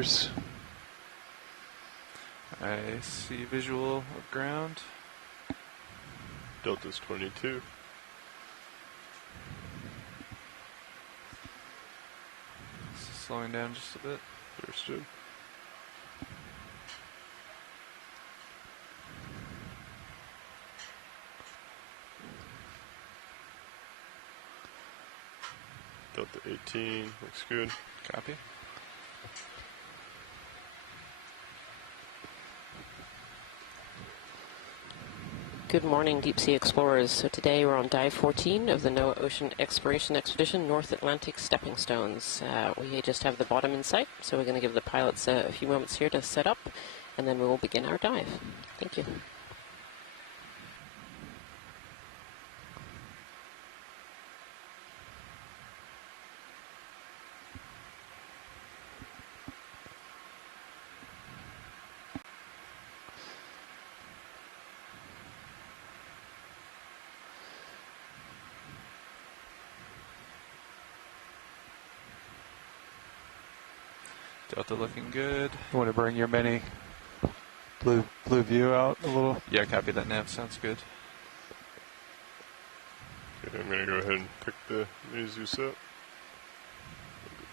meters. I see visual of ground. Delta's 22. Slowing down just a bit. Understood. Delta 18, looks good. Copy. Good morning, Deep Sea Explorers. So today we're on dive 14 of the NOAA Ocean Exploration Expedition North Atlantic Stepping Stones. We just have the bottom in sight, so we're going to give the pilots a few moments here to set up, and then we will begin our dive. Thank you. Delta looking good. You want to bring your mini blue view out a little? Yeah, copy that, nav. Sounds good. Okay, I'm going to go ahead and pick the mini Zeus up. Look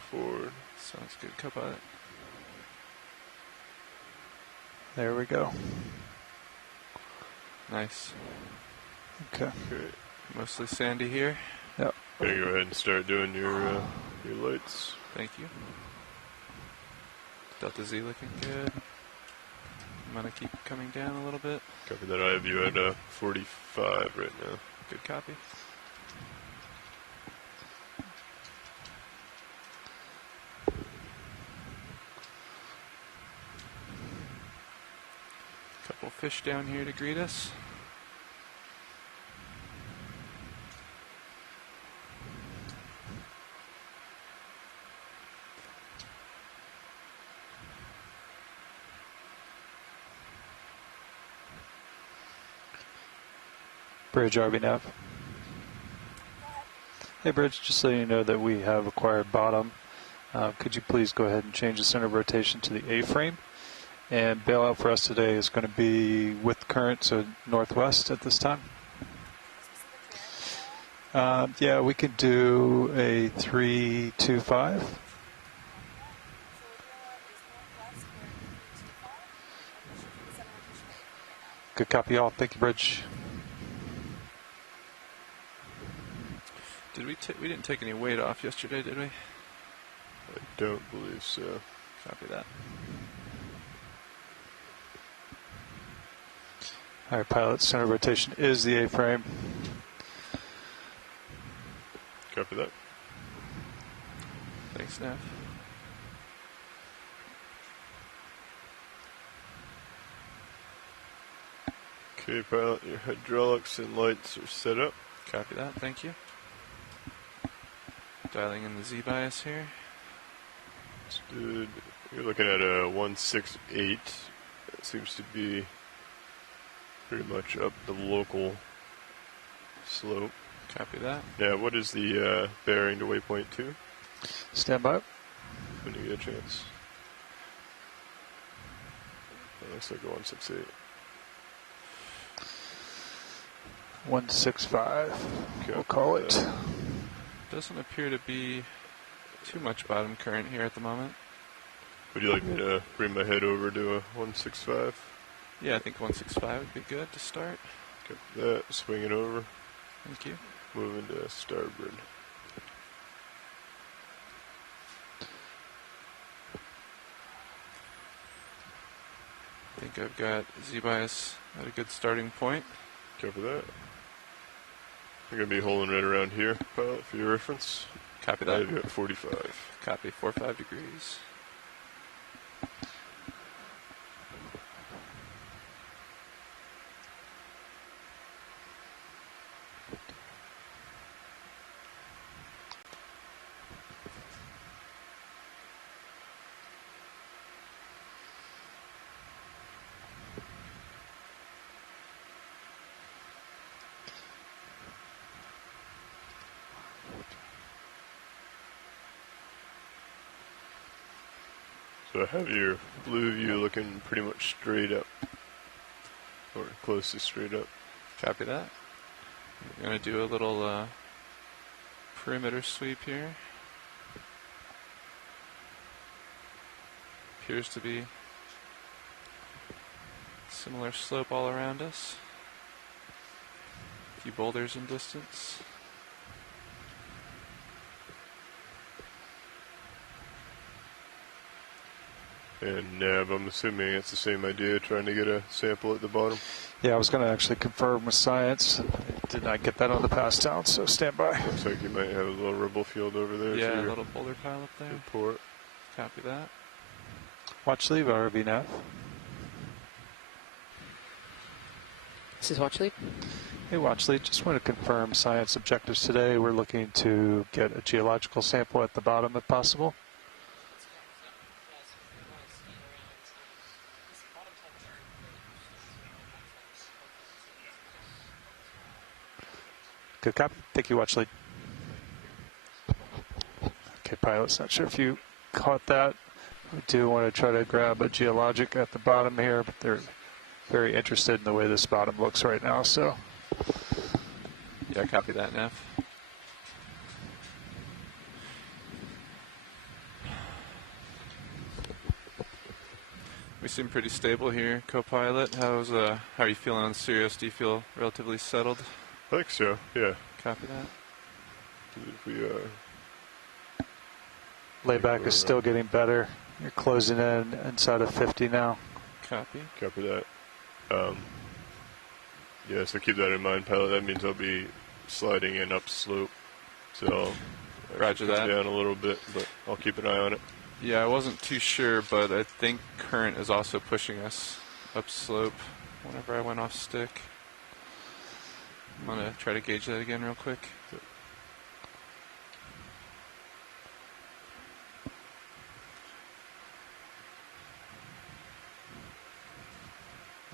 forward. Sounds good. Copilot. There we go. Nice. Okay. Okay. Mostly sandy here. Yep. Going to go ahead and start doing your lights. Thank you. Delta Z looking good. I'm going to keep coming down a little bit. Copy that. I have you at 45 right now. Good copy. Couple fish down here to greet us. Bridge RV nav. Hey Bridge, just so you know that we have acquired bottom, could you please go ahead and change the center of rotation to the A-frame? And bailout for us today is going to be with current, so northwest at this time. Yeah, we could do a 325. Good copy all. Thank you, Bridge. Did we didn't take any weight off yesterday, did we? I don't believe so. Copy that. All right, pilot, center of rotation is the A-frame. Copy that. Thanks, Nav. Okay, pilot, your hydraulics and lights are set up. Copy that, thank you. Dialing in the Z bias here. Understood. You're looking at a 168. That seems to be pretty much up the local slope. Copy that. Yeah, what is the bearing to waypoint 2? Stand by. When you get a chance. That looks like a 168. 165. Okay, We'll call it. Doesn't appear to be too much bottom current here at the moment. Would you like me to bring my head over to a 165? Yeah, I think 165 would be good to start. Copy that. Swing it over. Thank you. Moving to starboard. I think I've got Z bias at a good starting point. Copy that. You're going to be holding right around here, pilot, for your reference. Copy I that. have you at 45. Copy, 45 degrees. So have your blue view looking pretty much straight up, or close to straight up. Copy that. We're going to do a little perimeter sweep here. Appears to be similar slope all around us. A few boulders in distance. And Nav, I'm assuming it's the same idea, trying to get a sample at the bottom. Yeah, I was going to actually confirm with science. Did not get that on the pass down, so stand by. Looks like you might have a little rubble field over there. Yeah, too. a little boulder pile up there. Report. Copy that. Watch lead, ROV nav. This is watch lead. Hey, watch lead. Just want to confirm science objectives today. We're looking to get a geological sample at the bottom if possible. Good copy. Thank you, watch lead. Okay, pilots, not sure if you caught that. We do want to try to grab a geologic at the bottom here, but they're very interested in the way this bottom looks right now, so. Yeah, copy that, Nav. We seem pretty stable here, co-pilot. How are you feeling on Sirius? Do you feel relatively settled? I think so, yeah. Copy that. If we, Layback is still getting better. You're closing in inside of 50 now. Copy. Copy that. Yeah, so keep that in mind, pilot. That means I'll be sliding in upslope. So I'll Roger that. down a little bit, but I'll keep an eye on it. Yeah, I wasn't too sure, but I think current is also pushing us upslope whenever I went off stick. I'm going to try to gauge that again real quick.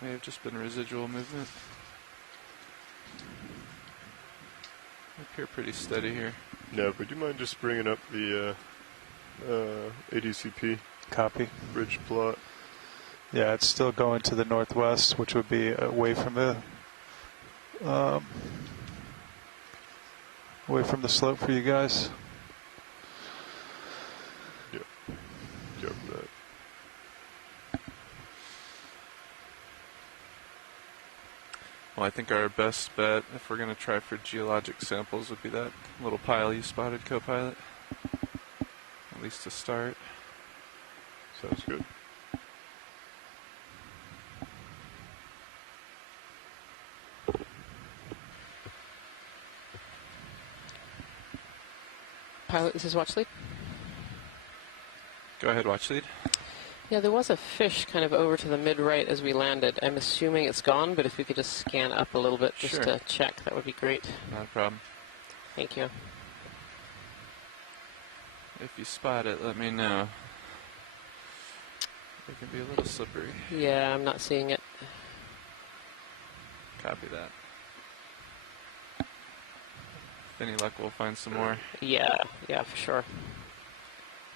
May have just been residual movement. Appear pretty steady here. No, but do you mind just bringing up the ADCP Copy. bridge plot? Yeah, it's still going to the northwest, which would be away from the slope for you guys. Yep. Copy that. Well, I think our best bet, if we're going to try for geologic samples, would be that little pile you spotted, co-pilot. At least to start. Sounds good. Pilot, this is watch lead. Go ahead, watch lead. Yeah, there was a fish kind of over to the mid-right as we landed. I'm assuming it's gone, but if we could just scan up a little bit just Sure. to check, that would be great. Not a problem. Thank you. If you spot it, let me know. It can be a little slippery. Yeah, I'm not seeing it. Copy that. If any luck, we'll find some more. Yeah, for sure.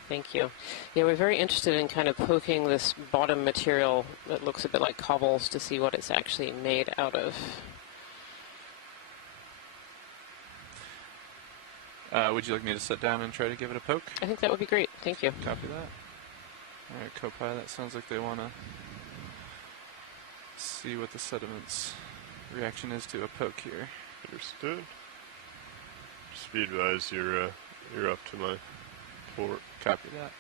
Thank you. Yeah, we're very interested in kind of poking this bottom material that looks a bit like cobbles to see what it's actually made out of. Would you like me to sit down and try to give it a poke? I think that would be great. Thank you. Copy that. All right, co-pilot. Sounds like they want to see what the sediment's reaction is to a poke here. Understood. Just be advised, you're up to my port. Copy that.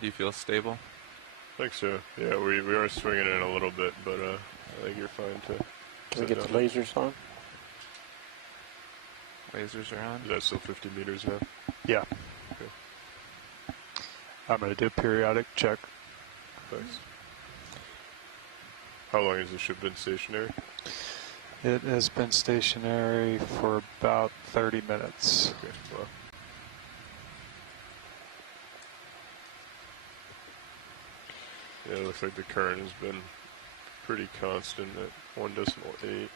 Do you feel stable? I think so. Yeah, we are swinging in a little bit, but I think you're fine to. Can we sit get the down. lasers on? Lasers are on. Is that still 50 meters now? Yeah. Okay. I'm going to do a periodic check. Thanks. How long has the ship been stationary? It has been stationary for about 30 minutes. Okay, well. Yeah, it looks like the current has been pretty constant at 1.8.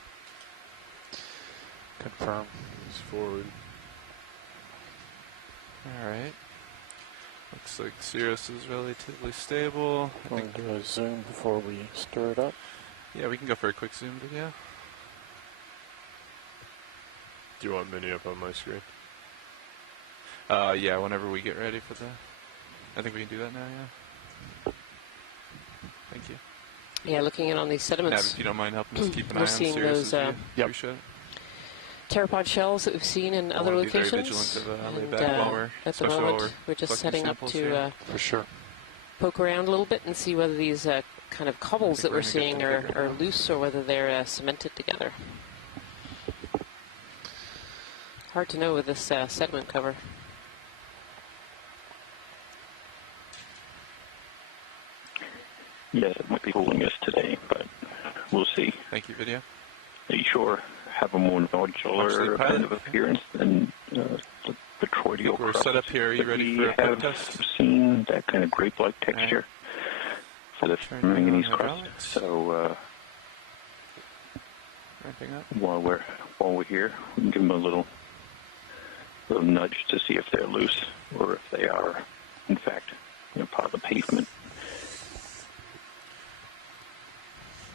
Confirm. It's forward. All right. Looks like Cirrus is relatively stable. I Want think, to do a zoom before we stir it up? yeah, we can go for a quick zoom video. Do you want mini up on my screen? Yeah, whenever we get ready for the... I think we can do that now, yeah. Thank you. Yeah, looking in on these Nav, sediments. if you don't mind helping us keep an eye We're on seeing Cirrus's those, view. Yep. Appreciate it. Pteropod shells that we've seen in I other wanna be very locations. vigilant of, lay And, back while we're, at the especially while moment, we're just collecting setting up samples to here. For sure. poke around a little bit and see whether these kind of cobbles I think that we're we're gonna get seeing to are, figure it are out. loose or whether they're cemented together. Hard to know with this sediment cover. Yes, it might be fooling us today, but we'll see. Thank you, video. They sure have a more Actually, nodular pilot. kind of appearance than the petroidal We're crust set up here. Are you that ready we for a poke have test? seen, that kind of grape-like texture for the Turning on manganese crust. hydraulics. So Ramping up. while we're here, we can give them a little nudge to see if they're loose or if they are, in fact, part of the pavement.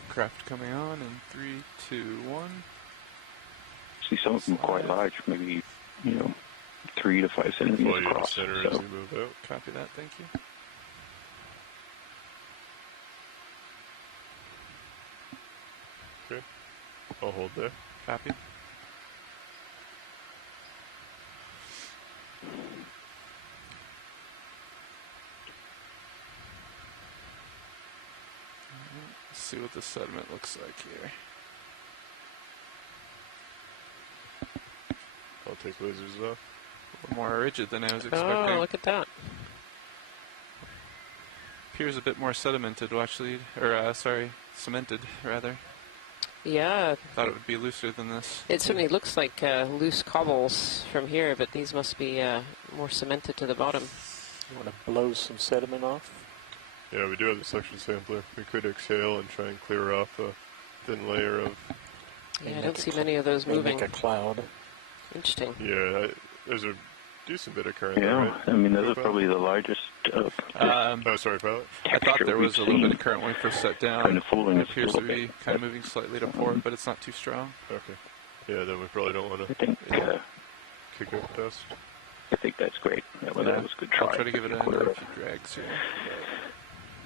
Craft coming on in 3, 2, 1. See some of them quite large, maybe 3 to 5 centimeters Well, you across. center So as you move out. Copy that. Thank you. Okay. I'll hold there. Copy. Let's see what the sediment looks like here. I'll take lasers off. A little more rigid than I was expecting. Oh, look at that. Appears a bit more sedimented, actually, or cemented rather. Yeah, Thought it would be looser than this. it certainly looks like loose cobbles from here, but these must be more cemented to the bottom. You want to blow some sediment off? Yeah, we do have the suction sampler. We could exhale and try and clear off a thin layer of... Yeah, I don't see many of those moving. Make a cloud. Interesting. Yeah, there's a decent bit of current there, yeah, right? I mean those are Profile? probably the largest Oh, sorry, pilot. I thought there was a little bit of current when we first set down. Kind of fooling It us a appears to little be bit. kind of moving slightly to port, but it's not too strong. Okay. Yeah, then we probably don't want I to think kick up dust. that's great. That was a good I'll try. try to give it another few drags here.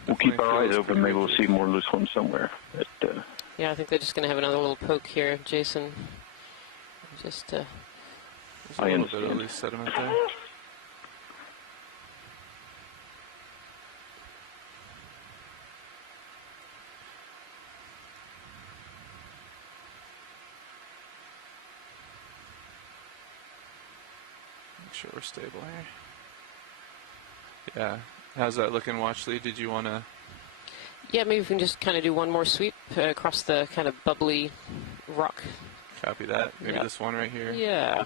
We'll keep our eyes Feels open. pretty Maybe we'll rigid. see more loose ones somewhere. But, Yeah, I think they're just going to have another little poke here, Jason. Just There's a I little bit of understand. loose sediment there. Make sure we're stable here. Yeah. How's that looking, Watchley? Did you want to... yeah, maybe we can just kind of do one more sweep across the kind of bubbly rock. Copy that? Maybe Yeah. this one right here? Yeah,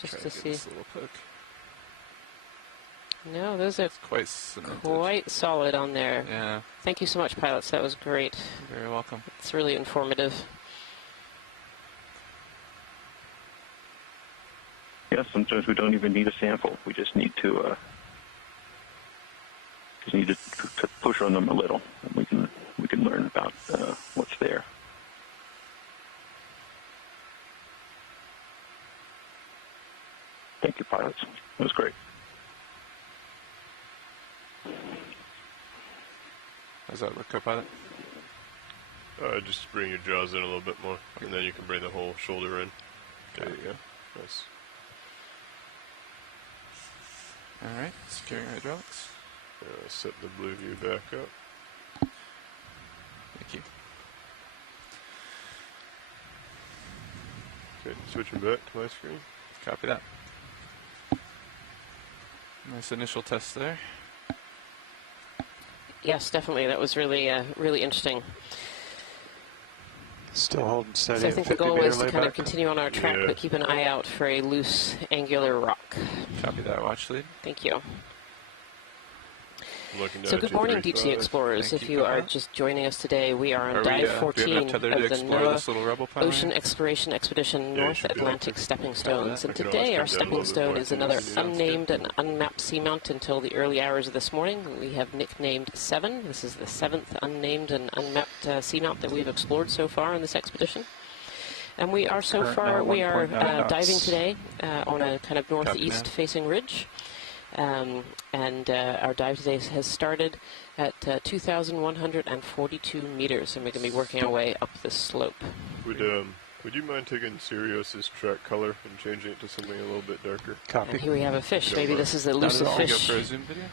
just Try to get see. this little poke. No, those are Quite cemented. quite solid on there. Yeah, Thank you so much, pilots. That was great. you're very welcome. It's really informative. yeah, sometimes we don't even need a sample. We just need to push on them a little, and we can learn about what's there. Thank you, pilots. It was great. How's that look, co-pilot? Just bring your jaws in a little bit more, and then you can bring the whole shoulder in. There you go. Nice. All right, securing hydraulics. Set the blue view back up. Thank you. Okay, switching back to my screen. Copy that. Nice initial test there. Yes, definitely. That was really, really interesting. Still holding steady. So I at think the 50 goal meter is to kind of layback. continue on our track, Yeah. but keep an eye out for a loose, angular rock. Copy that, watch lead. Thank you. I'm looking down So at good morning, Deep Sea 235. Explorers. Thank If you, you are Papa. just joining us today, we are on Do we dive have 14 enough tether to of the explore NOAA this little rubble pile Ocean here? Exploration Expedition Yeah, you North should be able Atlantic to. Stepping Try Stones. that. And I can today our always come down a stepping little bit stone more is too, another if you need us to. unnamed and unmapped seamount until the early hours of this morning. We have nicknamed 7. This is the 7th unnamed and unmapped seamount that we've explored so far in this expedition. And we are so Current far, now we are 1.9 knots. diving today on a kind of northeast man. facing ridge. And our dive today has started at 2,142 meters, and we're going to be working our way up this slope. Would you mind taking Sirius's track color and changing it to something a little bit darker? Copy. And here we have a fish. Yeah, Maybe but this is the not at elusive all. Can we go fish for a zoom video?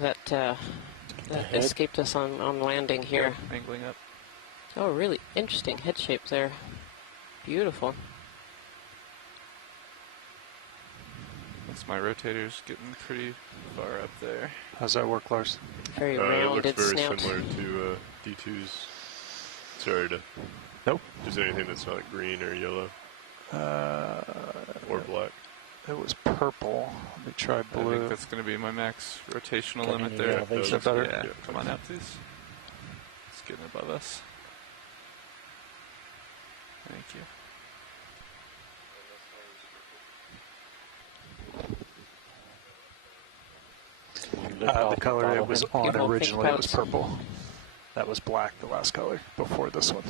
that escaped us on landing here. Angling up. Oh, really interesting head shape there. Beautiful. That's my rotators getting pretty far up there. How's that work, Lars? Very It looks rounded very snout. similar to D2's. Sorry to. Nope. Just anything that's not green or yellow or black. It was purple. Let me try I blue. think that's going to be my max rotational Got limit any there. elevation? Is that better? Yeah, Yeah. come on out, please. It's getting above us. Thank you. The color it was on Beautiful, originally pink was pouch. purple. That was black, the last color, before this one.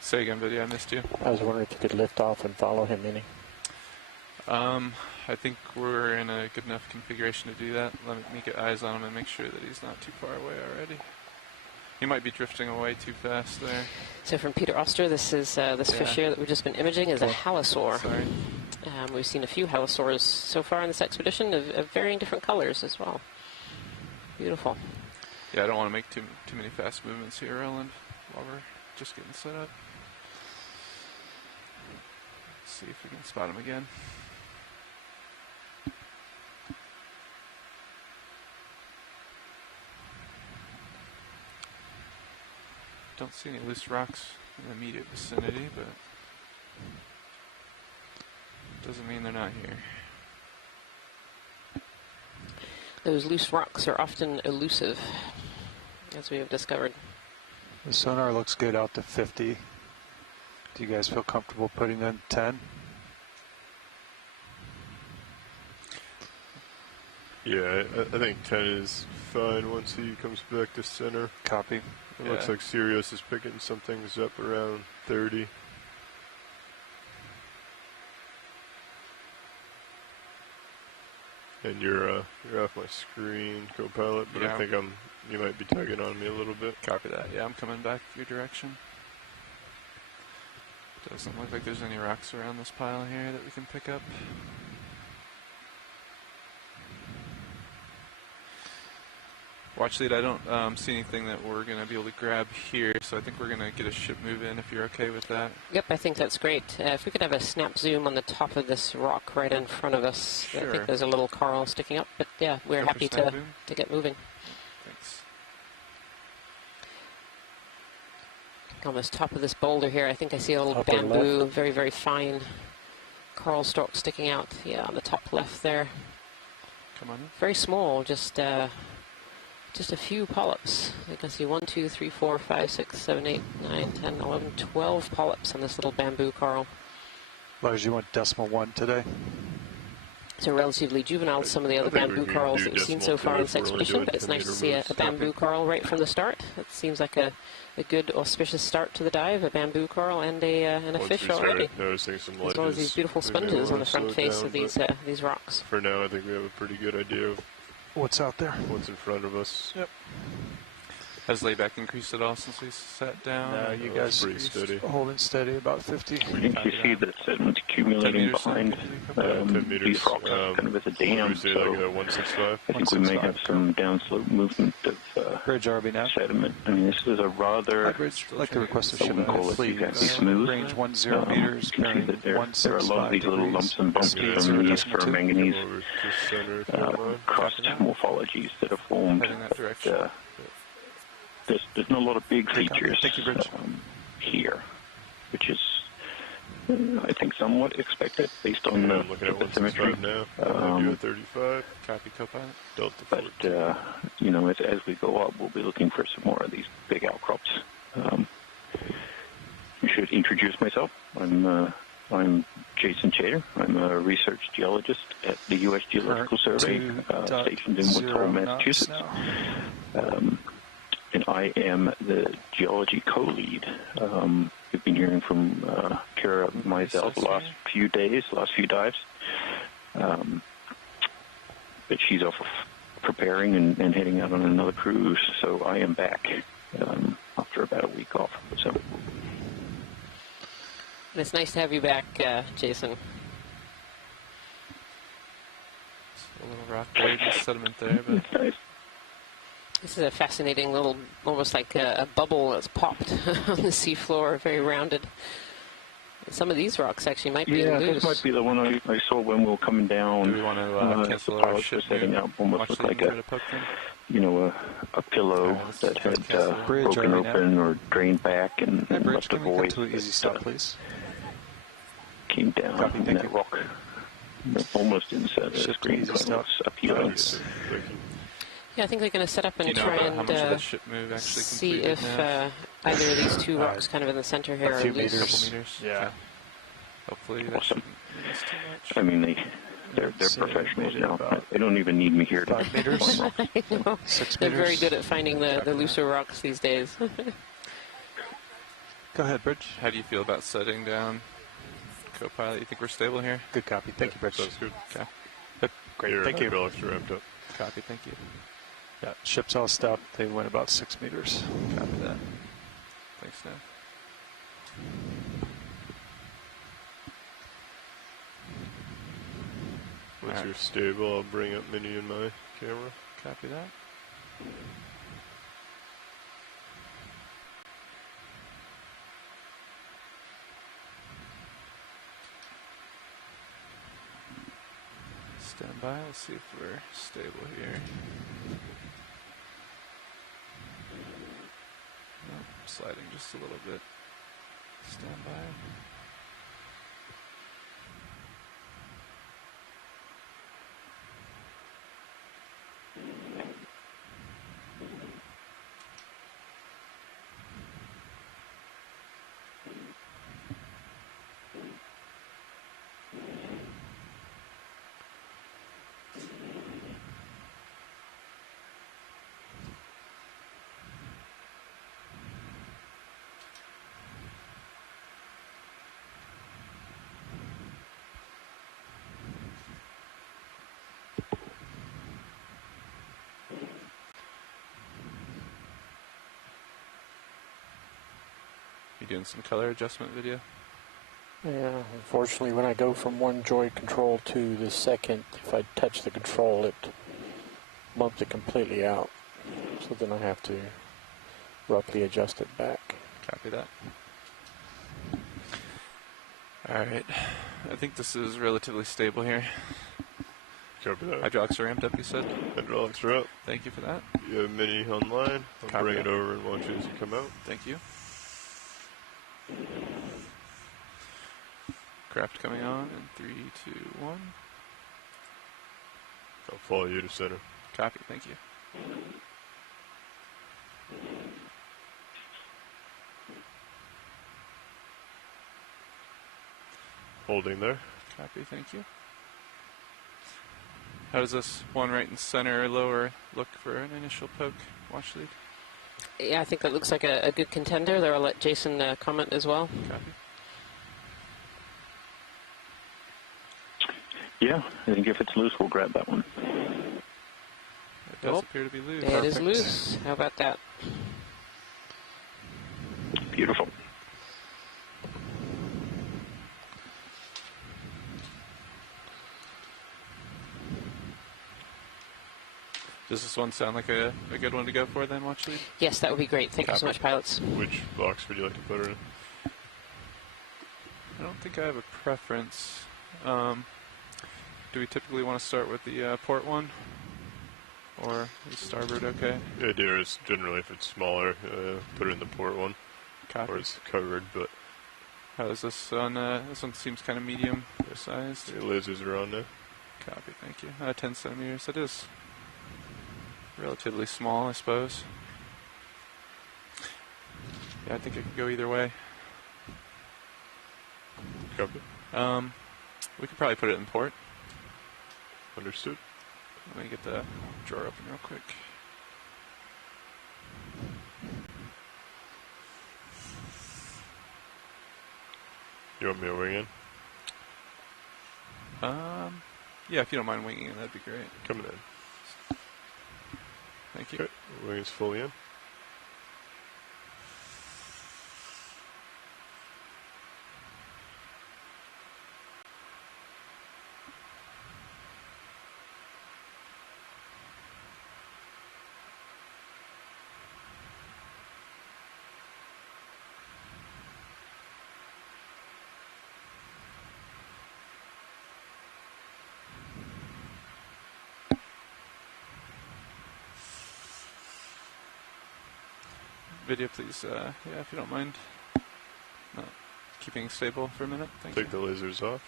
Say again, video. I missed you. I was wondering if you could lift off and follow him any. I think we're in a good enough configuration to do that. Let me get eyes on him and make sure that he's not too far away already. He might be drifting away too fast there. So from Peter Oster, this is this fish Yeah. here that we've just been imaging is a halosaur. Sorry. We've seen a few halosaurs so far in this expedition of varying different colors as well. Beautiful. Yeah, I don't want to make too many fast movements here, Roland, while we're just getting set up. Let's see if we can spot him again. Don't see any loose rocks in the immediate vicinity, but doesn't mean they're not here. Those loose rocks are often elusive, as we have discovered. The sonar looks good out to 50. Do you guys feel comfortable putting in 10? Yeah, I think 10 is fine once he comes back to center. Copy. It looks like Sirius is picking some things up around 30. And you're off my screen, co-pilot, but Yeah. I think you might be tugging on me a little bit. Copy that. Yeah, I'm coming back your direction. Doesn't look like there's any rocks around this pile here that we can pick up. Watch lead, I don't see anything that we're going to be able to grab here, so I think we're going to get a ship move in if you're okay with that. Yep, I think that's great. If we could have a snap zoom on the top of this rock right in front of us. I Sure. think there's a little coral sticking up, but yeah, we're Go for happy snap to zoom. get moving. Thanks. On this top of this boulder here, I think I see a little Upper bamboo, very, very fine coral stalk sticking out. Yeah, on the top left there. Come on in. Very small, just a few polyps. I can see 1, 2, 3, 4, 5, 6, 7, 8, 9, 10, 11, 12 polyps on this little bamboo coral. Lars, you went decimal 1 today? So relatively juvenile to some of the other I think we bamboo can corals do that we've seen decimal so far two in if this we're only expedition, doing but it's 10 nice to meter see a moves. bamboo coral right from the start. It seems like a good auspicious start to the dive, a bamboo coral and a Once fish we start already. noticing some ledges, As well as these beautiful we may sponges on wanna the front slow face down, of but these rocks. For now, I think we have a pretty good idea of What's out there? what's in front of us. Yep. Has layback increased at all since we sat down? No, you It's guys pretty steady. holding steady about 50. I think you see that sediment accumulating 10 meters, behind 10 meters. these rocks, kind of as a What do dam. we say, So like a 165? I think we may 165. have some downslope movement of Bridge RB now. sediment. I mean, this is a rather, Hi, Bridge. I'd like to request a I ship wouldn't call it please. exactly smooth. Range 10 meters, you can see bearing that there are a lot of 165 these little degrees. lumps and bumps Speed from these 0.2. ferromanganese Come over to center if you don't mind. crust morphologies that are formed. Heading that direction. There's not a lot of big Take on. features Thank you, Bridge. here, which is I think somewhat expected based on I'm looking at the symmetry. 165 now. Do a 35. Copy, Copilot. Delta But 14. you know, as we go up, we'll be looking for some more of these big outcrops. I should introduce myself. I'm Jason Chater. I'm a research geologist at the U.S. Geological Survey, stationed in Woods Hole, Massachusetts. And I am the geology co-lead. We've been hearing from Kara Mizell the last few days, last few dives. But she's off preparing and heading out on another cruise, so I am back after about a week off. So. It's nice to have you back, Jason. A little rock weight and sediment there, but Nice. This is a fascinating little, almost like a bubble that's popped on the seafloor, very rounded. Some of these rocks actually might be loose. Yeah, this might be the one I saw when we were coming down. do we want to cancel our ship setting move? up almost looked like a pillow Alright, that had Bridge, broken are we now? open or drained back and Hey, Bridge, left a can we come void to an easy that stop, please? came down Copy, in thank that you. rock. Almost inside the Shift to screen. easy stop. Appealing. Thanks. Yeah, I think they're going to set up and Do you know try about how much of and that ship move actually see completed if now? either of these two rocks kind of in the center here a are few loose. meters. Couple meters? Yeah. Okay. Hopefully that Awesome. shouldn't miss too much. I mean, they're So professionals maybe now. about They don't even need me here to 5 meters, find rocks. I know. 6 They're meters. very good at finding the looser rocks these days. Go ahead, Bridge. How do you feel about setting down Copilot? You think we're stable here? Good copy. Thank you, Bridge. Sounds good. Okay. Great. Your Thank you. hydraulics are ramped up. Copy, thank you. Yeah, ship's all stopped. They went about 6 meters. Copy that. Thanks, Nav. Once Alright. you're stable, I'll bring up Mini in my camera. Copy that. Stand by. Let's see if we're stable here. Nope, sliding just a little bit. Stand by. You doing some color adjustment video? Yeah, unfortunately, when I go from one joy control to the second, if I touch the control, it bumps it completely out. So then I have to roughly adjust it back. Copy that. Alright. I think this is relatively stable here. Copy that. Hydraulics are ramped up, you said? Hydraulics are up. Thank you for that. You have Mini online. I'll Copy bring that. it over and watch it as you come out. Thank you. Craft coming on in 3, 2, 1. I'll follow you to center. Copy, thank you. Holding there. Copy, thank you. How does this one right in center or lower look for an initial poke watch lead? Yeah, I think that looks like a good contender there. I'll let Jason comment as well. Copy. Yeah, I think if it's loose, we'll grab that one. It does Nope. appear to be loose. It is Perfect. loose. How about that? Beautiful. Does this one sound like a good one to go for then, watch lead? Yes, that would be great. Thank you so Copy. much, pilots. Which box would you like to put her in? I don't think I have a preference. Do we typically want to start with the port one? Or is starboard okay? The idea is generally if it's smaller, put it in the port one. Copy. Or it's covered, but How is this on? This one seems kind of medium sized. The lasers are on now. Copy, thank you. 10 centimeters. That is relatively small, I suppose. Yeah, I think it could go either way. Copy. We could probably put it in port. Understood. Let me get the drawer open real quick. You want me to wing in? Yeah, if you don't mind winging in, that'd be great. Coming in. Thank you. Okay, wing is fully in. Video, please. Yeah, if you don't mind. Keeping stable for a minute. Thank Take you. the lasers off.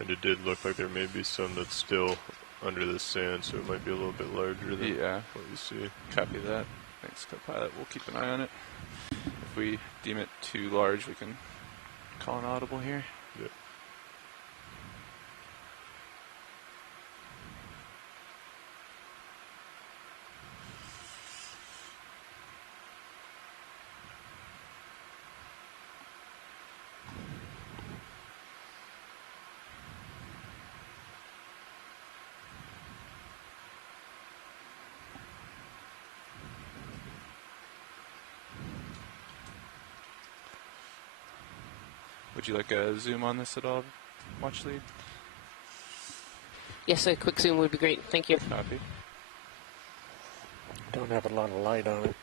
And it did look like there may be some that's still under the sand, so it might be a little bit larger than what you see. Copy that. Thanks, co-pilot. We'll keep an eye on it. If we deem it too large, we can call an audible here. Yeah. Would you like a zoom on this at all, watch lead? Yes, a quick zoom would be great. Thank you. Copy. Don't have a lot of light on it.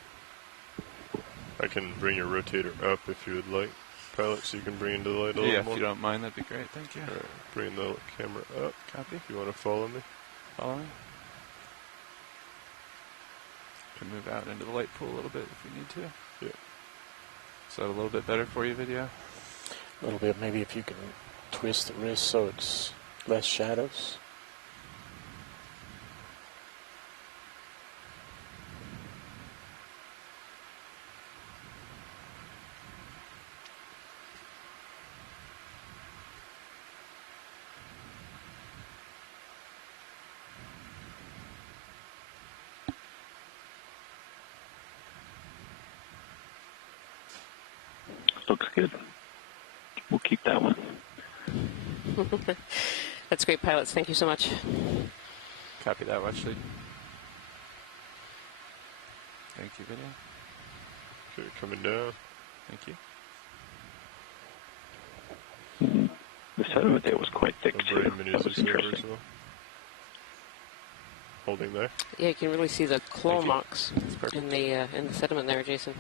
I can bring your rotator up if you would like, pilot, so you can bring into the light a little Yeah, more. if you don't mind, that'd be great. Thank you. All right, bring the camera up. Copy. If you want to follow me. Following. Can move out into the light pool a little bit if we need to. Yeah. Is that a little bit better for you, video? A little bit, maybe if you can twist the wrist so it's less shadows. Looks good. We'll keep that one. That's great, pilots. Thank you so much. Copy that, watch lead. Thank you, video. Okay, coming down. Thank you. The sediment there was quite thick I'll too. bring mini That was zoom over as interesting. well. Holding there. Yeah, you can really see the claw Thank you. marks That's perfect. in the sediment there, Jason.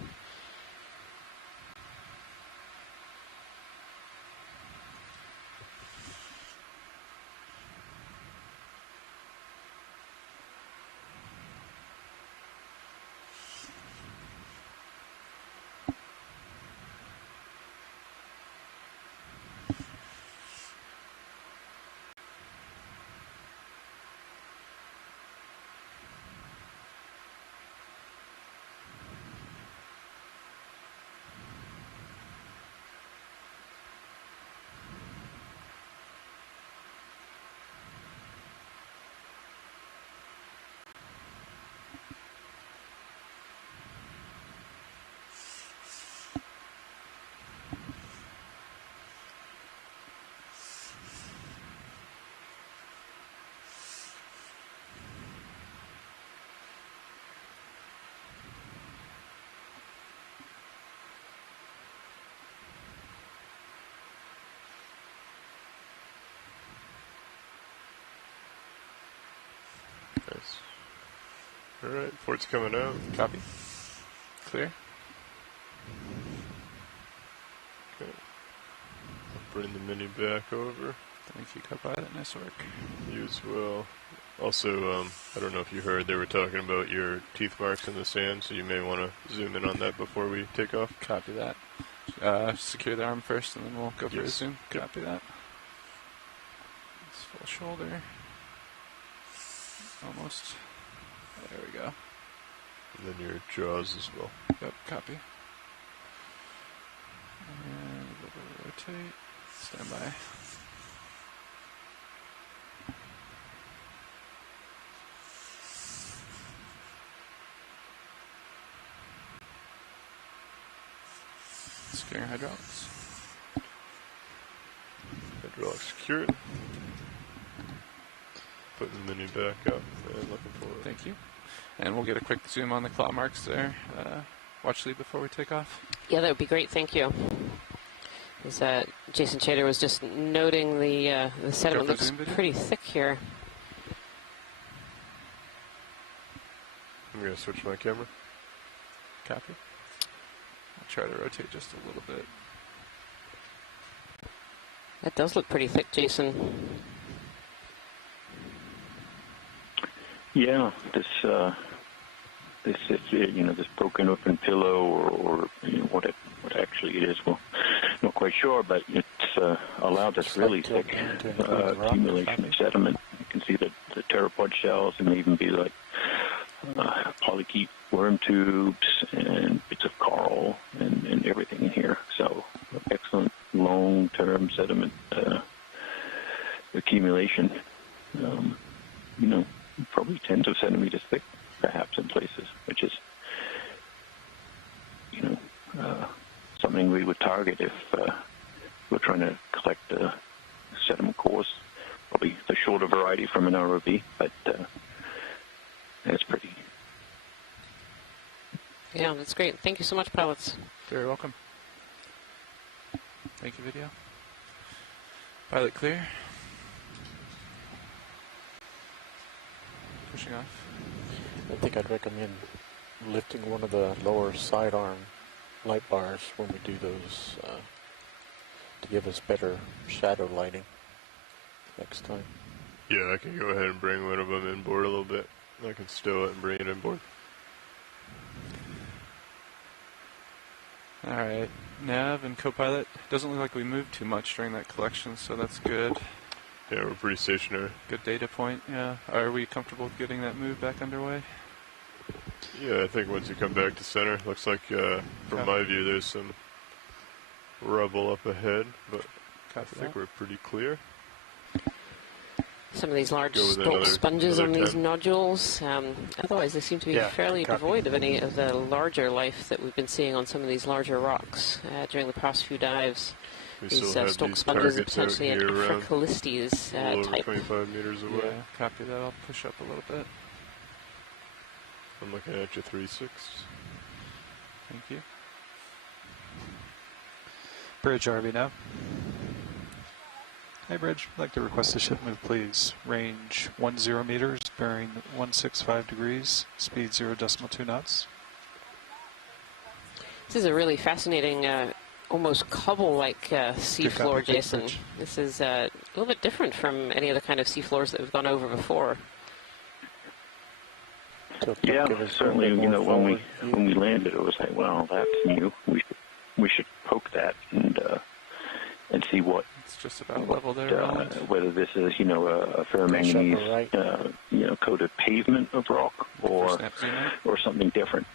Nice. All right, port's coming out. Copy. Clear. bring the mini back over. Thank you, Copilot. Nice work. You as well. Also, I don't know if you heard, they were talking about your teeth marks in the sand, so you may want to zoom in on that before we take off. Copy that. Secure the arm first, and then we'll go for a zoom. Copy that. It's full shoulder. Almost. There we go. And then your jaws as well. Yep, copy. And we'll rotate. Stand by. Securing hydraulics. Hydraulics secured. Putting the mini back up and looking forward. Thank you. And we'll get a quick zoom on the claw marks there. Watch lead before we take off. Yeah, that would be great. Thank you. As Jason Chater was just noting, the sediment looks pretty thick here. I'm going to switch my camera. Copy. I'll try to rotate just a little bit. That does look pretty thick, Jason. Yeah, this this broken open pillow or what actually it is, well, not quite sure, but it's allowed this really thick accumulation of sediment. You can see the pteropod shells, and even be like polychaete worm tubes and bits of coral and everything in here. So excellent long-term sediment accumulation. Probably tens of centimeters thick, perhaps in places, which is, something we would target if we're trying to collect sediment cores. Probably the shorter variety from an ROV, but that's pretty. Yeah, that's great. Thank you so much, pilots. Very welcome. Thank you, video. Pilot clear. Pushing off. I think I'd recommend lifting one of the lower sidearm light bars when we do those to give us better shadow lighting next time. Yeah, I can go ahead and bring one of them inboard a little bit. I can stow it and bring it inboard. Alright, nav and co-pilot. Doesn't look like we moved too much during that collection, so that's good. Yeah, we're pretty stationary. Good data point, yeah. Are we comfortable with getting that move back underway? Yeah, I think once you come back to center, looks like, from my view, there's some rubble up ahead, but I think we're pretty clear. Some of these large stalk sponges on these nodules. Otherwise, they seem to be fairly devoid of any of the larger life that we've been seeing on some of these larger rocks during the past few dives. These stalk sponges are potentially an Africalistes type. 25 meters away. Yeah, copy that. I'll push up a little bit. I'm looking at you 3/6. Thank you. Bridge RV now. Hey Bridge, I'd like to request a ship move, please. Range 10 meters, bearing 165 degrees, speed 0.2 knots. This is a really fascinating, almost cobble-like seafloor, Jason. This is a little bit different from any other kind of seafloors that we've gone over before. Yeah, certainly. When we landed, it was like, well, that's new. We should poke that and see what. It's just about level there. Whether this is a ferromanganese coated pavement of rock or something different.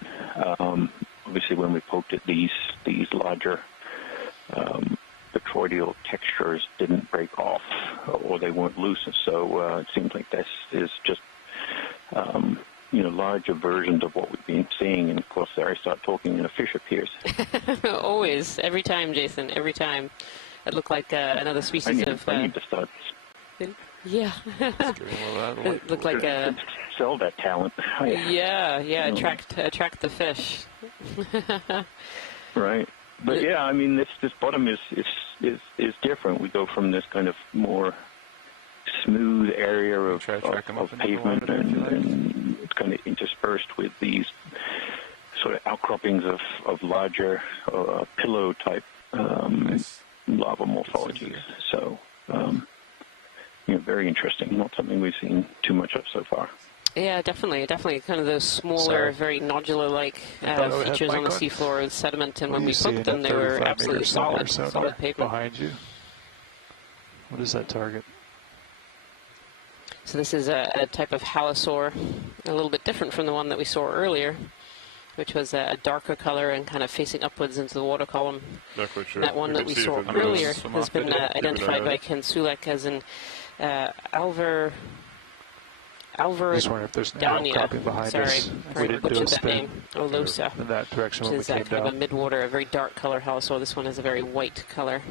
Obviously, when we poked it, these larger petroidal textures didn't break off or they weren't loose, so it seems like this is just larger versions of what we've been seeing. And of course, there I start talking and a fish appears. Always, every time, Jason, every time. It looked like another species of. I need to start. Yeah. It looked like a. Sell that talent. Yeah. Attract the fish. Right. But yeah, I mean, this bottom is different. We go from this kind of more smooth area of pavement and it's kind of interspersed with these sort of outcroppings of larger pillow type lava morphologies. So, very interesting. Not something we've seen too much of so far. Yeah, definitely. Kind of those smaller, very nodular-like features on the seafloor with sediment, and when we poked them, they were absolutely solid pavement. Behind you. What is that target? So this is a type of halosaur, a little bit different from the one that we saw earlier, which was a darker color and kind of facing upwards into the water column. Not quite sure. That one that we saw earlier has been identified by Ken Sulek as an Alver. Just wondering if there's an outcropping behind us. We didn't do a spin. Olosa. In that direction when we came kind down. of a midwater, a very dark color halosaur. This one has a very white color.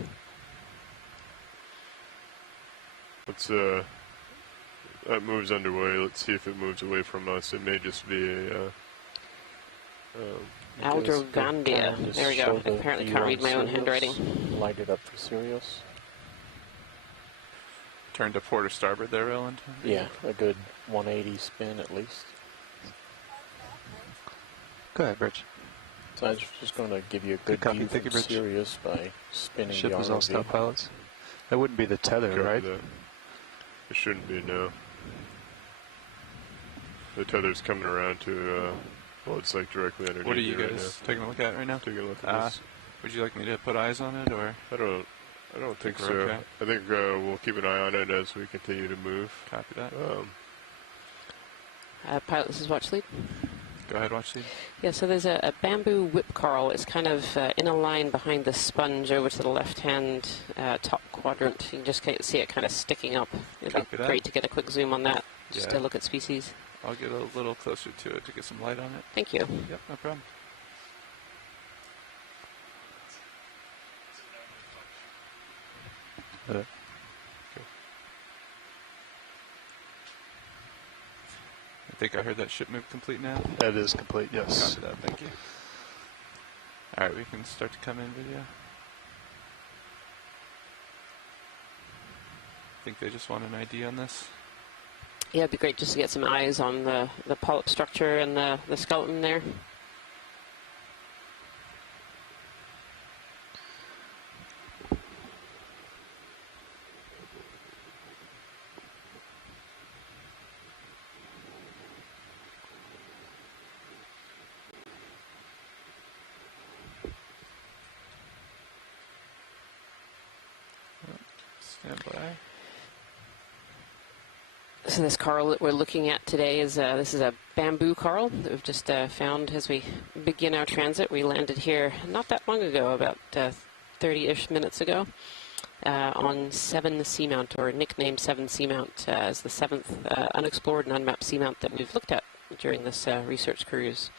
Let's that move's underway. Let's see if it moves away from us. It may just be a Aldrogandia. There we go. I apparently can't read my own handwriting. Light it up for Sirius. Turn to port or starboard there, Roland? Yeah, a good 180 spin at least. Go ahead, Rich. So I was just going to give you a good view from Sirius by spinning the ship ROV. is all stop pilots. That wouldn't be the tether, right? It shouldn't be, no. The tether's coming around to, well, it's like directly underneath. What are you guys taking a look at right now? Taking a look at this. Would you like me to put eyes on it, or? I don't think so. Okay. I think we'll keep an eye on it as we continue to move. Copy that. Pilot, this is Watch Lead. Go ahead, Watch Lead. Yeah, so there's a bamboo whip coral. It's kind of in a line behind the sponge over to the left-hand top quadrant. You can just see it kind of sticking up. It'd be great to get a quick zoom on that, just to look at species. I'll get a little closer to it to get some light on it. Thank you. Yep, no problem. Okay. I think I heard that ship move complete now. That is complete, yes. Copy that, thank you. All right, we can start to come in video. I think they just want an ID on this. Yeah, it'd be great just to get some eyes on the polyp structure and the skeleton there. Stand by. So this coral that we're looking at today is this is a bamboo coral that we've just found as we begin our transit. We landed here not that long ago, about 30-ish minutes ago, on 7 Seamount, or nicknamed 7 Seamount, as the 7th unexplored and unmapped seamount that we've looked at during this research cruise.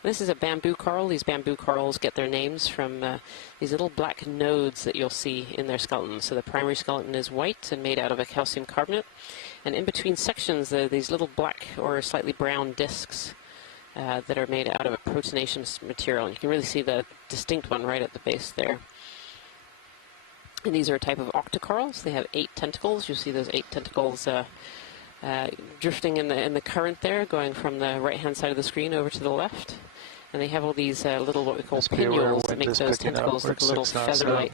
This is a bamboo coral. These bamboo corals get their names from these little black nodes that you'll see in their skeleton. So the primary skeleton is white and made out of a calcium carbonate. And in between sections, there are these little black or slightly brown discs that are made out of a proteinaceous material. And you can really see the distinct one right at the base there. And these are a type of octocorals. They have 8 tentacles. You'll see those 8 tentacles drifting in the current there, going from the right-hand side of the screen over to the left. And they have all these little, what we call pinnules, that make those tentacles look a little feather-like.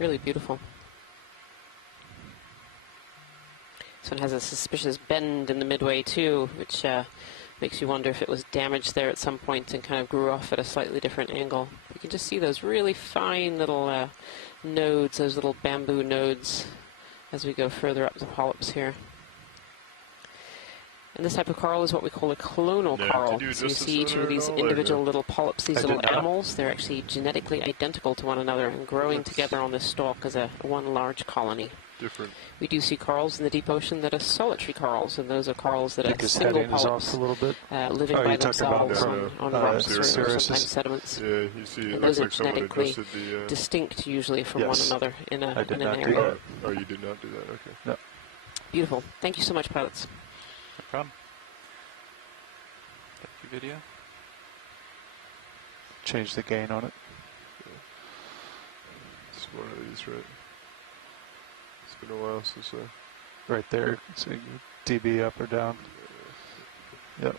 Really beautiful. This one has a suspicious bend in the midway too, which makes you wonder if it was damaged there at some point and kind of grew off at a slightly different angle. You can just see those really fine little nodes, those little bamboo nodes, as we go further up the polyps here. And this type of coral is what we call a clonal coral. So you see each of these individual little polyps, these little animals, they're actually genetically identical to one another and growing together on this stalk as one large colony. Different. We do see corals in the deep ocean that are solitary corals, and those are corals that are single polyps living by themselves on rocks or sometimes sediments. Yeah, you see, and those are like genetically distinct usually from one another in an area. Oh, you did not do that, okay. No. Beautiful. Thank you so much, pilots. No problem. Thank you, video. Change the gain on it. Yeah. It's one of these, right? It's been a while since right there. So dB up or down. Yep.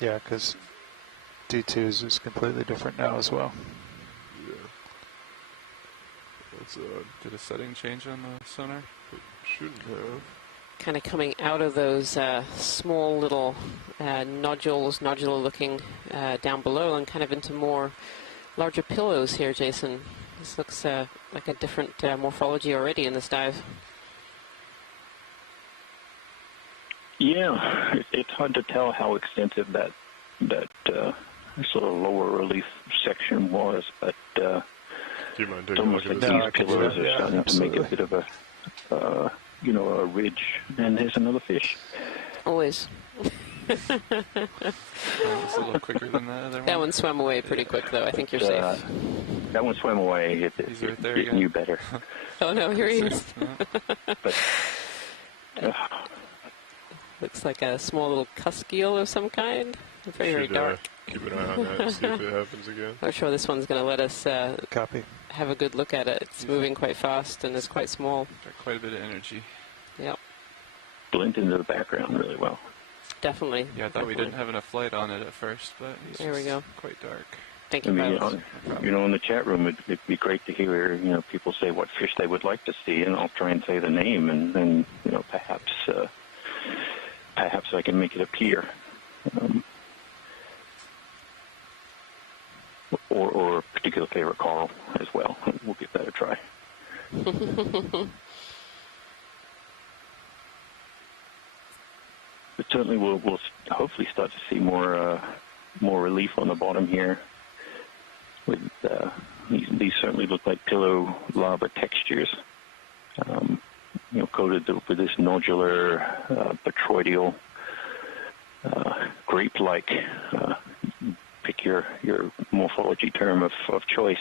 Yeah, because D2's is completely different now as well. Yeah. That's Did a setting change on the sonar? it shouldn't have. Kind of coming out of those small little nodular looking down below and kind of into more larger pillows here, Jason. This looks like a different morphology already in this dive. Yeah, it's hard to tell how extensive that sort of lower relief section was, but Do you mind it's taking a almost look like at No, these I can do pillars that. are Yeah, starting to make a absolutely. bit of a ridge. And there's another fish. Always. It's a little quicker than the other one. That one swam away pretty quick, though. I think you're safe. That one swam away. He's right there It again. knew better. Oh, no, here he is. But Looks like a small little cusk eel of some kind. Very, very Should, dark. keep an eye on that and see if it happens again. Not sure this one's going to let us Copy. have a good look at it. It's moving quite fast and it's quite small. Got quite a bit of energy. Yep, blend into the background really well. definitely. Yeah, I thought we didn't have enough light on it at first, but it's There we just go. quite dark. Thank I you, mean, pilots. in the chat room, it'd be great to hear, people say what fish they would like to see, and I'll try and say the name, and then, perhaps I can make it appear. Or a particular favorite coral as well. We'll give that a try. But certainly we'll hopefully start to see more relief on the bottom here. With these certainly look like pillow lava textures, coated with this nodular, botryoidal, grape-like. Pick your morphology term of choice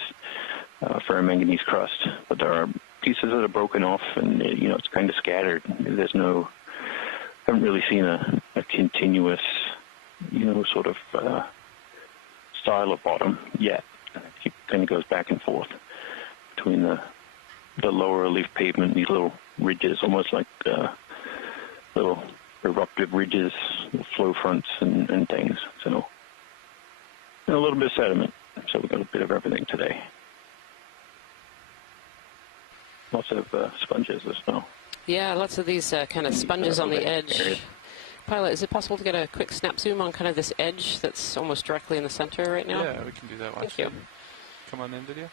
for a manganese crust. But there are pieces that are broken off, and it's kind of scattered. Haven't really seen a continuous, sort of style of bottom yet. It kind of goes back and forth between the lower relief pavement and these little ridges, almost like little eruptive ridges, flow fronts and things. So and a little bit of sediment. So we've got a bit of everything today. Lots of sponges as well. Yeah, lots of these kind of sponges on the edge. Areas. Pilot, is it possible to get a quick snap zoom on kind of this edge that's almost directly in the center right now? Yeah, we can do that. Watch Thank you. it. Come on in, video.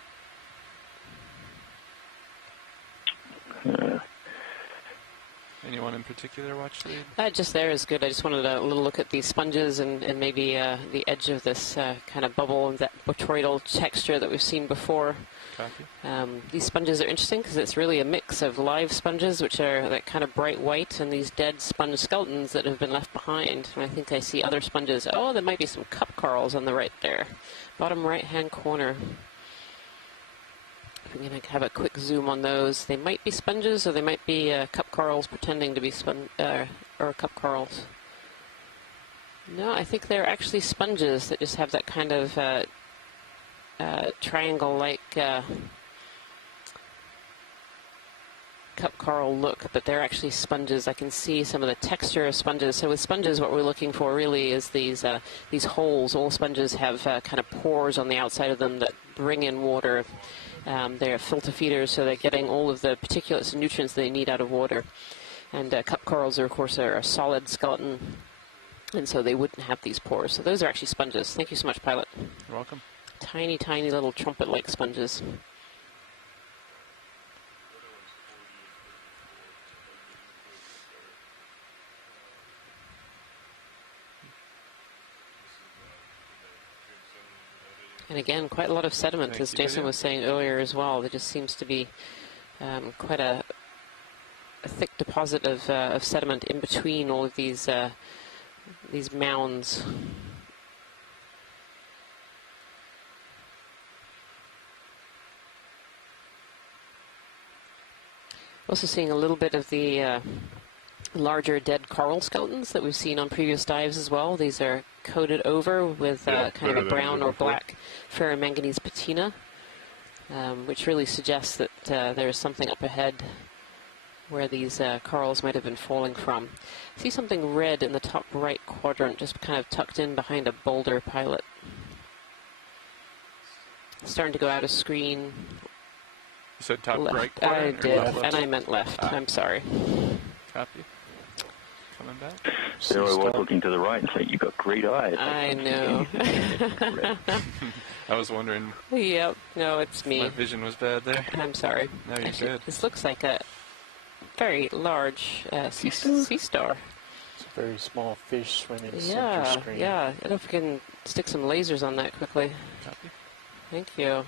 Anyone in particular watch lead? Just there is good. I just wanted a little look at these sponges and maybe the edge of this kind of bubble and that botryoidal texture that we've seen before. Copy. These sponges are interesting because it's really a mix of live sponges, which are that kind of bright white, and these dead sponge skeletons that have been left behind. And I think I see other sponges. Oh, there might be some cup corals on the right there. Bottom right-hand corner. We're going to have a quick zoom on those. They might be sponges, or they might be cup corals pretending to be or cup corals. No, I think they're actually sponges that just have that kind of triangle-like cup coral look, but they're actually sponges. I can see some of the texture of sponges. So with sponges, what we're looking for really is these holes. All sponges have kind of pores on the outside of them that bring in water. They're filter feeders, so they're getting all of the particulates and nutrients they need out of water. And cup corals, are, of course, are a solid skeleton, and so they wouldn't have these pores. So those are actually sponges. Thank you so much, Pilot. You're welcome. Tiny, tiny little trumpet-like sponges. And again, quite a lot of sediment, Thank as you, Jason Gideon. was saying earlier as well. There just seems to be quite a thick deposit of sediment in between all of these mounds. Also seeing a little bit of the larger dead coral skeletons that we've seen on previous dives as well. These are coated over with Yeah, kind of better a than brown or before. black ferromanganese patina, which really suggests that there is something up ahead where these corals might have been falling from. I see something red in the top right quadrant, just kind of tucked in behind a boulder pilot. Starting to go out of screen. You said top Left. right I corner? did, Left? and I meant left. I'm sorry. Copy. Coming back. So I was looking to the right and saying, "You got great eyes." I know. I was wondering Yep. No, it's if me. my vision was bad there. I'm sorry. No, you're Actually, good. this looks like a very large sea star. It's a very small fish swimming center Yeah, screen. yeah. I don't know if we can stick some lasers on that quickly. Copy. Thank you.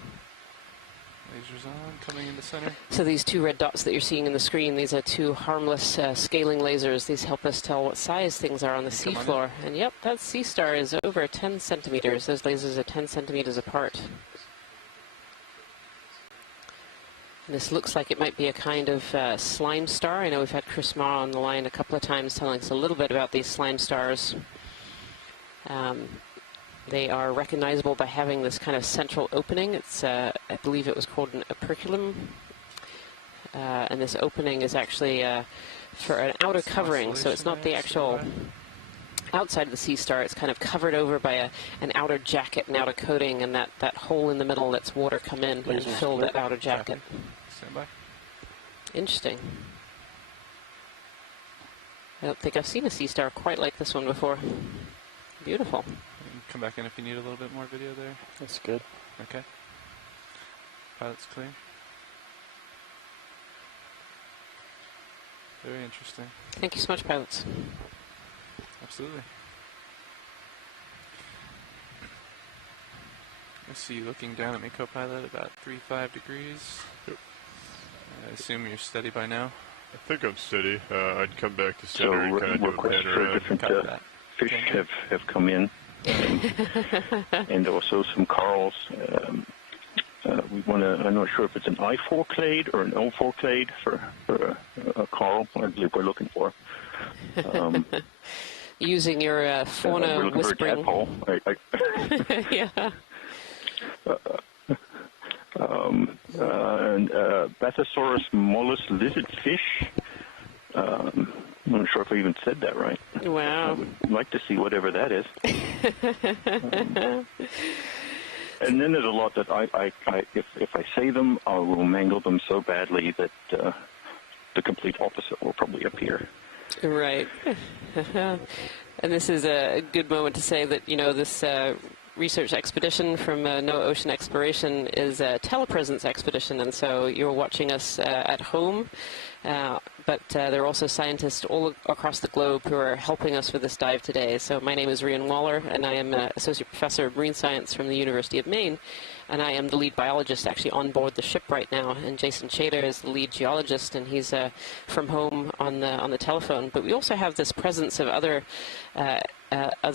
Lasers on, coming into center. So these two red dots that you're seeing in the screen, these are two harmless scaling lasers. These help us tell what size things are on the seafloor. And yep, that sea star is over 10 centimeters. Those lasers are 10 centimeters apart. And this looks like it might be a kind of slime star. I know we've had Chris Marr on the line a couple of times telling us a little bit about these slime stars. They are recognizable by having this kind of central opening. It's, I believe it was called an operculum. And this opening is actually for an outer covering, so it's not the actual outside of the sea star. It's kind of covered over by an outer jacket, an outer coating, and that hole in the middle lets water come in and fill that outer jacket. Stand by. Interesting. I don't think I've seen a sea star quite like this one before. Beautiful. Come back in if you need a little bit more video there. That's good. Okay. Pilot's clear. Very interesting. Thank you so much, pilots. Absolutely. I see you looking down at me, co-pilot, about 3-5 degrees. Yep. I assume you're steady by now. I think I'm steady. I'd come back to So center and kind of do a requests pan for around. different Copy that. fish Okay. have come in, and also some corals. We want to. I'm not sure if it's an I4 clade or an O4 clade for a coral. I believe we're looking for. Using your fauna we're looking whispering. for a tadpole. Yeah. And Bathosaurus mollis lizard fish. I'm not sure if I even said that right. I Wow. would like to see whatever that is. And then there's a lot that if I say them, I will mangle them so badly that the complete opposite will probably appear. Right. And this is a good moment to say that, you know, this research expedition from NOAA Ocean Exploration is a telepresence expedition, and so you're watching us at home, but there are also scientists all across the globe who are helping us with this dive today. So my name is Rian Waller, and I am Associate Professor of Marine Science from the University of Maine, and I am the lead biologist actually on board the ship right now, and Jason Chater is the lead geologist, and he's from home on the telephone. But we also have this presence of other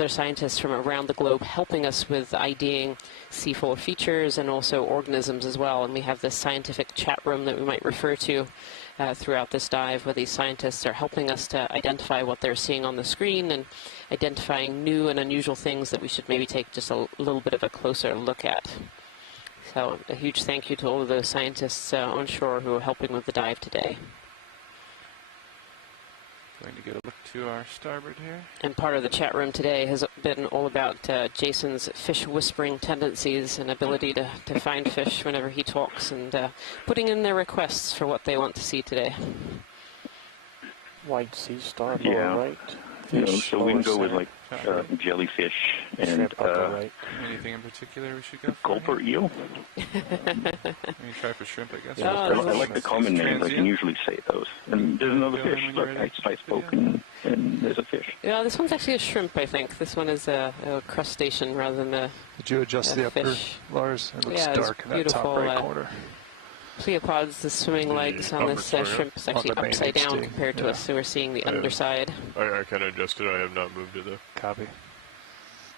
scientists from around the globe helping us with IDing seafloor features and also organisms as well. And we have this scientific chat room that we might refer to throughout this dive, where these scientists are helping us to identify what they're seeing on the screen and identifying new and unusual things that we should maybe take just a little bit of a closer look at. So a huge thank you to all of those scientists on shore who are helping with the dive today. Going to get a look to our starboard here. And part of the chat room today has been all about Jason's fish whispering tendencies and ability to find fish whenever he talks, and putting in their requests for what they want to see today. White sea star, Yeah. right? You know, Fish, so we can lower go with center. like jellyfish and Shrimp upper right. Anything in particular we should go for? gulper eel. Maybe try for shrimp, I guess. Yeah, I like the common names. I can usually say those. And there's another Go fish. in when Look, you're I ready. spoke and there's a fish. Yeah, this one's actually a shrimp, I think. This one is a crustacean rather than a Did you adjust the upper, fish. Lars? It looks Yeah, it's dark in that top beautiful, right corner. pleopods. The swimming legs on this upper corner. shrimp is On actually the main upside down HD, compared to yeah. us, so we're seeing the Yeah. underside. I kind of adjusted. I have not moved it though. Copy.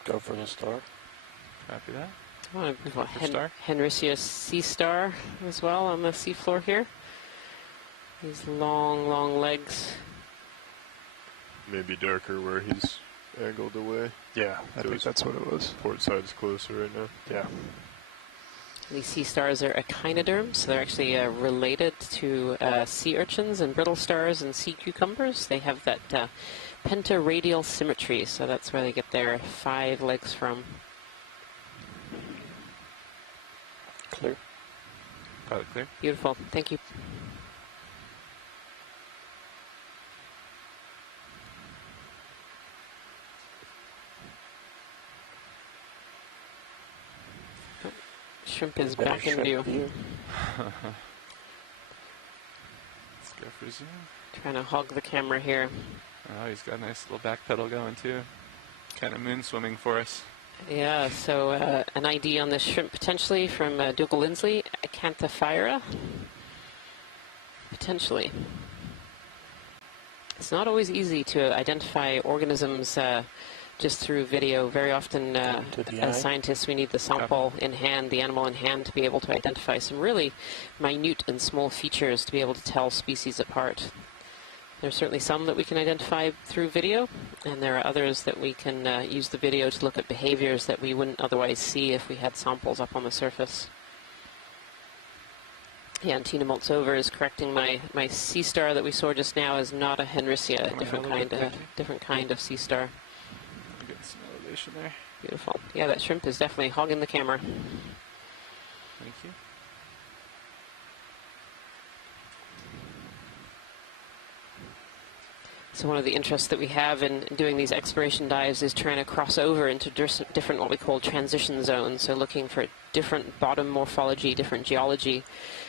Go for the star. Copy that. Oh, we've got For star? Henrysia sea star as well on the seafloor here. These long, long legs. Maybe darker where he's angled away. Yeah, I So think it's- that's what it was. Port side's closer right now. Yeah. These sea stars are echinoderms, so they're actually related to sea urchins and brittle stars and sea cucumbers. They have that pentaradial symmetry, so that's where they get their 5 legs from. Clear. Pilot clear. Beautiful. Thank you. Shrimp is back in view. Let's go for zoom. Trying to hog the camera here. Oh, he's got a nice little back pedal going too. Kind of moon swimming for us. Yeah, so an ID on this shrimp potentially from Dougal Lindsley, Acanthophyra. Potentially. It's not always easy to identify organisms just through video. Very often, as scientists, we need the sample in hand, the animal in hand, to be able to identify some really minute and small features to be able to tell species apart. There's certainly some that we can identify through video, and there are others that we can use the video to look at behaviors that we wouldn't otherwise see if we had samples up on the surface. Yeah, and Tina Moltzover is correcting my sea star that we saw just now is not a Henricea, a different kind of sea star. Getting some elevation there. Beautiful. Yeah, that shrimp is definitely hogging the camera. Thank you. So one of the interests that we have in doing these exploration dives is trying to cross over into different what we call transition zones, so looking for different bottom morphology, different geology.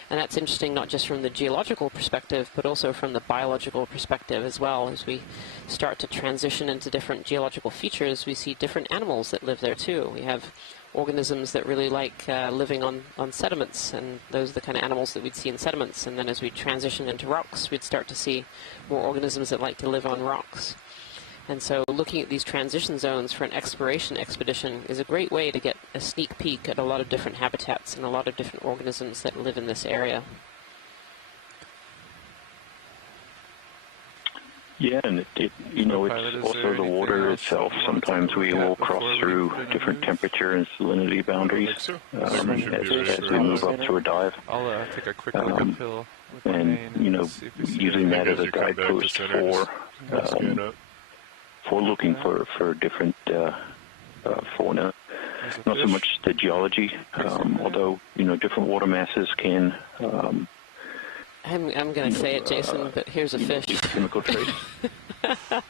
And that's interesting not just from the geological perspective, but also from the biological perspective as well. As we start to transition into different geological features, we see different animals that live there too. We have organisms that really like living on sediments, and those are the kind of animals that we'd see in sediments. And then as we transition into rocks, we'd start to see more organisms that like to live on rocks. And so looking at these transition zones for an exploration expedition is a great way to get a sneak peek at a lot of different habitats and a lot of different organisms that live in this area. Yeah, and it's also the water itself. Sometimes we will cross through different temperature and salinity boundaries as we move up to a dive. I'll take a quick look uphill with my And, main and see if we see using that as a you come back to guidepost center, for looking for different fauna. Not so much the geology, although, different water masses can... I'm going to say it, Jason, but here's a fish. Chemical trace. I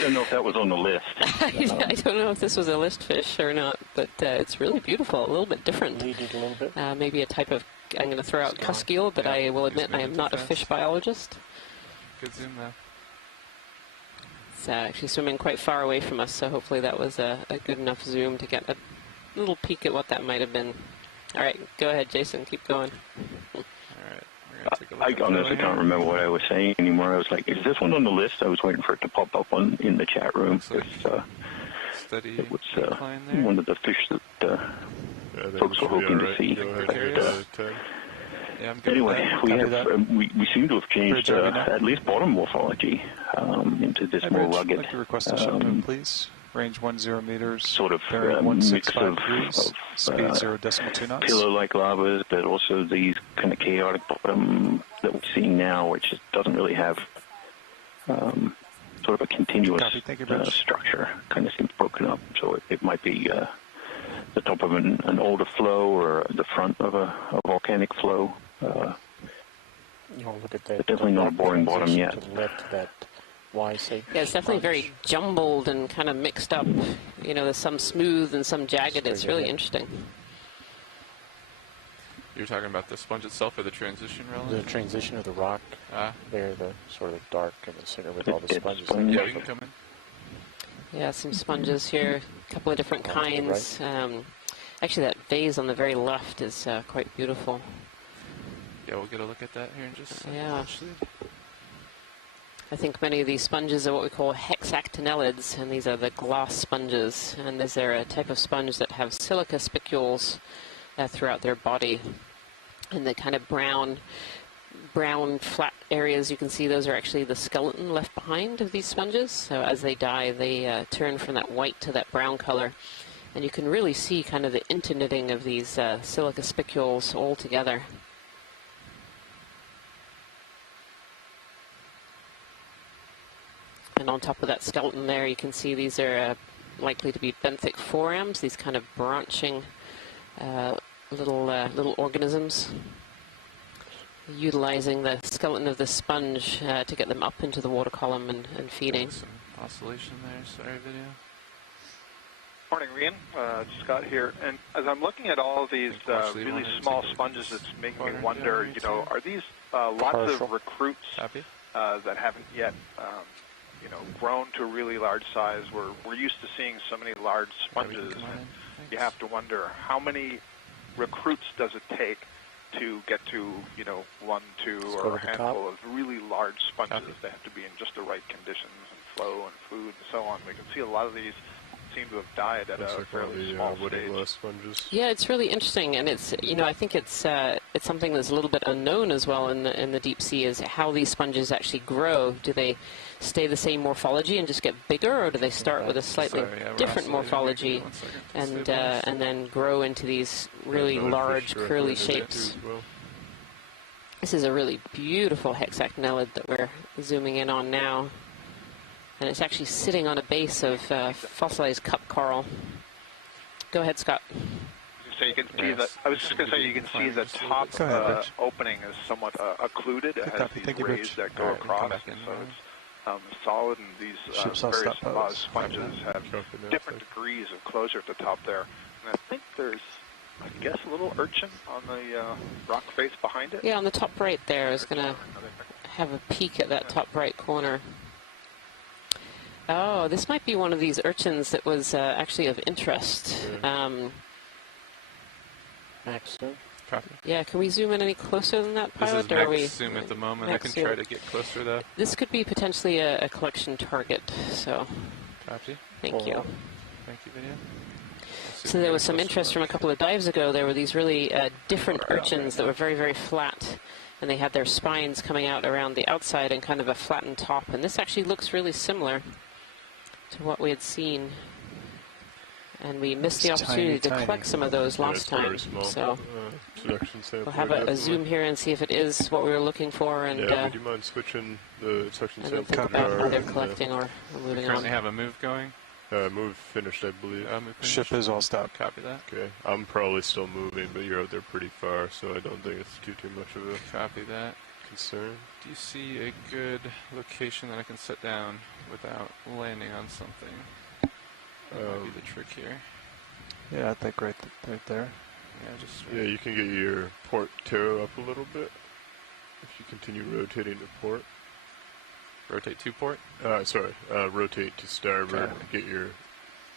don't know if that was on the list. I don't know if this was a list fish or not, but it's really beautiful, a little bit different. Leaded a little bit. Maybe a type of, I'm going to throw out cuskeel, but I will admit I am not a fish biologist. Good zoom though. It's actually swimming quite far away from us, so hopefully that was a good enough zoom to get a little peek at what that might have been. All right, go ahead, Jason, keep going. I honestly can't remember what I was saying anymore. I was like, is this one on the list? I was waiting for it to pop up in the chat room. Steady it was decline there. one of the fish that folks were hoping to see. Yeah, I'm good anyway, with that. we seem to have changed at least bottom morphology into this more rugged. I'd like to request a shutdown, please. Range 10 meters. Sort of bearing mix 165 of degrees. Speed 0.2 knots. Pillow-like lavas, but also these kind of chaotic bottom that we're seeing now, which doesn't really have sort of a continuous structure. Kind of seems broken up, so it might be the top of an older flow or the front of a volcanic flow. Look at that. But definitely not a boring bottom yet. To the left of that Y-shaped Yeah, it's definitely very jumbled and kind of mixed up. There's some smooth and some jagged. It's really interesting. You're talking about the sponge itself or the transition relic? The transition of the rock. There, the sort of dark in the center with all the sponges. Yeah, you can come in. Yeah, some sponges here, a couple of different kinds. Actually, that vase on the very left is quite beautiful. Yeah, we'll get a look at that here in just a second. Yeah. Actually. I think many of these sponges are what we call hexactinellids, and these are the glass sponges. And these are a type of sponge that have silica spicules throughout their body. And the kind of brown flat areas you can see, those are actually the skeleton left behind of these sponges. So as they die, they turn from that white to that brown color. And you can really see kind of the interknitting of these silica spicules all together. And on top of that skeleton there, you can see these are likely to be benthic forams, these kind of branching little organisms, utilizing the skeleton of the sponge to get them up into the water column and feeding. Some oscillation there. Sorry, video. Morning, Rian. Scott here. And as I'm looking at all of these really small sponges, it's making me wonder, you know, are these lots of recruits that haven't yet, you know, grown to a really large size? We're used to seeing so many large sponges, and you have to wonder how many recruits does it take to get to, you know, one, two, or a handful of really large sponges. They have to be in just the right conditions and flow and food and so on. We can see a lot of these seem to have died at a fairly small stage. Sponges. Yeah, it's really interesting, and it's, you know, I think it's something that's a little bit unknown as well in the deep sea, is how these sponges actually grow. Do they stay the same morphology and just get bigger, or do they start with a slightly different morphology and then grow into these really large curly shapes? This is a really beautiful hexactinellid that we're zooming in on now. And it's actually sitting on a base of fossilized cup coral. Go ahead, Scott. So you can see that. I was just going to say you can see the top opening is somewhat occluded. It has these rays that go across, so it's solid. And these various sponges have different degrees of closure at the top there. And I think there's, I guess, a little urchin on the rock face behind it. Yeah, on the top right there. I was going to have a peek at that top right corner. Oh, this might be one of these urchins that was actually of interest. Excellent. Yeah, can we zoom in any closer than that, Pilot? This is max zoom at the moment. I can try to get closer, though. This could be potentially a collection target, so Copy. Thank you. Thank you, video. So there was some interest from a couple of dives ago. There were these really different urchins that were very, very flat, and they had their spines coming out around the outside and kind of a flattened top. And this actually looks really similar to what we had seen. And we missed the opportunity to collect some of those last time. So we'll have a zoom here and see if it is what we were looking for. And would you mind switching the section sample? Think about either collecting or moving on. Currently have a move going. Move finished, I believe. Move finished. Ship is all stopped. Copy that. Okay, I'm probably still moving, but you're out there pretty far, so I don't think it's too much of a Copy that. concern. Do you see a good location that I can sit down without landing on something? That might be the trick here. Yeah, I think right there. Yeah, You can get your port tail up a little bit if you continue rotating to port. Rotate to port? Sorry, rotate to starboard. Get your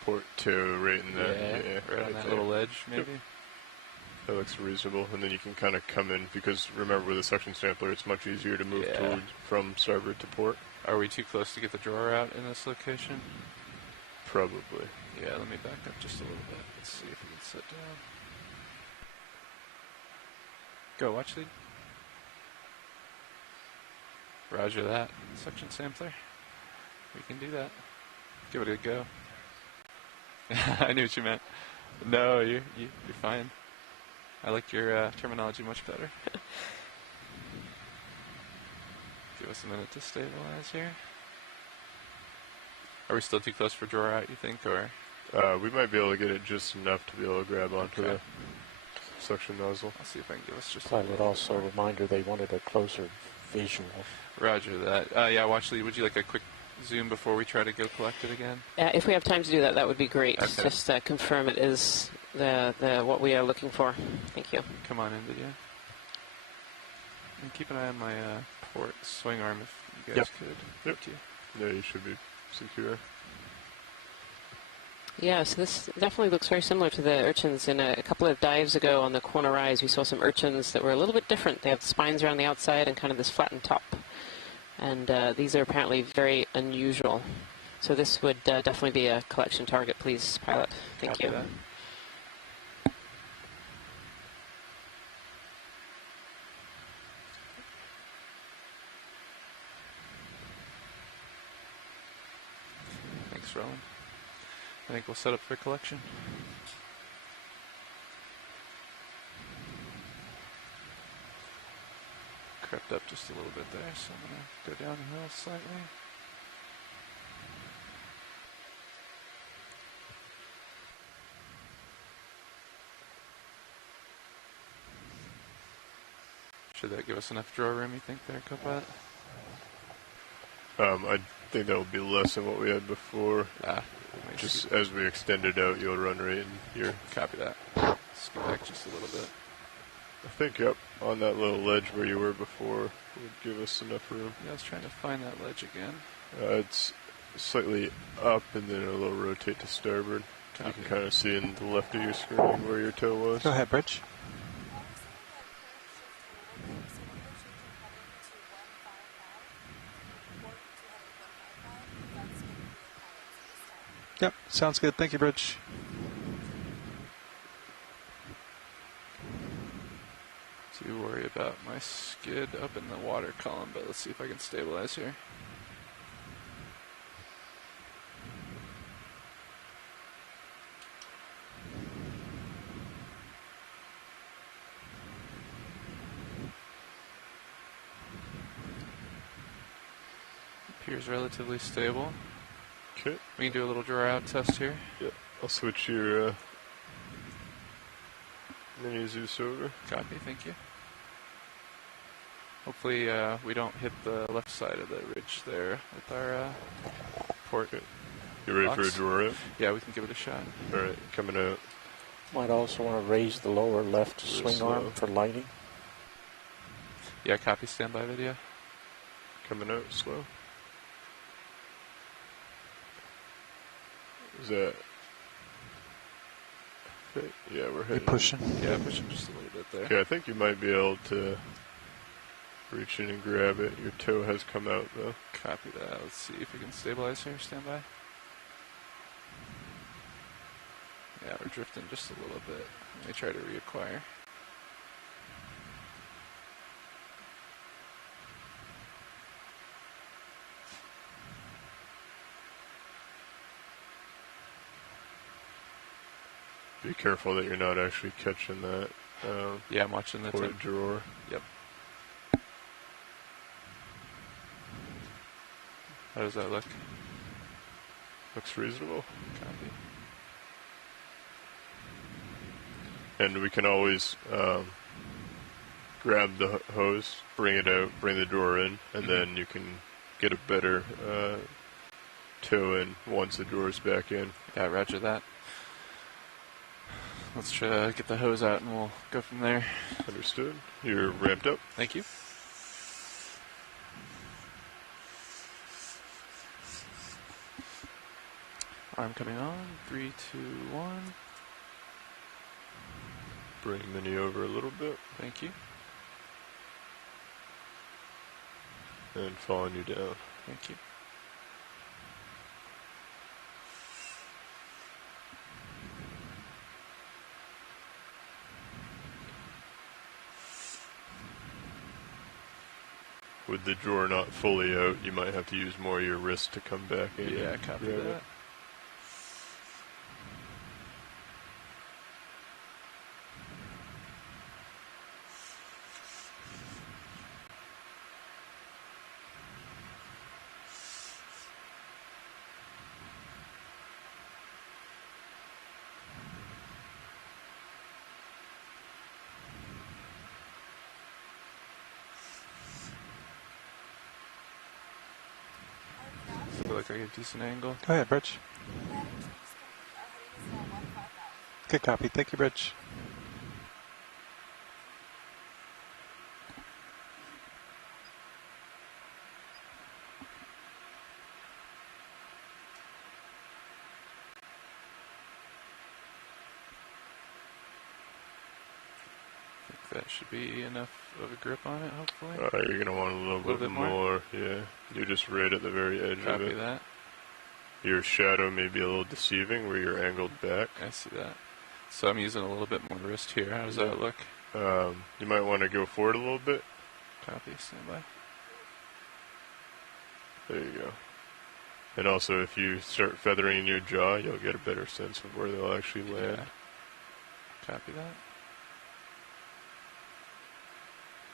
port tail right in that. Right on that little edge, maybe. Yep. That looks reasonable, and then you can kind of come in, because remember with a suction sampler, it's much easier to move from starboard to port. Are we too close to get the drawer out in this location? Probably. Yeah, let me back up just a little bit. Let's see if we can sit down. Go, watch lead. Roger that. Suction sampler. We can do that. Give it a go. I knew what you meant. No, you're fine. I like your terminology much better. Give us a minute to stabilize here. Are we still too close for drawer out, you think, or? We might be able to get it just enough to be able to grab onto the suction nozzle. I'll see if I can give us just Pilot also a reminder they wanted a closer visual. Roger that. Yeah, watch lead. Would you like a quick zoom before we try to go collect it again? If we have time to do that, that would be great. Okay. Just confirm it is the what we are looking for. Thank you. Come on in, video. And keep an eye on my port swing arm if you guys could. Yep. Thank you. Yeah, you should be secure. Yeah, so this definitely looks very similar to the urchins. In a couple of dives ago on the corner rise, we saw some urchins that were a little bit different. They have spines around the outside and kind of this flattened top. And these are apparently very unusual. So this would definitely be a collection target, please, Pilot. Thank you. That. Thanks, Rowan. I think we'll set up for collection. crept up just a little bit there, so I'm going to go down the hill slightly. Should that give us enough draw room, you think, there, Co-Pilot? I think that will be less than what we had before. Just as we extend it out, you'll run right in here. Copy that. Scoot back just a little bit. I think up on that little ledge where you were before would give us enough room. Yeah, I was trying to find that ledge again. It's slightly up and then a little rotate to starboard. Copy. You can kind of see in the left of your screen where your toe was. Go ahead, Bridge. Yep, sounds good. Thank you, Bridge. Do worry about my skid up in the water column, but let's see if I can stabilize here. Appears relatively stable. Okay. We can do a little draw out test here. Yep. I'll switch your mini Zeus over. Copy, thank you. Hopefully we don't hit the left side of the ridge there with our port. Okay. You ready for a draw out? Yeah, we can give it a shot. Alright, coming out. Might also want to raise the lower left swing arm for lighting. Yeah, copy, standby video. Coming out slow. Is that... Okay. Yeah, we're hitting. You're pushing. Yeah, pushing just a little bit there. Okay, I think you might be able to reach in and grab it. Your toe has come out though. Copy that. Let's see if we can stabilize here. Standby. Yeah, we're drifting just a little bit. Let me try to reacquire. Be careful that you're not actually catching that. Yeah, I'm watching the port drawer. Yep. How does that look? Looks reasonable. Copy. And we can always grab the hose, bring it out, bring the drawer in, and then you can get a better toe in once the drawer's back in. Yeah, roger that. Let's try to get the hose out and we'll go from there. Understood. You're ramped up. Thank you. Arm coming on. 3, 2, 1. Bring Mini over a little bit. Thank you. And following you down. Thank you. With the drawer not fully out, you might have to use more of your wrist to come back in. Yeah, copy that. It. Look like a decent angle. Go ahead, Bridge. Good copy. Thank you, Bridge. That should be enough of a grip on it, hopefully. You're going to want a little bit more. Yeah, you're just right at the very edge of it. Copy that. Your shadow may be a little deceiving where you're angled back. I see that. So I'm using a little bit more wrist here. How does that look? You might want to go forward a little bit. Copy, standby. There you go. And also, if you start feathering in your jaw, you'll get a better sense of where they'll actually land. Yeah. Copy that.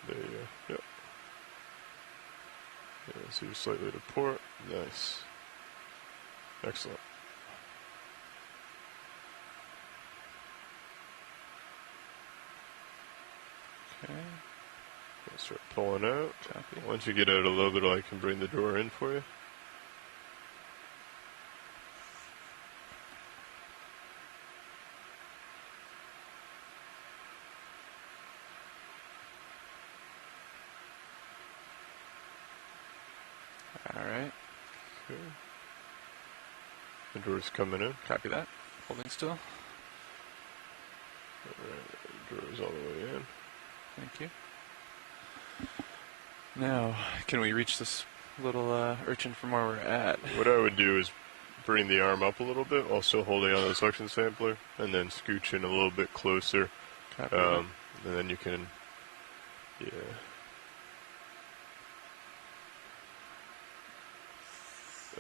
There you go. Yep. So you're slightly to port. Nice. Excellent. Okay. Let's start pulling out. Copy. Once you get out a little bit, I can bring the door in for you. Alright. Okay. The door's coming in. Copy that. Holding still. Alright, the door's all the way in. Thank you. Now, can we reach this little urchin from where we're at? What I would do is bring the arm up a little bit while still holding on to the suction sampler, and then scooch in a little bit closer. Copy. And then you can, yeah.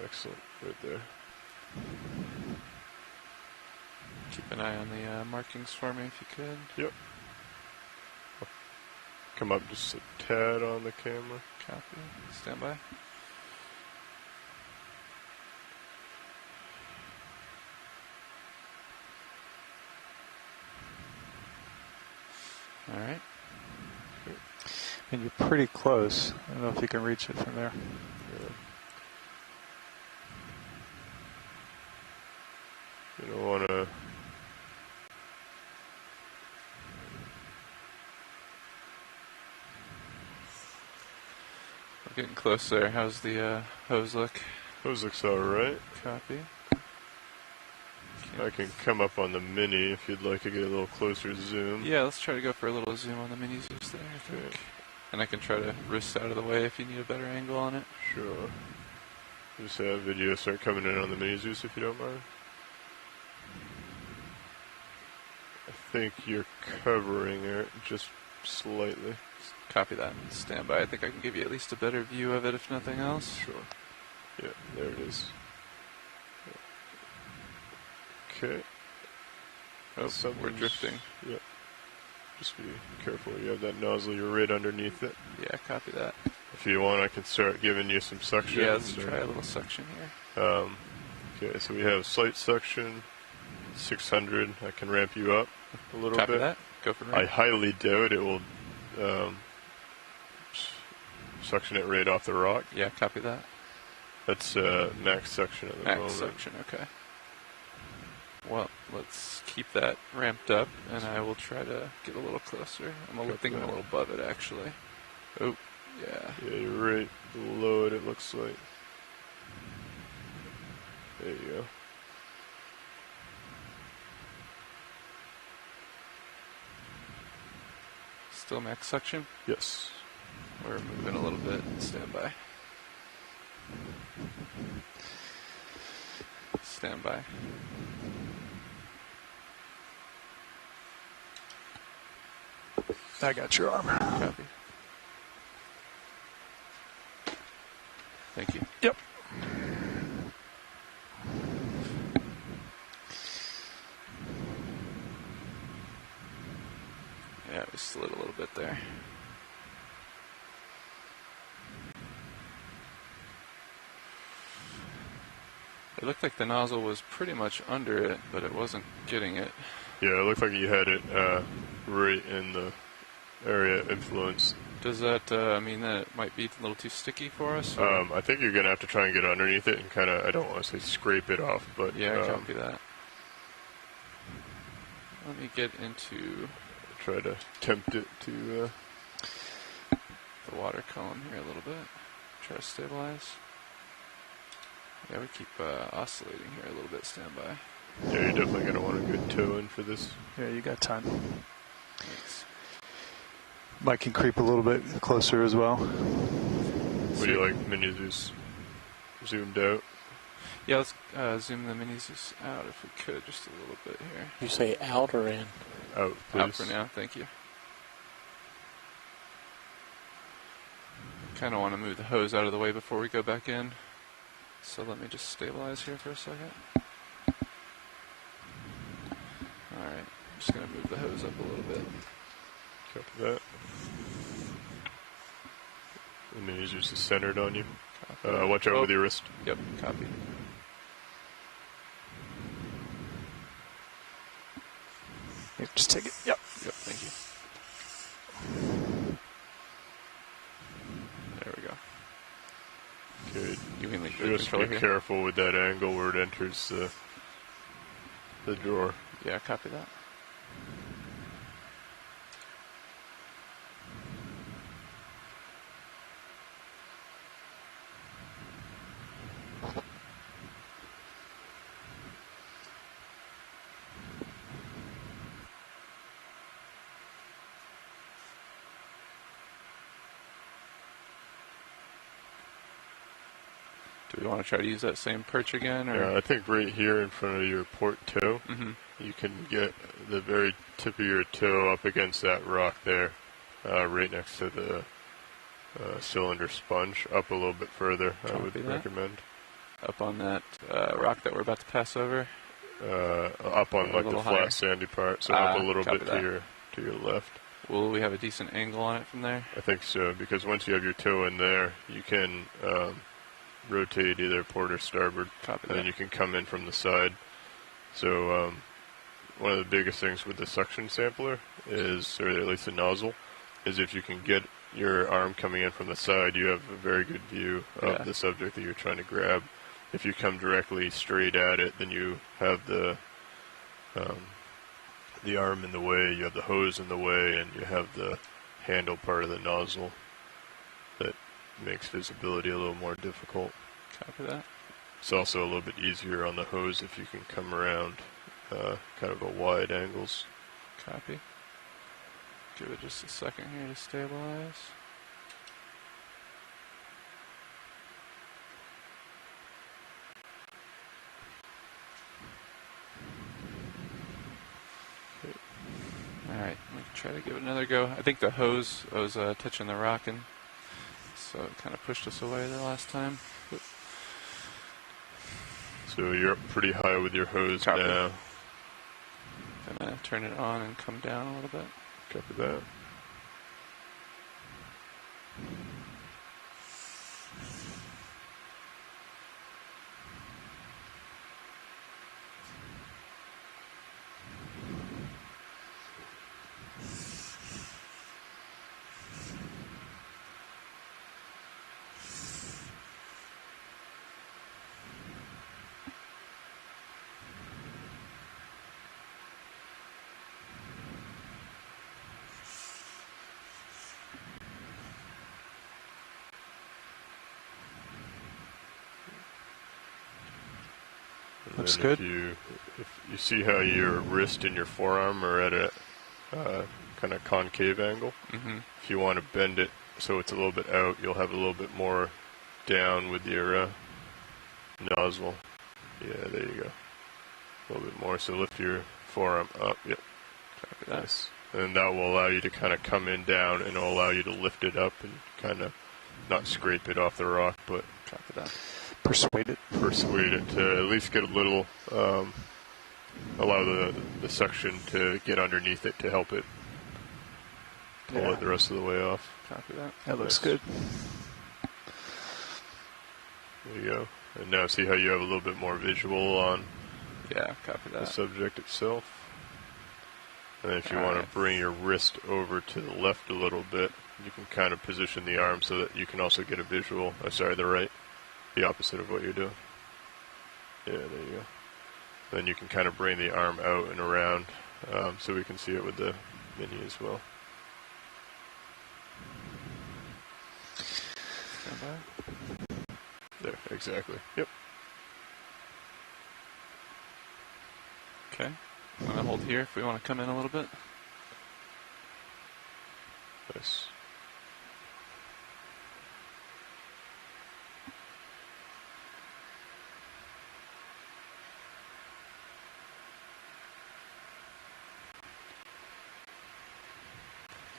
Excellent, right there. Keep an eye on the markings for me if you could. Yep. I'll come up just a tad on the camera. Copy. Stand by. Alright. And you're pretty close. I don't know if you can reach it from there. Yeah. You don't want to... We're getting close there. How's the hose look? Hose looks alright. Copy. I can come up on the mini if you'd like to get a little closer zoom. Yeah, let's try to go for a little zoom on the mini Zeus there, I think. Okay. And I can try to wrist out of the way if you need a better angle on it. Sure. Just have video start coming in on the mini Zeus if you don't mind. I think you're covering it just slightly. Copy that. Stand by. I think I can give you at least a better view of it if nothing else. Sure. Yeah, there it is. Okay. Oh, we're drifting. Yep. Just be careful. You have that nozzle. You're right underneath it. Yeah, copy that. If you want, I can start giving you some suction. Yeah, let's try a little suction here. Okay, so we have slight suction, 600. I can ramp you up a little Copy bit. that. Go for I ramp. highly doubt it will suction it right off the rock. Yeah, copy that. That's max suction at the moment. Max suction, okay. Well, let's keep that ramped up, and I will try to get a little closer. I'm thinking a little above it, actually. Oh, yeah. Yeah, you're right below it, it looks like. There you go. Still max suction? Yes. We're moving a little bit. Stand by. Stand by. I got your arm. Copy. Thank you. Yep. Yeah, we slid a little bit there. It looked like the nozzle was pretty much under it, but it wasn't getting it. Yeah, it looked like you had it right in the area influence. Does that mean that it might be a little too sticky for us? I think you're going to have to try and get underneath it and kind of, I don't want to say scrape it off, but... Yeah, I copy that. Let me get into... Try to tempt it to... the water column here a little bit. Try to stabilize. Yeah, we keep oscillating here a little bit. Stand by. Yeah, you're definitely going to want a good toe in for this. Yeah, you got time. Thanks. Mike can creep a little bit closer as well. What do you like, mini Zeus zoomed out? Yeah, let's zoom the mini Zeus out if we could, just a little bit here. You say out or in? Out, please. Out for now, thank you. Kind of want to move the hose out of the way before we go back in. So let me just stabilize here for a second. Alright, I'm just going to move the hose up a little bit. Copy that. The mini Zeus is centered on you. Watch out with your wrist. Yep, copy. Here, just take it. Yep. Yep, thank you. There we go. Okay, You mean like just be careful with that angle where it enters the drawer. Yeah, copy that. Do we want to try to use that same perch again? Or? Yeah, I think right here in front of your port toe, you can get the very tip of your toe up against that rock there, right next to the cylinder sponge, up a little bit further, I would recommend. Up on that rock that we're about to pass over? Up on like the flat sandy part, so up a little bit to your left. Will we have a decent angle on it from there? I think so, because once you have your toe in there, you can rotate either port or starboard, and then you can come in from the side. So one of the biggest things with the suction sampler is, or at least the nozzle, is if you can get your arm coming in from the side, you have a very good view of the subject that you're trying to grab. If you come directly straight at it, then you have the arm in the way, you have the hose in the way, and you have the handle part of the nozzle that makes visibility a little more difficult. Copy that. It's also a little bit easier on the hose if you can come around kind of a wide angles. Copy. Give it just a second here to stabilize. Alright, we can try to give it another go. I think the hose was touching the rocking, so it kind of pushed us away the last time. So you're up pretty high with your hose now. Gonna turn it on and come down a little bit. Copy that. Looks good. If you see how your wrist and your forearm are at a kind of concave angle, if you want to bend it so it's a little bit out, you'll have a little bit more down with your nozzle. Yeah, there you go. A little bit more. So lift your forearm up. Yep. Nice. And that will allow you to kind of come in down, and it'll allow you to lift it up and kind of not scrape it off the rock, but copy that. Persuade it to at least get a little, allow the suction to get underneath it to help it pull it the rest of the way off. Copy that. That looks good. There you go. And now see how you have a little bit more visual on copy that. The subject itself. And then if you want to bring your wrist over to the left a little bit, you can kind of position the arm so that you can also get a visual, the right. The opposite of what you're doing. Yeah, there you go. Then you can kind of bring the arm out and around so we can see it with the mini as well. Stand by. There, exactly. Yep. Okay. I'm going to hold here if we want to come in a little bit. Nice.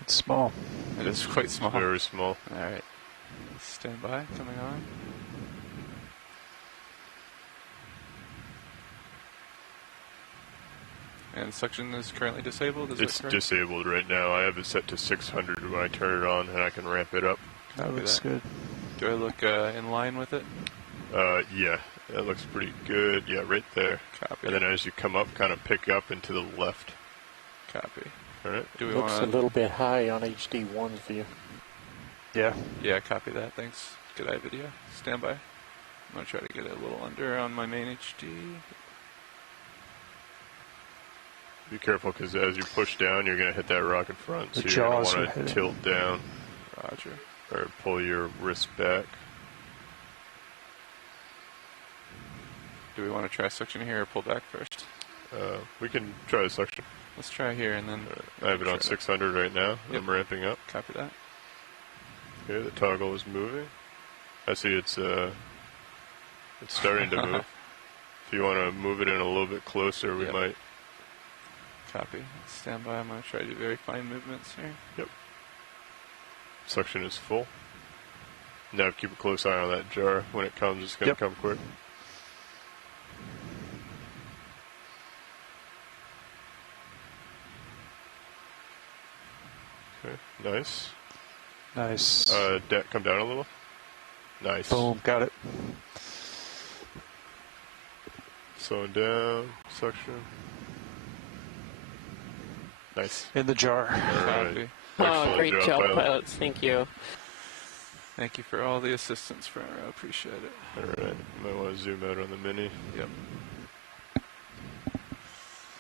It's small. It is quite small. Very small. All right. Stand by. Coming on. And suction is currently disabled? It's disabled right now. I have it set to 600 when I turn it on, and I can ramp it up. That looks good. Do I look in line with it? Yeah, that looks pretty good. Yeah, right there. Copy. And then as you come up, kind of pick up and to the left. Copy. All right. Do we Looks want a little bit high on HD1's view. Yeah. Yeah, copy that. Thanks. Good eye video. Stand by. I'm going to try to get it a little under on my main HD. Be careful, because as you push down, you're going to hit that rock in front. The So you're going jaws to are want to hitting. tilt down Roger. or pull your wrist back. Do we want to try suction here or pull back first? We can try the suction. Let's try here and then... I have it on 600 right now. Yep. I'm ramping up. Copy that. Okay, the toggle is moving. I see it's starting to move. If you want to move it in a little bit closer, we might. Copy. Stand by. I'm going to try to do very fine movements here. Yep. Suction is full. Now keep a close eye on that jar. When it comes, it's going to come quick. Okay, nice. Nice. Come down a little. Nice. Boom, got it. Slowing down, suction. Nice. In the jar. All right. Oh, great job, pilot. pilots. Thank you. Thank you for all the assistance, Farrow. I appreciate it. All right. Might want to zoom out on the mini. Yep.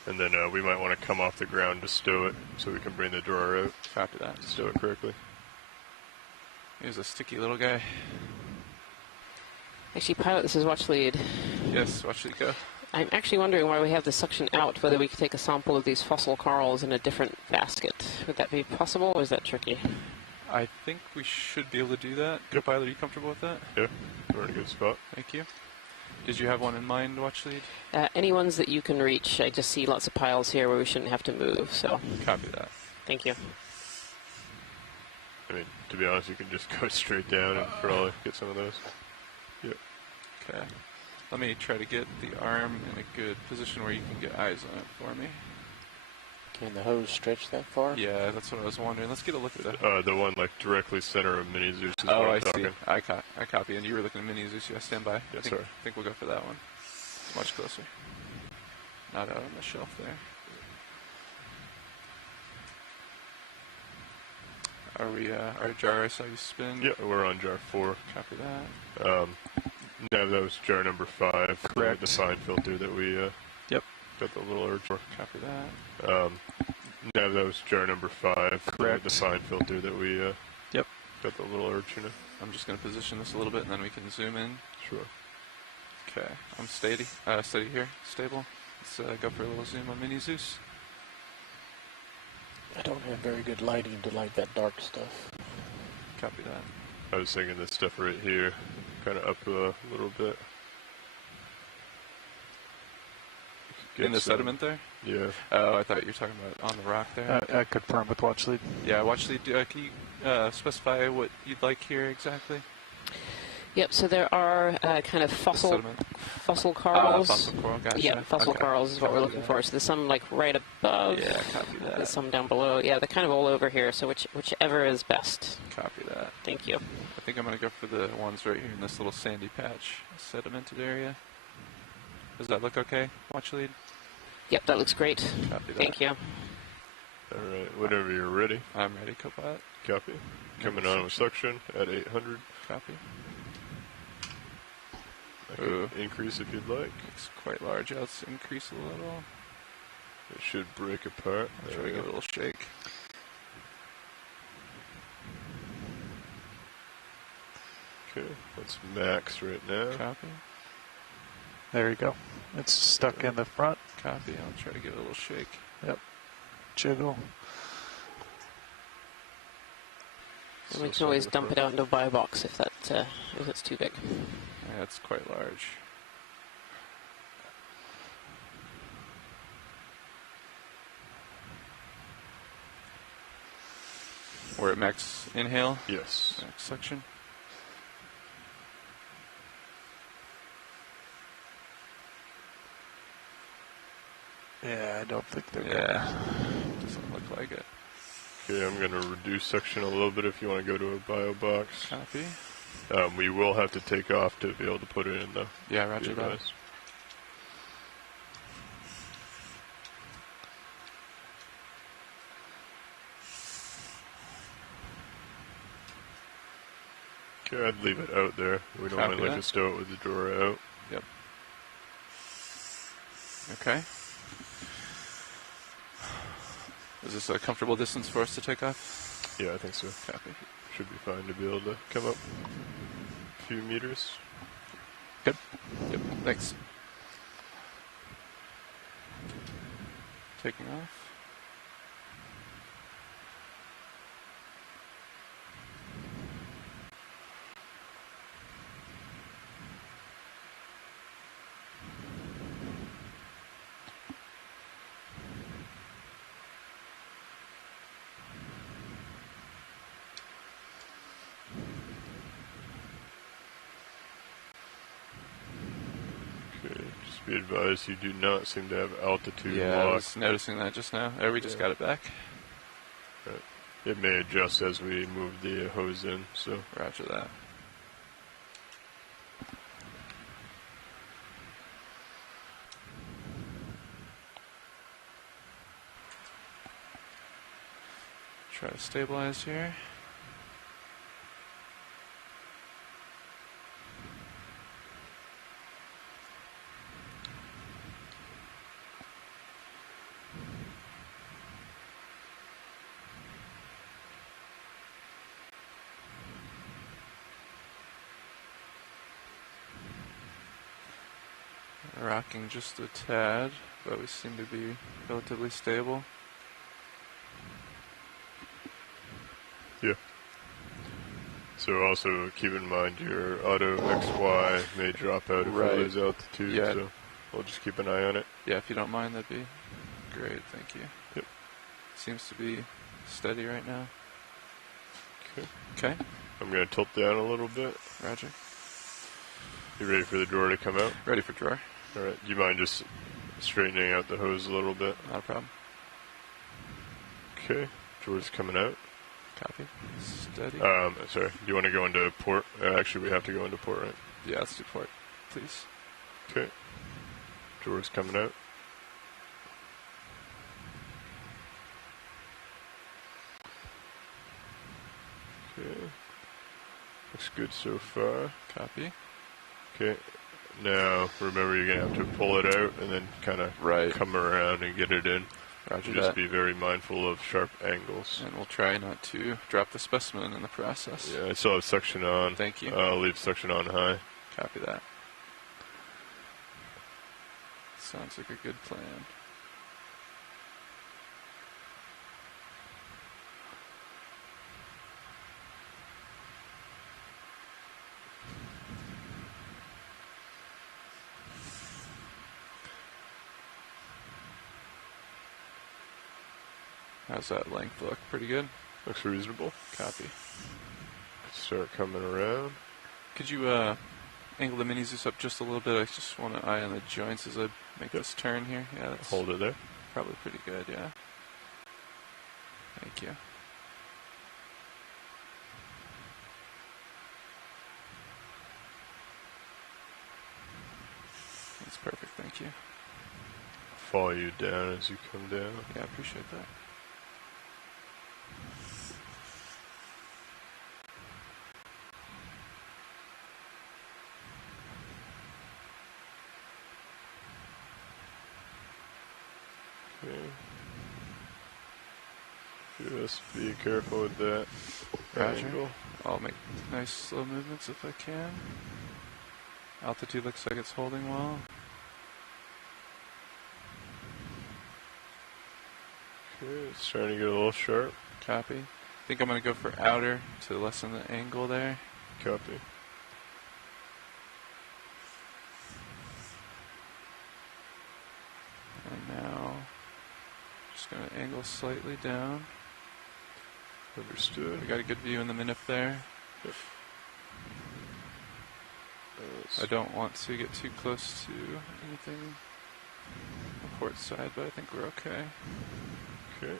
And then we might want to come off the ground to stow it so we can bring the drawer out. Copy that. Stow it correctly. Here's a sticky little guy. Actually, pilot, this is watch lead. Yes, watch it go. I'm actually wondering why we have the suction out, whether we could take a sample of these fossil corals in a different basket. Would that be possible, or is that tricky? I think we should be able to do that. Good pilot, are you comfortable with that? Yeah, we're in a good spot. Thank you. Did you have one in mind, watch lead? Any ones that you can reach. I just see lots of piles here where we shouldn't have to move, so Copy that. thank you. I mean, to be honest, you can just go straight down and probably get some of those. Yep. Okay. Let me try to get the arm in a good position where you can get eyes on it for me. Can the hose stretch that far? Yeah, that's what I was wondering. Let's get a look at that. The one like directly center of Mini Zeus is Oh, what I'm I talking. see. I copy. And you were looking at Mini Zeus. Yeah, stand by. Yes, I sir. think we'll go for that one. Much closer. Not out on the shelf there. Are we, our jar, I saw you spin. Yeah, we're on jar 4. Copy that. Now that was jar number 5. Correct. The fine filter that we Yep. got the little urge for. Copy that. Now that was jar number 5. Correct. The fine filter that we Yep. got the little urge, you know. I'm just going to position this a little bit and then we can zoom in. Sure. Okay, I'm steady here, stable. Let's go for a little zoom on Mini Zeus. I don't have very good lighting to light that dark stuff. Copy that. I was thinking this stuff right here, kind of up a little bit. Get In the some- sediment there? Yeah. Oh, I thought you were talking about on the rock there. I confirm with watch lead. Yeah, watch lead. Can you specify what you'd like here exactly? Yep, so there are kind of fossil Sediment. corals. Fossil coral, gotcha. Yeah, fossil Okay. corals is what we're Copy looking that. for. So there's some like right above. Yeah, copy that. There's some down below. Yeah, they're kind of all over here. So whichever is best. Copy that. Thank you. I think I'm going to go for the ones right here in this little sandy patch, sedimented area. Does that look okay? Watch lead. Yep, that looks great. Copy that. Thank you. All right. Whenever you're ready. I'm ready, co-pilot. Copy. Coming on with suction at 800. Copy. I can increase if you'd like. It's quite large. Let's increase a little. It should break apart. Try There to we give it a go. little shake. Okay, that's max right now. Copy. There you go. It's stuck in the front. Copy. I'll try to give it a little shake. Yep. Jiggle. And we can always dump it out into a buy box if it's too big. Yeah, it's quite large. We're at max inhale, Yes. max suction. Yeah, I don't think they're Yeah, doesn't look like it. Okay, I'm going to reduce suction a little bit if you want to go to a bio box. Copy. We will have to take off to be able to put it in the... Yeah, roger that. Okay, I'd leave it out there. We normally like to stow it with the drawer out. Yep. Okay. Is this a comfortable distance for us to take off? Yeah, I think so. Copy. Should be fine to be able to come up a few meters. Good. Yep, thanks. Taking off. Be advised, you do not seem to have altitude Yeah, lock. I was noticing that just now. We just got it back. Right. It may adjust as we move the hose in, so... Roger that. Try to stabilize here. Rocking just a tad, but we seem to be relatively stable. Yeah. So also keep in mind your auto XY may drop out if Right. you lose altitude, so we'll just keep an eye on it. Yeah, if you don't mind, that'd be great, thank you. Yep. Seems to be steady right now. Okay. Okay. I'm going to tilt down a little bit. Roger. You ready for the drawer to come out? Ready for drawer. Alright, do you mind just straightening out the hose a little bit? Not a problem. Okay, drawer's coming out. Copy. Steady. Sorry, do you want to go into port? Actually, we have to go into port, right? Yeah, let's do port, please. Okay. Drawer's coming out. Okay. Looks good so far. Copy. Okay. Now, remember you're going to have to pull it out and then kind of come around and get it in. Roger Just that. be very mindful of sharp angles. And we'll try not to drop the specimen in the process. Yeah, I still have suction on. Thank you. I'll leave suction on high. Copy that. Sounds like a good plan. How's that length look? Pretty good? Looks reasonable. Copy. Start coming around. Could you angle the mini Zeus up just a little bit? I just want an eye on the joints as I make this turn here. Yeah, that's hold it there. Probably pretty good, yeah. Thank you. That's perfect, thank you. Follow you down as you come down. Yeah, I appreciate that. Just be careful with that angle. I'll make nice slow movements if I can. Altitude looks like it's holding well. Okay, it's trying to get a little sharp. Copy. I think I'm going to go for outer to lessen the angle there. Copy. And now, just going to angle slightly down. Understood. We got a good view in the minute there. Yep. I don't want to get too close to anything on the port side, but I think we're okay. Okay.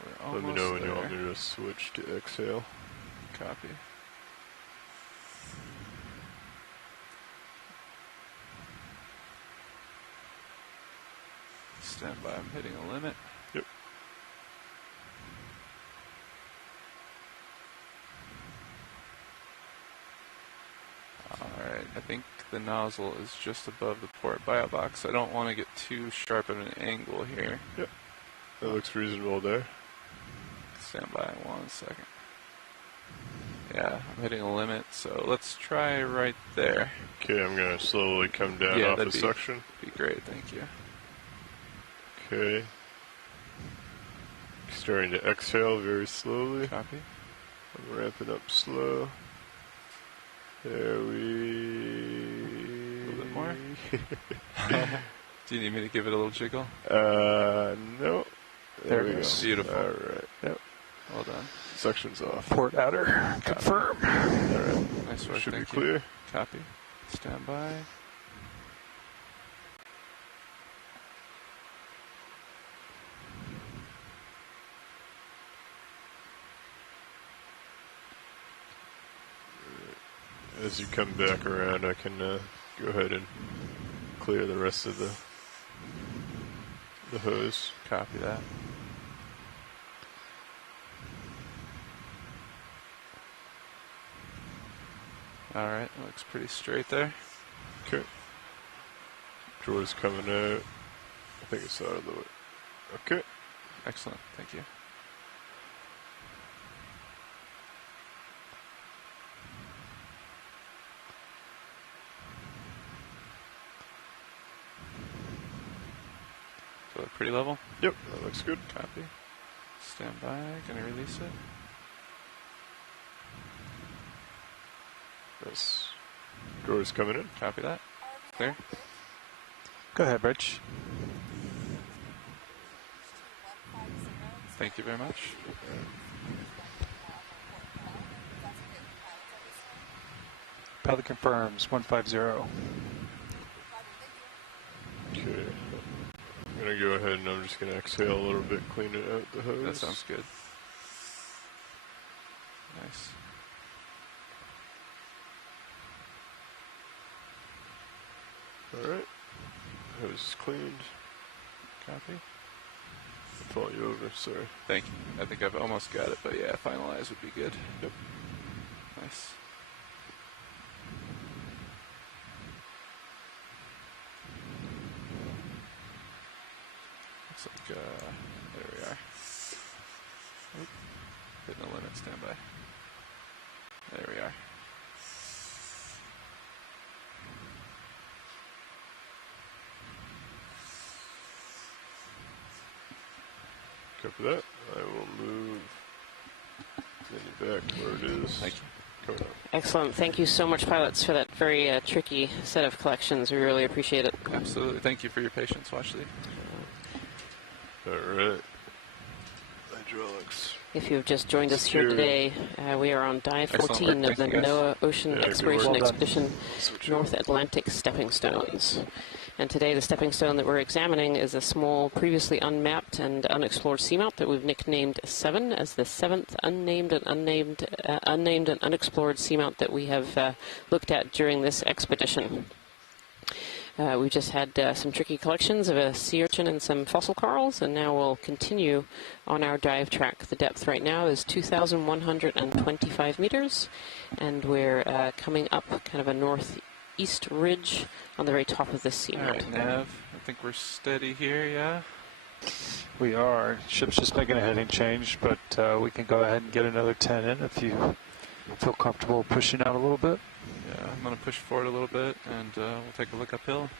We're Let almost me know when there. you want me to switch to exhale. Copy. stand by. I'm hitting a limit. Yep. Alright, I think the nozzle is just above the port buyout box. I don't want to get too sharp at an angle here. Yep. That looks reasonable there. Stand by 1 second. Yeah, I'm hitting a limit, so let's try right there. Okay, I'm going to slowly come down off the suction. Be great, thank you. Okay. Starting to exhale very slowly. Copy. I'm ramping up slow. There we... A little bit more? Do you need me to give it a little jiggle? No. There it we is. go. Beautiful. Alright. Yep. Well done. Suction's off. Port outer. Confirm. Alright. Nice work, Should be thank clear. you. Copy. Stand by. As you come back around, I can go ahead and clear the rest of the hose. Copy that. Alright, looks pretty straight there. Okay. Drawer's coming out. I think it's out of the way. Okay. Excellent, thank you. So pretty level? Yep, that looks good. Copy. Stand by, gonna release it. Nice. Drawer's coming in. Copy that. Clear. Go ahead, Rich. Thank you very much. Pilot confirms 150. Okay. I'm going to go ahead and I'm just going to exhale a little bit, clean it out the hose. That sounds good. Nice. Alright. Hose is cleaned. Copy. I'll follow you over, sorry. Thank you. I think I've almost got it, but yeah, finalize would be good. Yep. Nice. Looks like, there we are. Oop. Hitting the limit, stand by. There we are. Copy that. I will move Vinny back where it is. Thank you. Coming up. Excellent. Thank you so much, pilots, for that very tricky set of collections. We really appreciate it. Absolutely. Thank you for your patience, Washley. Alright. Hydraulics. If you've just joined us here today, we are on dive 14 of the NOAA Ocean Exploration Expedition North Atlantic Stepping Stones. And today the stepping stone that we're examining is a small, previously unmapped and unexplored seamount that we've nicknamed 7 as the seventh unnamed and unexplored seamount that we have looked at during this expedition. We've just had some tricky collections of a sea urchin and some fossil corals, and now we'll continue on our dive track. The depth right now is 2,125 meters, and we're coming up kind of a northeast ridge on the very top of this seamount. All right, Nav, I think we're steady here, yeah? We are. Ship's just making a heading change, but we can go ahead and get another 10 in if you feel comfortable pushing out a little bit. Yeah, I'm going to push forward a little bit, and we'll take a look uphill.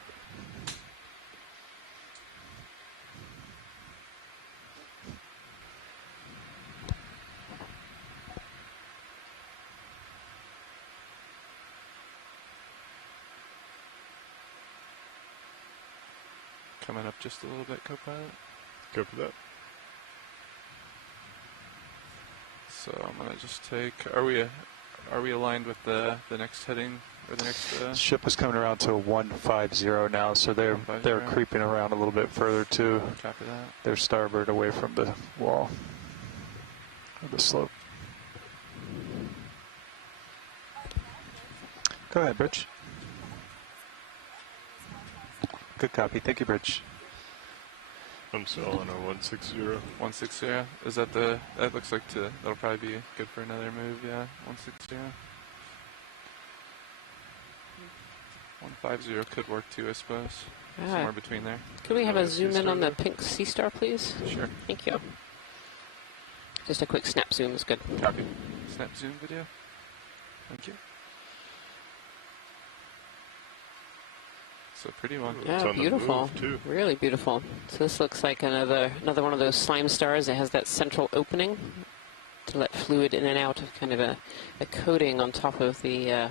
Coming up just a little bit, co-pilot. Copy that. So I'm going to just take... Are we aligned with the next heading or the next? Ship is coming around to 150 now, so they're creeping around a little bit further to Copy that. their starboard, away from the wall of the slope. Go ahead, Bridge. Good copy. Thank you, Bridge. I'm still on a 160. 160. Is that the? That looks like that'll probably be good for another move. Yeah, 160. 150 could work too, I suppose. Somewhere between there. Could we have a zoom in on the pink sea star, please? Sure. Thank you. Just a quick snap zoom is good. Copy. Snap zoom video. Thank you. It's a pretty one. Yeah, beautiful. Really beautiful. So this looks like another one of those slime stars. It has that central opening to let fluid in and out of kind of a coating on top of the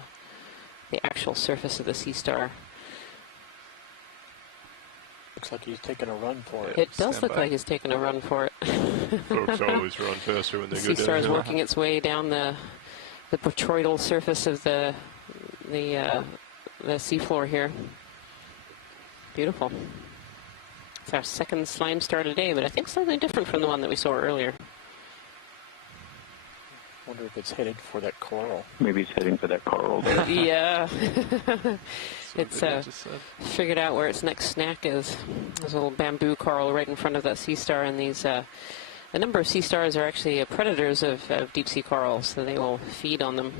actual surface of the sea star. Looks like he's taking a run for it. It does look like he's taking a run for it. Folks always run faster when they go down. The sea star is working its way down the botryoidal surface of the seafloor here. Beautiful. It's our second slime star today, but I think slightly different from the one that we saw earlier. I wonder if it's headed for that coral. Maybe it's heading for that coral there. Yeah. It's figured out where its next snack is. There's a little bamboo coral right in front of that sea star, and these a number of sea stars are actually predators of deep sea corals, so they will feed on them.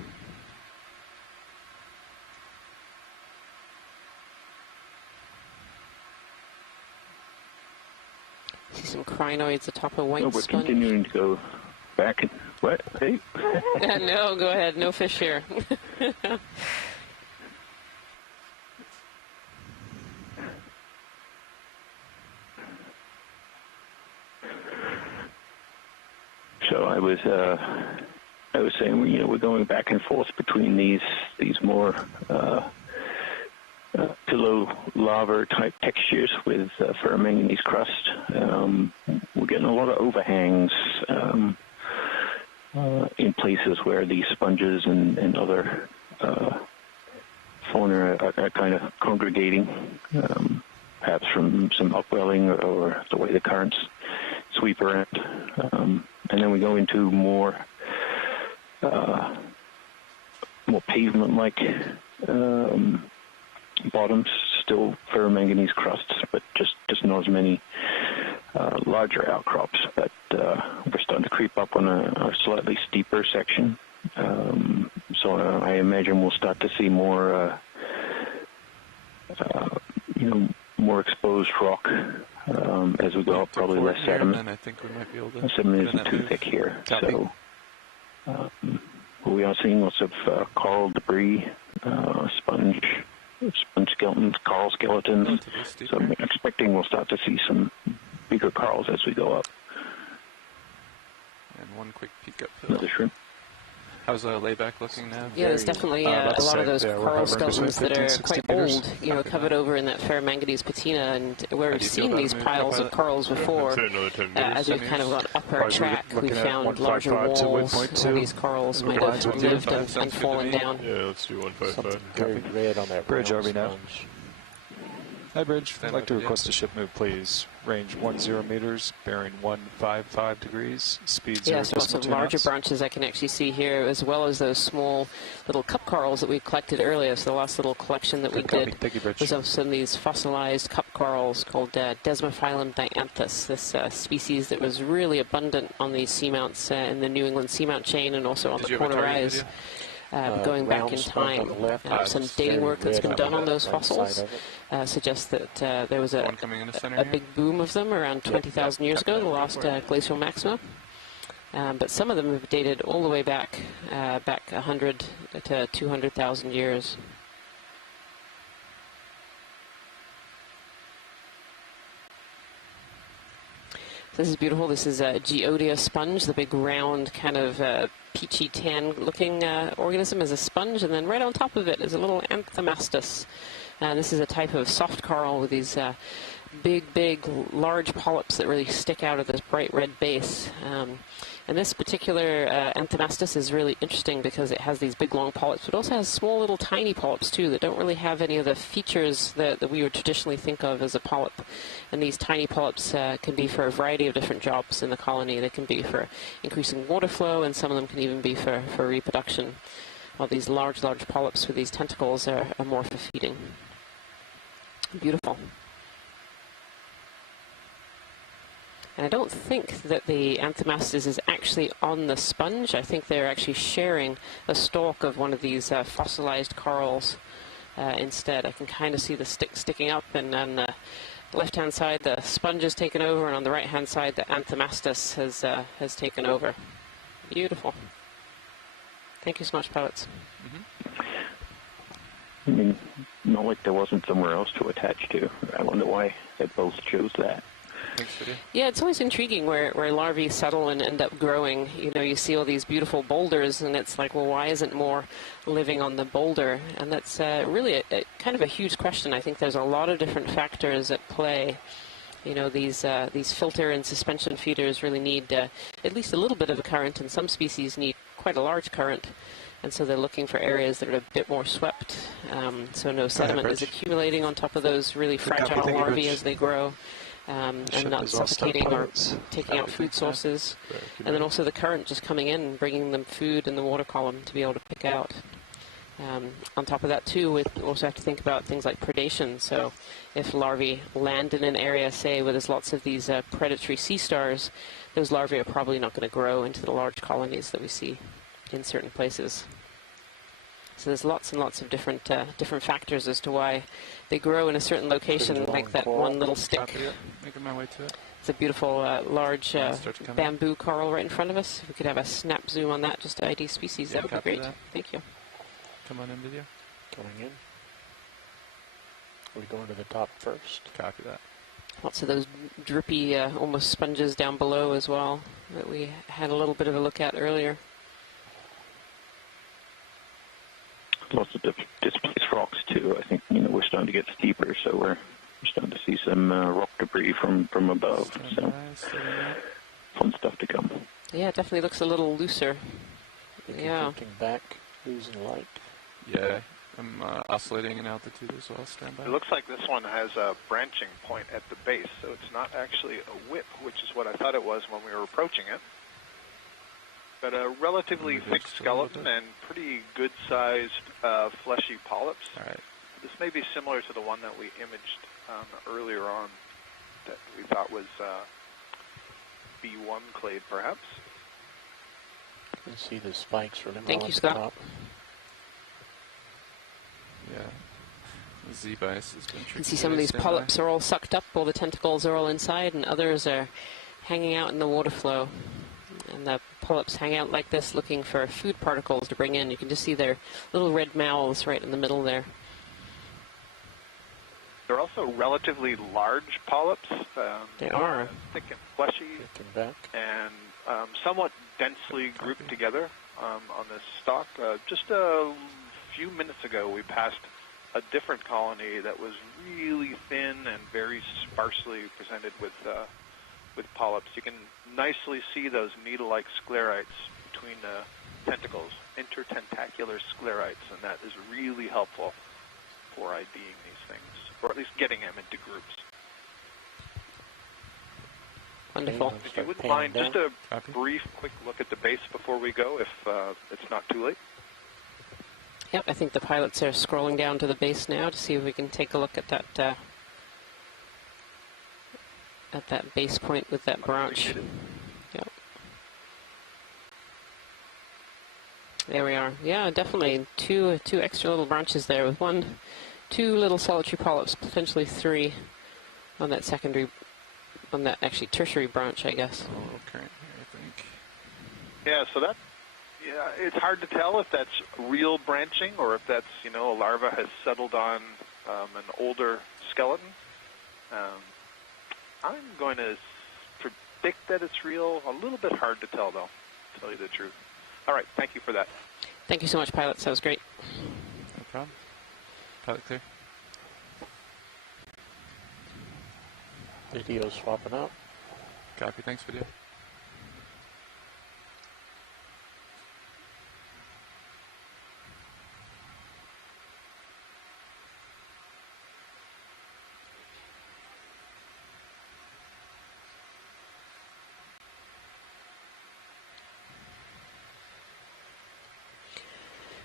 See some crinoids atop a white we're sponge. Continuing to go back and what? Hey. No, go ahead. No fish here. So I was saying, we're going back and forth between these more pillow lava type textures with ferromanganese crust. We're getting a lot of overhangs in places where these sponges and other fauna are kind of congregating, perhaps from some upwelling or the way the currents sweep around. And then we go into more pavement-like bottoms, still ferromanganese crusts, but just not as many larger outcrops. But we're starting to creep up on a slightly steeper section. So I imagine we'll start to see more, more exposed rock as we go up. Probably less sediment. I think we might be able to. Sediment isn't too thick here, so we are seeing lots of coral debris, sponge skeletons, coral skeletons. So I'm expecting we'll start to see some bigger corals as we go up. And one quick peek up. Another shrimp. How's the layback looking now? Yeah, there's definitely a lot of those coral skeletons that are quite old, covered over in that ferromanganese patina, and where we've seen these piles of corals before, as we've kind of gone up our track, we found larger walls where these corals might have lived and fallen down. Yeah, let's do 155. Very red on that Bridge, brown RV now. sponge. Hi, Bridge. I'd like to request a ship move, please. Range 10 meters, bearing 155 degrees, speed 0 Yes, lots of larger branches I can actually see here, as well as those small little cup corals that we collected earlier. So the last little collection that we did was of some of these fossilized cup corals called Desmophyllum dianthus, this species that was really abundant on these seamounts in the New England seamount chain and also on the Paraguayas. Going back in time, some dating work that's been done on those fossils suggests that there was a big boom of them around 20,000 years ago, the last glacial maxima. But some of them have dated all the way back 100 to 200,000 years. This is beautiful. This is a Geodia sponge, the big round kind of peachy tan looking organism is a sponge, and then right on top of it is a little Anthomastus. This is a type of soft coral with these big, large polyps that really stick out of this bright red base. And this particular Anthomastus is really interesting because it has these big long polyps, but also has small little tiny polyps too that don't really have any of the features that we would traditionally think of as a polyp. And these tiny polyps can be for a variety of different jobs in the colony. They can be for increasing water flow, and some of them can even be for reproduction. While these large polyps with these tentacles are more for feeding. Beautiful. And I don't think that the Anthomastus is actually on the sponge. I think they're actually sharing a stalk of one of these fossilized corals instead. I can kind of see the stick sticking up, and on the left-hand side the sponge has taken over, and on the right-hand side the Anthomastus has taken over. Beautiful. Thank you so much, pilots. I mean, not like there wasn't somewhere else to attach to. I wonder why they both chose that. Yeah, it's always intriguing where larvae settle and end up growing. You know, you see all these beautiful boulders, and it's like, well, why isn't more living on the boulder? And that's really a kind of a huge question. I think there's a lot of different factors at play. You know, these filter and suspension feeders really need at least a little bit of a current, and some species need quite a large current. And so they're looking for areas that are a bit more swept, so no sediment is accumulating on top of those really fragile larvae as they grow. And not suffocating or taking out food sources. And then also the current just coming in and bringing them food in the water column to be able to pick out. On top of that, too, we also have to think about things like predation. So if larvae land in an area, say, where there's lots of these predatory sea stars, those larvae are probably not going to grow into the large colonies that we see in certain places. So there's lots and lots of different factors as to why they grow in a certain location, like that one little stick. Making my way to it. It's a beautiful, large bamboo coral right in front of us. If we could have a snap zoom on that, just to ID species, that would be great. Thank you. Come on in, video. Going in. Are we going to the top first? Copy that. Lots of those drippy, almost sponges down below as well that we had a little bit of a look at earlier. Lots of displaced rocks too. I think we're starting to get steeper, so we're starting to see some rock debris from above. So fun stuff to come. Yeah, it definitely looks a little looser. Yeah. Drifting back, losing light. Yeah, I'm oscillating in altitude as well. Stand by. It looks like this one has a branching point at the base, so it's not actually a whip, which is what I thought it was when we were approaching it. But a relatively thick skeleton and pretty good-sized fleshy polyps. All right. This may be similar to the one that we imaged earlier on that we thought was B1 clade, perhaps. You can see the spikes really well. Thank you, Scott. Top. Yeah. The Z-bias has been tricky. You can see some of these polyps are all sucked up, all the tentacles are all inside, and others are hanging out in the water flow. And the polyps hang out like this, looking for food particles to bring in. You can just see their little red mouths right in the middle there. They're also relatively large polyps. They are. Thick and fleshy, and somewhat densely grouped together on this stalk. Just a few minutes ago, we passed a different colony that was really thin and very sparsely presented with polyps. You can nicely see those needle-like sclerites between the tentacles, intertentacular sclerites, and that is really helpful for IDing these things, or at least getting them into groups. Wonderful. If you wouldn't mind, just a brief, quick look at the base before we go, if it's not too late. Yep, I think the pilots are scrolling down to the base now to see if we can take a look at that base point with that branch. Yep. There we are. Yeah, definitely two extra little branches there with two little solitary polyps, potentially three on that actually tertiary branch, I guess. Oh, current here, I think. Yeah, so it's hard to tell if that's real branching or if that's, a larva has settled on an older skeleton. I'm going to predict that it's real. A little bit hard to tell, though, to tell you the truth. All right, thank you for that. Thank you so much, pilots. That was great. No problem. Pilot clear. Video swapping out. Copy. Thanks, video.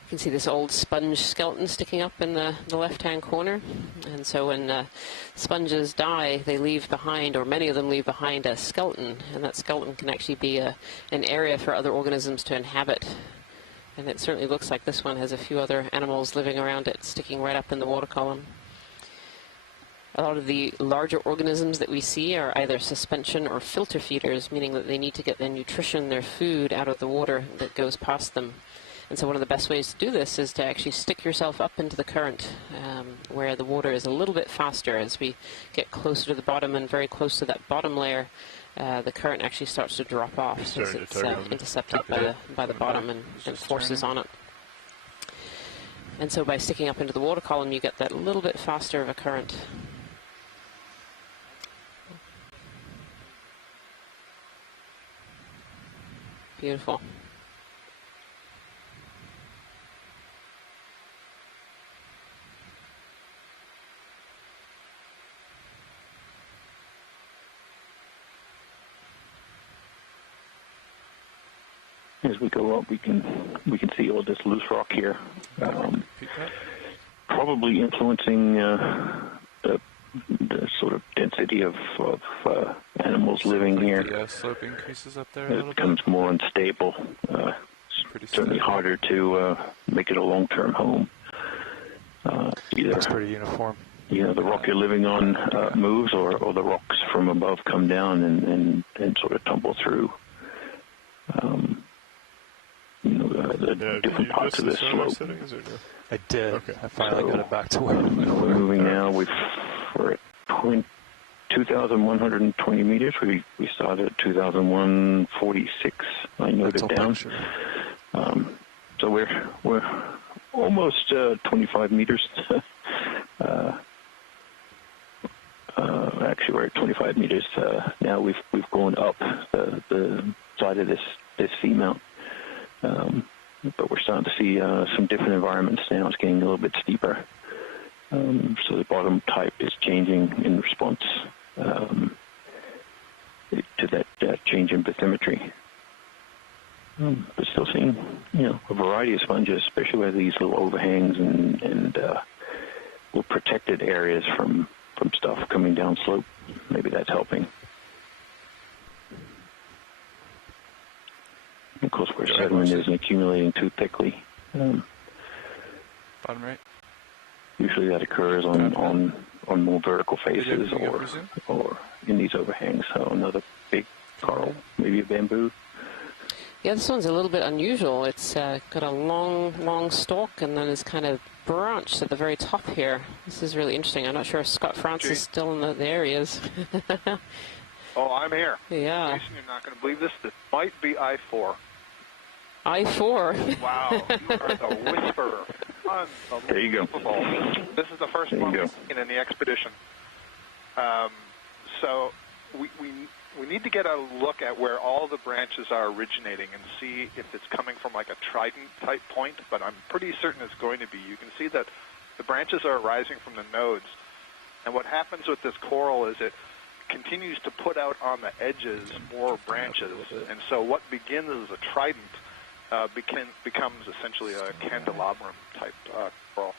You can see this old sponge skeleton sticking up in the left-hand corner. And so when sponges die, they leave behind, or many of them leave behind, a skeleton. And that skeleton can actually be an area for other organisms to inhabit. And it certainly looks like this one has a few other animals living around it, sticking right up in the water column. A lot of the larger organisms that we see are either suspension or filter feeders, meaning that they need to get their nutrition, their food, out of the water that goes past them. And so one of the best ways to do this is to actually stick yourself up into the current, where the water is a little bit faster. As we get closer to the bottom and very close to that bottom layer, the current actually starts to drop off since it's intercepted by the bottom and forces on it. And so by sticking up into the water column, you get that little bit faster of a current. Beautiful. As we go up, we can see all this loose rock here, probably influencing the sort of density of animals living here. The slope increases up there a it little becomes bit. more unstable. Certainly harder to make it a long-term home. It's pretty uniform. The rock you're living on moves, or the rocks from above come down and sort of tumble through. The different parts of this slope. I did. Okay. I finally got it back to where we we're were. moving now. We're at 2,120 meters. We started at 2,146. I noted Mental down. picture. So we're almost 25 meters. Actually, we're at 25 meters now. We've gone up the side of this seamount. But we're starting to see some different environments now. It's getting a little bit steeper. So the bottom type is changing in response to that change in bathymetry. But still seeing, a variety of sponges, especially where these little overhangs and little protected areas from stuff coming down slope. Maybe that's helping. Of course, where sediment isn't accumulating too thickly. Bottom right. Usually that occurs on more vertical faces or in these overhangs. So another big coral, maybe a bamboo. Yeah, this one's a little bit unusual. It's got a long stalk and then it's kind of branched at the very top here. This is really interesting. I'm not sure if Scott France is still in the areas. Oh, I'm here. Yeah. Jason, you're not going to believe this. This might be I-4. I-4? Wow, you are the whisperer. There you go. This is the first one we've seen in the expedition. So we need to get a look at where all the branches are originating and see if it's coming from like a trident-type point, but I'm pretty certain it's going to be. You can see that the branches are arising from the nodes, and what happens with this coral is it continues to put out on the edges more branches, and so what begins as a trident becomes essentially a candelabrum-type coral.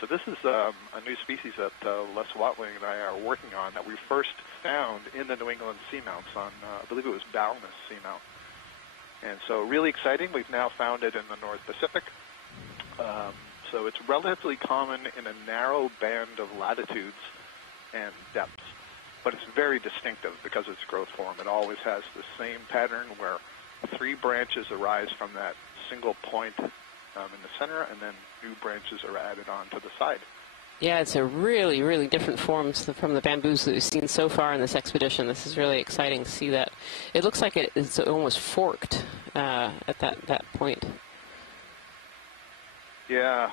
So this is a new species that Les Watling and I are working on that we first found in the New England seamounts on, I believe it was Bowness Seamount. And so really exciting. We've now found it in the North Pacific. So it's relatively common in a narrow band of latitudes and depths. But it's very distinctive because of its growth form. It always has the same pattern where 3 branches arise from that single point in the center, and then new branches are added on to the side. Yeah, it's a really, really different form from the bamboos that we've seen so far in this expedition. This is really exciting to see that. It looks like it's almost forked at that point. Yeah.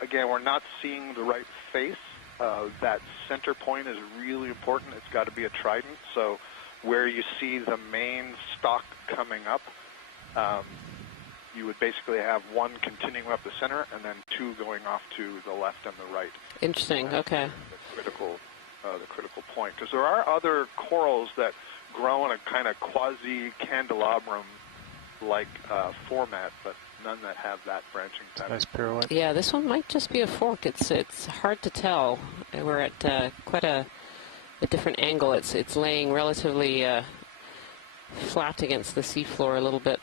Again, we're not seeing the right face. That center point is really important. It's got to be a trident. So where you see the main stalk coming up, you would basically have one continuing up the center and then 2 going off to the left and the right. Interesting. Okay. The critical point, because there are other corals that grow in a kind of quasi-candelabrum-like format, but none that have that branching pattern. Nice pirouette. Yeah, this one might just be a fork. It's hard to tell. We're at quite a different angle. It's laying relatively flat against the seafloor a little bit.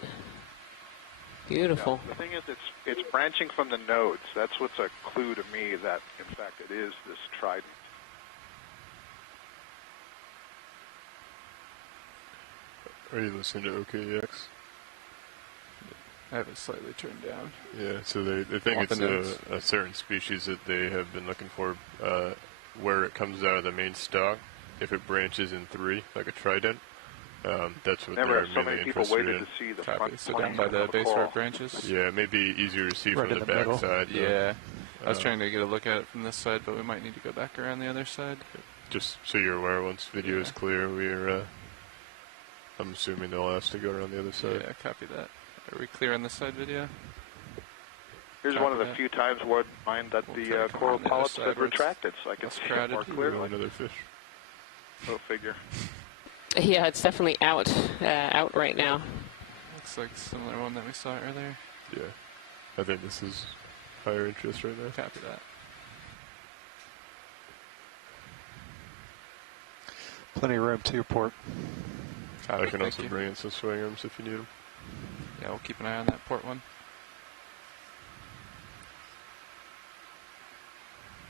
Beautiful. Yeah, the thing is, it's branching from the nodes. That's what's a clue to me that, in fact, it is this trident. Are you listening to OKEX? I have it slightly turned down. Yeah, so they think it's a certain species that they have been looking for where it comes out of the main stalk. If it branches in three, like a trident, that's what Never they're have so many mainly people interested waited in. to see the Copy. front So down by the base where it branches? Yeah, it may be easier to see Right from in the the middle. back side. Yeah. I was trying to get a look at it from this side, but we might need to go back around the other side. Just so you're aware, once video is clear, we're I'm assuming they'll ask to go around the other side. Yeah, copy that. Are we clear on this side video? Here's one of the few times where I mind that the coral polyps have retracted, so I can see it more clearly. Another fish. Go figure. Yeah, it's definitely out right now. Looks like a similar one that we saw earlier. Yeah, I think this is higher interest right now. Copy that. Plenty of room to your port. I can Thank also you. bring in some swing arms if you need them. Yeah, we'll keep an eye on that port one.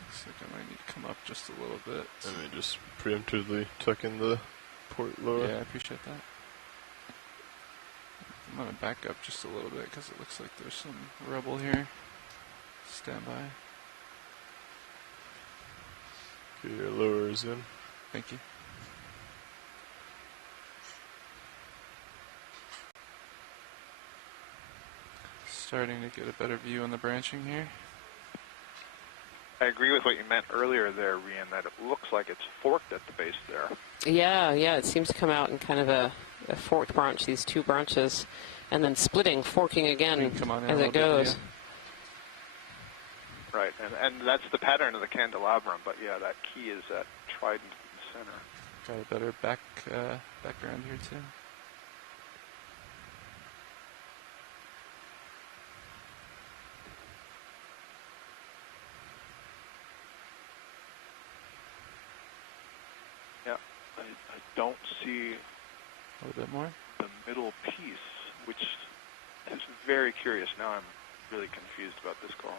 Looks like I might need to come up just a little bit. And then just preemptively tuck in the port lower. Yeah, I appreciate that. I'm going to back up just a little bit because it looks like there's some rubble here. Stand by. Okay, your lower is in. Thank you. Starting to get a better view on the branching here. I agree with what you meant earlier there, Rian, that it looks like it's forked at the base there. Yeah, it seems to come out in kind of a forked branch, these two branches, and then splitting, forking again as it goes. Right, and that's the pattern of the candelabrum, but yeah, that key is that trident in the center. Got a better background here too. Yeah, I don't see a little bit more. The middle piece, which is very curious. Now I'm really confused about this call.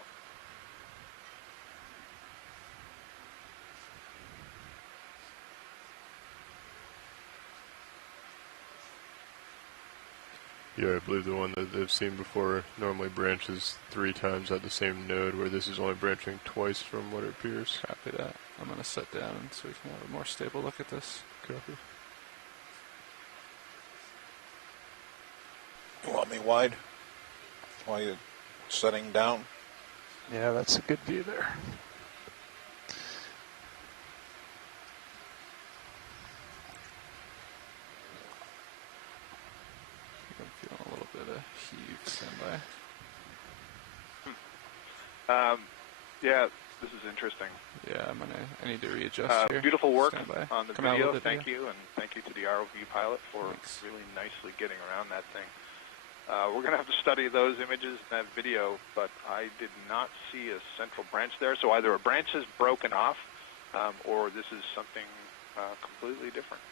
Yeah, I believe the one that they've seen before normally branches 3 times at the same node, where this is only branching twice from what it appears. Copy that. I'm going to set down so we can have a more stable look at this. Copy. You want me wide while you're setting down? Yeah, that's a good view there. I'm feeling a little bit of heave. Stand by. Yeah, this is interesting. Yeah, I need to readjust here. Beautiful work Stand by. on the Come out a video. little bit, Thank you, and thank you to the ROV pilot for really nicely getting around that thing. We're going to have to study those images and that video, but I did not see a central branch there. So either a branch has broken off, or this is something completely different.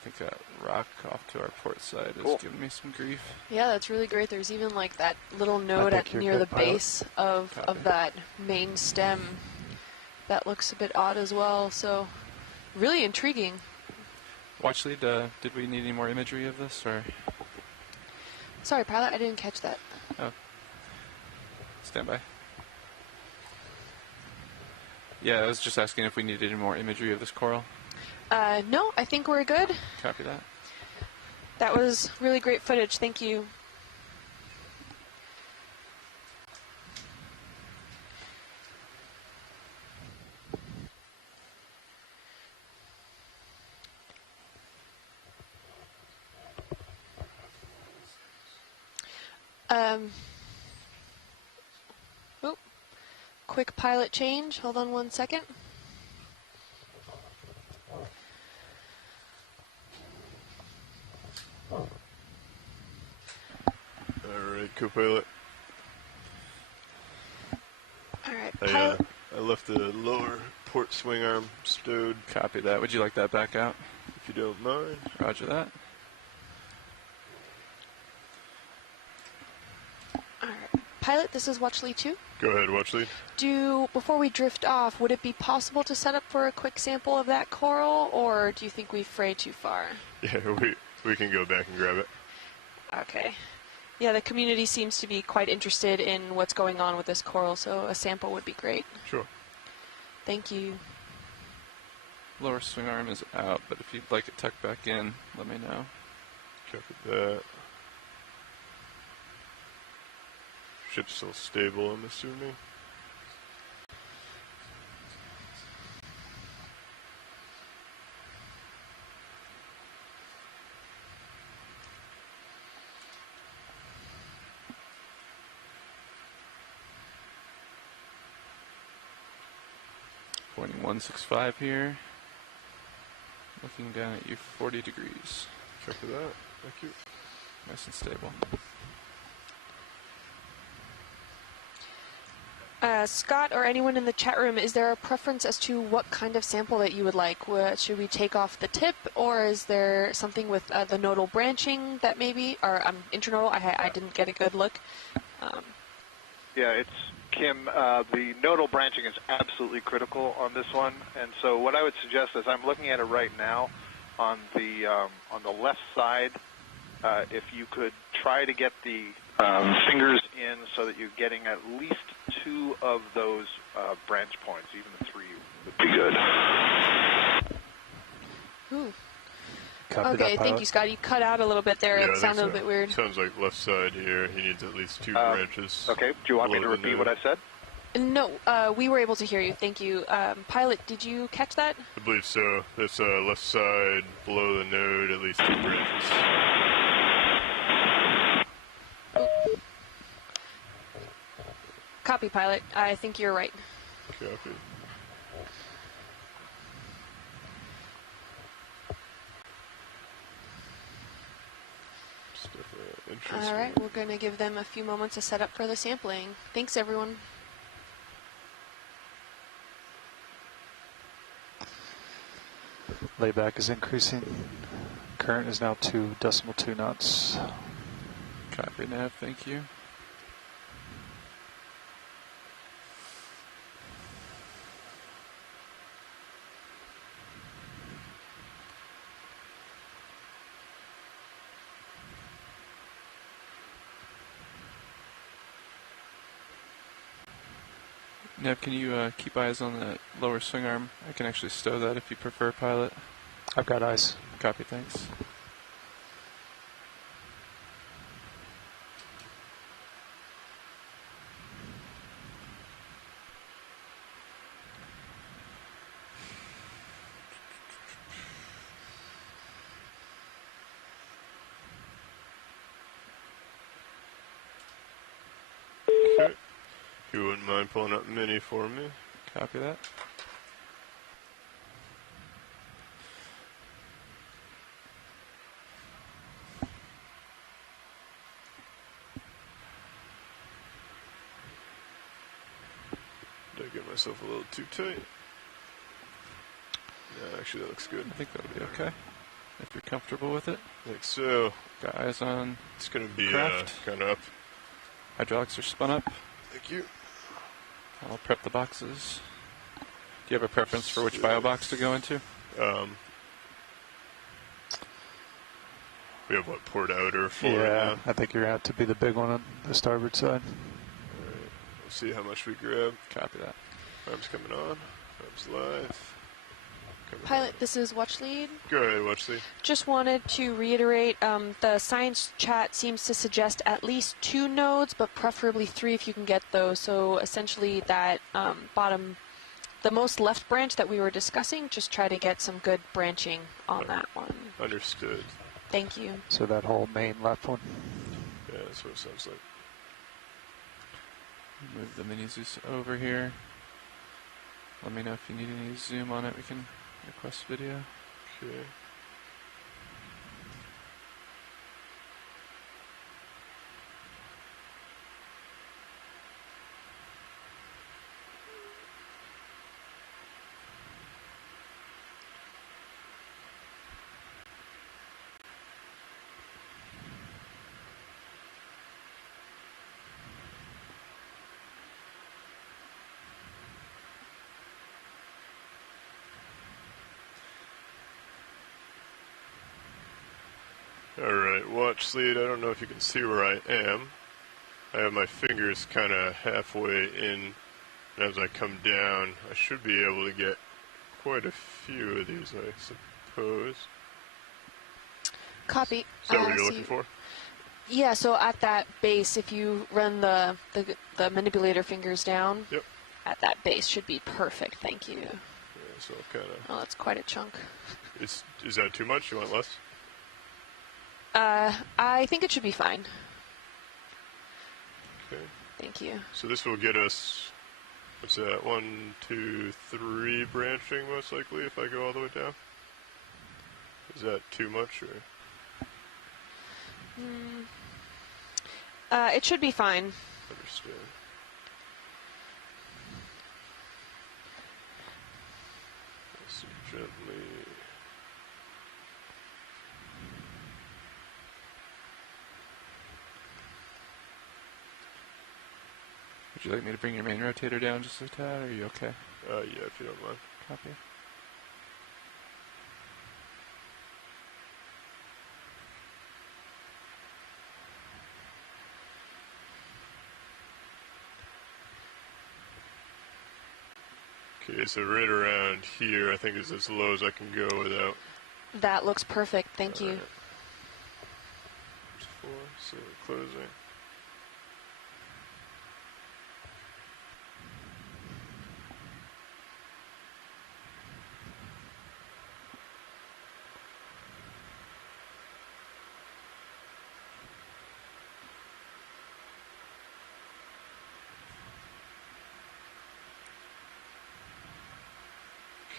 I think that rock off to our port side is giving me some grief. Yeah, that's really great. There's even like that little node near the base of that main stem that looks a bit odd as well. So really intriguing. Watch lead, did we need any more imagery of this, or? Sorry, pilot, I didn't catch that. Oh. Stand by. Yeah, I was just asking if we needed any more imagery of this coral. No, I think we're good. Copy that. That was really great footage. Thank you. Oh, quick pilot change. Hold on 1 second. Alright, co-pilot. I left the lower port swing arm stowed. Copy that. Would you like that back out? If you don't mind. Roger that. All right. Pilot, this is Watchley 2. Go ahead, Watchley. Before we drift off, would it be possible to set up for a quick sample of that coral, or do you think we've frayed too far? Yeah, we can go back and grab it. Okay. Yeah, the community seems to be quite interested in what's going on with this coral, so a sample would be great. Sure. Thank you. Lower swing arm is out, but if you'd like it tucked back in, let me know. Copy that. Ship's still stable, I'm assuming. Pointing 165 here. Looking down at you 40 degrees. Copy that. Thank you. Nice and stable. Scott or anyone in the chat room, is there a preference as to what kind of sample that you would like? Should we take off the tip, or is there something with the nodal branching that maybe, or internodal? I didn't get a good look. Yeah, it's Kim. The nodal branching is absolutely critical on this one, and so what I would suggest is I'm looking at it right now on the left side. If you could try to get the fingers in so that you're getting at least 2 of those branch points, even 3 would be good. Ooh. Copy Okay, thank you, Scott. You cut out a little bit there. Yeah, It sounded a bit weird. Sounds like left side here. He needs at least 2 branches. Okay, do you want me to repeat what I said? No, we were able to hear you. Thank you. Pilot, did you catch that? I believe so. That's left side below the node, at least 2 branches. Copy, Pilot. I think you're right. Copy. All right, we're going to give them a few moments to set up for the sampling. Thanks, everyone. Layback is increasing. Current is now 2.2 knots. Copy, Nav. Thank you. Nev, can you keep eyes on that lower swing arm? I can actually stow that if you prefer, Pilot. I've got eyes. Copy, thanks. Okay. If you wouldn't mind pulling up Mini for me. Copy that. Did I get myself a little too tight? Yeah, actually that looks good. I think that'll be okay. If you're comfortable with it. I think so. Got eyes on. It's going to be kind of up. Hydraulics are spun up. Thank you. I'll prep the boxes. Do you have a preference for which bio box to go into? We have what, port out or full Yeah, right now? I think you're going to have to be the big one on the starboard side. Alright, we'll see how much we grab. Copy that. Arms coming on. Arms live. Pilot, this is Watchlead. Go ahead, Watchley. Just wanted to reiterate, the science chat seems to suggest at least 2 nodes, but preferably 3 if you can get those. So essentially that bottom, the most left branch that we were discussing, just try to get some good branching on that one. Understood. Thank you. So that whole main left one. Yeah, that's what it sounds like. Move the mini Zeus over here. Let me know if you need any zoom on it. We can request video. Okay. much sleet. I don't know if you can see where I am. I have my fingers kind of halfway in, and as I come down, I should be able to get quite a few of these, I suppose. Copy. Is that what you're looking for? Yeah, so at that base, if you run the manipulator fingers down, yep. At that base should be perfect, thank you. Yeah, so kind of... Oh, that's quite a chunk. Is that too much? You want less? I think it should be fine. Okay. Thank you. So this will get us, what's that, 1, 2, 3 branching most likely if I go all the way down? Is that too much or? It should be fine. Understood. Let's see, gently. Would you like me to bring your main rotator down just a tad, or are you okay? Yeah, if you don't mind. Copy. Okay, so right around here, I think is as low as I can go without. That looks perfect, thank you. Right. 4, so closing.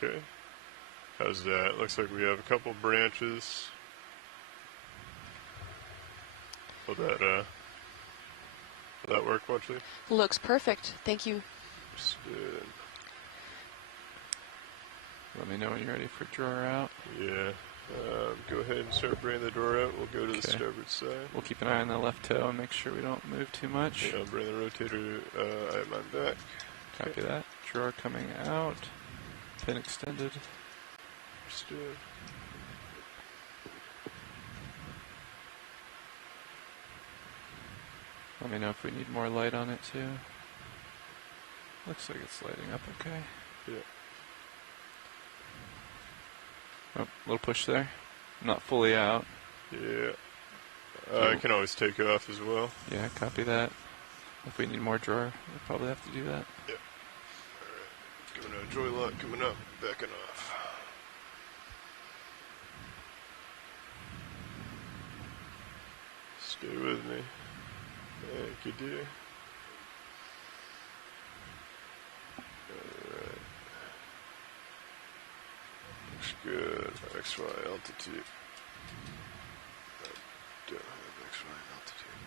Okay, how's that? Looks like we have a couple branches. Will that work, Watchley? Looks perfect, thank you. Understood. Let me know when you're ready for drawer out. Yeah. Go ahead and start bringing the drawer out. We'll go to the starboard side. We'll keep an eye on the left toe and make sure we don't move too much. Yeah, I'll bring the rotator. I have mine back. Copy that. Drawer coming out. Pin extended. Understood. Let me know if we need more light on it too. Looks like it's lighting up okay. Yeah. Oh, little push there. Not fully out. Yeah. I can always take off as well. Yeah, copy that. If we need more drawer, we'll probably have to do that. Yep. Alright. Coming out, joy lock coming up, backing off. Stay with me. Thank you, dear. Alright. Looks good. XY altitude. I don't have XY altitude.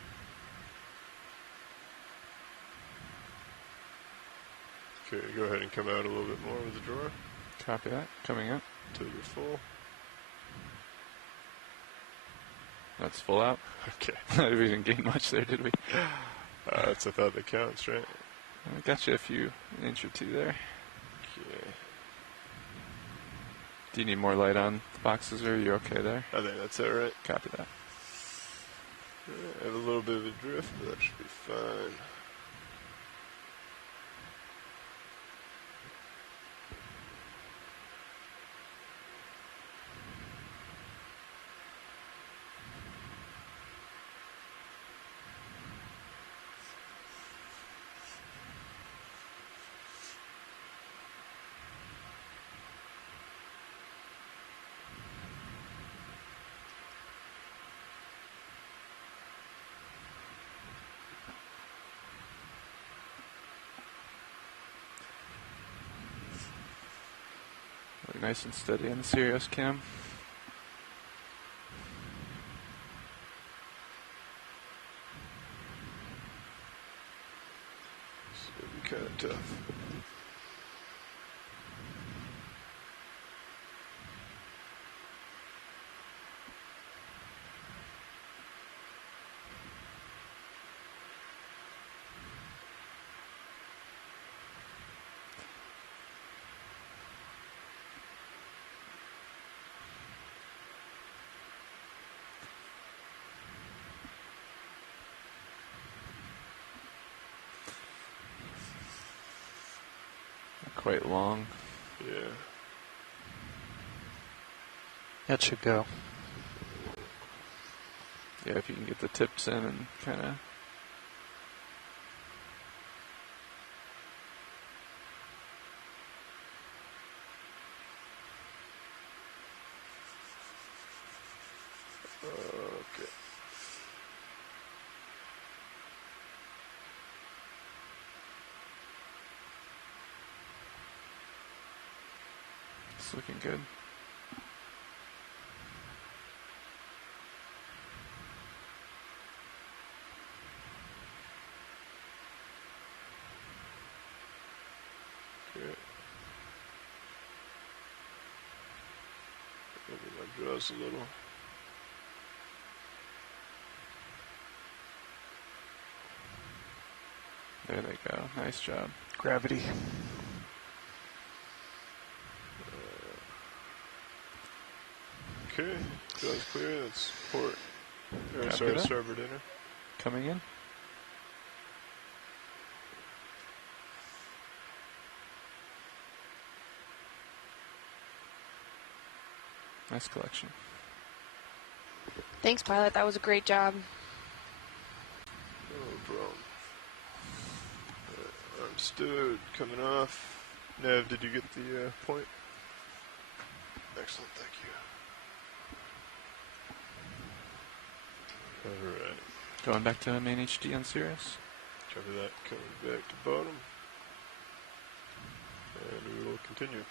Okay, go ahead and come out a little bit more with the drawer. Copy that. Coming up. Till you're full. That's full out. Okay. We didn't gain much there, did we? That's a thought that counts, right? I got you an inch or two there. Okay. Do you need more light on the boxes, or are you okay there? I think that's alright. Copy that. I have a little bit of a drift, but that should be fine. Look nice and steady on the Sirius cam. It's going to be kind of tough. quite long. Yeah. That should go. Yeah, if you can get the tips in and kind of... Okay. It's looking good. Okay. Maybe my jaws a little. There they go. Nice job. Gravity. Okay, jaws clear. That's port. Copy Sorry, that. starboard inner. Coming in. Nice collection. Thanks, pilot. That was a great job. No problem. Arm stood, coming off. Nev, did you get the point? Excellent, thank you. Alright. Going back to main HD on Sirius. Cover that, coming back to bottom. And we will continue.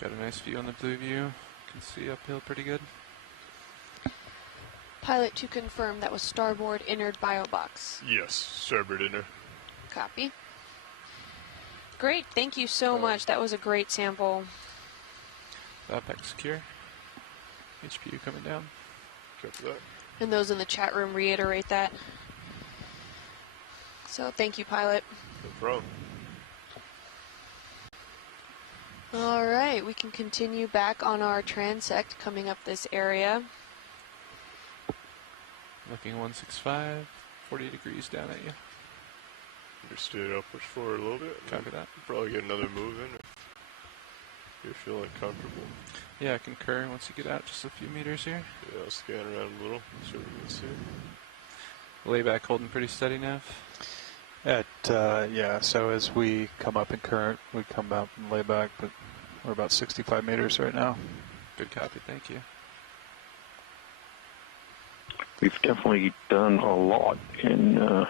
Got a nice view on the blue view. Can see uphill pretty good. Pilot, to confirm, that was starboard inner bio box. Yes, starboard inner. Copy. Great, thank you so much. That was a great sample. Back secure. HPU coming down. Copy that. And those in the chat room reiterate that. So thank you, pilot. No problem. All right, we can continue back on our transect coming up this area. Looking 165, 40 degrees down at you. Understood. I'll push forward a little bit. Copy that. Probably get another move in if you're feeling comfortable. Yeah, I concur. Once you get out just a few meters here. Yeah, I'll scan around a little so we can see. Layback holding pretty steady now. Yeah, so as we come up in current, we come out and lay back, but we're about 65 meters right now. Good copy, thank you. We've definitely done a lot in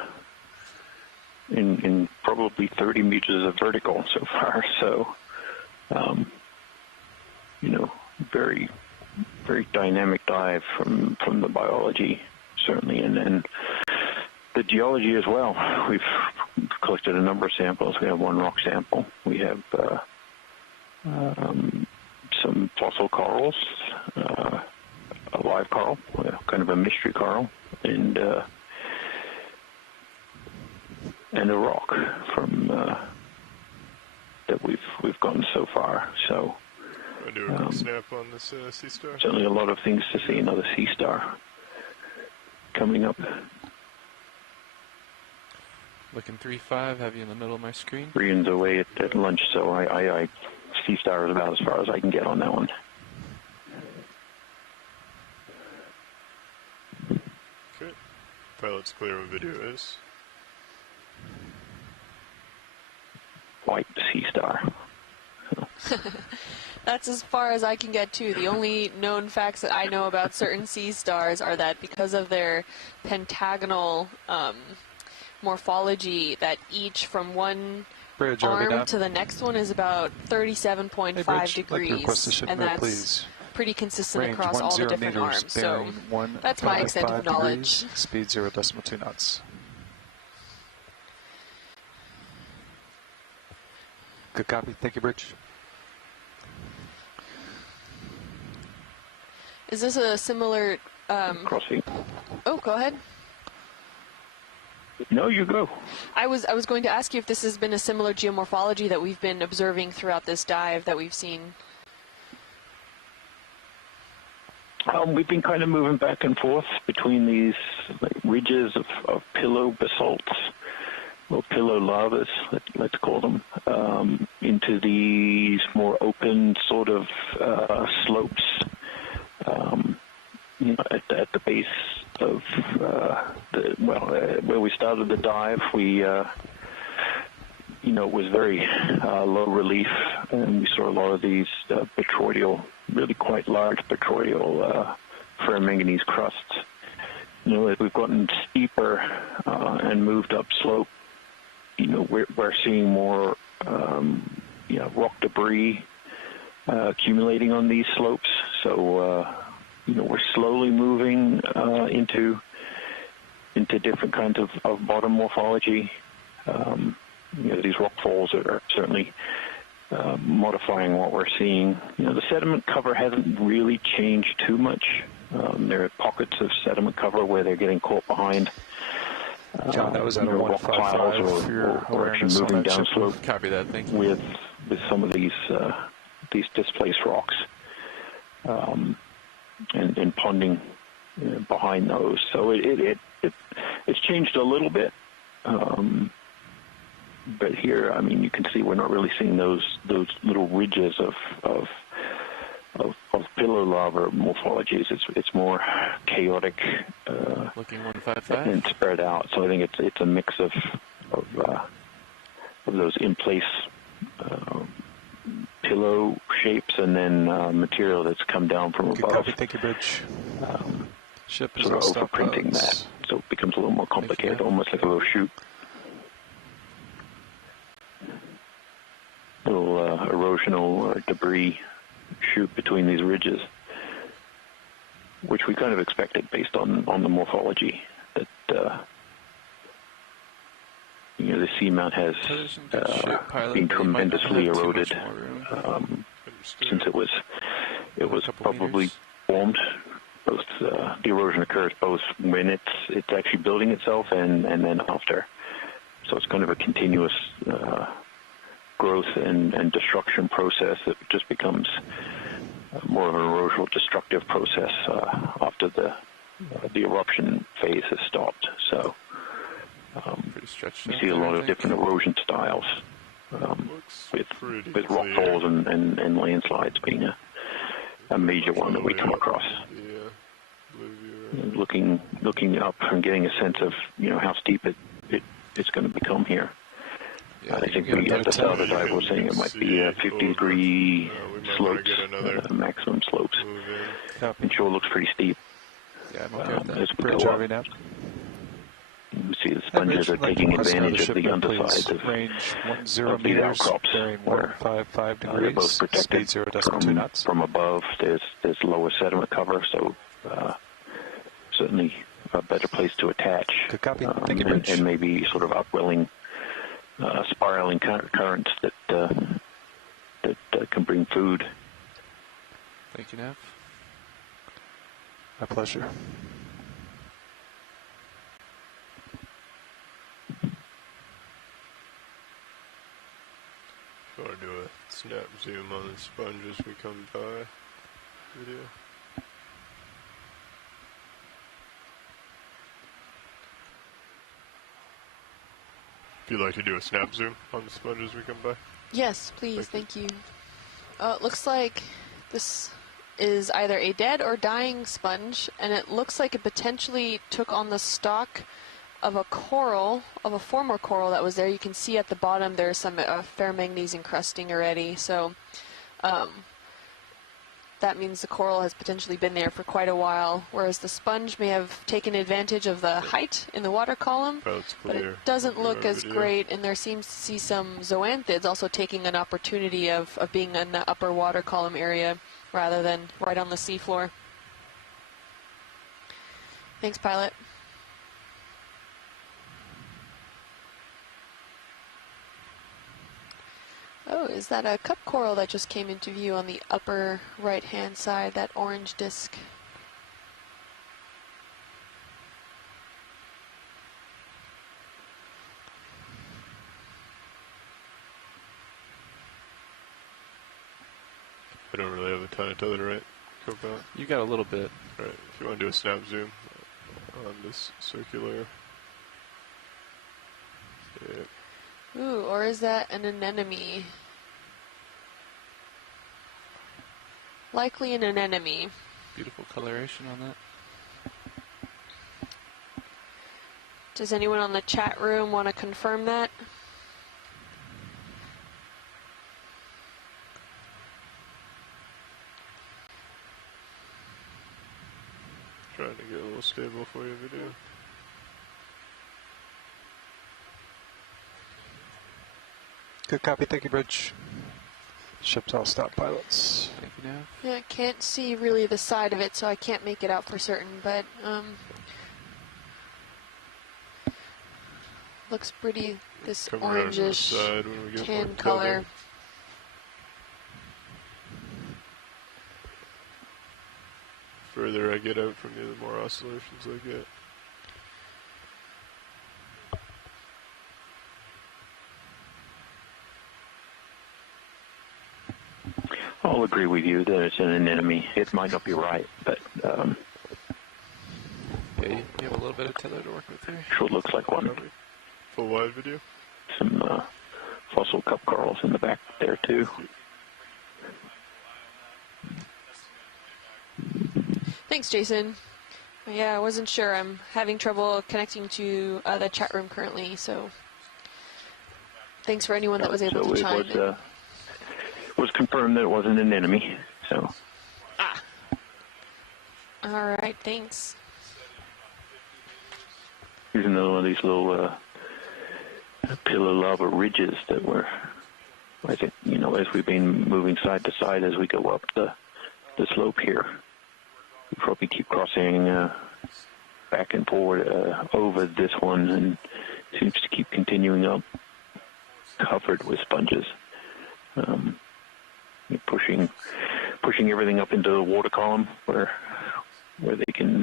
probably 30 meters of vertical so far. So, you know, very, very dynamic dive from the biology, certainly, and then the geology as well. We've collected a number of samples. We have one rock sample. We have some fossil corals, a live coral, kind of a mystery coral, and a rock from that we've gotten so far. So I do a quick snap on this sea star. Certainly a lot of things to see. Another sea star coming up. Looking 3.5, have you in the middle of my screen. Rian's away at lunch, so I sea star is about as far as I can get on that one. Okay. Pilot's clear what video is. White sea star. That's as far as I can get too. The only known facts that I know about certain sea stars are that because of their pentagonal morphology, that each from one arm to the next one is about 37.5 degrees, and that's pretty consistent Range across all the different meters, arms. So that's my extent of knowledge. Degrees, speed 0.2 knots. Good copy. Thank you, Bridge. Is this a similar... Crossing. Oh, go ahead. No, you go. I was going to ask you if this has been a similar geomorphology that we've been observing throughout this dive that we've seen. We've been kind of moving back and forth between these ridges of pillow basalts, or pillow lavas, let's call them, into these more open sort of slopes. At the base of where we started the dive, we it was very low relief, and we saw a lot of these botryoidal, really quite large botryoidal ferromanganese crusts. As we've gotten steeper and moved up slope, we're seeing more rock debris accumulating on these slopes. So we're slowly moving into different kinds of bottom morphology. These rock falls are certainly modifying what we're seeing. The sediment cover hasn't really changed too much. There are pockets of sediment cover where they're getting caught behind John, that was at a rock piles or actually moving down slope. Copy that, thank you. With some of these displaced rocks and ponding behind those. So it's changed a little bit. But here, I mean, you can see we're not really seeing those little ridges of pillow lava morphologies. It's more chaotic, looking 155 and spread out. So I think it's a mix of those in place pillow shapes and then material that's come down from above. Copy. Thank you, Bridge. Ship is sort of all overprinting that, so it becomes a little more complicated, almost like a little chute. Little erosional or debris chute between these ridges, which we kind of expected based on the morphology that the seamount has been tremendously eroded since it was probably formed. Both the erosion occurs both when it's actually building itself and then after. So it's kind of a continuous growth and destruction process that just becomes more of an erosional destructive process after the eruption phase has stopped. So we see a lot of different erosion styles with rock falls and landslides being a major one that we come across. Looking up and getting a sense of how steep it's going to become here. Yeah, I think at the start of the dive we're saying it might be 50-degree slopes, maximum slopes. And sure looks pretty steep. Yeah, I'm okay with that. As we go up. You see the sponges are taking advantage of the undersides of these outcrops, where they're both protected from above. There's lower sediment cover, so certainly a better place to attach. Good copy. Thank you, and maybe sort of upwelling, spiraling currents that can bring food. Thank you, Nav. My pleasure. I want to do a snap zoom on the sponge as we come by video. If you'd like to do a snap zoom on the sponge as we come by. Yes, please, thank you. It looks like this is either a dead or dying sponge, and it looks like it potentially took on the stalk of a coral, of a former coral that was there. You can see at the bottom there's some ferromanganese encrusting already, so that means the coral has potentially been there for quite a while, whereas the sponge may have taken advantage of the height in the water column, but it doesn't look as great, and there seems to see some zoanthids also taking an opportunity of being in the upper water column area rather than right on the seafloor. Thanks, pilot. Oh, is that a cup coral that just came into view on the upper right-hand side, that orange disc? I don't really have a ton to the right. About. You got a little bit. Right. If you want to do a snap zoom on this circular. Yeah. Ooh, or is that an anemone? Likely an anemone. Beautiful coloration on that. Does anyone on the chat room want to confirm that? Trying to get a little stable for your video. Good copy. Thank you, Bridge. Ship's all stop, pilots. Thank you, Nav. Yeah, I can't see really the side of it, so I can't make it out for certain, but looks pretty, this orangish tan color. Further I get out from you, the more oscillations I get. I'll agree with you that it's an anemone. It might not be right, but yeah, you have a little bit of tether to work with here. sure looks like one. Full wide video. Some fossil cup corals in the back there too. Thanks, Jason. Yeah, I wasn't sure. I'm having trouble connecting to the chat room currently, so thanks for anyone that was able to chime in. It was confirmed that it wasn't an anemone, so. All right, thanks. Here's another one of these little pillar lava ridges that were, I think, you know, as we've been moving side to side as we go up the slope here. We probably keep crossing back and forward over this one, and seems to keep continuing up, covered with sponges. Pushing everything up into the water column where they can,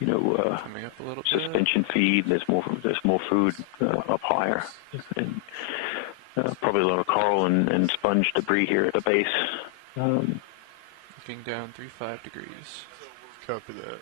coming up a little suspension feed. There's more food up higher, and probably a lot of coral and sponge debris here at the base. Looking down 35 degrees. Copy that.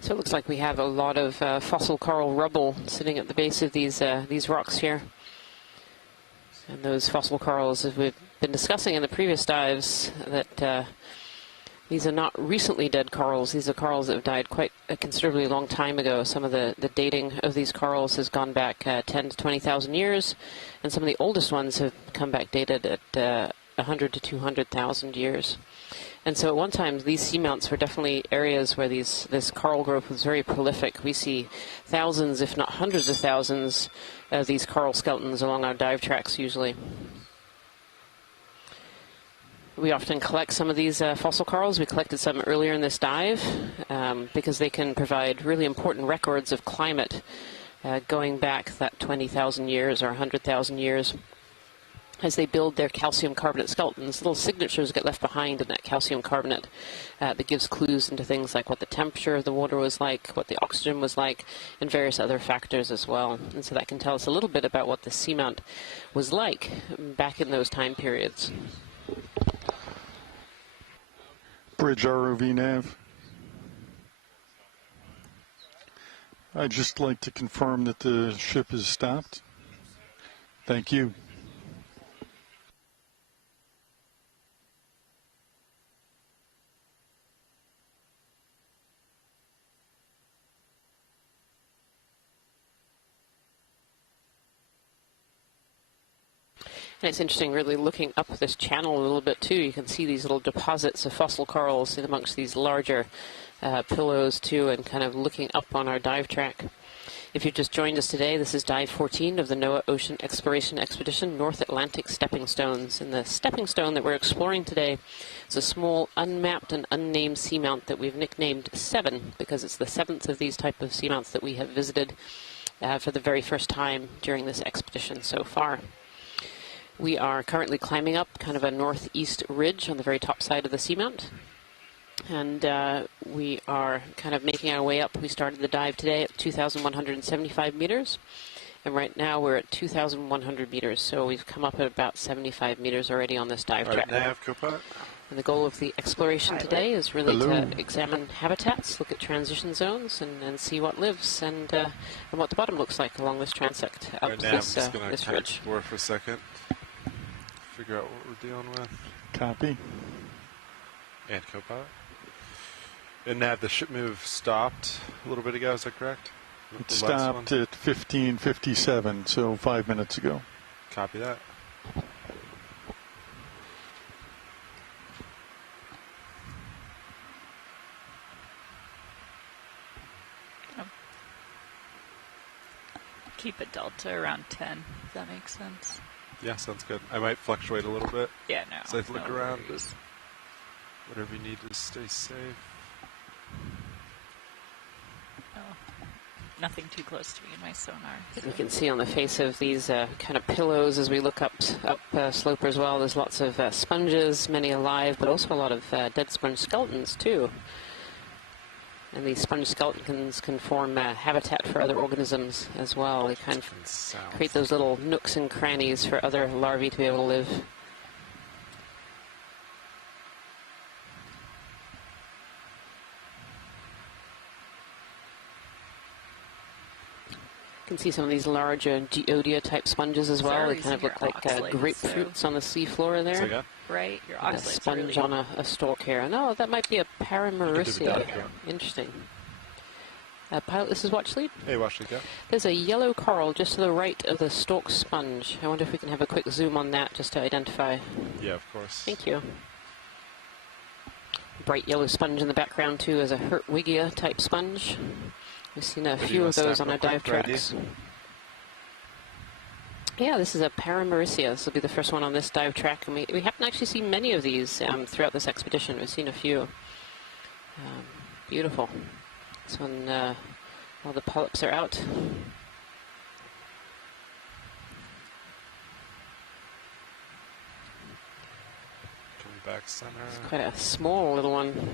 So it looks like we have a lot of fossil coral rubble sitting at the base of these rocks here. And those fossil corals, as we've been discussing in the previous dives, that these are not recently dead corals. These are corals that have died quite a considerably long time ago. Some of the dating of these corals has gone back 10 to 20,000 years, and some of the oldest ones have come back dated at 100 to 200,000 years. And so at one time, these seamounts were definitely areas where this coral growth was very prolific. We see thousands, if not hundreds of thousands, of these coral skeletons along our dive tracks usually. We often collect some of these fossil corals. We collected some earlier in this dive because they can provide really important records of climate going back that 20,000 years or 100,000 years. As they build their calcium carbonate skeletons, little signatures get left behind in that calcium carbonate that gives clues into things like what the temperature of the water was like, what the oxygen was like, and various other factors as well. And so that can tell us a little bit about what the seamount was like back in those time periods. Bridge ROV nav. I'd just like to confirm that the ship is stopped. Thank you. And it's interesting really looking up this channel a little bit too. You can see these little deposits of fossil corals in amongst these larger pillows too, and kind of looking up on our dive track. If you've just joined us today, this is Dive 14 of the NOAA Ocean Exploration Expedition North Atlantic Stepping Stones. And the stepping stone that we're exploring today is a small unmapped and unnamed seamount that we've nicknamed 7 because it's the 7th of these type of seamounts that we have visited for the very first time during this expedition so far. We are currently climbing up kind of a northeast ridge on the very top side of the seamount. And we are kind of making our way up. We started the dive today at 2,175 meters. And right now we're at 2,100 meters. So we've come up at about 75 meters already on this dive track. And the goal of the exploration today is really to examine habitats, look at transition zones, and see what lives and what the bottom looks like along this transect up this ridge. Explore for a second. Figure out what we're dealing with. Copy. And co-pilot. And Nav, the ship move stopped a little bit ago, is that correct? It stopped at 15:57, so 5 minutes ago. Copy that. Keep a delta around 10, if that makes sense. Yeah, sounds good. I might fluctuate a little bit. Yeah, no. So I look around, but worries. whatever you need to stay safe. Oh, nothing too close to me in my sonar. So. You can see on the face of these kind of pillows as we look up slope as well, there's lots of sponges, many alive, but also a lot of dead sponge skeletons too. And these sponge skeletons can form habitat for other organisms as well. They kind of create those little nooks and crannies for other larvae to be able to live. You can see some of these large Geodia type sponges as well. They kind of look like grapefruits on the seafloor there. Right, your a sponge really on a stalk here. No, that might be a Paramarisia. Interesting. Pilot, this is watch lead. Hey, watch lead, go. There's a yellow coral just to the right of the stalk sponge. I wonder if we can have a quick zoom on that just to identify. Yeah, of course. Thank you. Bright yellow sponge in the background too is a Hertwiggia type sponge. We've seen a few of those on our dive tracks. Yeah, this is a Paramarisia. This will be the first one on this dive track. And we haven't actually seen many of these throughout this expedition. We've seen a few. Beautiful. This one, all the polyps are out. Coming back center. It's quite a small little one.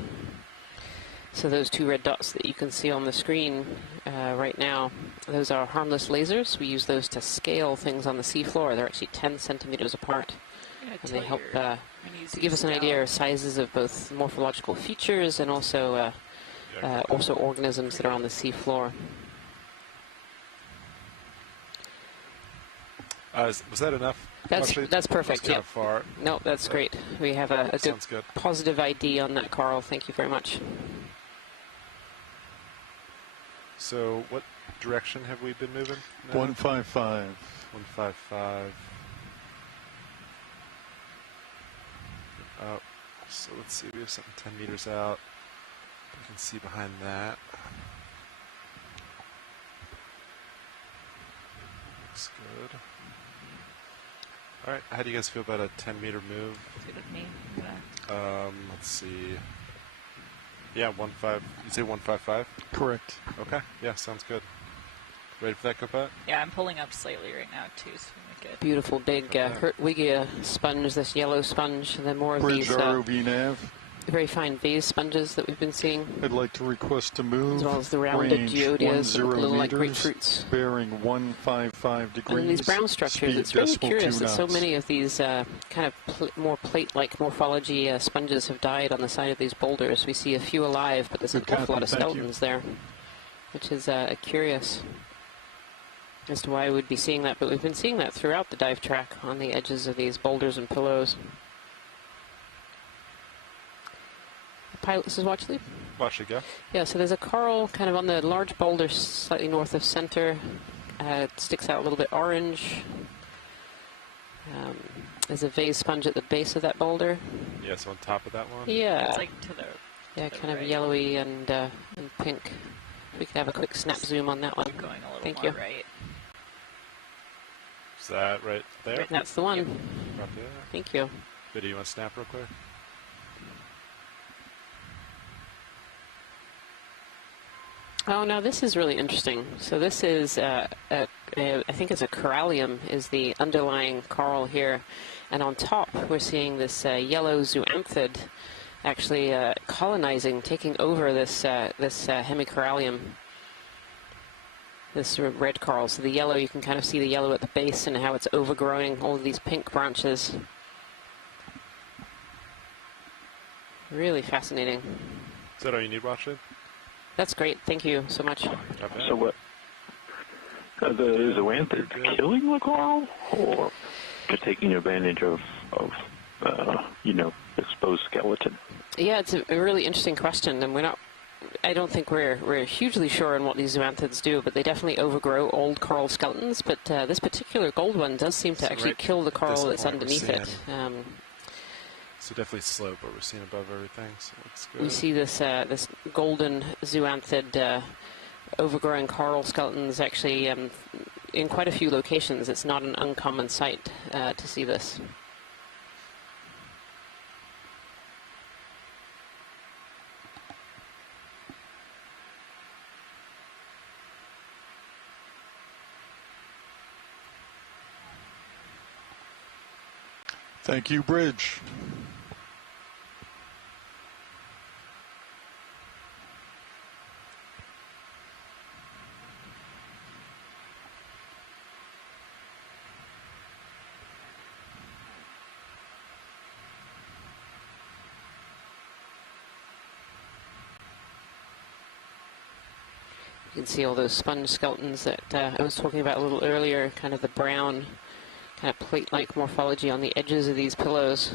So those two red dots that you can see on the screen right now, those are harmless lasers. We use those to scale things on the seafloor. They're actually 10 centimeters apart. And they help to give us an idea of sizes of both morphological features and also organisms that are on the seafloor. Was that enough? That's perfect. Kind of far. No, that's great. We have a good positive ID on that coral. Thank you very much. So what direction have we been moving now? 155. 155. Oh, so let's see, we have something 10 meters out. You can see behind that. Looks good. All right, how do you guys feel about a 10-meter move? Good with me. Let's see. Yeah, 15. You say 155? Correct. Okay. Yeah, sounds good. Ready for that, Copilot? Yeah, I'm pulling up slightly right now too, so we good. Beautiful big Hertwiggia sponge, this yellow sponge, and then more of these ROV nav. very fine vase sponges that we've been seeing. I'd like to request a move. As well as the rounded geodias that look a little like grapefruits. Bearing 155 degrees. And these brown structures, it's really curious that so many of these kind of more plate-like morphology sponges have died on the side of these boulders. We see a few alive, but there's an awful lot of skeletons there, which is curious as to why we'd be seeing that. But we've been seeing that throughout the dive track on the edges of these boulders and pillows. Pilot, this is watch lead. Watch it go. Yeah, so there's a coral kind of on the large boulder slightly north of center. It sticks out a little bit orange. There's a vase sponge at the base of that boulder. Yes, on top of that one. Yeah. It's like to the kind right. of yellowy and pink. We could have a quick snap zoom on that one. Keep going a little Thank more you. right. Is that right there? That's the one. Yep. Right there. Thank you. Video, you want to snap real quick? Oh, now this is really interesting. So this is, I think it's a corallium, is the underlying coral here. And on top, we're seeing this yellow zoanthid actually colonizing, taking over this hemicorallium, this red coral. So the yellow, you can kind of see the yellow at the base and how it's overgrowing all of these pink branches. Really fascinating. Is that all you need, Watched? That's great. Thank you so much. So what? Are the zoanthids killing the coral, or just taking advantage of exposed skeleton? Yeah, it's a really interesting question, and I don't think we're hugely sure on what these zoanthids do, but they definitely overgrow old coral skeletons. But this particular gold one does seem to actually kill the coral that's underneath it. So definitely slope, but we're seeing above everything, so it's good. We see this this golden zoanthid overgrowing coral skeletons actually in quite a few locations. It's not an uncommon sight to see this. Thank you, Bridge. You can see all those sponge skeletons that I was talking about a little earlier, kind of the brown, kind of plate-like morphology on the edges of these pillows.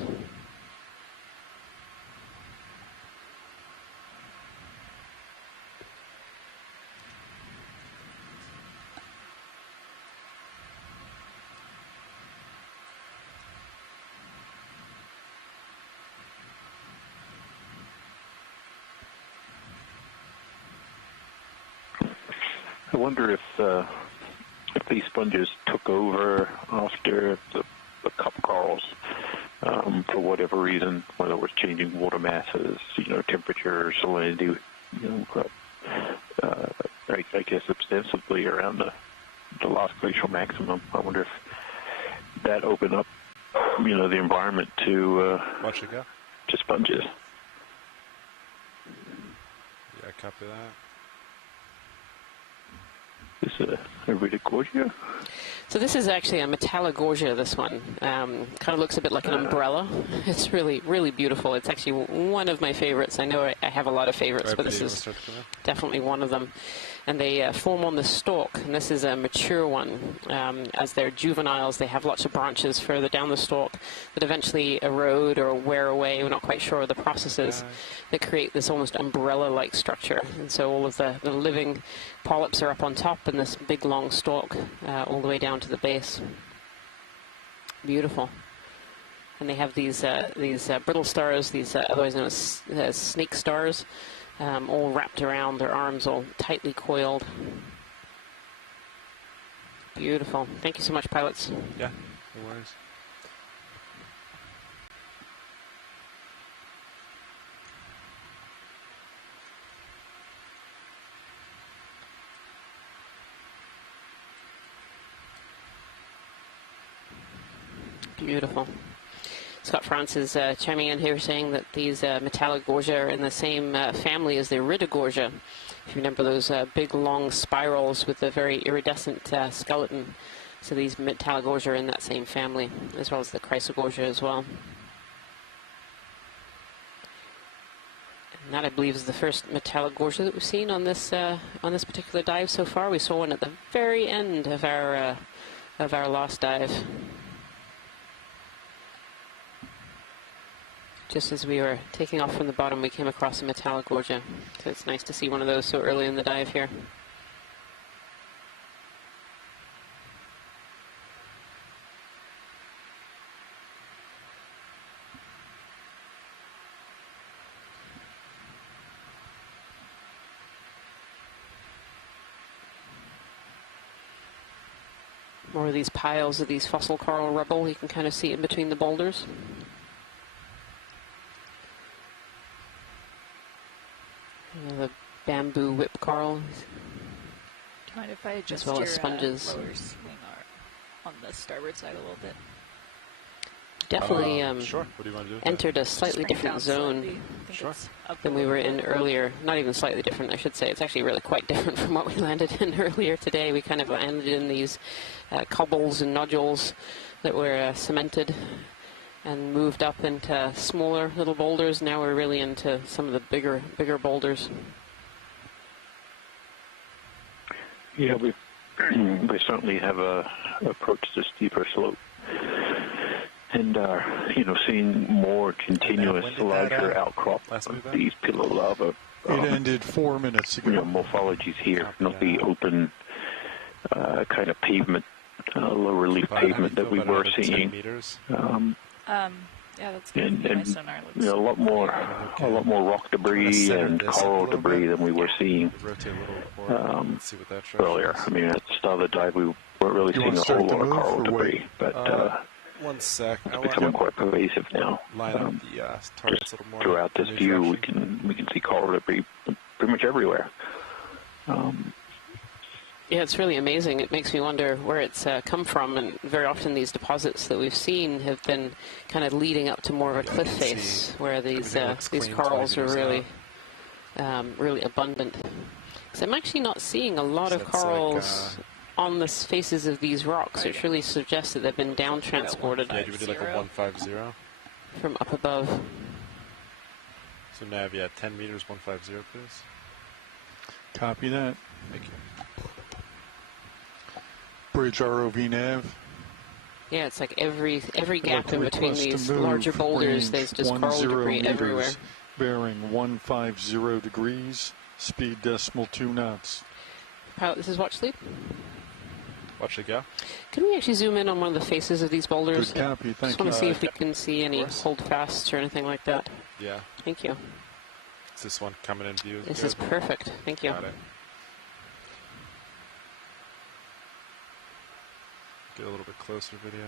I wonder if these sponges took over after the cup corals for whatever reason, whether it was changing water masses, temperature, salinity, I guess ostensibly around the last glacial maximum. I wonder if that opened up, the environment to Watch it go. to sponges. Yeah, copy that. Is a Gorgia? So this is actually a Metallogorgia, this one. Kind of looks a bit like an umbrella. It's really, really beautiful. It's actually one of my favorites. I know I have a lot of favorites, but this is definitely one of them. And they form on the stalk, and this is a mature one. As they're juveniles, they have lots of branches further down the stalk that eventually erode or wear away. We're not quite sure of the processes that create this almost umbrella-like structure. And so all of the living polyps are up on top in this big long stalk all the way down to the base. Beautiful. And they have these brittle stars, these otherwise known as snake stars, all wrapped around their arms, all tightly coiled. Beautiful. Thank you so much, pilots. Yeah, no worries. Beautiful. Scott France is chiming in here saying that these Metallogorgia are in the same family as the Iridogorgia. If you remember those big long spirals with the very iridescent skeleton. So these Metallogorgia are in that same family, as well as the Chrysogorgia as well. And that, I believe, is the first Metallogorgia that we've seen on this particular dive so far. We saw one at the very end of our last dive. Just as we were taking off from the bottom, we came across a Metallogorgia. So it's nice to see one of those so early in the dive here. More of these piles of these fossil coral rubble you can kind of see in between the boulders. The bamboo whip coral. Do you mind if I adjust as well your as sponges. lower swing on the starboard side a little bit? Definitely sure. What do you want to do? entered a slightly different zone than we were in earlier. Not even slightly different, I should say. It's actually really quite different from what we landed in earlier today. We kind of landed in these cobbles and nodules that were cemented and moved up into smaller little boulders. Now we're really into some of the bigger boulders. Yeah, we certainly have approached the steeper slope, and seeing more continuous, larger outcrop of these pillow lava. It ended 4 minutes ago. Morphologies here, not the open kind of pavement, low relief pavement that we were seeing. Yeah, that's good. And a lot more rock debris and coral debris than we were seeing earlier. I mean, at the start of the dive, we weren't really seeing a whole lot of coral debris, but one sec. it's becoming quite pervasive now. Just throughout this view, we can see coral debris pretty much everywhere. Yeah, it's really amazing. It makes me wonder where it's come from, and very often these deposits that we've seen have been kind of leading up to more of a cliff face, where these corals are really really abundant. Because I'm actually not seeing a lot of corals on the faces of these rocks, which really suggests that they've been down transported. Yeah, you would do like a 150 from up above. So Nav, 10 meters, 150, please. Copy that. Thank you. Bridge ROV nav. Yeah, it's like every gap in between these larger boulders, there's just coral debris everywhere. Bearing 150 degrees, speed decimal 2 knots. Pilot, this is watch sleep. Watch it go. Can we actually zoom in on one of the faces of these boulders? Good copy, thank you. Just want to see if we can see any holdfasts or anything like that. Yeah. Thank you. Is this one coming in view? This is perfect. Thank you. Got it. Get a little bit closer video.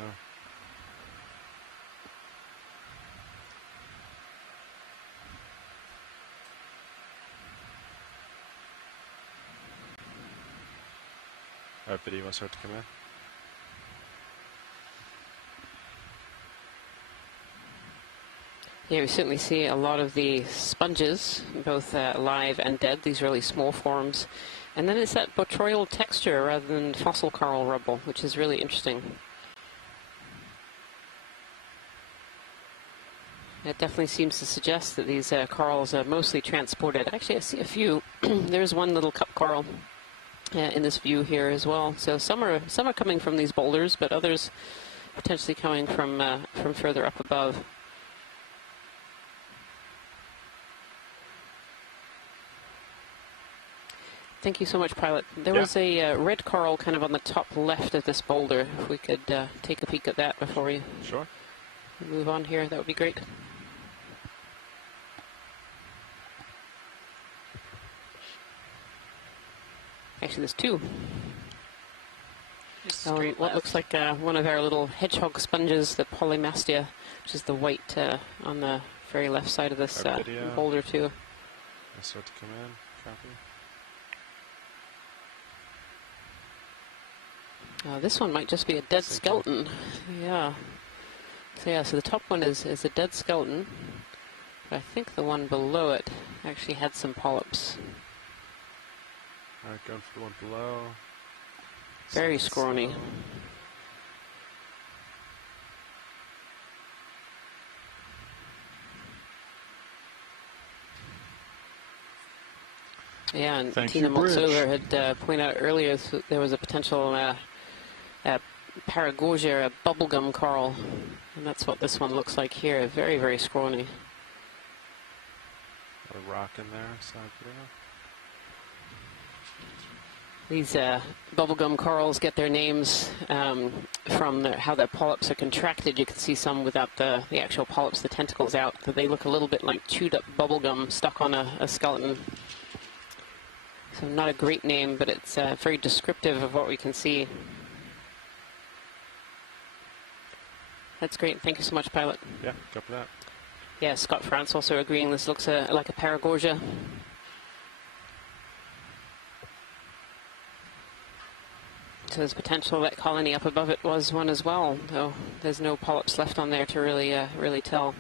All right, video, you want to start to come in? Yeah, we certainly see a lot of the sponges, both live and dead, these really small forms. And then it's that botryoidal texture rather than fossil coral rubble, which is really interesting. It definitely seems to suggest that these corals are mostly transported. Actually, I see a few. There's one little cup coral in this view here as well. So some are coming from these boulders, but others potentially coming from further up above. Thank you so much, Pilot. There was a red coral kind of on the top left of this boulder. If we could take a peek at that before we move on here, that would be great. Actually, there's two. What looks like one of our little hedgehog sponges, the Polymastia, which is the white on the very left side of this boulder too. I start to come in. Copy. This one might just be a dead skeleton. Yeah. So the top one is a dead skeleton. But I think the one below it actually had some polyps. All right, going for the one below. Very scrawny. Yeah, and Tina Moltsover had pointed out earlier there was a potential Paraguaya, a bubblegum coral, and that's what this one looks like here. Very, very scrawny. A rock in there, side video. These bubblegum corals get their names from how the polyps are contracted. You can see some without the actual polyps, the tentacles out, but they look a little bit like chewed up bubblegum stuck on a skeleton. So not a great name, but it's very descriptive of what we can see. That's great. Thank you so much, pilot. Yeah, copy that. Yeah, Scott France also agreeing this looks like a Paraguaya. So there's potential that colony up above it was one as well, though there's no polyps left on there to really tell.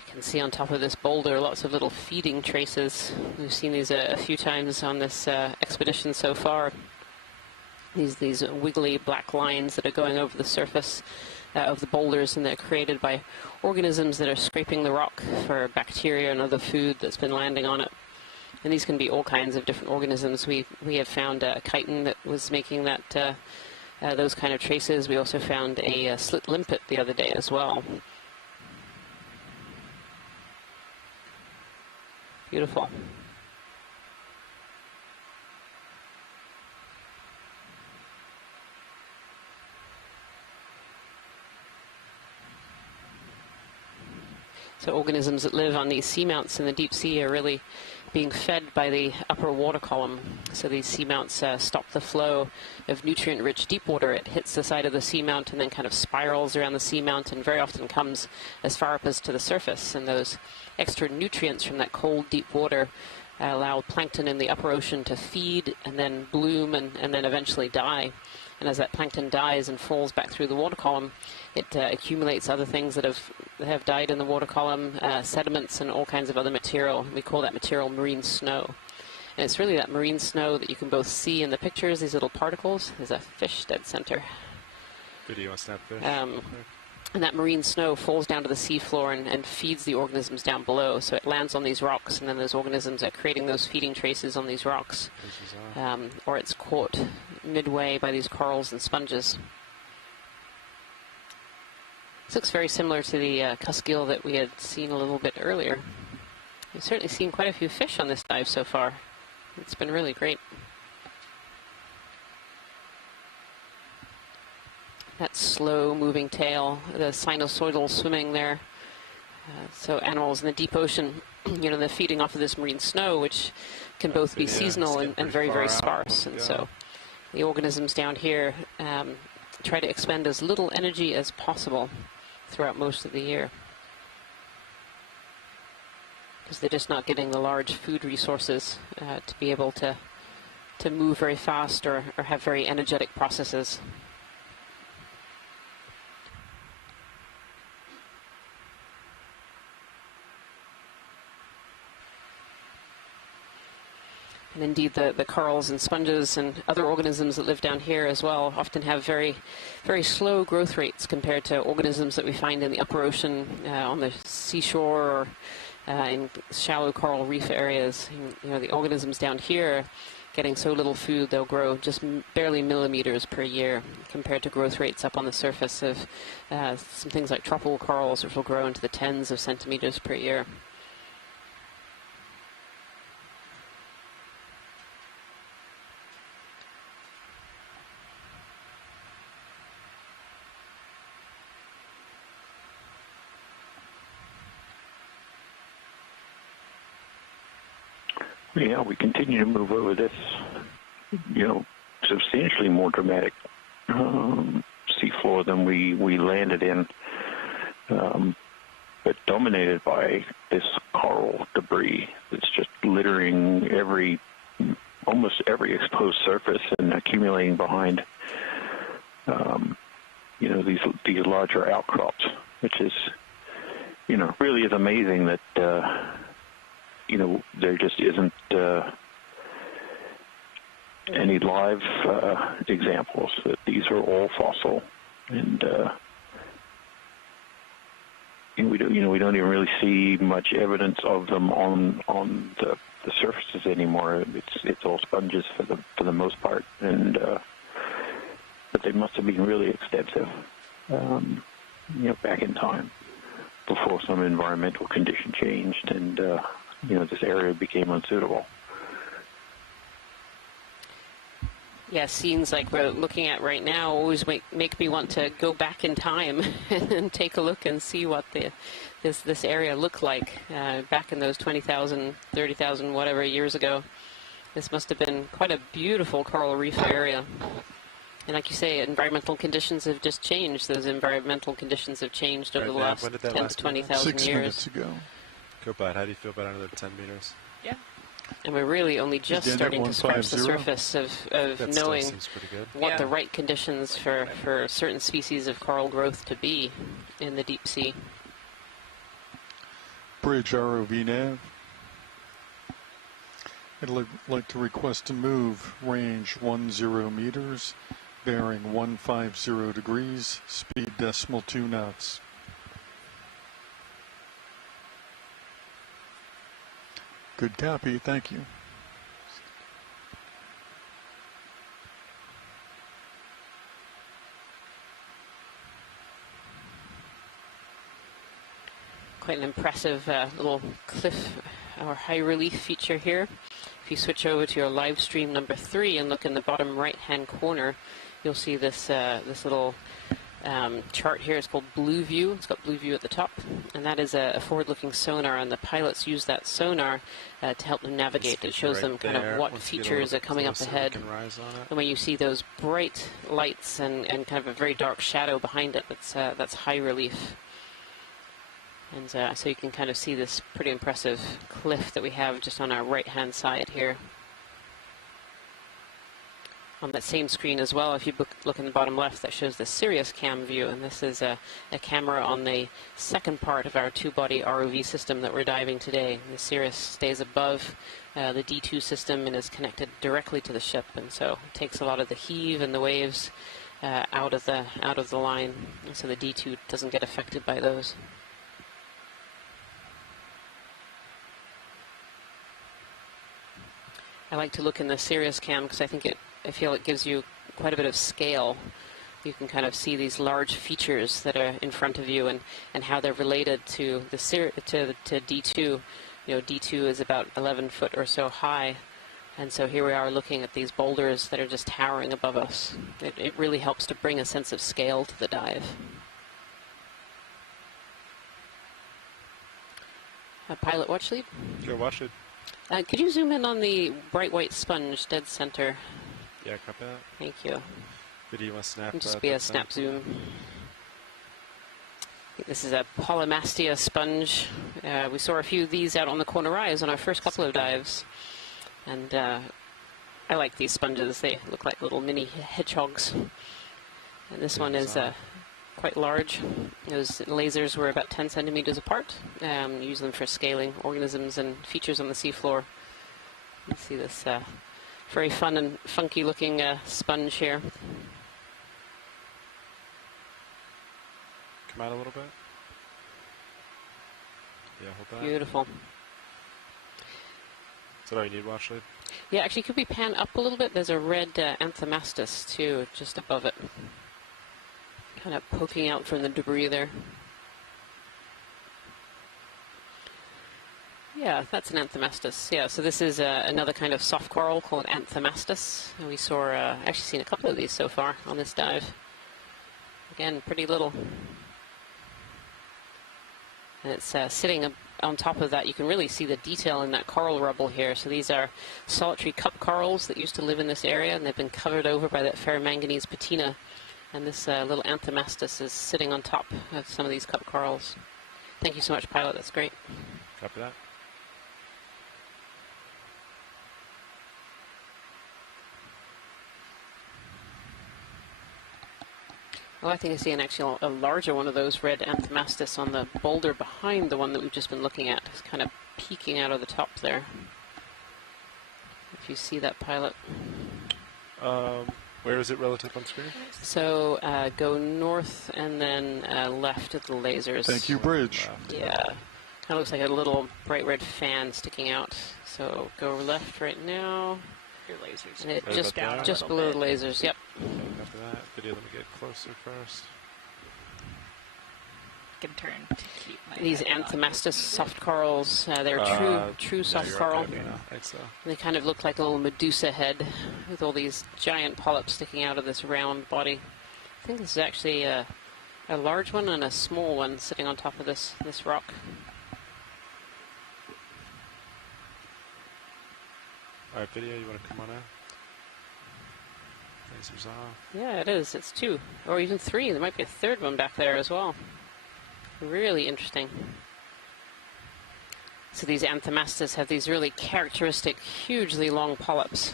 You can see on top of this boulder lots of little feeding traces. We've seen these a few times on this expedition so far. These wiggly black lines that are going over the surface of the boulders, and they're created by organisms that are scraping the rock for bacteria and other food that's been landing on it. And these can be all kinds of different organisms. We have found a chitin that was making that those kind of traces. We also found a slit limpet the other day as well. Beautiful. So organisms that live on these seamounts in the deep sea are really being fed by the upper water column. So these seamounts stop the flow of nutrient-rich deep water. It hits the side of the seamount and then kind of spirals around the seamount, and very often comes as far up as to the surface. And those extra nutrients from that cold, deep water allow plankton in the upper ocean to feed and then bloom and then eventually die. And as that plankton dies and falls back through the water column, it accumulates other things that have died in the water column, sediments and all kinds of other material. We call that material marine snow. And it's really that marine snow that you can both see in the pictures, these little particles. There's a fish dead center. Video on Snapfish. And that marine snow falls down to the seafloor and feeds the organisms down below. So it lands on these rocks, and then those organisms are creating those feeding traces on these rocks. Or it's caught midway by these corals and sponges. This looks very similar to the cuskeel that we had seen a little bit earlier. We've certainly seen quite a few fish on this dive so far. It's been really great. That slow moving tail, the sinusoidal swimming there. So animals in the deep ocean, you know, they're feeding off of this marine snow, which can both be seasonal and very, very sparse. And so the organisms down here try to expend as little energy as possible throughout most of the year, because they're just not getting the large food resources to be able to move very fast or have very energetic processes. And indeed, the corals and sponges and other organisms that live down here as well often have very, very slow growth rates compared to organisms that we find in the upper ocean, on the seashore, or in shallow coral reef areas. You know, the organisms down here, getting so little food, they'll grow just barely millimeters per year compared to growth rates up on the surface of some things like tropical corals, which will grow into the tens of centimeters per year. Yeah, we continue to move over this, you know, substantially more dramatic seafloor than we landed in, but dominated by this coral debris that's just littering almost every exposed surface and accumulating behind, you know, these larger outcrops, which is, you know, really is amazing that. You know, there just isn't any live examples. That these are all fossil, and we don't even really see much evidence of them on the surfaces anymore. It's all sponges for the most part, and but they must have been really extensive, you know, back in time before some environmental condition changed and. You know, this area became unsuitable. Yeah, scenes like we're looking at right now always make me want to go back in time and take a look and see what this area looked like back in those 20,000, 30,000, whatever years ago. This must have been quite a beautiful coral reef area. And like you say, environmental conditions have just changed. Those environmental conditions have changed over the last 10 to 20,000 years. 6 minutes ago. Go, Bud. How do you feel about under 10 meters? Yeah. And we're really only just starting to scratch the surface of knowing what the right conditions for certain species of coral growth to be in the deep sea. Bridge ROV nav. I'd like to request a move, range 10 meters, bearing 150 degrees, speed decimal 2 knots. Good copy, thank you. Quite an impressive little cliff or high relief feature here. If you switch over to your live stream number 3 and look in the bottom right hand corner, you'll see this this little chart here. It's called Blue View. It's got Blue View at the top, and that is a forward-looking sonar, and the pilots use that sonar to help them navigate. It shows them kind of what features are coming up ahead. And when you see those bright lights and kind of a very dark shadow behind it, that's high relief. And so you can kind of see this pretty impressive cliff that we have just on our right-hand side here. On that same screen as well, if you look in the bottom left, that shows the Sirius cam view, and this is a camera on the second part of our two-body ROV system that we're diving today. The Sirius stays above the D2 system and is connected directly to the ship, and so it takes a lot of the heave and the waves out of the line, and so the D2 doesn't get affected by those. I like to look in the Sirius cam because I feel it gives you quite a bit of scale. You can kind of see these large features that are in front of you and how they're related to the to D2. You know, D2 is about 11 foot or so high, and so here we are looking at these boulders that are just towering above us. It really helps to bring a sense of scale to the dive. Pilot watch lead? Sure, watch lead. Could you zoom in on the bright white sponge, dead center? Yeah, copy that. Thank you. Video want to snap? It'll just be a snap zoom. I think this is a Polymastia Sponge. We saw a few of these out on the corner rise on our first couple of dives. And I like these sponges. They look like little mini hedgehogs. And this one is quite large. Those lasers were about 10 centimeters apart. Use them for scaling organisms and features on the seafloor. You see this very fun and funky looking sponge here. Come out a little bit. Yeah, hold that. Beautiful. Is that all you need, watch lead? Yeah, actually, could we pan up a little bit? There's a red Anthomastus too, just above it. Kind of poking out from the debris there. Yeah, that's an Anthomastus. Yeah, so this is another kind of soft coral called Anthomastus. And we saw, actually seen a couple of these so far on this dive. Again, pretty little. And it's sitting on top of that. You can really see the detail in that coral rubble here. So these are solitary cup corals that used to live in this area, and they've been covered over by that ferromanganese patina. And this little Anthomastus is sitting on top of some of these cup corals. Thank you so much, pilot. That's great. Copy that. Oh, I think I see a larger one of those red Anthomastus on the boulder behind the one that we've just been looking at. It's kind of peeking out of the top there. If you see that, pilot. Where is it relative on screen? So go north and then left at the lasers. Thank you, bridge. Yeah. Kind of looks like a little bright red fan sticking out. So go left right now. Your lasers. And it just below the lasers, yep. After that, video, let me get closer first. can turn to keep my These head on. Anthomastus soft corals, they're true soft coral. They kind of look like a little Medusa head with all these giant polyps sticking out of this round body. I think this is actually a large one and a small one sitting on top of this rock. All right, video, you want to come on out? Lasers off. Yeah, it is. It's 2, or even 3. There might be a third one back there as well. Really interesting. So these Anthomastus have these really characteristic, hugely long polyps.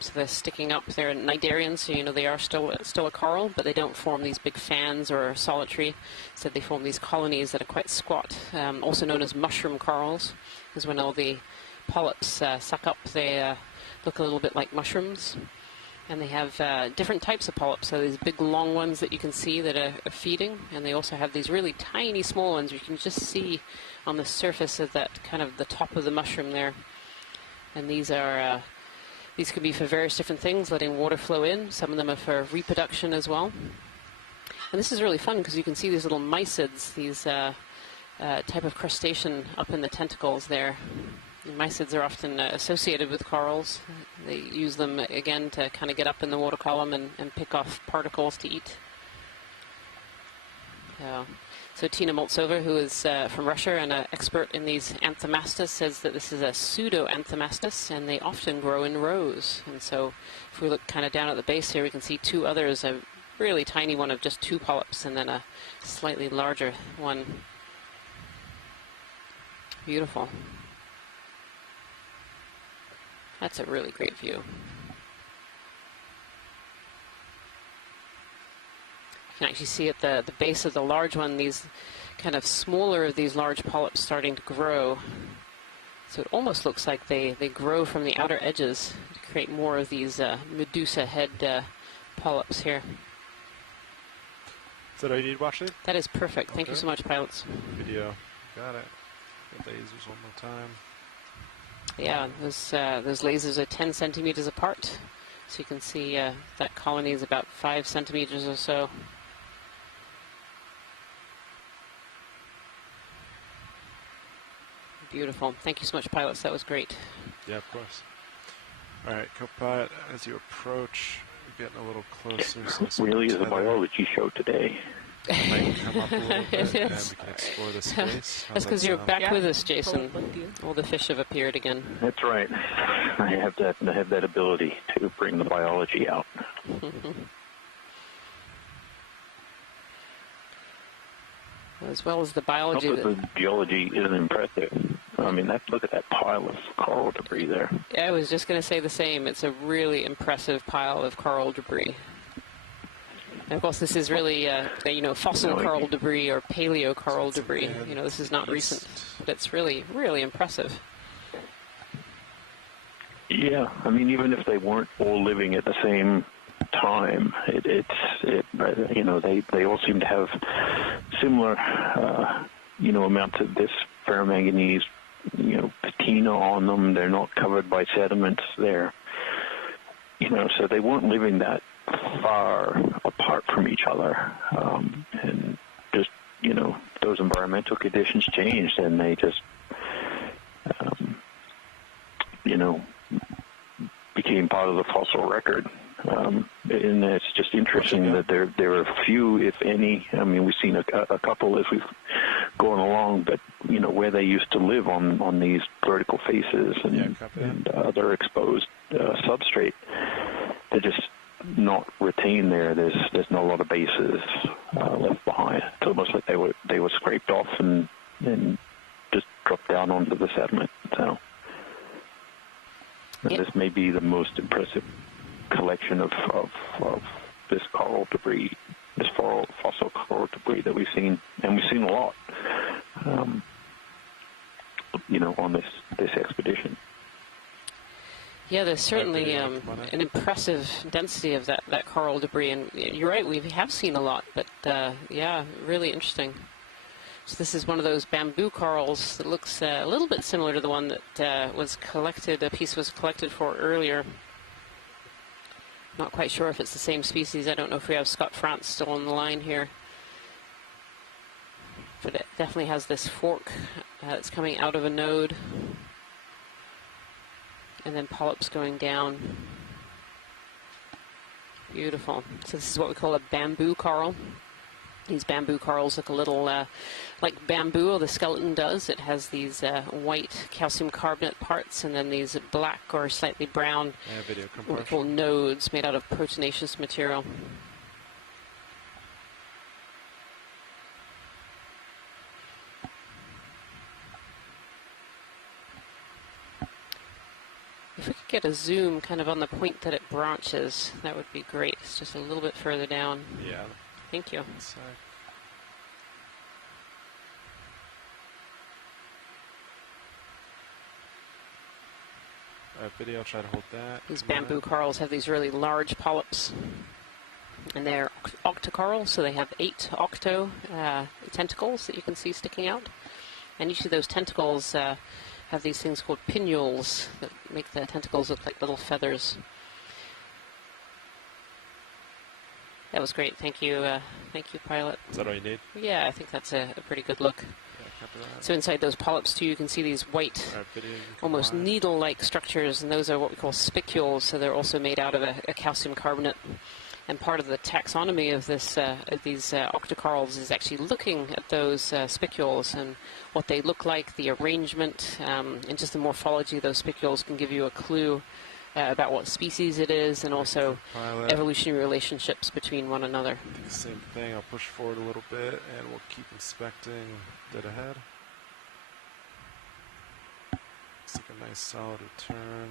So they're sticking up. They're cnidarians, so you know they are still a coral, but they don't form these big fans or solitary. So they form these colonies that are quite squat, also known as mushroom corals, because when all the polyps suck up, they look a little bit like mushrooms. And they have different types of polyps. So these big long ones that you can see that are feeding, and they also have these really tiny small ones you can just see on the surface of that kind of the top of the mushroom there. And these are these could be for various different things, letting water flow in. Some of them are for reproduction as well. And this is really fun because you can see these little mysids, these type of crustacean up in the tentacles there. Mysids are often associated with corals. They use them, again, to kind of get up in the water column and pick off particles to eat. So Tina Moltsova, who is from Russia and an expert in these Anthomastus, says that this is a pseudo-Anthomastus, and they often grow in rows. And so if we look kind of down at the base here, we can see 2 others, a really tiny one of just 2 polyps, and then a slightly larger one. Beautiful. That's a really great view. You can actually see at the base of the large one, these kind of smaller of these large polyps starting to grow. So it almost looks like they grow from the outer edges to create more of these Medusa head polyps here. Is that all you need, Washley? That is perfect. Thank you so much, pilots. Video. Got it. The lasers one more time. Yeah, those lasers are 10 centimeters apart. So you can see that colony is about 5 centimeters or so. Beautiful. Thank you so much, pilots. That was great. Yeah, of course. All right, co-pilot, as you approach, you're getting a little closer. So really is a biology show today. Might come up a little bit, and we can explore the space. That's because you're back with us, Jason. All the fish have appeared again. That's right. I have that ability to bring the biology out. As well as the biology. The geology is impressive. I mean, look at that pile of coral debris there. Yeah, I was just going to say the same. It's a really impressive pile of coral debris. And of course, this is really, fossil coral debris or paleo coral debris. You know, this is not recent, but it's really, really impressive. Yeah, I mean, even if they weren't all living at the same time, they all seem to have similar, amounts of this ferromanganese, patina on them. They're not covered by sediments. So they weren't living that far apart from each other, and just those environmental conditions changed, and they just became part of the fossil record. And it's just interesting that there are few, if any. I mean, we've seen a couple as we've gone along, but where they used to live on these vertical faces and other exposed substrate, they're just not retained there. There's not a lot of bases left behind. It's almost like they were scraped off and just dropped down onto the sediment. So this may be the most impressive collection of this coral debris, this fossil coral debris that we've seen, and we've seen a lot, on this expedition. Yeah, there's certainly an impressive density of that coral debris, and you're right, we have seen a lot, but yeah, really interesting. So this is one of those bamboo corals that looks a little bit similar to the one that a piece was collected for earlier. Not quite sure if it's the same species. I don't know if we have Scott France still on the line here. but it definitely has this fork that's coming out of a node, and then polyps going down. Beautiful. So this is what we call a bamboo coral. These bamboo corals look a little like bamboo, or the skeleton does. It has these white calcium carbonate parts, and then these black or slightly brown what we call nodes made out of proteinaceous material. If we could get a zoom kind of on the point that it branches, that would be great. It's just a little bit further down. Yeah. Thank you. Alright, video, I'll try to hold that. These bamboo corals have these really large polyps, and they're octocorals, so they have 8 octo tentacles that you can see sticking out. And each of those tentacles have these things called pinnules that make the tentacles look like little feathers. That was great. Thank you, pilot. Is that all you need? Yeah, I think that's a pretty good look. Yeah, copy that. So inside those polyps too, you can see these white, almost needle-like structures, and those are what we call spicules. So they're also made out of a calcium carbonate. And part of the taxonomy of this, these octocorals is actually looking at those spicules and what they look like, the arrangement, and just the morphology of those spicules can give you a clue about what species it is, and also evolutionary relationships between one another. Same thing, I'll push forward a little bit and we'll keep inspecting dead ahead. Looks like a nice solid return.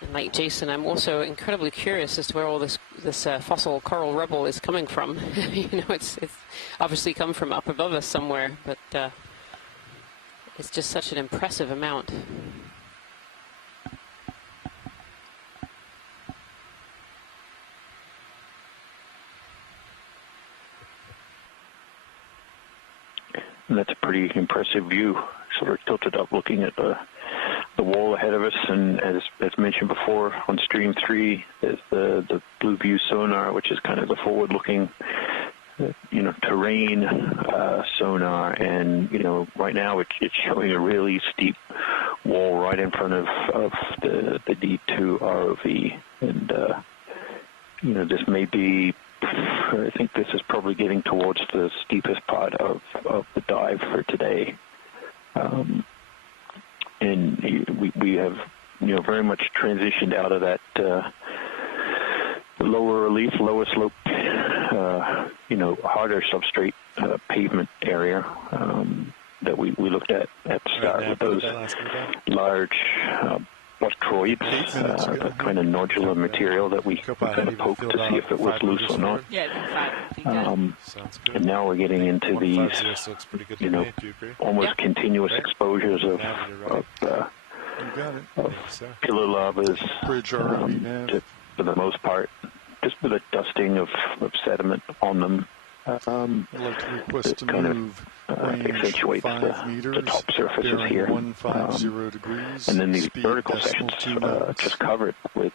And like Jason, I'm also incredibly curious as to where all this fossil coral rubble is coming from. You know, it's obviously come from up above us somewhere, but it's just such an impressive amount. And that's a pretty impressive view, sort of tilted up looking at the wall ahead of us, and as mentioned before, on stream 3 there's the blue view sonar, which is kind of the forward-looking, terrain sonar, and right now it's showing a really steep wall right in front of the D2 ROV, and this may be, I think this is probably getting towards the steepest part of the dive for today. And we have, very much transitioned out of that lower relief, lower slope, harder substrate pavement area that we looked at the start with those large blectroids, the kind of nodular material that we kind of poked to see if it was loose or not. And now we're getting into these, almost continuous exposures of pillar lavas, for the most part, just with a dusting of sediment on them. I'd like to request to move accentuates the top surfaces here. And then these vertical sections just covered with,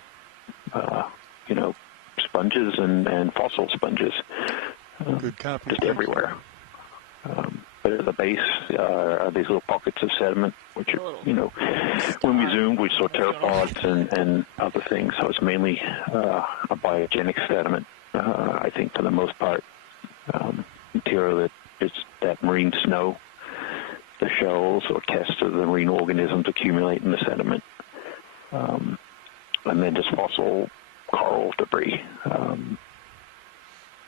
sponges and fossil sponges, just everywhere. But at the base are these little pockets of sediment, which are, when we zoomed, we saw pteropods and other things. So it's mainly a biogenic sediment, I think, for the most part. Material that is that marine snow, the shells or tests of the marine organisms accumulate in the sediment, and then just fossil coral debris.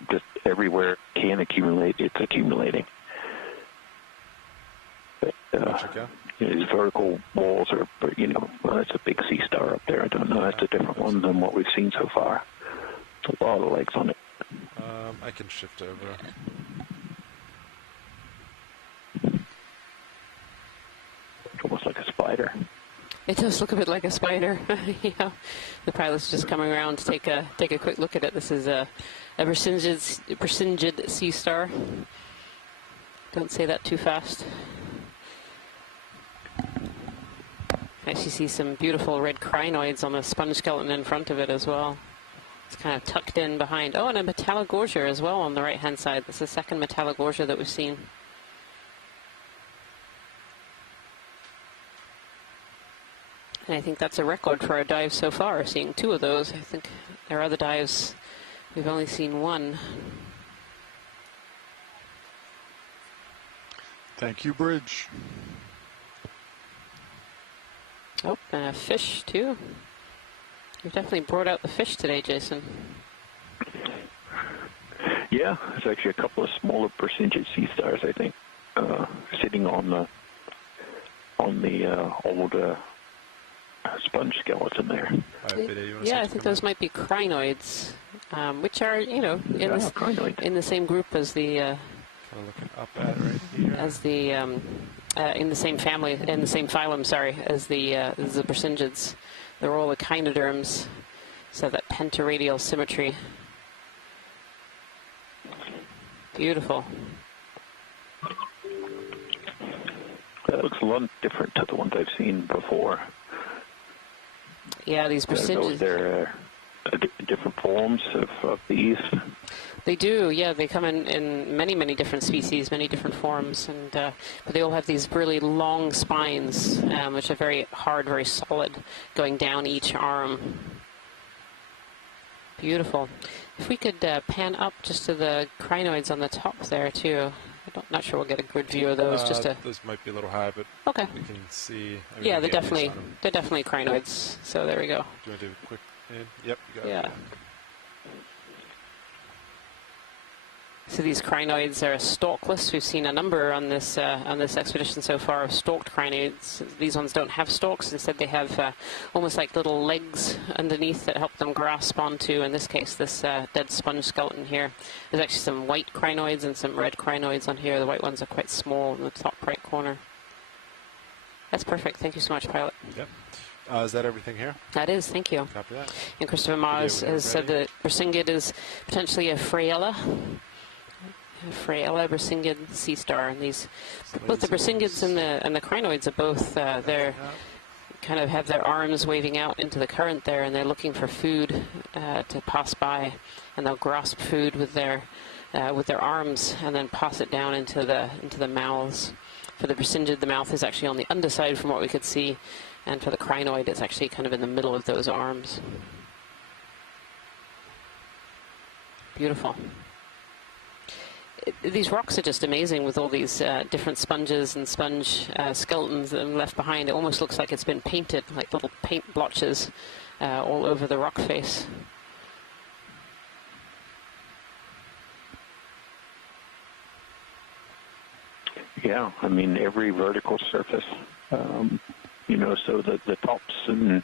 Just everywhere it can accumulate, it's accumulating. But, these vertical walls are, well, that's a big sea star up there. I don't know. That's a different one than what we've seen so far. There's a lot of legs on it. I can shift over. Almost like a spider. It does look a bit like a spider. The pilot's just coming around to take a quick look at it. This is a persingid sea star. Don't say that too fast. Actually see some beautiful red crinoids on the sponge skeleton in front of it as well. It's kind of tucked in behind. Oh, and a metallogorgia as well on the right-hand side. That's the second metallogorgia that we've seen. And I think that's a record for our dives so far, seeing 2 of those. I think our other dives, we've only seen 1. Thank you, Bridge. Oh, and a fish too. You've definitely brought out the fish today, Jason. Yeah, there's actually a couple of smaller percentage sea stars, I think, sitting on the old sponge skeleton there. Yeah, I think those might be crinoids, which are, you know, in the same group as the looking up at right here. as the in the same family, in the same phylum, sorry, as the Brasyngids. They're all echinoderms, so that pentaradial symmetry. Beautiful. That looks a lot different to the ones I've seen before. Yeah, these Brasyngids. They're different forms of these. They do, yeah. They come in many, many different species, many different forms, and but they all have these really long spines, which are very hard, very solid, going down each arm. Beautiful. If we could pan up just to the crinoids on the top there too. I'm not sure we'll get a good view of those. Those might be a little high, but okay. You can see. Yeah, they're definitely crinoids. So there we go. Do you want to do a quick in? Yep, you got it. Yeah. So these crinoids are stalkless. We've seen a number on this expedition so far of stalked crinoids. These ones don't have stalks. Instead, they have almost like little legs underneath that help them grasp onto, in this case, this dead sponge skeleton here. There's actually some white crinoids and some red crinoids on here. The white ones are quite small in the top right corner. That's perfect. Thank you so much, Pilot. Yep. Is that everything here? That is. Thank you. Copy that. And Christopher Mars has said that Brasyngid is potentially a Fraiella. Fraiella Brasyngid sea star, and these both the Brasyngids and the crinoids are both they're kind of have their arms waving out into the current there, and they're looking for food to pass by, and they'll grasp food with their arms and then pass it down into the mouths. For the Brasyngid, the mouth is actually on the underside from what we could see, and for the crinoid, it's actually kind of in the middle of those arms. Beautiful. These rocks are just amazing with all these different sponges and sponge skeletons that are left behind. It almost looks like it's been painted, like little paint blotches all over the rock face. Yeah, I mean, every vertical surface, you know, so the tops and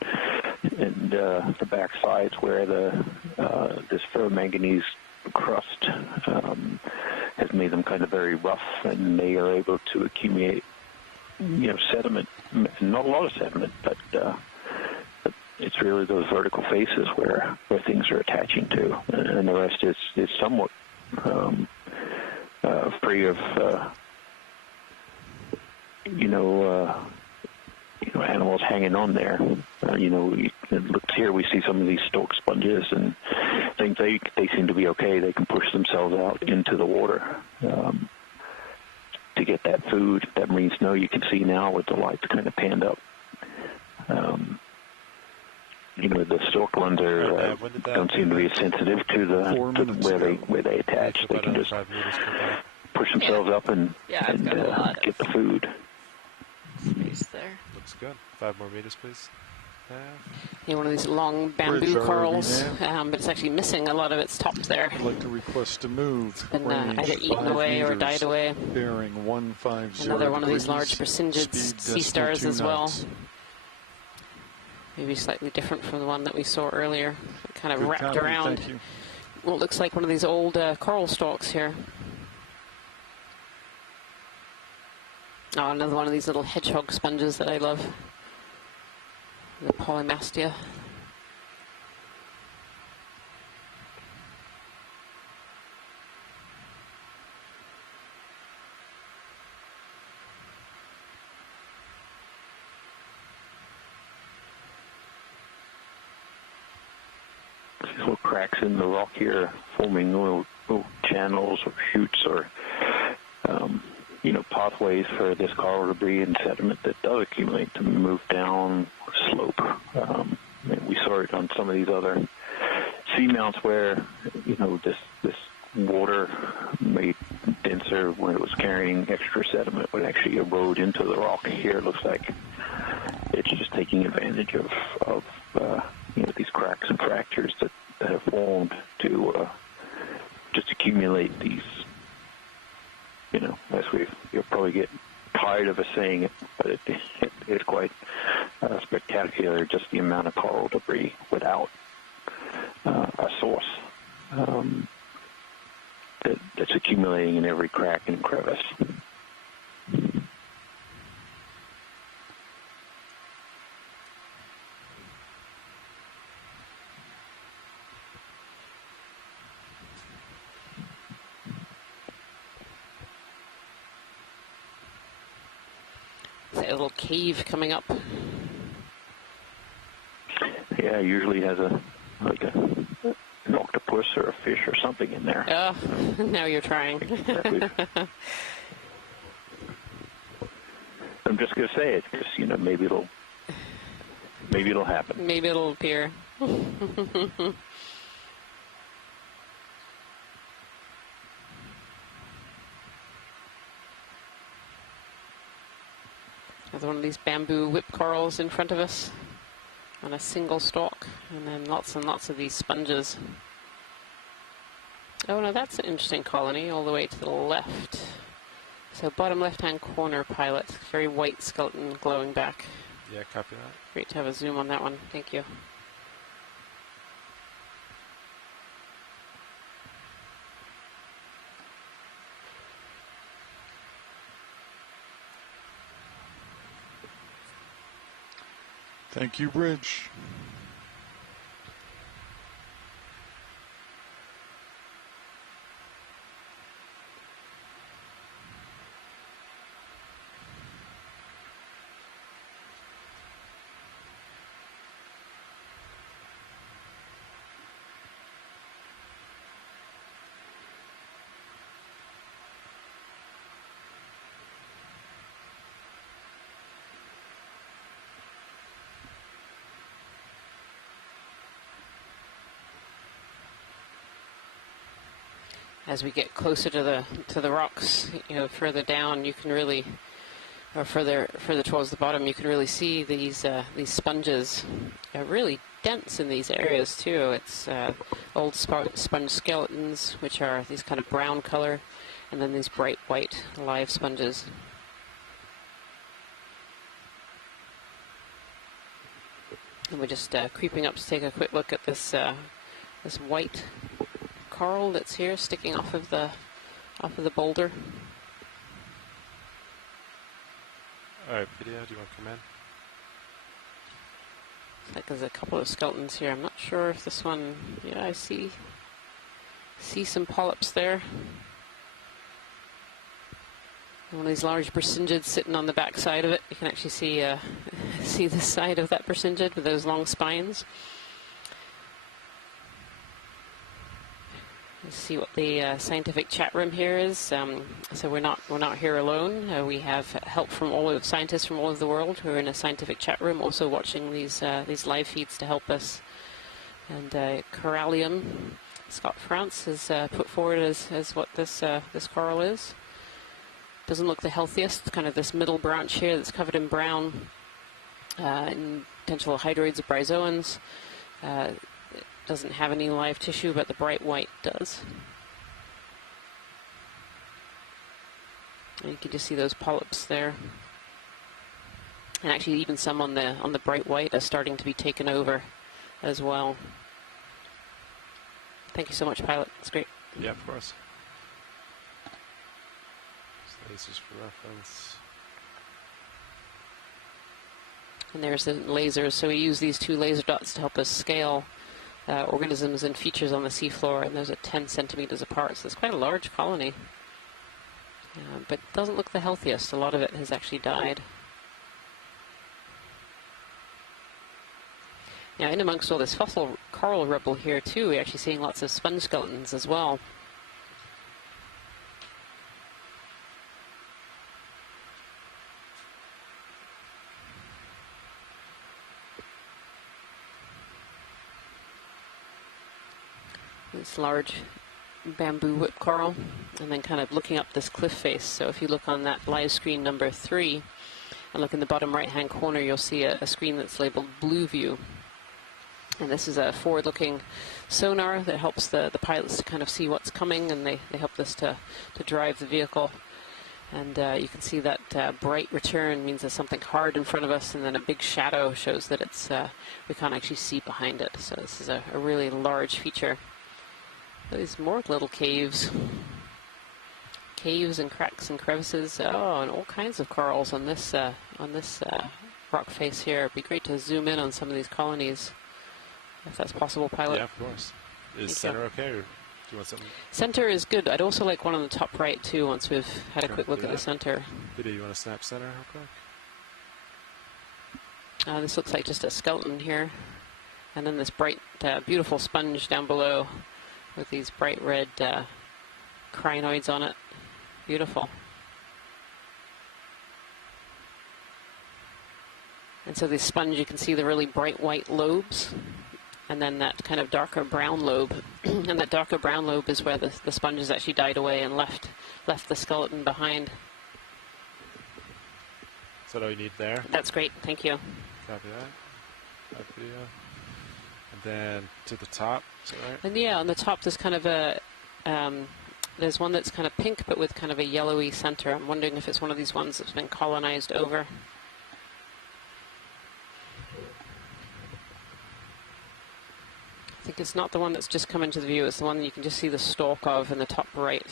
the back sides where this ferromanganese crust has made them kind of very rough, and they are able to accumulate, you know, sediment. Not a lot of sediment, but it's really those vertical faces where things are attaching to, and the rest is somewhat free of, animals hanging on there. It looks here, we see some of these stalk sponges, and things they seem to be okay. They can push themselves out into the water to get that food, that marine snow. You can see now with the lights kind of panned up. The stalk ones don't seem to be as sensitive to where they attach. They can just push themselves up and get the food. Space there. Looks good. 5 more meters, please. One of these long bamboo corals, but it's actually missing a lot of its top there. I'd like to request a move. It's been either eaten away or died away. Bearing 150. Another one of these large Brasyngids sea stars as well. Maybe slightly different from the one that we saw earlier. It kind of wrapped around what looks like one of these old coral stalks here. Oh, another one of these little hedgehog sponges that I love. The Polymastia. these little cracks in the rock here, forming little channels or chutes or pathways for this coral debris and sediment that does accumulate to move down slope. And we saw it on some of these other seamounts where this water made denser when it was carrying extra sediment would actually erode into the rock. Here it looks like it's just taking advantage of these cracks and fractures that have formed to just accumulate these. As you'll probably get tired of us saying it, but it's quite spectacular, just the amount of coral debris without a source that's accumulating in every crack and crevice. A little cave coming up. Yeah, it usually has an octopus or a fish or something in there. Now you're trying. I'm just going to say it because maybe it'll happen. Maybe it'll appear. There's one of these bamboo whip corals in front of us on a single stalk, and then lots and lots of these sponges. Oh no, that's an interesting colony all the way to the left. So bottom left-hand corner, pilot, very white skeleton glowing back. Yeah, copy that. Great to have a zoom on that one. Thank you. Thank you, Bridge. As we get closer to the rocks, further down, you can really, or further towards the bottom, you can really see these sponges are really dense in these areas too. It's old sponge skeletons, which are these kind of brown color, and then these bright white live sponges. And we're just creeping up to take a quick look at this this white coral that's here sticking off of the boulder. All right, video, do you want to come in? Looks like there's a couple of skeletons here. I'm not sure if this one, yeah, I see some polyps there. One of these large persingids sitting on the back side of it. You can actually see the side of that persingid with those long spines. Let's see what the scientific chat room here is. So we're not here alone. We have help from scientists from all over the world who are in a scientific chat room, also watching these live feeds to help us. And Corallium, Scott France, has put forward as what this coral is. Doesn't look the healthiest. It's kind of this middle branch here that's covered in brown, and potential hydroids of bryozoans. Doesn't have any live tissue, but the bright white does. And you can just see those polyps there, and actually even some on the bright white are starting to be taken over as well. Thank you so much, pilot. It's great. Yeah, of course. This is for reference. And there's the lasers. So we use these two laser dots to help us scale organisms and features on the seafloor, and those are 10 centimeters apart, so it's quite a large colony. But it doesn't look the healthiest. A lot of it has actually died. Now, in amongst all this fossil coral rubble here too, we're actually seeing lots of sponge skeletons as well. This large bamboo whip coral, and then kind of looking up this cliff face. So if you look on that live screen number 3 and look in the bottom right hand corner, you'll see a screen that's labeled Blue View. And this is a forward-looking sonar that helps the pilots to kind of see what's coming, and they help us to drive the vehicle. And you can see that bright return means there's something hard in front of us, and then a big shadow shows that it's we can't actually see behind it. So this is a really large feature. There's more little caves and cracks and crevices. Oh, and all kinds of corals on this rock face here. It'd be great to zoom in on some of these colonies, if that's possible, pilot. Yeah, of course. Is center okay, or do you want something? Center is good. I'd also like one on the top right too, once we've had a quick look at the center. Video, you want to snap center real quick? This looks like just a skeleton here. And then this bright, beautiful sponge down below with these bright red crinoids on it. Beautiful. And so this sponge, you can see the really bright white lobes, and then that kind of darker brown lobe. And that darker brown lobe is where the sponge has actually died away and left the skeleton behind. Is that all you need there? That's great, thank you. Copy that. That video. And then to the top, is that right? And yeah, on the top there's kind of a, there's one that's kind of pink but with kind of a yellowy center. I'm wondering if it's one of these ones that's been colonized over. I think it's not the one that's just come into the view, it's the one that you can just see the stalk of in the top right.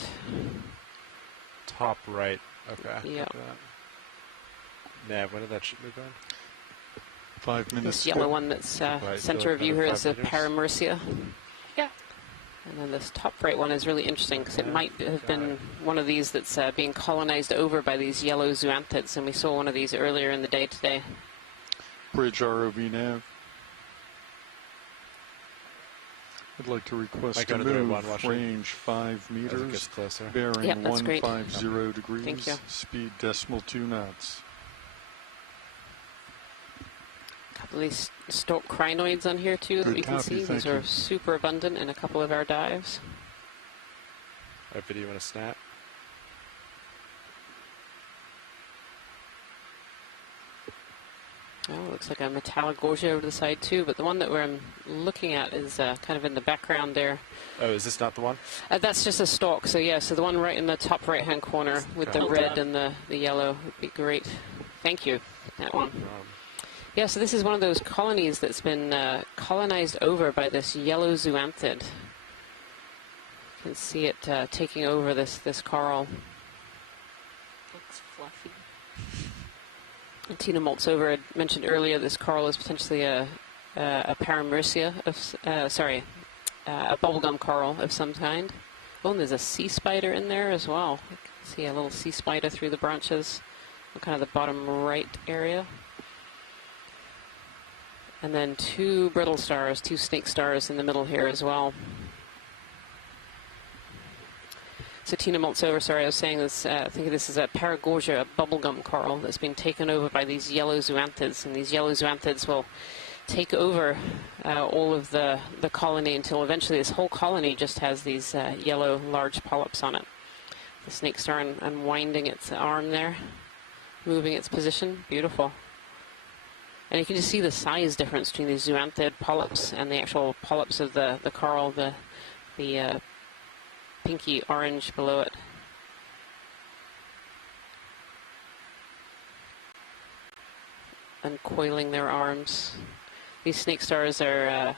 Top right, okay. Yeah. Nav, when did that ship move on? 5 minutes. This yellow one that's center of view here is a Paraguaya. Yeah. And then this top right one is really interesting because it might have been one of these that's being colonized over by these yellow zoanthids, and we saw one of these earlier in the day today. Bridge ROV nav. I'd like to request a move, range 5 meters, bearing 150 degrees, speed decimal 2 knots. A couple of these stalk crinoids on here too that we can see. These are super abundant in a couple of our dives. Alright, video, you want to snap? Oh, looks like a metallic gorgia over the side too, but the one that we're looking at is kind of in the background there. Oh, is this not the one? That's just a stalk, so yeah, so the one right in the top right-hand corner with the red and the yellow would be great. Thank you, that one. Yeah, so this is one of those colonies that's been colonized over by this yellow zoanthid. You can see it taking over this coral. Looks fluffy. Tina Moltzover had mentioned earlier this coral is potentially a Paraguaya, a bubblegum coral of some kind. Oh, and there's a sea spider in there as well. You can see a little sea spider through the branches, kind of the bottom right area. And then 2 brittle stars, 2 snake stars in the middle here as well. So Tina Moltzover, sorry, I was saying this, I think this is a Paraguaya, a bubblegum coral that's been taken over by these yellow zoanthids, and these yellow zoanthids will take over all of the colony until eventually this whole colony just has these yellow large polyps on it. The snake star unwinding its arm there, moving its position, beautiful. And you can just see the size difference between these zoanthid polyps and the actual polyps of the coral, the pinky orange below it. Uncoiling their arms. These snake stars are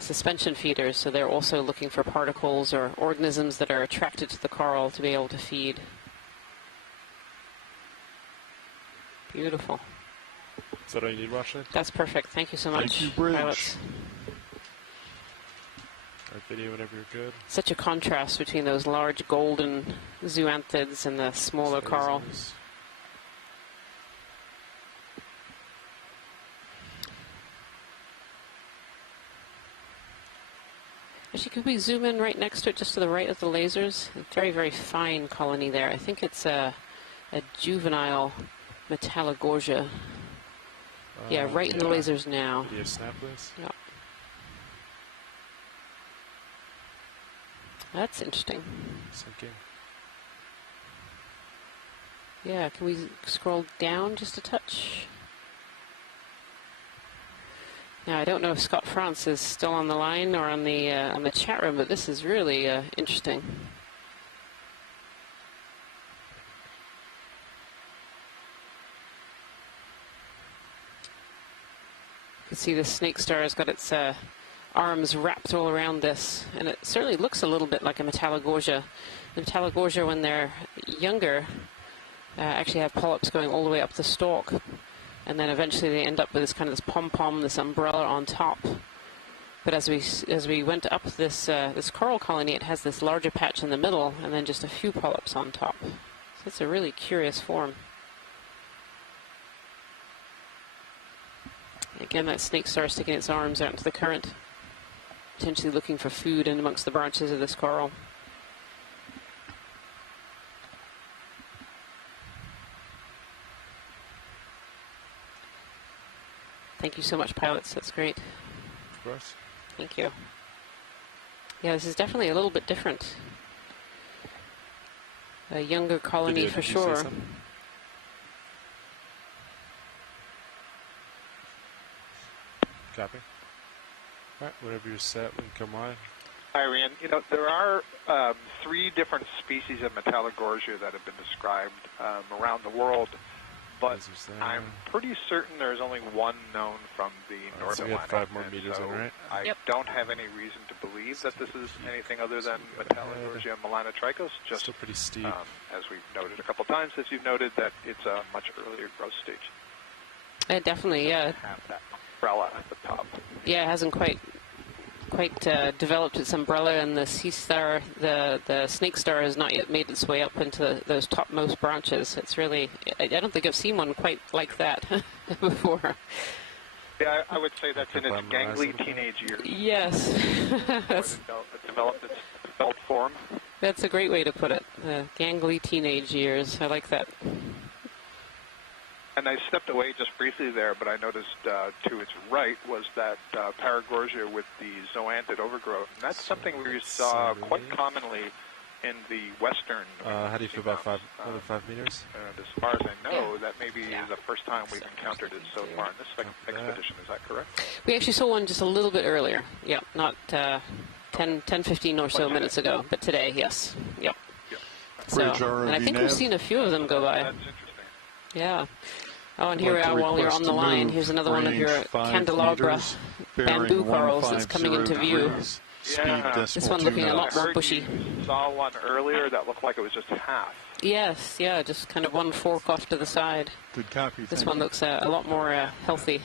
suspension feeders, so they're also looking for particles or organisms that are attracted to the coral to be able to feed. Beautiful. Is that all you need, Washington? That's perfect. Thank you so much, Thank you, pilots. Our video whenever you're good. Such a contrast between those large golden zoanthids and the smaller coral. Actually, could we zoom in right next to it, just to the right of the lasers? A very, very fine colony there. I think it's a juvenile Metallogorgia. Yeah, right in the lasers now. Do you snap this? Yeah. That's interesting. Sinking. Yeah, can we scroll down just a touch? Now, I don't know if Scott France is still on the line or on the chat room, but this is really interesting. You can see the snake star has got its arms wrapped all around this, and it certainly looks a little bit like a Metallogorgia. The Metallogorgia, when they're younger, actually have polyps going all the way up the stalk, and then eventually they end up with this kind of this pom-pom, this umbrella on top. But as we went up this this coral colony, it has this larger patch in the middle, and then just a few polyps on top. So it's a really curious form. Again, that snake star sticking its arms out into the current, potentially looking for food in amongst the branches of this coral. Thank you so much, pilots. That's great. Of course. Thank you. Yeah, this is definitely a little bit different. A younger colony for sure. Copy. All right, whenever you're set, we can come on. Hi, Rian. You know, there are 3 different species of Metallogorgia that have been described around the world, but I'm pretty certain there's only one known from the North so we Atlantic. have 5 more meters in, right? I don't have any reason to believe that this is anything other than Metallogorgia melanotrichos. Just still pretty steep. As we've noted a couple times, as you've noted, that it's a much earlier growth stage. It definitely, yeah. Have that umbrella at the top. Yeah, it hasn't quite developed its umbrella, and the sea star, the snake star, has not yet made its way up into those topmost branches. It's really, I don't think I've seen one quite like that before. Yeah, I would say that's in its gangly teenage years. Yes. That's developed its adult form. That's a great way to put it. Gangly teenage years. I like that. And I stepped away just briefly there, but I noticed to its right was that Paraguaya with the zoanthid overgrowth. And that's something we saw quite commonly in the western. How do you feel about 5 meters? As far as I know, that may be the first time we've encountered it so far in this expedition. Is that correct? We actually saw one just a little bit earlier. Yeah, not 10, 15 or so minutes ago, but today, yes. Yep. So, and I think we've seen a few of them go by. That's interesting. Yeah. Oh, and here we are while you're on the line. Here's another one of your candelabra bamboo corals that's coming into view. Yeah. This one looking a lot more bushy. You saw one earlier that looked like it was just half. Yes, yeah, just kind of one fork off to the side. Good copy. This one looks a lot more healthy.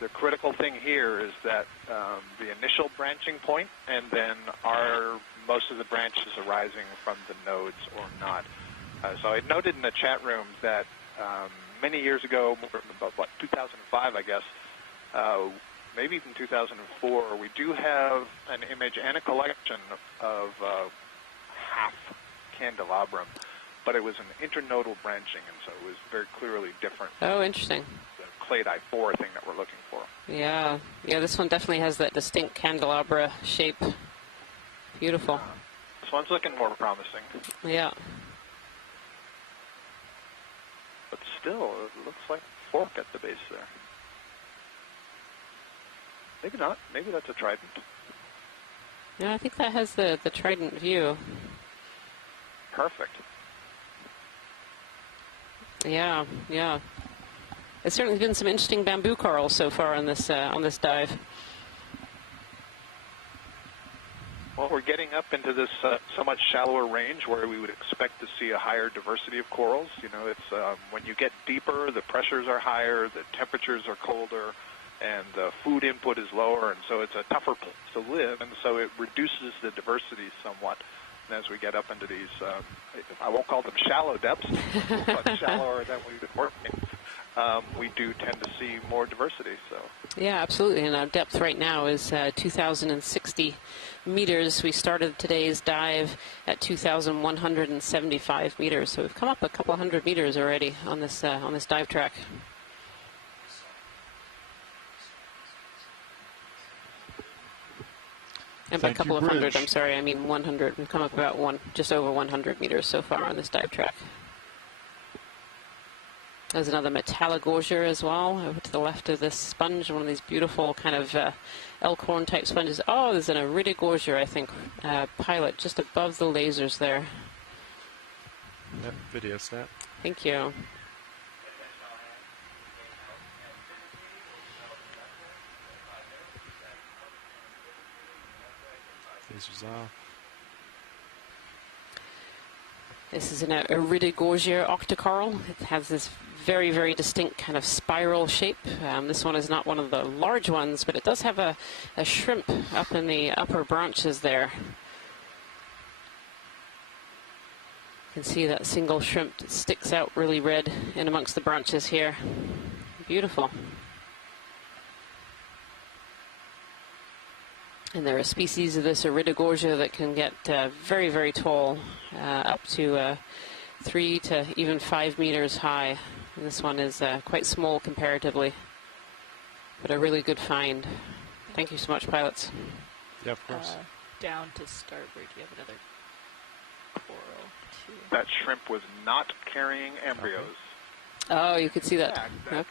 The critical thing here is that the initial branching point, and then are most of the branches arising from the nodes or not. So I noted in the chat room that many years ago, about 2005, I guess, maybe even 2004, we do have an image and a collection of half candelabrum, but it was an internodal branching, and so it was very clearly different. Oh, interesting. The clade I4 thing that we're looking for. Yeah, yeah, this one definitely has that distinct candelabra shape. Beautiful. This one's looking more promising. Yeah. But still, it looks like a fork at the base there. Maybe not. Maybe that's a trident. Yeah, I think that has the trident view. Perfect. Yeah, yeah. There's certainly been some interesting bamboo corals so far on this dive. Well, we're getting up into this somewhat shallower range where we would expect to see a higher diversity of corals. You know, it's when you get deeper, the pressures are higher, the temperatures are colder, and the food input is lower, and so it's a tougher place to live, and so it reduces the diversity somewhat. And as we get up into these, I won't call them shallow depths, but shallower than we've been working. we do tend to see more diversity. So. Yeah, absolutely. And our depth right now is 2,060 meters. We started today's dive at 2,175 meters. So we've come up a couple hundred meters already on this dive track. And by a couple of hundred, I'm sorry, I mean 100. We've come up about just over 100 meters so far on this dive track. There's another metallogorgia as well, over to the left of this sponge, one of these beautiful kind of elkhorn type sponges. Oh, there's an iridogorgia, I think, pilot just above the lasers there. Yep, video snap. Thank you. Lasers off. This is an iridogorgia octocoral. It has this very, very distinct kind of spiral shape. This one is not one of the large ones, but it does have a shrimp up in the upper branches there. You can see that single shrimp that sticks out really red in amongst the branches here. Beautiful. And there are species of this iridogorgia that can get very, very tall, up to 3 to even 5 meters high. And this one is quite small comparatively, but a really good find. Thank you so much, pilots. Yeah, of course. Down to starboard, you have another coral, too. That shrimp was not carrying embryos. Oh, you could see that. Yeah,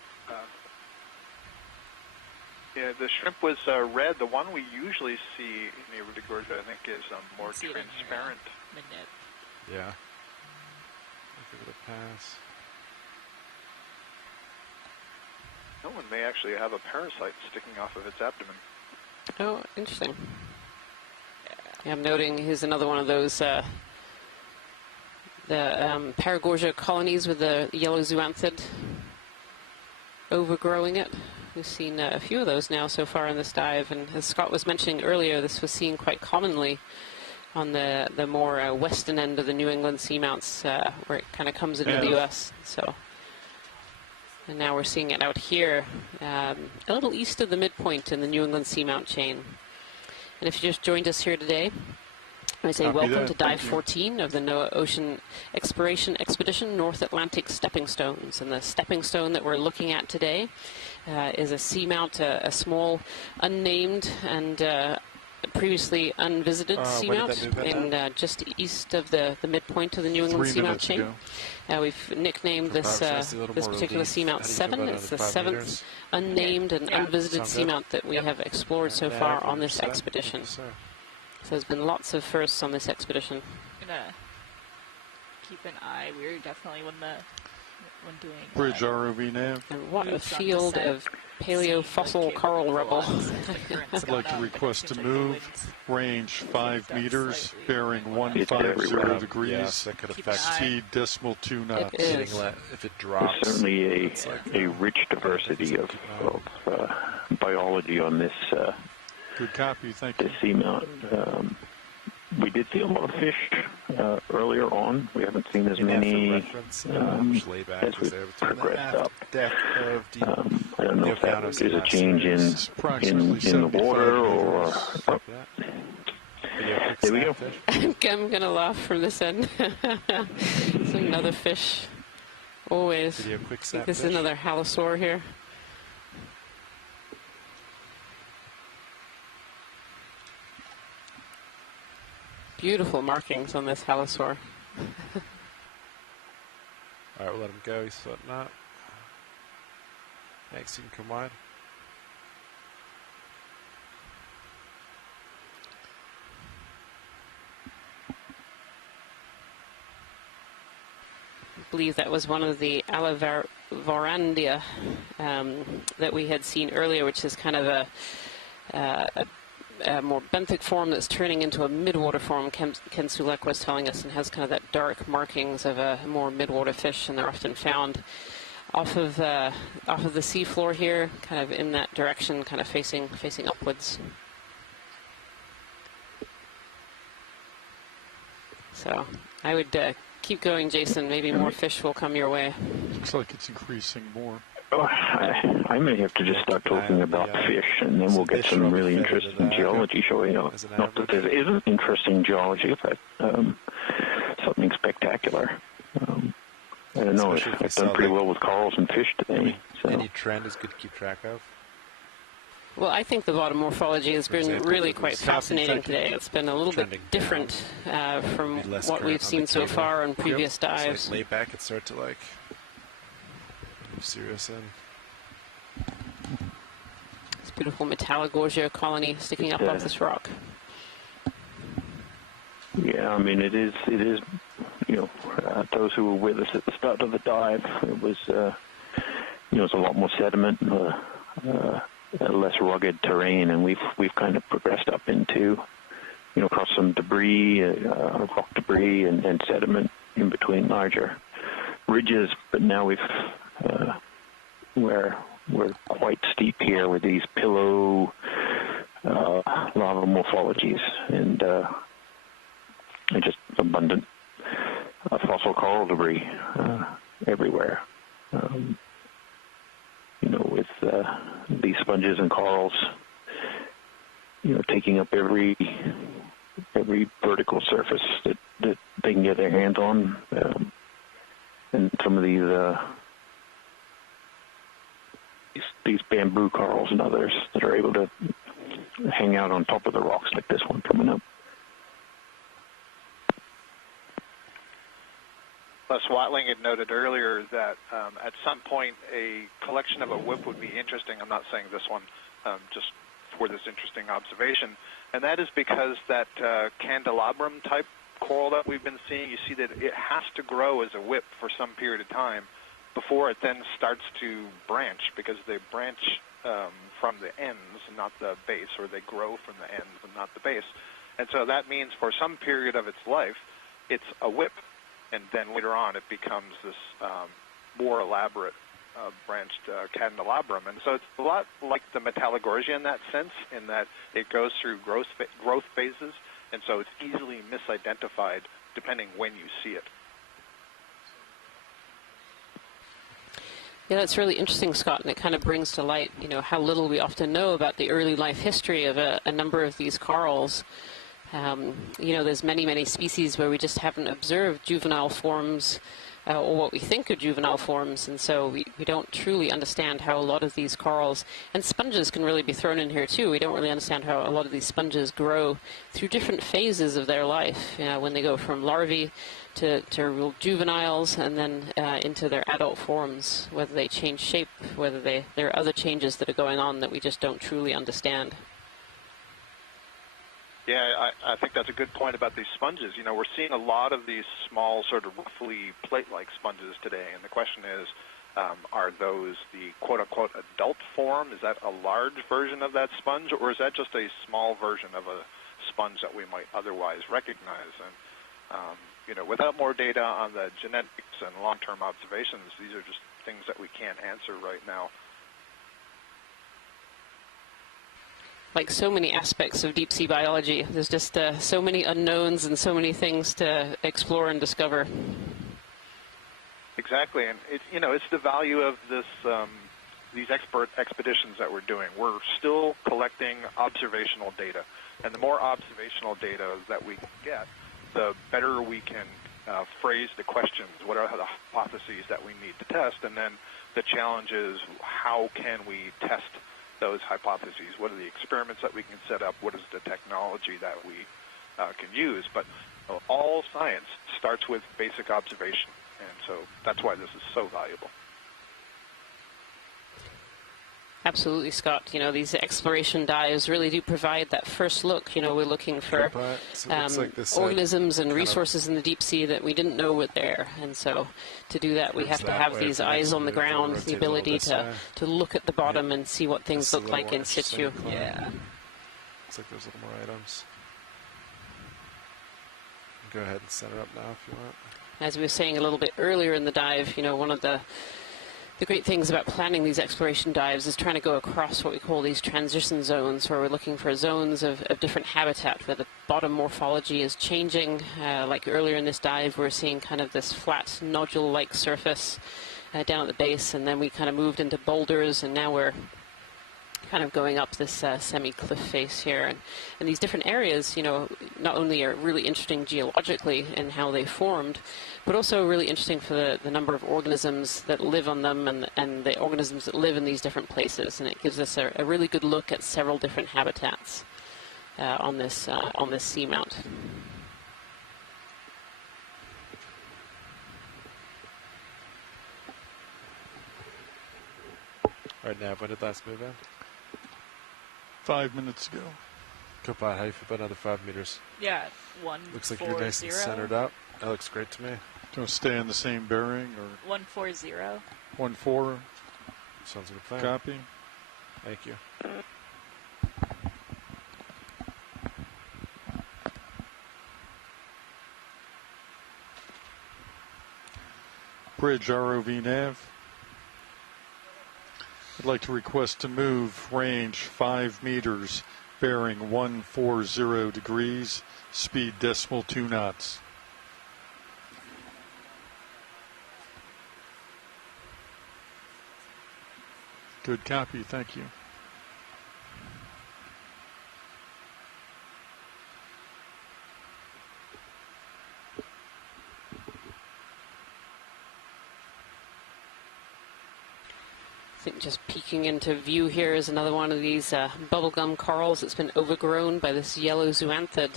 yeah, the shrimp was red. The one we usually see in the iridogorgia, I think, is more transparent. Yeah. I'll give it a pass. That one may actually have a parasite sticking off of its abdomen. Oh, interesting. Yeah, I'm noting here's another one of those the Paraguaya colonies with the yellow zoanthid overgrowing it. We've seen a few of those now so far in this dive, and as Scott was mentioning earlier, this was seen quite commonly on the more western end of the New England seamounts, where it kind of comes into the U.S. So, and now we're seeing it out here, a little east of the midpoint in the New England seamount chain. And if you just joined us here today, I say welcome to Dive 14 of the NOAA Ocean Exploration Expedition North Atlantic Stepping Stones. And the stepping stone that we're looking at today is a seamount, a small, unnamed and previously unvisited seamount in just east of the midpoint of the New England seamount chain. We've nicknamed this particular seamount 7. It's the 7th unnamed and unvisited seamount that we have explored so far on this expedition. So there's been lots of firsts on this expedition. I'm gonna keep an eye. We're definitely when doing Bridge ROV nav. And what a field of paleofossil coral rubble. I'd like to request to move, range 5 meters, bearing 150 degrees, yes, that could affect speed decimal 2 knots. If it drops. There's certainly a rich diversity of biology on this. Good copy, thank you. The seamount. We did see a lot of fish earlier on. We haven't seen as many as we progressed up. I don't know if that is a change in the water or... There we go. I'm going to laugh from this end. It's another fish. Always. This is another halosaur here. Beautiful markings on this halosaur. Alright, we'll let him go. He's floating up. Thanks, you can come wide. I believe that was one of the Alivarandia that we had seen earlier, which is kind of a more benthic form that's turning into a midwater form, Ken Sulek was telling us, and has kind of that dark markings of a more midwater fish, and they're often found off of the seafloor here, kind of in that direction, kind of facing upwards. So I would keep going, Jason. Maybe more fish will come your way. Looks like it's increasing more. I may have to just start talking about fish, and then we'll get some really interesting geology showing up. Not that there isn't interesting geology, but something spectacular. I don't know. I've done pretty well with corals and fish today. Any trend is good to keep track of? Well, I think the bottom morphology has been really quite fascinating today. It's been a little bit different from what we've seen so far on previous dives. Lay back and start to like move serious in. This beautiful Metallogorgia colony sticking up off this rock. Yeah, I mean it is. You know, those who were with us at the start of the dive, it was it's a lot more sediment. Less rugged terrain, and we've kind of progressed up into, across some debris, rock debris and sediment in between larger ridges. But now we're quite steep here with these pillow lava morphologies and just abundant fossil coral debris everywhere. With these sponges and corals, taking up every vertical surface that they can get their hands on, and some of these bamboo corals and others that are able to hang out on top of the rocks like this one coming up. Watling had noted earlier that at some point a collection of a whip would be interesting. I'm not saying this one, just for this interesting observation. And that is because that candelabrum type coral that we've been seeing, you see that it has to grow as a whip for some period of time before it then starts to branch, because they branch from the ends, not the base, or they grow from the ends and not the base. And so that means for some period of its life, it's a whip. And then later on, it becomes this more elaborate branched candelabrum. And so it's a lot like the Metallogorgia in that sense, in that it goes through growth phases, and so it's easily misidentified depending when you see it. Yeah, that's really interesting, Scott, and it kind of brings to light, how little we often know about the early life history of a number of these corals. There's many species where we just haven't observed juvenile forms or what we think are juvenile forms, and so we don't truly understand how a lot of these corals, and sponges can really be thrown in here too, we don't really understand how a lot of these sponges grow through different phases of their life, when they go from larvae to real juveniles and then into their adult forms, whether they change shape, whether there are other changes that are going on that we just don't truly understand. Yeah, I think that's a good point about these sponges. We're seeing a lot of these small, sort of roughly plate-like sponges today, and the question is, are those the quote-unquote adult form? Is that a large version of that sponge, or is that just a small version of a sponge that we might otherwise recognize? And, without more data on the genetics and long-term observations, these are just things that we can't answer right now. Like so many aspects of deep-sea biology, there's just so many unknowns and so many things to explore and discover. Exactly, and it's the value of this these expert expeditions that we're doing. We're still collecting observational data, and the more observational data that we can get, the better we can phrase the questions. What are the hypotheses that we need to test? And then the challenge is, how can we test those hypotheses? What are the experiments that we can set up? What is the technology that we can use? But all science starts with basic observation, and so that's why this is so valuable. Absolutely, Scott. These exploration dives really do provide that first look. We're looking for organisms and resources in the deep sea that we didn't know were there. And so to do that, we have to have these eyes on the ground, the ability to look at the bottom and see what things look like in situ. Yeah. Looks like there's a little more items. Go ahead and set it up now if you want. As we were saying a little bit earlier in the dive, one of the great things about planning these exploration dives is trying to go across what we call these transition zones, where we're looking for zones of different habitat where the bottom morphology is changing. Like earlier in this dive, we're seeing kind of this flat nodule-like surface down at the base, and then we kind of moved into boulders, and now we're kind of going up this semi-cliff face here. And these different areas, you know, not only are really interesting geologically in how they formed, but also really interesting for the number of organisms that live on them and the organisms that live in these different places. And it gives us a really good look at several different habitats on this seamount. All right, Nav, when did last move in? 5 minutes ago. Copilot, how do you feel about another 5 meters? Yeah, 140. Looks like you're nice and centered up. That looks great to me. Do you stay in the same bearing or? 140. 14. Sounds like a plan. Copy. Thank you. Bridge ROV nav. I'd like to request to move range 5 meters, bearing 140 degrees, speed decimal 2 knots. Good copy, thank you. I think just peeking into view here is another one of these bubblegum corals that's been overgrown by this yellow zoanthid.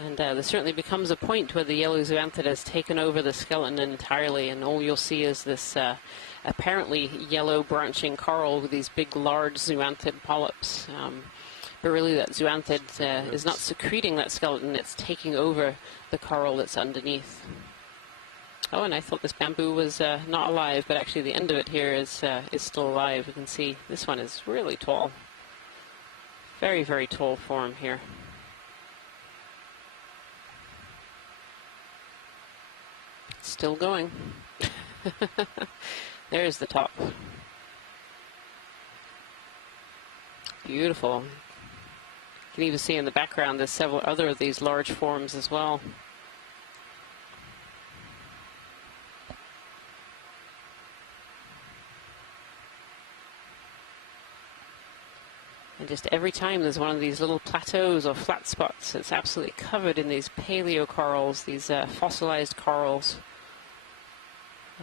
And there certainly becomes a point where the yellow zoanthid has taken over the skeleton entirely, and all you'll see is this apparently yellow branching coral with these big, large zoanthid polyps. But really that zoanthid is not secreting that skeleton, it's taking over the coral that's underneath. Oh, and I thought this bamboo was not alive, but actually the end of it here is still alive. You can see this one is really tall. Very, very tall form here. Still going. There's the top. Beautiful. You can even see in the background there's several other of these large forms as well. And just every time there's one of these little plateaus or flat spots, it's absolutely covered in these paleocorals, these fossilized corals,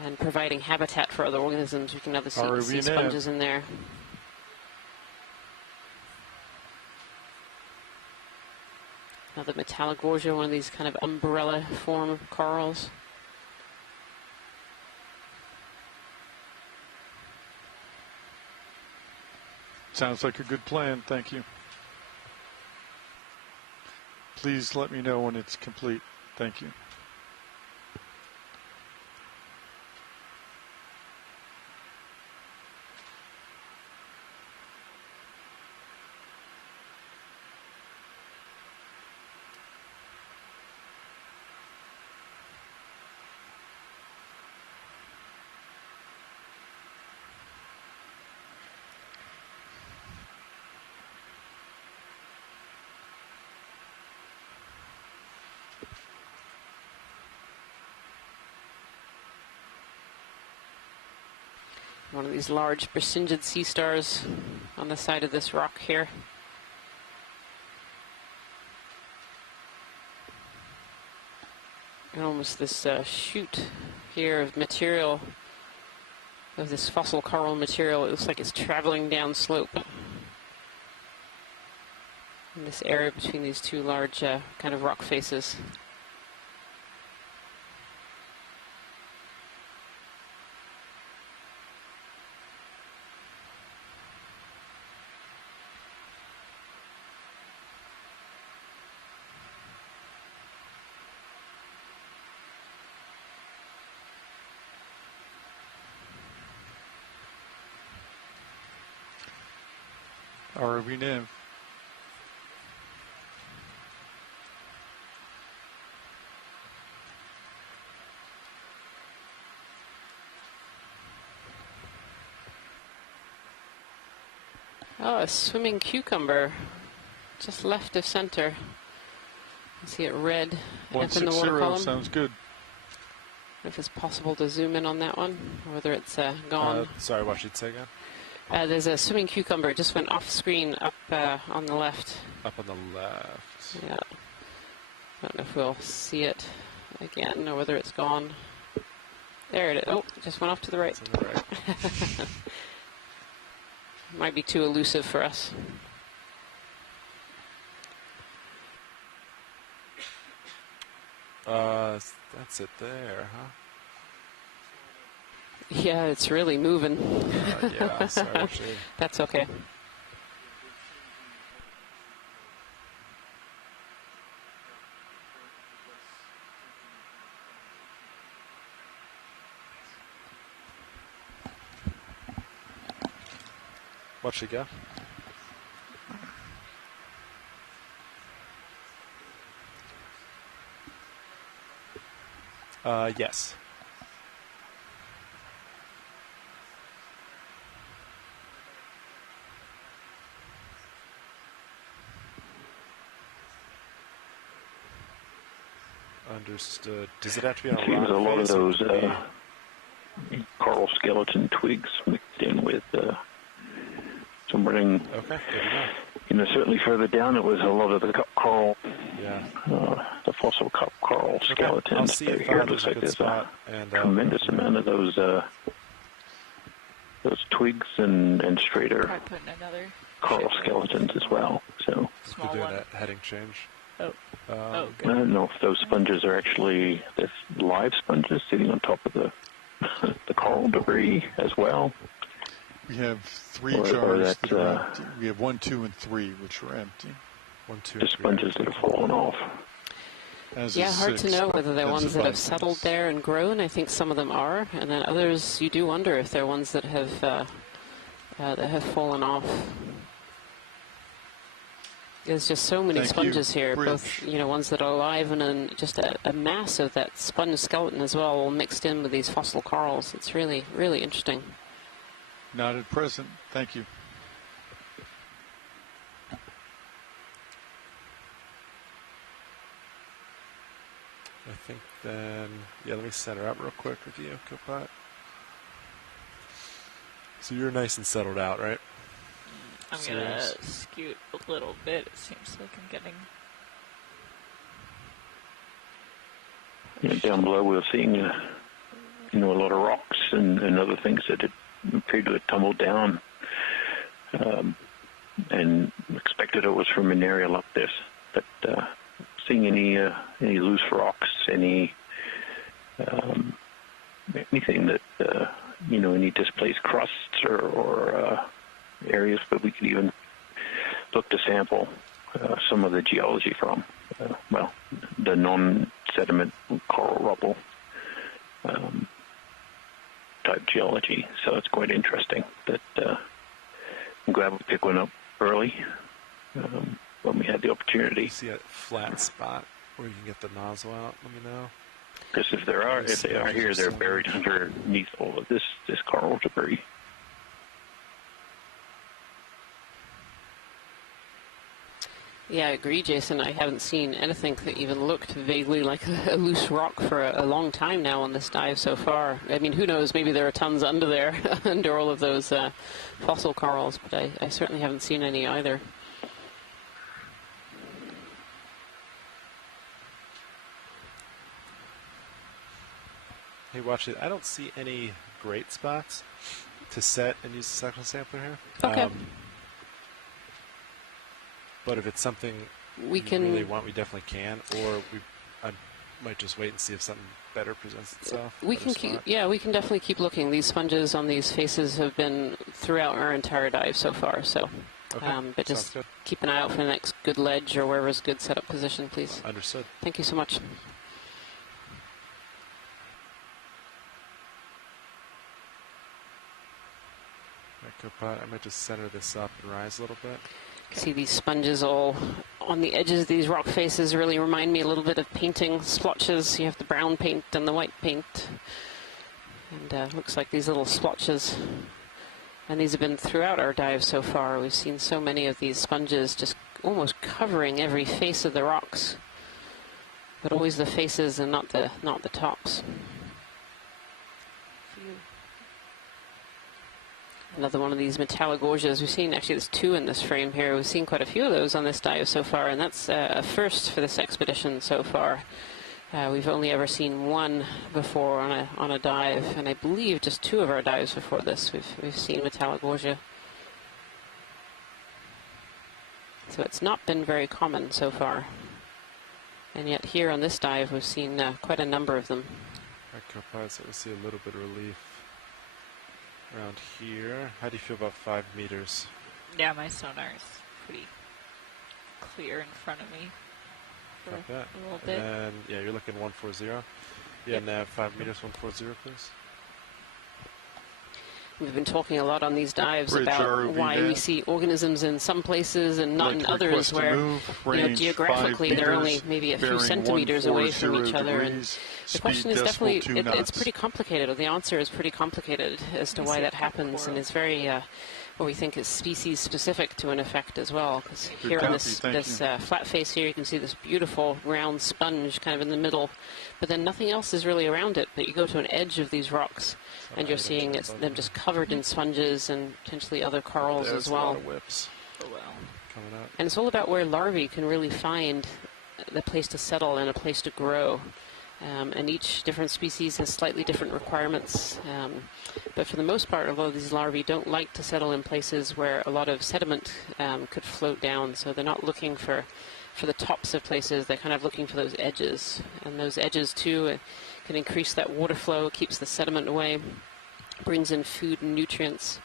and providing habitat for other organisms. You can other see sponges in there. Another Metallogorgia, one of these kind of umbrella form corals. Sounds like a good plan, thank you. Please let me know when it's complete. Thank you. One of these large Brisingid sea stars on the side of this rock here. And almost this chute here of material, of this fossil coral material. It looks like it's traveling down slope. In this area between these two large kind of rock faces. ROV nav. Oh, a swimming cucumber, just left of center. You see it red up in the water column. Sounds good. If it's possible to zoom in on that one, or whether it's gone. Sorry, what should you say again? There's a swimming cucumber. It just went off screen up on the left. Up on the left. Yeah. I don't know if we'll see it again or whether it's gone. There it is. Oh, it just went off to the right. It's on the right. Might be too elusive for us. That's it there, huh? Yeah, it's really moving. Yeah, sorry. That's okay. What should go? Yes. Understood. Does it have to be on a rock? A lot of those coral skeleton twigs mixed in with some running. Okay, good to know. You know, certainly further down it was a lot of the coral. Yeah. The fossil coral skeletons. I'll see if here it looks like there's a tremendous amount of those twigs and straighter coral skeletons as well. So we're doing a heading change. I don't know if those sponges are actually live sponges sitting on top of the coral debris as well. We have three jars that are empty. We have 1, 2, and 3, which are empty. 1, 2, the sponges that have fallen off. Yeah, hard to know whether they're ones that have settled there and grown. I think some of them are, and then others you do wonder if they're ones that have fallen off. There's just so many sponges here, both ones that are alive and then just a mass of that sponge skeleton as well, all mixed in with these fossil corals. It's really, really interesting. Not at present. Thank you. I think then, let me set her up real quick with you, Copilot. So you're nice and settled out, right? I'm going to scoot a little bit. It seems like I'm getting... Down below we're seeing, a lot of rocks and other things that had appeared to have tumbled down. And expected it was from an area like this. But seeing any loose rocks, anything that, any displaced crusts or areas that we could even look to sample some of the geology from. The non-sediment coral rubble type geology. So it's quite interesting. That I'm glad we picked one up early when we had the opportunity. You see a flat spot where you can get the nozzle out? Let me know. Because if they are here, they're buried underneath all of this coral debris. Yeah, I agree, Jason. I haven't seen anything that even looked vaguely like a loose rock for a long time now on this dive so far. I mean, who knows? Maybe there are tons under there, under all of those fossil corals, but I certainly haven't seen any either. Hey, watch it. I don't see any great spots to set and use the sectional sampler here. Okay. But if it's something we really want, we definitely can. Or I might just wait and see if something better presents itself. We can definitely keep looking. These sponges on these faces have been throughout our entire dive so far. So, but just keep an eye out for the next good ledge or wherever's good setup position, please. Understood. Thank you so much. I might just center this up and rise a little bit. See these sponges all on the edges of these rock faces really remind me a little bit of painting splotches. You have the brown paint and the white paint. And looks like these little splotches. And these have been throughout our dive so far. We've seen so many of these sponges just almost covering every face of the rocks. But always the faces and not the tops. Another one of these Metallogorgias. We've seen, actually there's two in this frame here. We've seen quite a few of those on this dive so far, and that's a first for this expedition so far. We've only ever seen one before on a dive, and I believe just two of our dives before this we've seen Metallogorgia. So it's not been very common so far. And yet here on this dive we've seen quite a number of them. Alright, co-pilots, so we see a little bit of relief around here. How do you feel about 5 meters? Yeah, my sonar is pretty clear in front of me for a little bit. And yeah, you're looking 140. Yeah, yep. Nav 5 meters, 140, please. We've been talking a lot on these dives about ROV why we see organisms in some places and not in others, where geographically they're only maybe a few centimeters away from each other. And the question is definitely, it's pretty complicated, or the answer is pretty complicated as to why that happens, and it's very, what we think is species specific to an effect as well. Because here on this flat face here, you can see this beautiful round sponge kind of in the middle, but then nothing else is really around it. But you go to an edge of these rocks, and you're seeing them just covered in sponges and potentially other corals as well. A lot of whips. Oh, well. Coming up. And it's all about where larvae can really find the place to settle and a place to grow. And each different species has slightly different requirements. But for the most part, a lot of these larvae don't like to settle in places where a lot of sediment could float down. So they're not looking for the tops of places. They're kind of looking for those edges. And those edges, too, can increase that water flow, keeps the sediment away, brings in food and nutrients.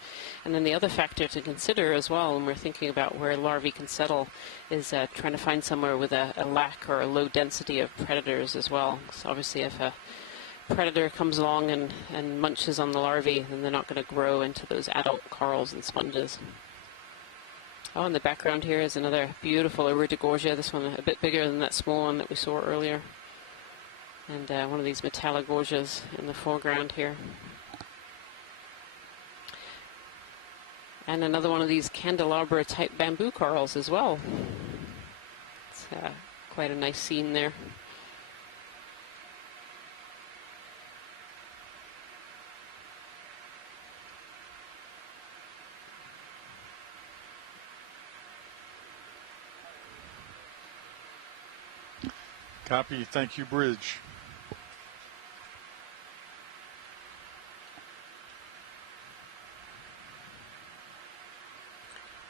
And then the other factor to consider as well when we're thinking about where larvae can settle is trying to find somewhere with a lack or a low density of predators as well. So obviously if a predator comes along and munches on the larvae, then they're not going to grow into those adult corals and sponges. Oh, in the background here is another beautiful Iridogorgia, this one a bit bigger than that small one that we saw earlier. And one of these Metallogorgias in the foreground here. And another one of these candelabra type bamboo corals as well. It's quite a nice scene there. Copy. Thank you, Bridge.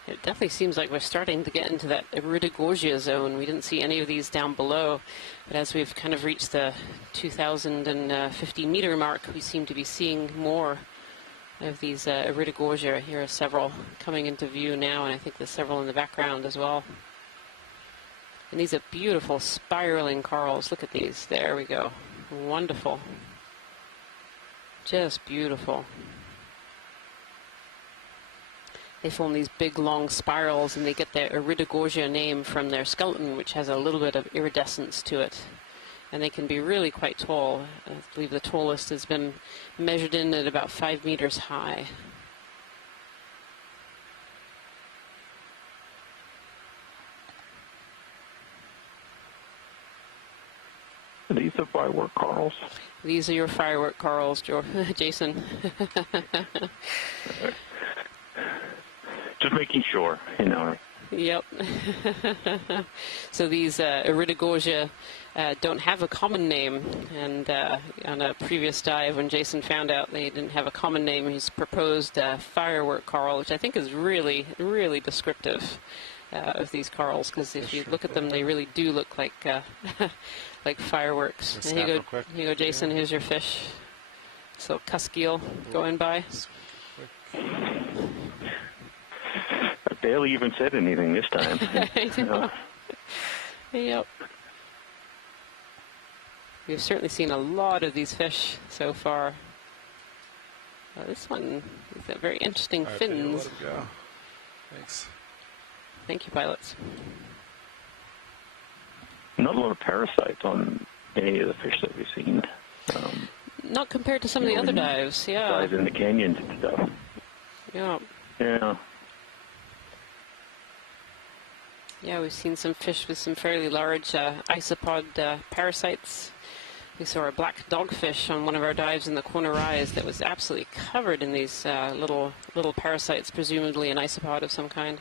It definitely seems like we're starting to get into that Iridogorgia zone. We didn't see any of these down below, but as we've kind of reached the 2,050 meter mark, we seem to be seeing more of these Iridogorgia. Here are several coming into view now, and I think there's several in the background as well. And these are beautiful spiraling corals. Look at these. There we go. Wonderful. Just beautiful. They form these big long spirals, and they get their Iridogorgia name from their skeleton, which has a little bit of iridescence to it. And they can be really quite tall. I believe the tallest has been measured in at about 5 meters high. Are these the firework corals? These are your firework corals, Jason. Just making sure, you know. Yep. So these Iridogorgia don't have a common name, and on a previous dive when Jason found out they didn't have a common name, he's proposed firework coral, which I think is really, really descriptive of these corals, because if you look at them, they really do look like like fireworks. And here you go, Jason, here's your fish. So Cuskeel going by. I barely even said anything this time. I know. Yep. We've certainly seen a lot of these fish so far. This one is a very interesting fins. Let it go. Thanks. Thank you, pilots. Not a lot of parasites on any of the fish that we've seen. Not compared to some of the other dives, yeah. Dives in the canyons and stuff. Yeah. Yeah. Yeah, we've seen some fish with some fairly large isopod parasites We saw a black dogfish on one of our dives in the corner rise that was absolutely covered in these little parasites, presumably an isopod of some kind.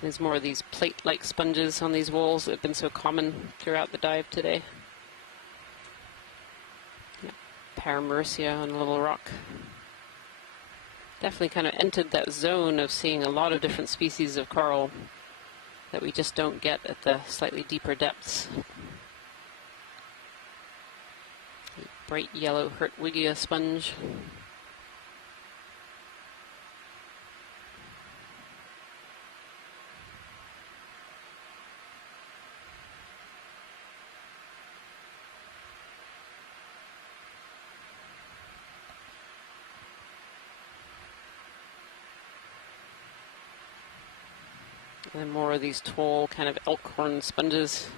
There's more of these plate-like sponges on these walls that have been so common throughout the dive today. Yeah. Paramarcia on a little rock. Definitely kind of entered that zone of seeing a lot of different species of coral that we just don't get at the slightly deeper depths. Bright yellow Geodia sponge. And more of these tall kind of elkhorn sponges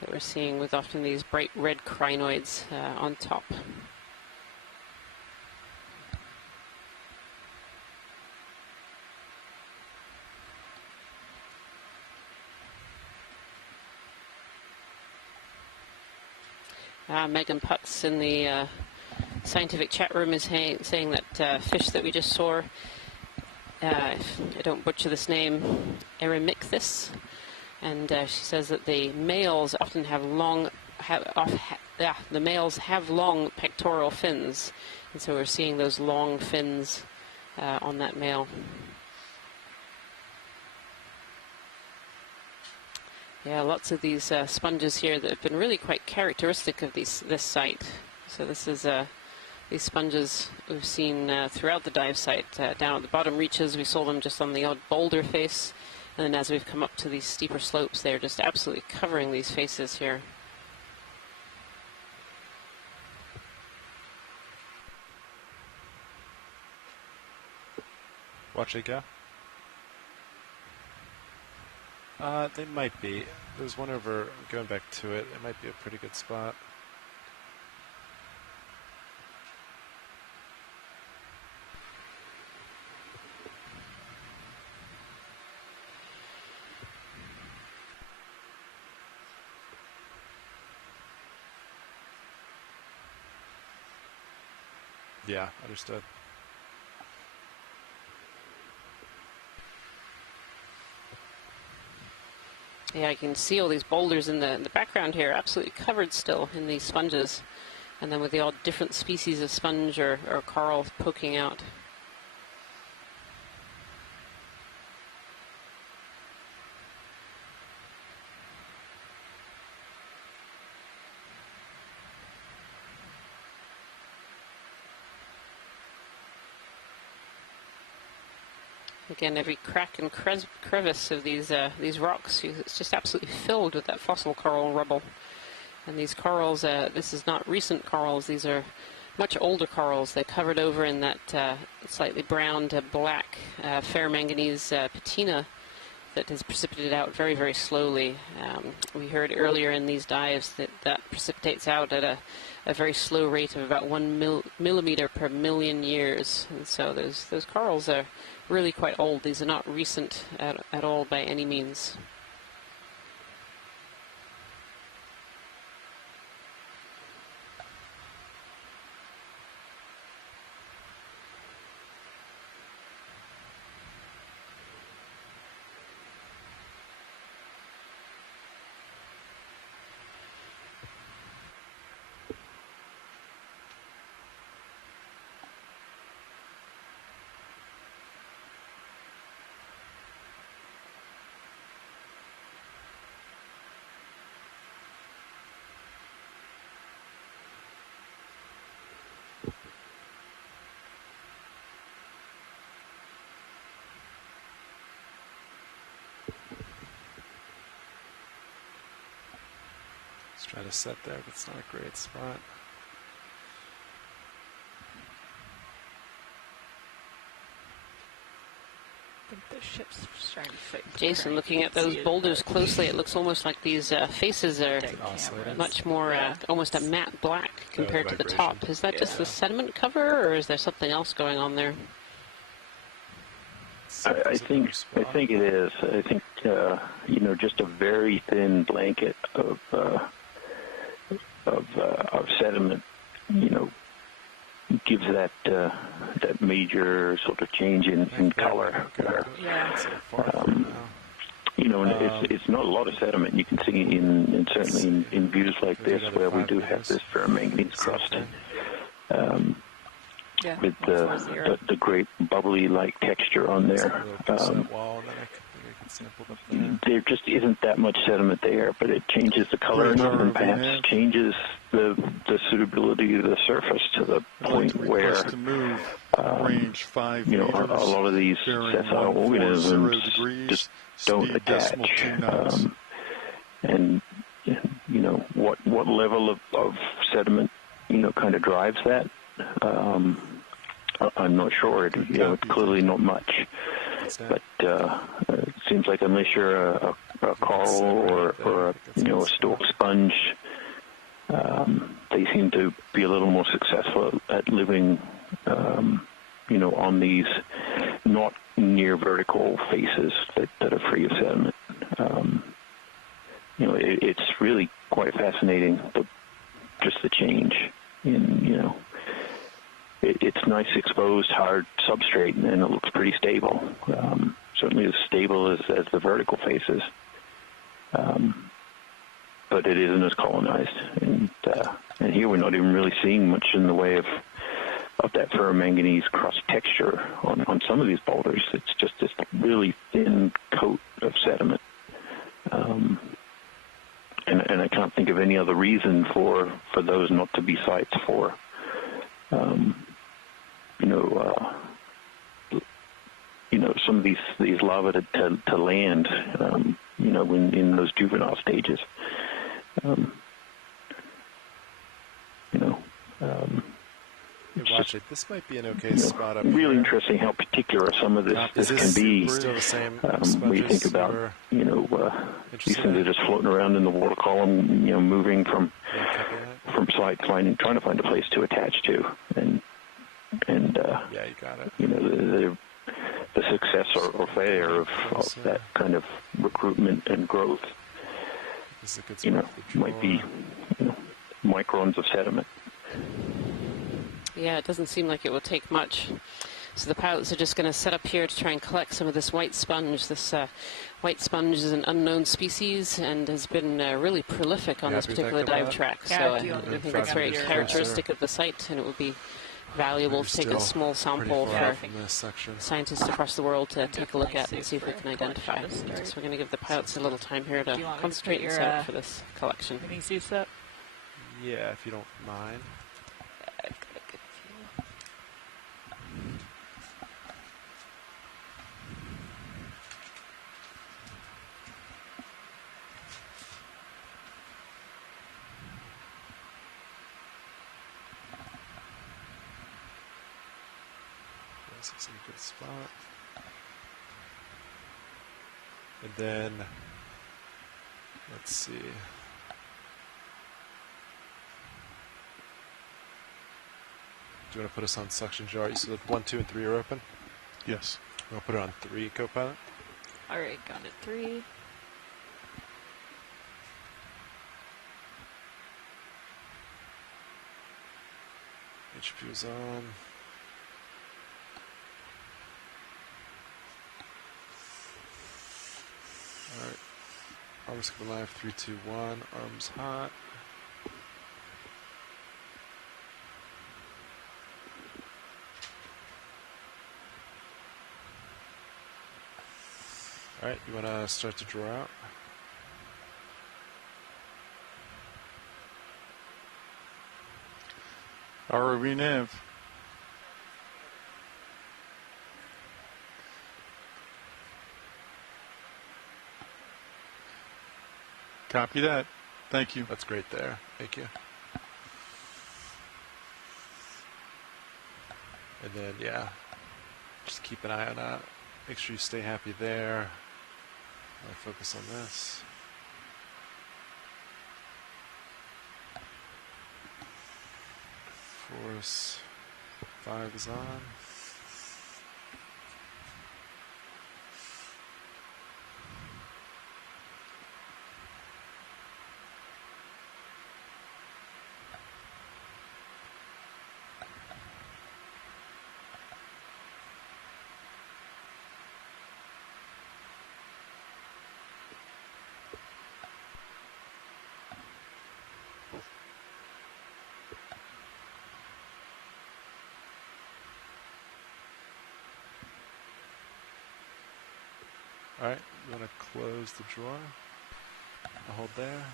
that we're seeing with often these bright red crinoids on top. Megan Putz in the scientific chat room is saying that fish that we just saw, if I don't butcher this name, Eremicthus, and she says that the males often have long pectoral fins, and so we're seeing those long fins on that male. Yeah, lots of these sponges here that have been really quite characteristic of this site. So this is these sponges we've seen throughout the dive site. Down at the bottom reaches, we saw them just on the odd boulder face. And then as we've come up to these steeper slopes, they're just absolutely covering these faces here. Watch it go. They might be. There's one over, going back to it, it might be a pretty good spot. Yeah, understood. Yeah, I can see all these boulders in the background here, absolutely covered still in these sponges. And then with the odd different species of sponge or coral poking out. Again, every crack and crevice of these rocks, it's just absolutely filled with that fossil coral rubble. And these corals, this is not recent corals, these are much older corals. They're covered over in that slightly brown to black ferromanganese patina that has precipitated out very, very slowly. We heard earlier in these dives that precipitates out at a very slow rate of about 1 millimeter per million years. And so those corals are really quite old. These are not recent at all by any means. Let's try to set there, but it's not a great spot. I think the ship's trying to fit. Jason, looking at those boulders closely, it looks almost like these faces are much more, almost a matte black compared to the top. Is that just the sediment cover, or is there something else going on there? I think it is. I think just a very thin blanket of sediment, gives that major sort of change in color. And it's not a lot of sediment. You can see certainly in views like this where we do have this ferromanganese crust. With the great bubbly-like texture on there. There just isn't that much sediment there, but it changes the color enough and perhaps changes the suitability of the surface to the point where a lot of these sessile organisms just don't attach. And what level of sediment kind of drives that? I'm not sure. It's clearly not much. But it seems like unless you're a coral or a stalk sponge, they seem to be a little more successful at living, on these not near vertical faces that are free of sediment. It's really quite fascinating, just the change in, it's nice exposed hard substrate, and it looks pretty stable. Certainly as stable as the vertical faces, but it isn't as colonized. And here we're not even really seeing much in the way of that ferromanganese crust texture on some of these boulders. It's just this really thin coat of sediment. And I can't think of any other reason for those not to be sites for some of these larvae to land, in those juvenile stages. Watch it. This might be an okay spot up really here. Interesting how particular some of this can be. Still the same when you think about, these things are just floating around in the water column, moving from site, trying to find a place to attach to, and yeah, you got it. The success or failure of that kind of recruitment and growth, might be microns of sediment. Yeah, it doesn't seem like it will take much. So the pilots are just going to set up here to try and collect some of this white sponge. This white sponge is an unknown species and has been really prolific on this particular dive track. So I think it's very characteristic of the site, and it would be valuable to take a small sample for scientists across the world to take a look at and see if we can identify. So we're going to give the pilots a little time here to concentrate and set up for this collection. Yeah, if you don't mind. This is a good spot. And then, let's see. Do you want to put us on suction jar? So the 1, 2, and 3 are open? Yes. We'll put it on 3, co-pilot. All right, got it. 3. HP is on. Alright. Arms come alive. 3, 2, 1. Arms hot. Alright, you want to start to draw out? ROV nav. Copy that. Thank you. That's great there. Thank you. And then, yeah, just keep an eye on that. Make sure you stay happy there. I'll focus on this. Force 5 is on. All right, you want to close the drawer. I'll hold there.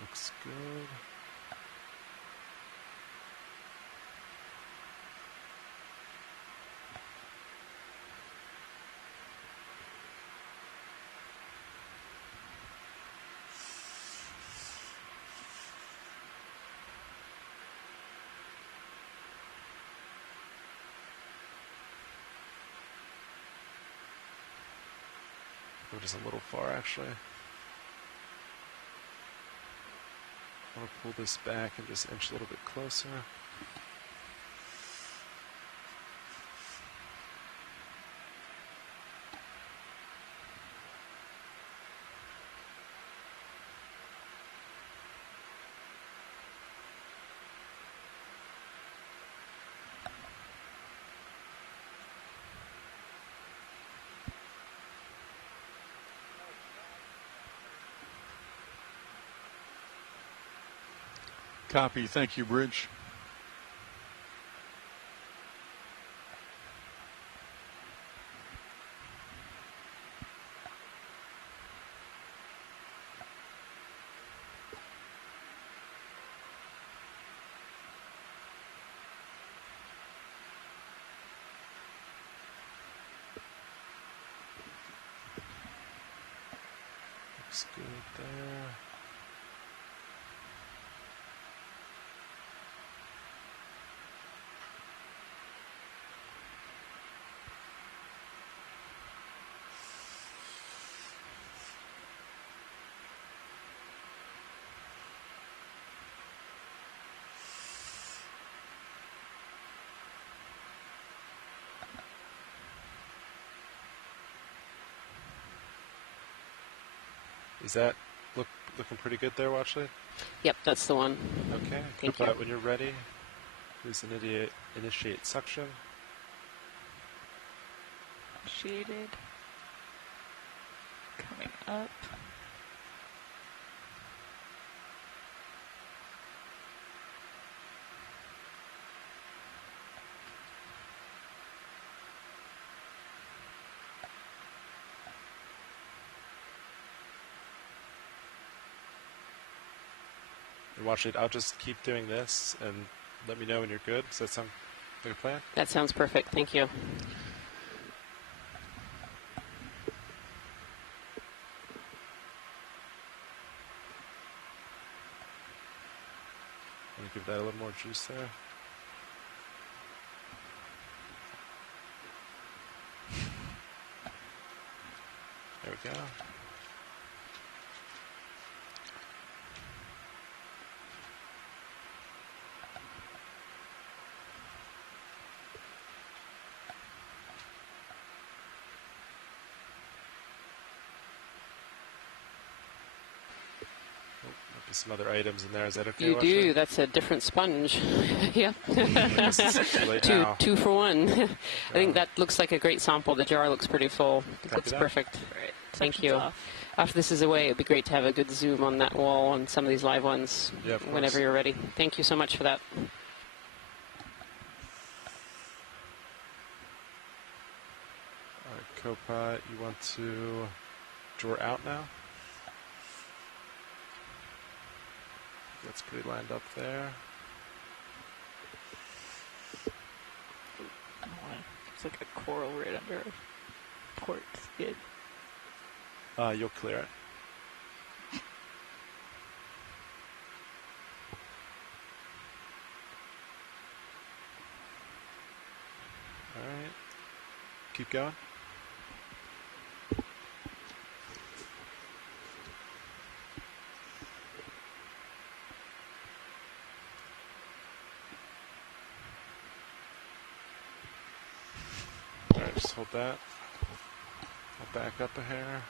Looks good. Go just a little far, actually. I want to pull this back and just inch a little bit closer. Copy. Thank you, Bridge. Looks good there. Is that looking pretty good there, Watchley? Yep, that's the one. Okay. Thank you. When you're ready, please initiate suction. Initiated. Coming up. Watch it. I'll just keep doing this and let me know when you're good. Does that sound like a plan? That sounds perfect. Thank you. Let me give that a little more juice there. There we go. Some other items in there. Is that okay? You do. That's a different sponge. Yep. two for one. I think that looks like a great sample. The jar looks pretty full. It looks perfect. Right. Thank you. After this is away, it'd be great to have a good zoom on that wall on some of these live ones whenever you're ready. Thank you so much for that. All right, Copilot, you want to draw out now? That's pretty lined up there. It's like a coral right under a port skid. You'll clear it. All right. Keep going. Just hold that. I'll back up a hair.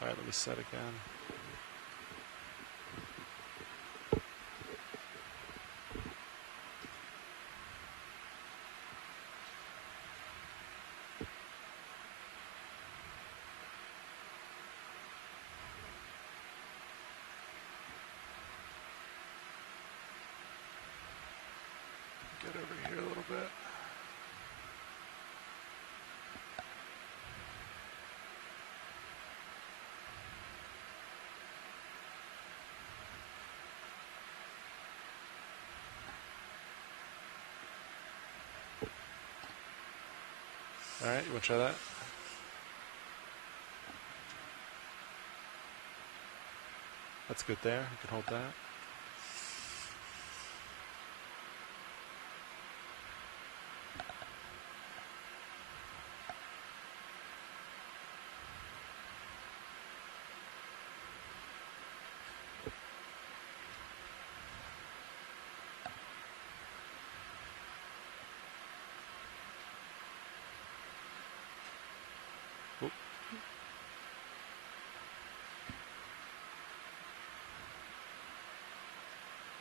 All right, let me set again. All right, you want to try that? That's good there. You can hold that.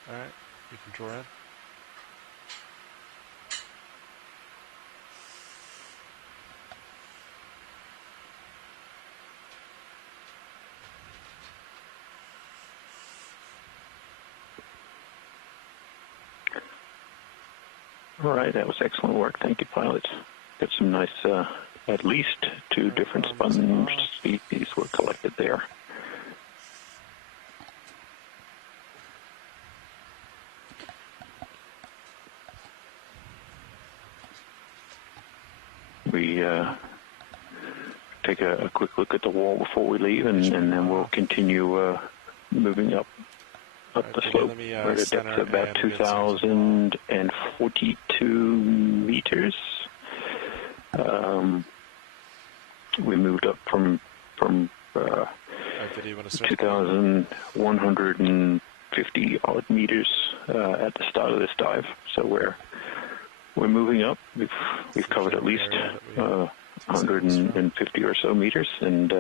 All right, you can draw in. All right, that was excellent work. Thank you, pilots. Got some nice, at least 2 different sponge species were collected there. We take a quick look at the wall before we leave, and then we'll continue moving up the slope. We're at a depth of about 2,042 meters. We moved up from 2,150 odd meters at the start of this dive. So we're moving up. We've covered at least 150 or so meters, and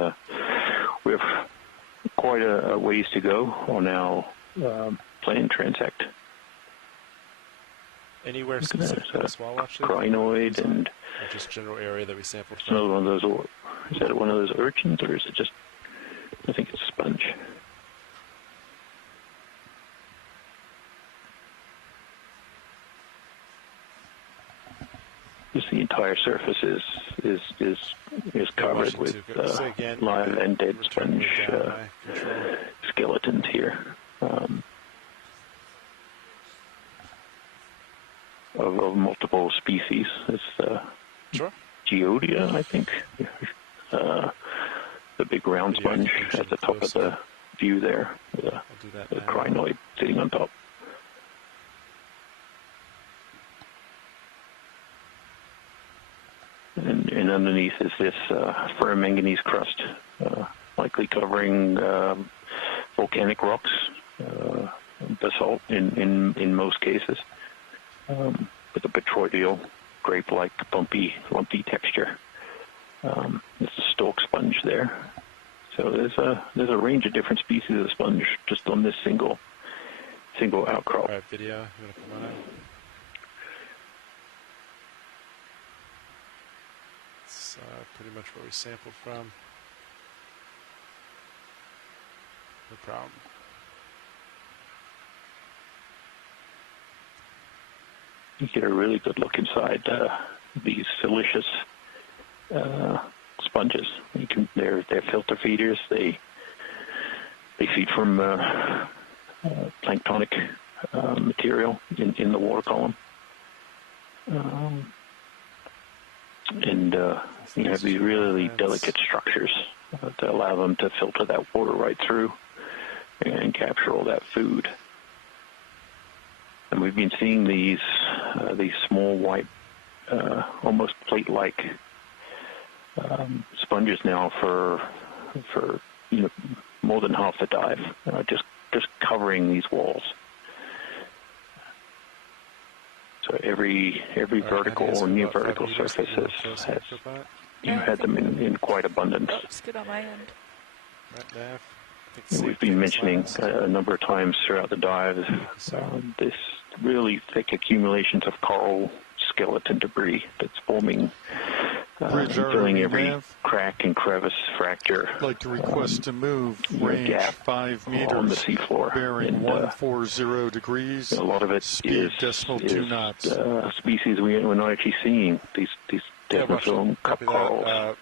we have quite a ways to go on our planned transect. Anywhere specific for this wall, actually? Crinoid and... Or just general area that we sampled from? Another one of those, is that one of those urchins, or is it just... I think it's a sponge. Just the entire surface is covered with live and dead sponge skeletons here. Of multiple species. It's Geodia, I think. The big round sponge at the top of the view there. The crinoid sitting on top. And underneath is this ferromanganese crust, likely covering volcanic rocks, basalt in most cases, with a petroidal, grape-like, lumpy texture. It's a stalk sponge there. So there's a range of different species of sponge just on this single outcrop. All right, video. You want to come on out? It's pretty much what we sampled from. No problem. You get a really good look inside these silicious sponges. They're filter feeders. They feed from planktonic material in the water column, and you have these really delicate structures to allow them to filter that water right through and capture all that food. And we've been seeing these small white, almost plate-like sponges now for more than half the dive, just covering these walls. So every vertical or near vertical surface has had them in quite abundance. Oh, it's good on my end. We've been mentioning a number of times throughout the dive this really thick accumulations of coral skeleton debris that's forming, filling every crack and crevice, fracture. I'd like to request to move range 5 meters on the seafloor, bearing 140 degrees. A lot of it speed decimal 2 knots. Species we're not actually seeing. These Desmophyllum cup corals.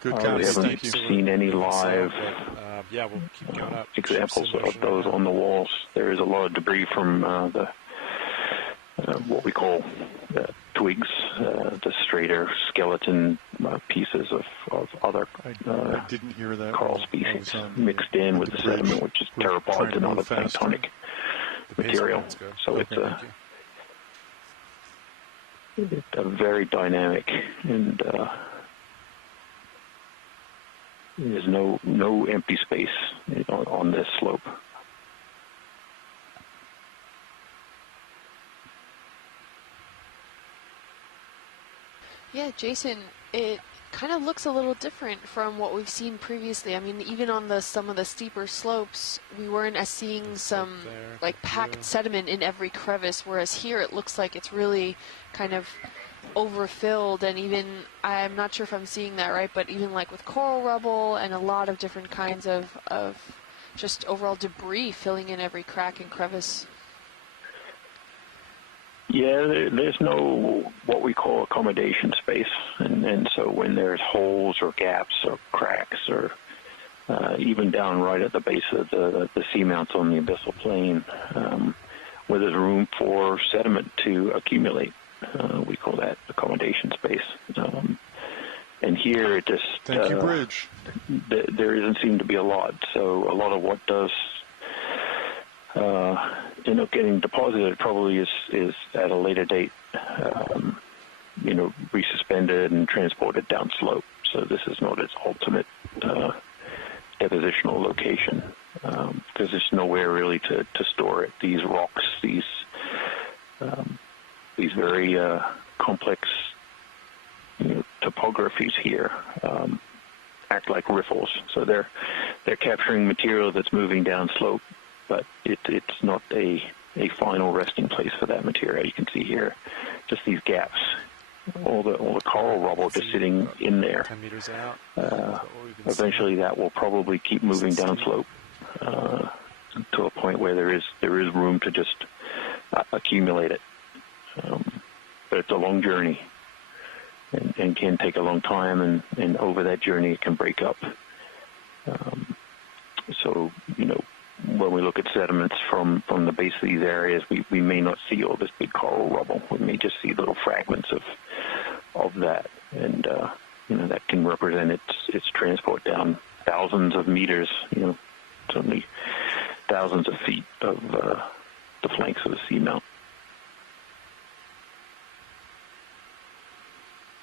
Good we haven't seen any live we'll keep going up. examples of those on the walls. There is a lot of debris from what we call twigs, the straighter skeleton pieces of other I didn't hear that coral species mixed in with the sediment, which is theropods and other planktonic material. So it's a very dynamic, and there's no empty space on this slope. Yeah, Jason, it kind of looks a little different from what we've seen previously. I mean, even on some of the steeper slopes, we weren't seeing some like packed sediment in every crevice, whereas here it looks like it's really kind of overfilled, and even, I'm not sure if I'm seeing that right, but even like with coral rubble and a lot of different kinds of just overall debris filling in every crack and crevice. Yeah, there's no what we call accommodation space, and so when there's holes or gaps or cracks or even down right at the base of the seamounts on the abyssal plain, where there's room for sediment to accumulate, we call that accommodation space. And here it just thank you, Bridge. There doesn't seem to be a lot. So a lot of what does end up getting deposited probably is at a later date, resuspended and transported down slope. So this is not its ultimate depositional location, because there's nowhere really to store it. These rocks, these very complex topographies here act like riffles. So they're capturing material that's moving down slope, but it's not a final resting place for that material. You can see here just these gaps, all the coral rubble just sitting in there. 10 meters out. Eventually that will probably keep moving down slope to a point where there is room to just accumulate it. But it's a long journey and can take a long time, and over that journey it can break up. So, when we look at sediments from the base of these areas, we may not see all this big coral rubble. We may just see little fragments of that, and that can represent its transport down thousands of meters, certainly thousands of feet of the flanks of the seamount.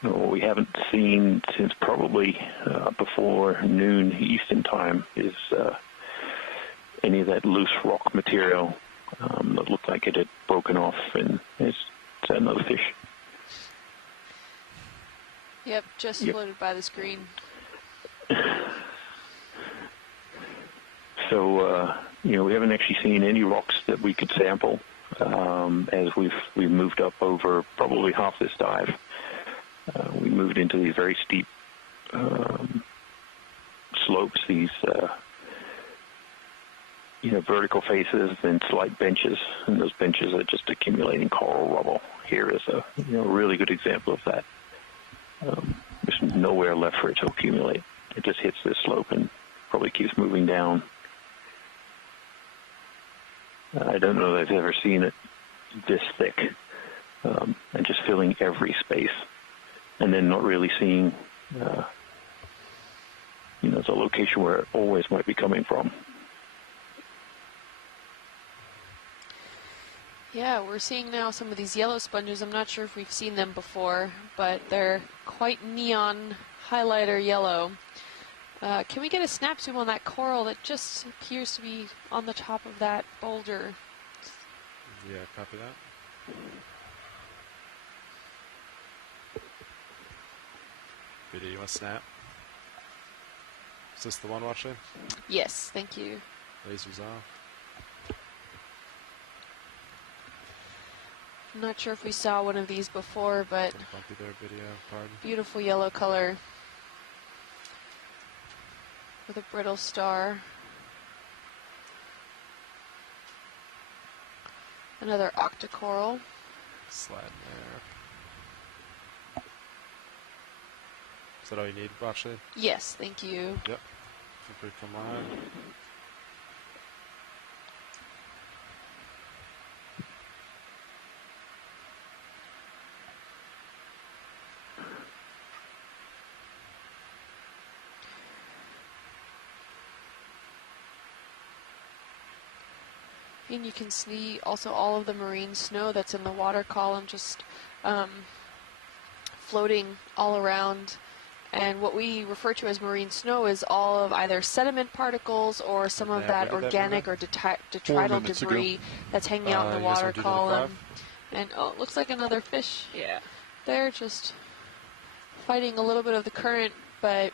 What we haven't seen since probably before noon Eastern time is any of that loose rock material that looked like it had broken off, and is that another fish? Yep, just floated by the screen. So, we haven't actually seen any rocks that we could sample as we've moved up over probably half this dive. We moved into these very steep slopes, these vertical faces and slight benches, and those benches are just accumulating coral rubble. Here is a really good example of that. There's nowhere left for it to accumulate. It just hits this slope and probably keeps moving down. I don't know that I've ever seen it this thick, and just filling every space, and then not really seeing the location where it always might be coming from. Yeah, we're seeing now some of these yellow sponges. I'm not sure if we've seen them before, but they're quite neon highlighter yellow. Can we get a snap zoom on that coral that just appears to be on the top of that boulder? Yeah, copy that. Video, you want to snap? Is this the one watching? Yes, thank you. Lasers off. I'm not sure if we saw one of these before, but bumpy there, video. Pardon. Beautiful yellow color with a brittle star. Another octocoral. Slide there. Is that all you need, Ashley? Yes, thank you. Yep. Feel free to come on. And you can see also all of the marine snow that's in the water column just floating all around. And what we refer to as marine snow is all of either sediment particles or some of that organic or detrital debris that's hanging out in the water column. And oh, it looks like another fish. Yeah. They're just fighting a little bit of the current, but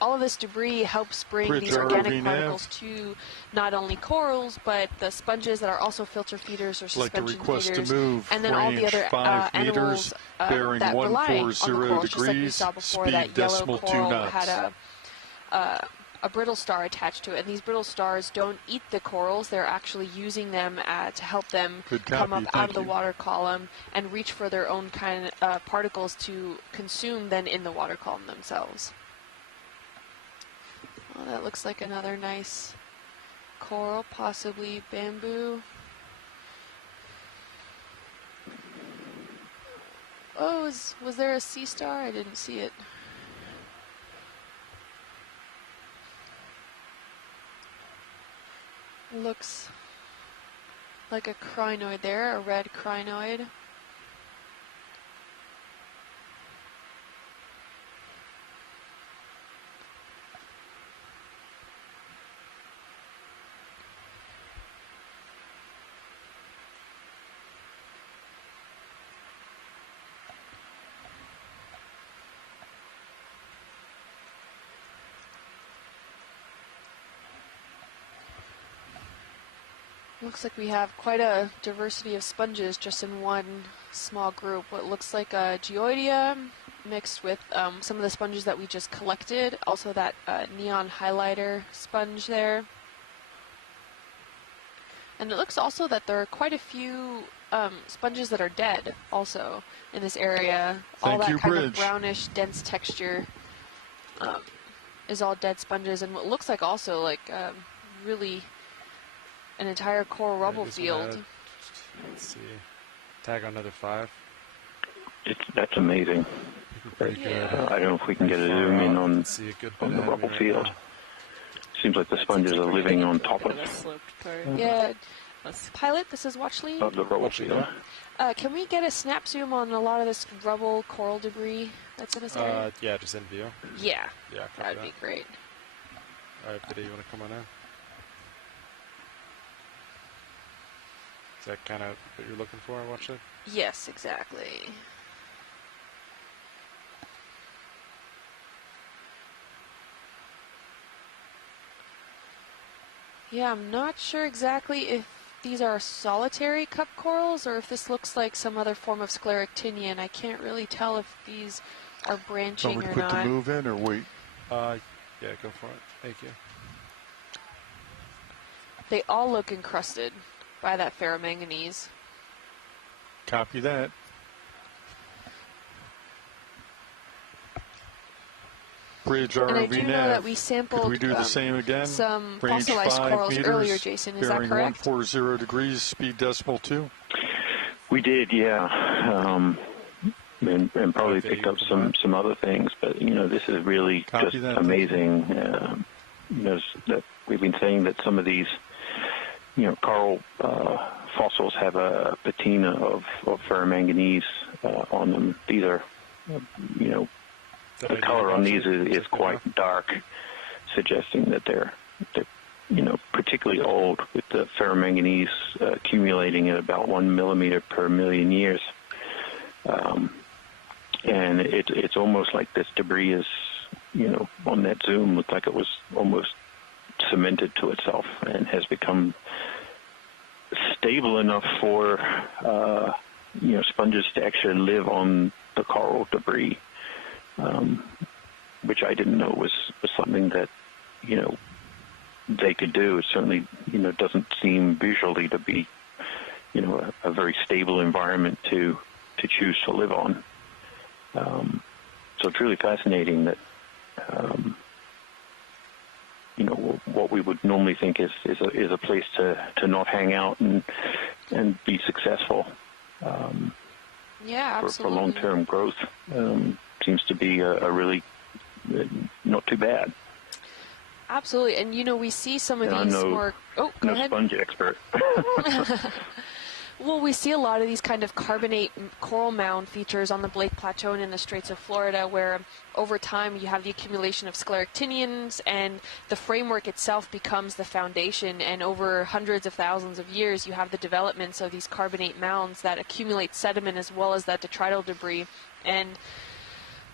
all of this debris helps bring these organic particles to not only corals, but the sponges that are also filter feeders or suspension feeders, and then all the other animals that rely on the corals, just like we saw before. That yellow coral had a brittle star attached to it, and these brittle stars don't eat the corals. They're actually using them to help them come up out of the water column and reach for their own kind of particles to consume then in the water column themselves. Oh, that looks like another nice coral, possibly bamboo. Oh, was there a sea star? I didn't see it. Looks like a crinoid there, a red crinoid. Looks like we have quite a diversity of sponges just in one small group. What looks like a Geodia mixed with some of the sponges that we just collected. Also that neon highlighter sponge there. And it looks also that there are quite a few sponges that are dead also in this area. All that kind of brownish, dense texture is all dead sponges. And what looks like also like really an entire coral rubble field. Let's see. Tag on another 5. That's amazing. Pretty good. I don't know if we can get a zoom in on the rubble field. Seems like the sponges are living on top of it. Yeah. Pilot, this is Watchley. Of the rubble field. Can we get a snap zoom on a lot of this rubble coral debris that's in this area? Yeah, just in view. Yeah. Yeah, that would be great. All right, Biddy, you want to come on in? Is that kind of what you're looking for, Watchley? Yes, exactly. Yeah, I'm not sure exactly if these are solitary cup corals or if this looks like some other form of scleractinian. I can't really tell if these are branching or not. Put the move in or wait? Yeah, go for it. Thank you. They all look encrusted by that ferromanganese. Copy that. Bridge ROV and I do know that we sampled Could we do the same again? Some Range fossilized 5 corals meters, earlier, Jason. Is that correct? Bearing 140 degrees, speed decimal 2. We did, yeah. And probably picked up some other things, but you know, this is really just amazing. That we've been saying that some of these, you know, coral fossils have a patina of ferromanganese on them. These are, you know, the color on these is quite dark, suggesting that they're you know, particularly old, with the ferromanganese accumulating at about 1 millimeter per million years. And it's almost like this debris is, you know, on that zoom, looked like it was almost cemented to itself and has become stable enough for, you know, sponges to actually live on the coral debris, which I didn't know was something that, you know, they could do. It certainly, you know, doesn't seem visually to be, you know, a very stable environment to choose to live on. So it's really fascinating that, you know, what we would normally think is a place to not hang out and be successful. Yeah, absolutely. For long-term growth, seems to be a really not too bad. Absolutely, and you know, we see some of these more... Oh, go ahead. Sponge expert. Well, we see a lot of these kind of carbonate coral mound features on the Blake Plateau and in the Straits of Florida, where over time you have the accumulation of scleractinians and the framework itself becomes the foundation, and over hundreds of thousands of years you have the developments of these carbonate mounds that accumulate sediment as well as that detrital debris. And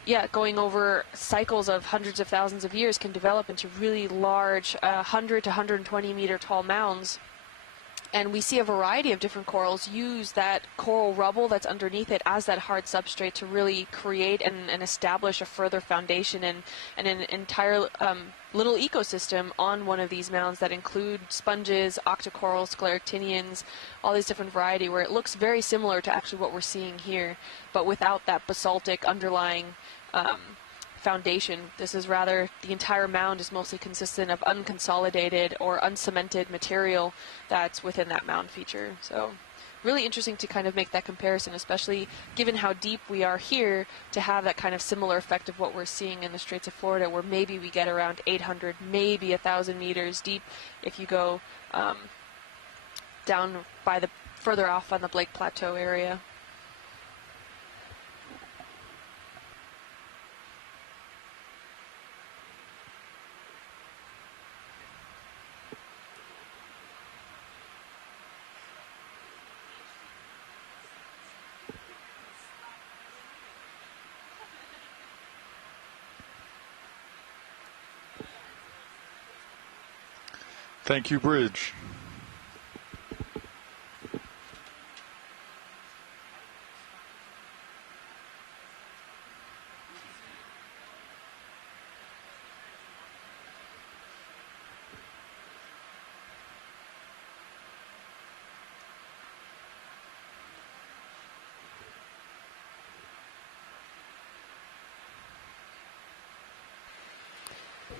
yeah, going over cycles of hundreds of thousands of years can develop into really large 100 to 120 meter tall mounds. And we see a variety of different corals use that coral rubble that's underneath it as that hard substrate to really create and establish a further foundation and an entire little ecosystem on one of these mounds that include sponges, octocorals, scleractinians, all these different variety, where it looks very similar to actually what we're seeing here, but without that basaltic underlying foundation. This is rather, the entire mound is mostly consistent of unconsolidated or uncemented material that's within that mound feature. So really interesting to kind of make that comparison, especially given how deep we are here, to have that kind of similar effect of what we're seeing in the Straits of Florida, where maybe we get around 800, maybe 1,000 meters deep if you go down by the further off on the Blake Plateau area. Thank you, Bridge.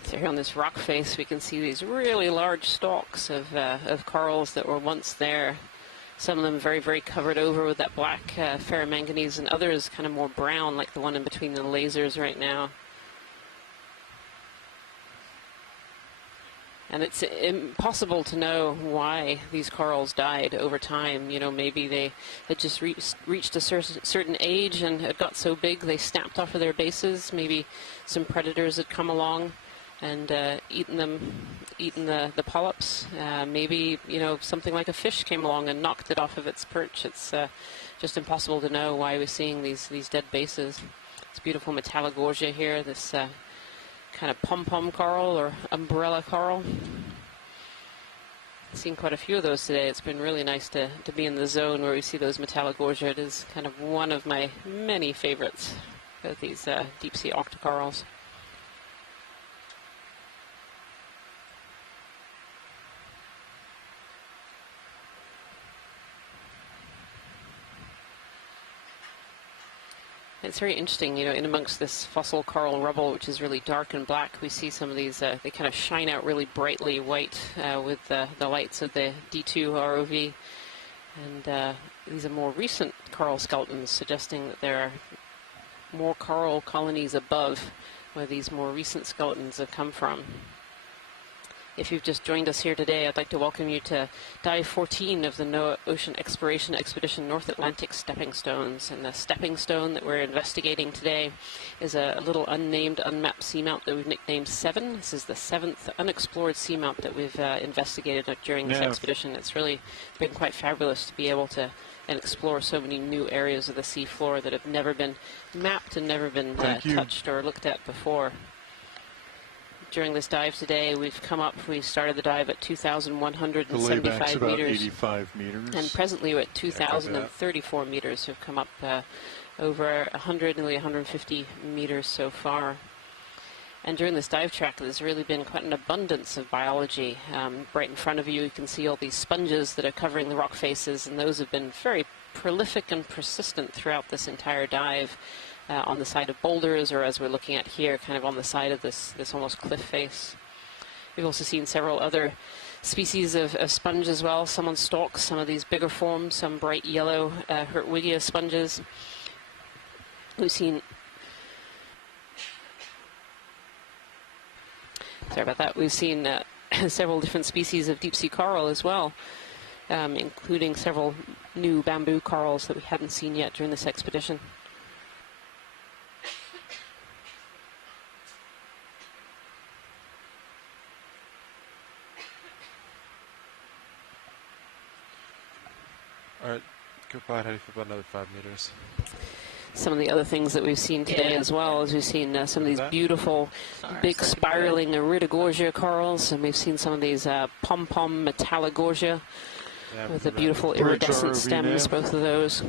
So here on this rock face, we can see these really large stalks of corals that were once there. Some of them very, very covered over with that black ferromanganese, and others kind of more brown, like the one in between the lasers right now. And it's impossible to know why these corals died over time. You know, maybe they had just reached a certain age and had got so big they snapped off of their bases. Maybe some predators had come along and eaten the polyps. Maybe, you know, something like a fish came along and knocked it off of its perch. It's just impossible to know why we're seeing these dead bases. It's beautiful Metallogorgia here, this kind of pom-pom coral or umbrella coral. I've seen quite a few of those today. It's been really nice to be in the zone where we see those Metallogorgia. It is kind of one of my many favorites of these deep-sea octocorals. It's very interesting, you know, in amongst this fossil coral rubble, which is really dark and black, we see some of these, they kind of shine out really brightly white with the lights of the D2 ROV. And these are more recent coral skeletons, suggesting that there are more coral colonies above where these more recent skeletons have come from. If you've just joined us here today, I'd like to welcome you to Dive 14 of the NOAA Ocean Exploration Expedition North Atlantic Stepping Stones. And the stepping stone that we're investigating today is a little unnamed, unmapped seamount that we've nicknamed 7. This is the 7th unexplored seamount that we've investigated during this expedition. It's really been quite fabulous to be able to explore so many new areas of the seafloor that have never been mapped and never been touched or looked at before. During this dive today, we started the dive at 2,175 about meters. 85 meters. And presently we're at 2,034 meters. We've come up over 100, nearly 150 meters so far. And during this dive track, there's really been quite an abundance of biology. Right in front of you, you can see all these sponges that are covering the rock faces, and those have been very prolific and persistent throughout this entire dive. On the side of boulders, or as we're looking at here, kind of on the side of this almost cliff face. We've also seen several other species of sponge as well, some on stalks, some of these bigger forms, some bright yellow Geodia sponges. We've seen sorry about that. We've seen several different species of deep sea coral as well, including several new bamboo corals that we hadn't seen yet during this expedition. All right, goodbye. How do you feel about another 5 meters? Some of the other things that we've seen today as well is we've seen some of these beautiful big spiraling Iridogorgia corals, and we've seen some of these pom-pom metallogorgia with the beautiful iridescent stems, both of those,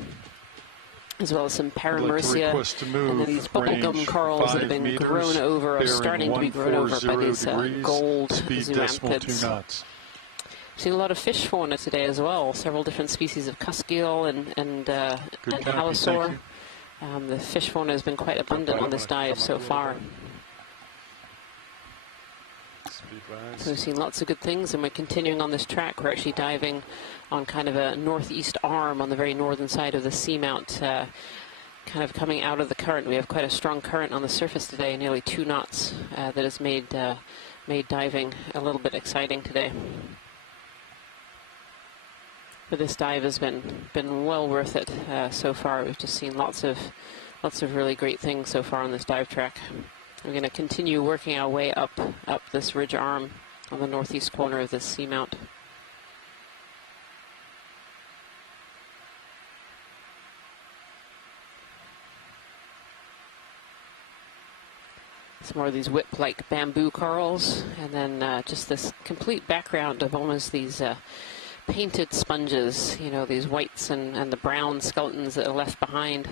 as well as some Paramercia, and then these bubblegum corals that have been grown over, or starting to be grown over by these gold zoanthids. We've seen a lot of fish fauna today as well, several different species of cuskeel and halosaur. The fish fauna has been quite abundant on this dive so far. So we've seen lots of good things, and we're continuing on this track. We're actually diving on kind of a northeast arm on the very northern side of the Seamount, kind of coming out of the current. We have quite a strong current on the surface today, nearly 2 knots, that has made diving a little bit exciting today. But this dive has been well worth it so far. We've just seen lots of really great things so far on this dive track. We're going to continue working our way up this ridge arm on the northeast corner of this seamount. Some more of these whip-like bamboo corals, and then just this complete background of almost these painted sponges, you know, these whites and the brown skeletons that are left behind.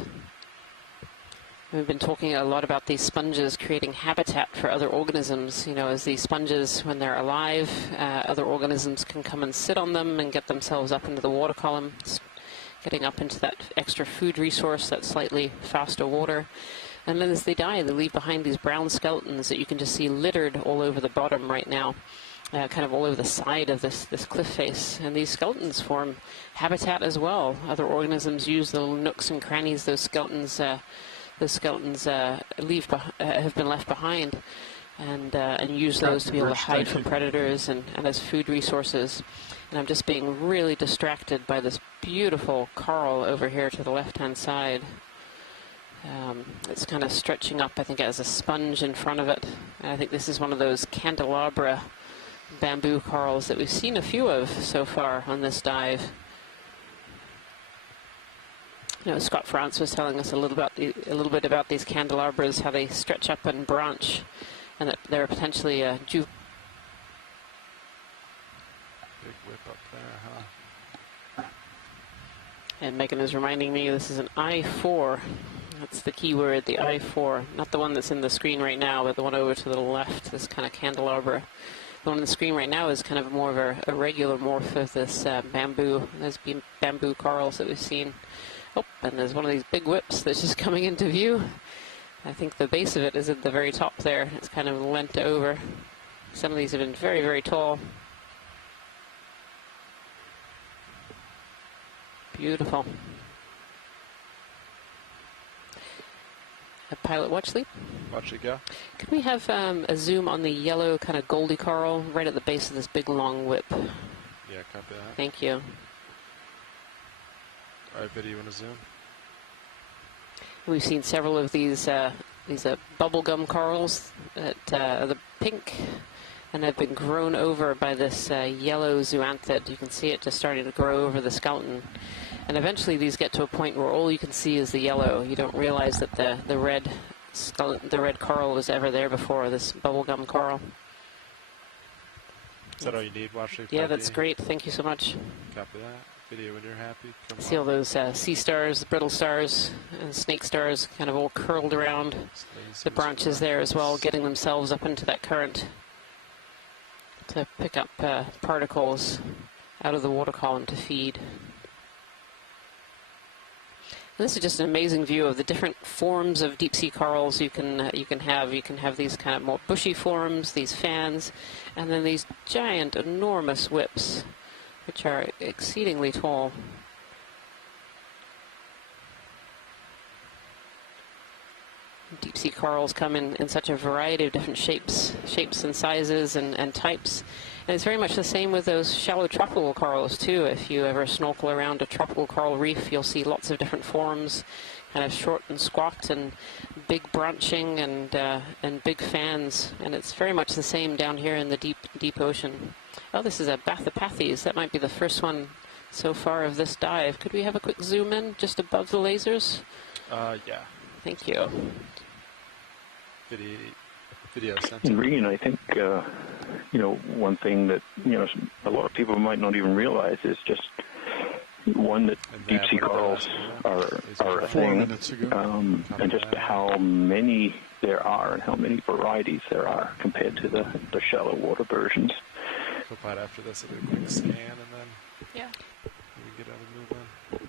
We've been talking a lot about these sponges creating habitat for other organisms. You know, as these sponges, when they're alive, other organisms can come and sit on them and get themselves up into the water column, getting up into that extra food resource, that slightly faster water. And then as they die, they leave behind these brown skeletons that you can just see littered all over the bottom right now. Kind of all over the side of this cliff face, and these skeletons form habitat as well. Other organisms use the little nooks and crannies those skeletons have been left behind, and use those to be able to hide from predators and as food resources. And I'm just being really distracted by this beautiful coral over here to the left-hand side. It's kind of stretching up. I think it has a sponge in front of it. And I think this is one of those candelabra bamboo corals that we've seen a few of so far on this dive. You know, Scott France was telling us a little bit about these candelabras, how they stretch up and branch, and that they're potentially a big whip up there, huh? And Megan is reminding me this is an I-4. That's the key word, the I-4. Not the one that's in the screen right now, but the one over to the left, this kind of candelabra. The one on the screen right now is kind of more of a regular morph of this bamboo. There's bamboo corals that we've seen. Oh, and there's one of these big whips that's just coming into view. I think the base of it is at the very top there. It's kind of leant over. Some of these have been very, very tall. Beautiful. A pilot watch sleep. Watch it go. Can we have a zoom on the yellow kind of goldy coral right at the base of this big long whip? Yeah, copy that. Thank you. All right, Biddy, you want to zoom? We've seen several of these bubblegum corals that are the pink and have been grown over by this yellow zoanthid. You can see it just starting to grow over the skeleton. And eventually these get to a point where all you can see is the yellow. You don't realize that the red coral was ever there before, this bubblegum coral. Is that all you need, Watch? Yeah, that's great. Thank you so much. Copy that. Video when you're happy. See all those sea stars, brittle stars, and snake stars kind of all curled around the branches there as well, getting themselves up into that current to pick up particles out of the water column to feed. This is just an amazing view of the different forms of deep sea corals you can have. You can have these kind of more bushy forms, these fans, and then these giant, enormous whips, which are exceedingly tall. deep sea corals come in such a variety of different shapes and sizes and types. And it's very much the same with those shallow tropical corals too. If you ever snorkel around a tropical coral reef, you'll see lots of different forms, kind of short and squat and big branching and big fans. And it's very much the same down here in the deep ocean. Oh, this is a Bathypathes. That might be the first one so far of this dive. Could we have a quick zoom in just above the lasers? Yeah. Thank you. Video center. And Regan, I think, one thing that, a lot of people might not even realize is just one that deep sea corals are a thing, and just how many there are and how many varieties there are compared to the shallow water versions. Copilot after this, I'll do a quick scan and then we get out and move on.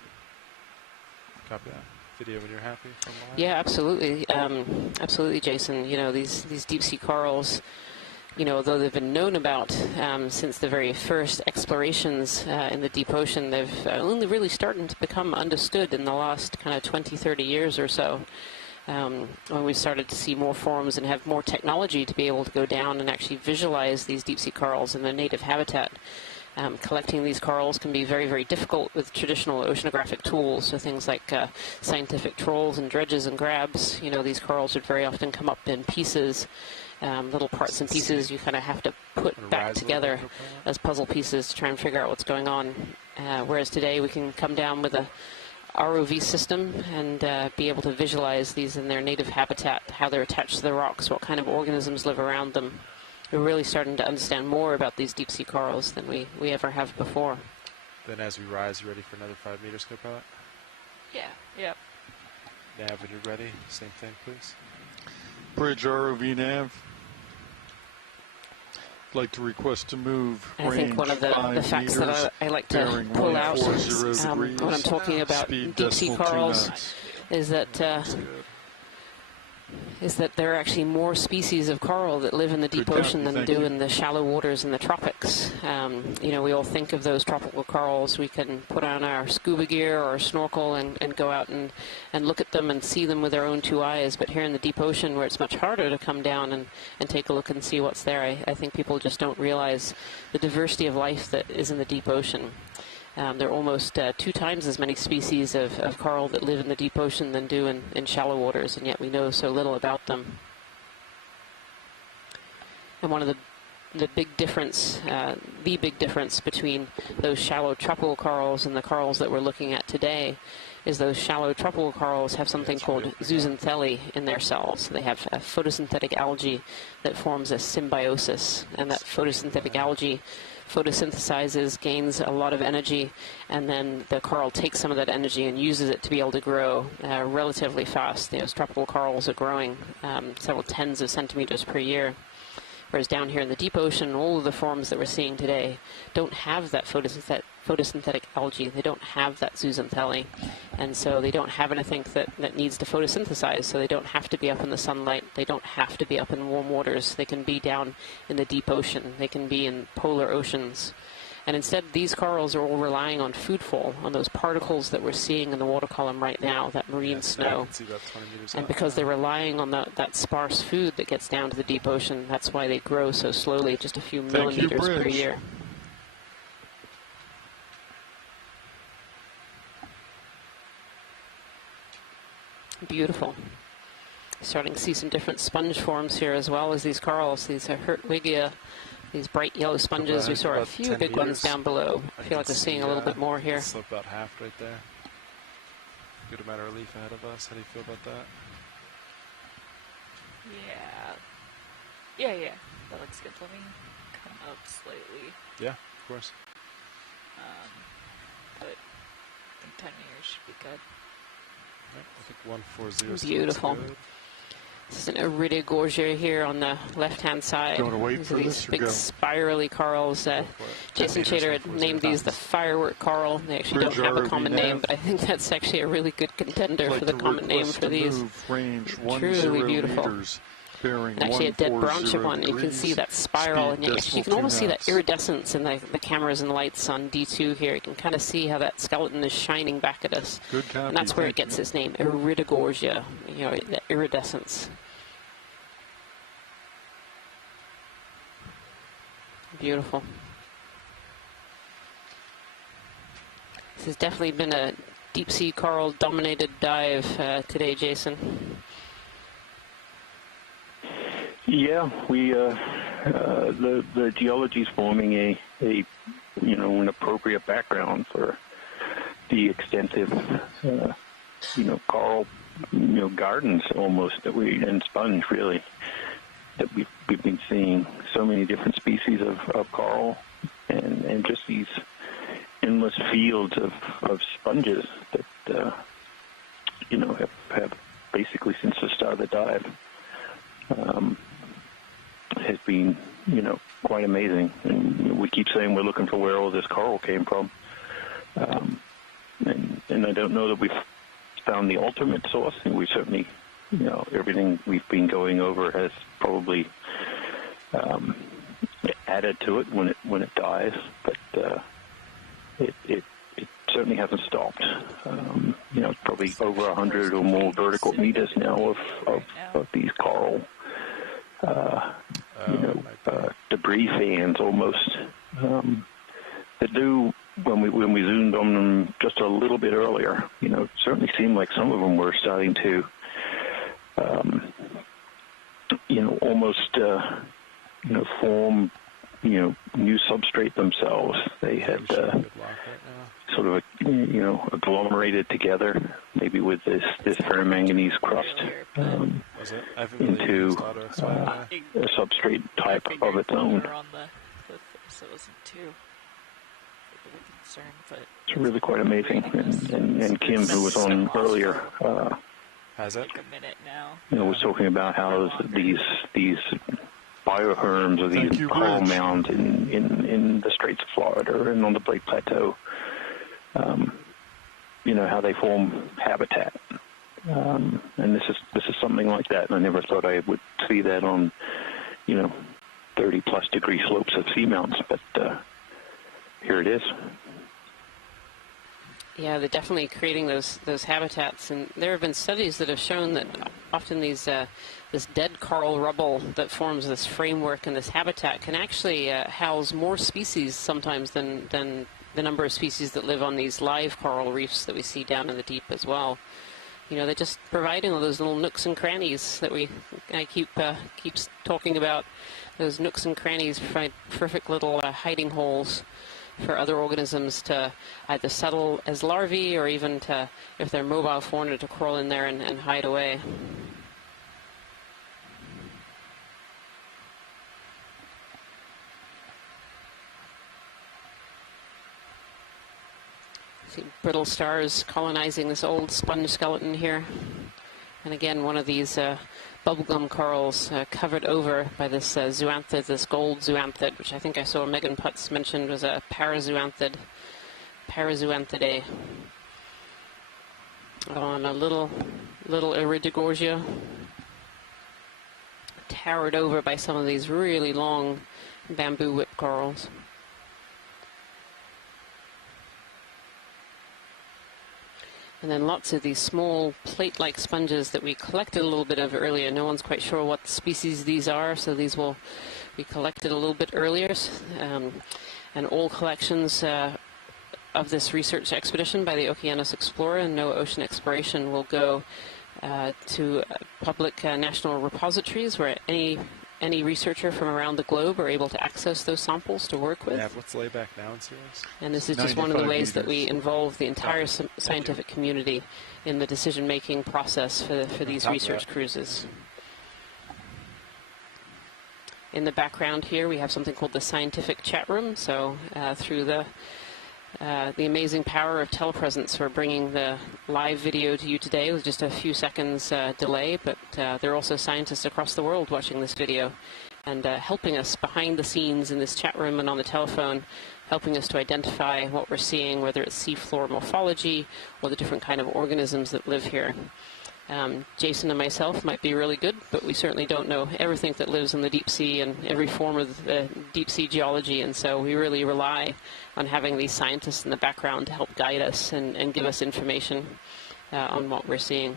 Copy that. Video when you're happy from live? Yeah, absolutely. Absolutely, Jason. These deep sea corals, though they've been known about since the very first explorations in the deep ocean, they've only really started to become understood in the last kind of 20, 30 years or so. When we started to see more forms and have more technology to be able to go down and actually visualize these deep sea corals in their native habitat. Collecting these corals can be very, very difficult with traditional oceanographic tools, so things like scientific trawls and dredges and grabs. These corals would very often come up in pieces, little parts and pieces you kind of have to put back together as puzzle pieces to try and figure out what's going on. Whereas today we can come down with a ROV system and be able to visualize these in their native habitat, how they're attached to the rocks, what kind of organisms live around them. We're really starting to understand more about these deep sea corals than we ever have before. Then as we rise, you ready for another 5 meters, Copilot? Yeah. Yep. Nav, when you're ready, same thing, please. Bridge ROV nav. I'd like to request to move. I think one of the facts that I like to pull out when I'm talking about deep sea corals is that there are actually more species of coral that live in the deep ocean than do in the shallow waters in the tropics. We all think of those tropical corals. We can put on our scuba gear or snorkel and go out and look at them and see them with our own two eyes. But here in the deep ocean, where it's much harder to come down and take a look and see what's there, I think people just don't realize the diversity of life that is in the deep ocean. There are almost 2 times as many species of coral that live in the deep ocean than do in shallow waters, and yet we know so little about them. And one of the big difference between those shallow tropical corals and the corals that we're looking at today is those shallow tropical corals have something called zooxanthellae in their cells. They have a photosynthetic algae that forms a symbiosis, and that photosynthetic algae photosynthesizes, gains a lot of energy, and then the coral takes some of that energy and uses it to be able to grow relatively fast. Those tropical corals are growing several tens of centimeters per year. Whereas down here in the deep ocean, all of the forms that we're seeing today don't have that photosynthetic algae. They don't have that zooxanthellae. And so they don't have anything that needs to photosynthesize. So they don't have to be up in the sunlight. They don't have to be up in warm waters. They can be down in the deep ocean. They can be in polar oceans. And instead, these corals are all relying on foodfall, on those particles that we're seeing in the water column right now, that marine snow. And because they're relying on that sparse food that gets down to the deep ocean, that's why they grow so slowly, just a few millimeters per year. Beautiful. Starting to see some different sponge forms here as well as these corals. These are Hertwiggia. These bright yellow sponges. We saw a few big ones down below. I feel like we're seeing a little bit more here. Slope about half right there. Good amount of relief ahead of us. How do you feel about that? Yeah. That looks good. Let me come up slightly. Yeah, of course. But I think 10 meters should be good. I think 140. Beautiful. This is an Iridogorgia here on the left-hand side. These are these big spirally corals. Jason Chater had named these the firework coral. They actually don't have a common name, but I think that's actually a really good contender for the common name for these. Range Truly beautiful. bearing and actually a dead branch of one. You can see that spiral, and you can almost see that iridescence in the cameras and lights on D2 here. You can kind of see how that skeleton is shining back at us. Good copy. And that's where it gets its name, Iridogorgia, you know, the iridescence. Beautiful. This has definitely been a deep sea coral dominated dive today, Jason. Yeah, we the geology is forming a an appropriate background for the extensive coral gardens almost that and sponge really that we've been seeing. So many different species of coral and just these endless fields of sponges that have basically since the start of the dive has been quite amazing. And we keep saying we're looking for where all this coral came from, and I don't know that we've found the ultimate source, and we certainly everything we've been going over has probably added to it when it dies, but it certainly hasn't stopped. It's probably over 100 or more vertical meters now of these coral debris fans almost that do when we zoomed on them just a little bit earlier. It certainly seemed like some of them were starting to almost form new substrate themselves. They had sort of agglomerated together, maybe with this ferromanganese crust into a substrate type of its own. It's really quite amazing. And Kim, who was on earlier, was talking about how these bioherms or these coral mounds in the Straits of Florida and on the Blake Plateau, how they form habitat. And this is something like that. And I never thought I would see that on, 30-plus degree slopes of seamounts, but here it is. Yeah, they're definitely creating those habitats, and there have been studies that have shown that often this dead coral rubble that forms this framework and this habitat can actually house more species sometimes than the number of species that live on these live coral reefs that we see down in the deep as well. They're just providing all those little nooks and crannies that I keep talking about. Those nooks and crannies provide perfect little hiding holes for other organisms to either settle as larvae or even to, if they're mobile fauna, to crawl in there and hide away. See brittle stars colonizing this old sponge skeleton here. And again, one of these bubblegum corals covered over by this zoanthid, this gold zoanthid, which I think I saw Megan Putz mentioned was a parazoanthidae. On a little Iridogorgia, towered over by some of these really long bamboo whip corals. And then lots of these small plate-like sponges that we collected a little bit of earlier. No one's quite sure what species these are, so these will be collected a little bit earlier. And all collections of this research expedition by the Okeanos Explorer and NOAA Ocean Exploration will go to public national repositories where any researcher from around the globe are able to access those samples to work with. Yeah, what's the layback now in serious? And this is just one of the ways that we involve the entire scientific community in the decision-making process for these research cruises. In the background here, we have something called the scientific chat room. So through the amazing power of telepresence, we're bringing the live video to you today with just a few seconds delay, but there are also scientists across the world watching this video and helping us behind the scenes in this chat room and on the telephone, helping us to identify what we're seeing, whether it's seafloor morphology or the different kind of organisms that live here. Jason and myself might be really good, but we certainly don't know everything that lives in the deep sea and every form of deep sea geology, and so we really rely on having these scientists in the background to help guide us and give us information on what we're seeing.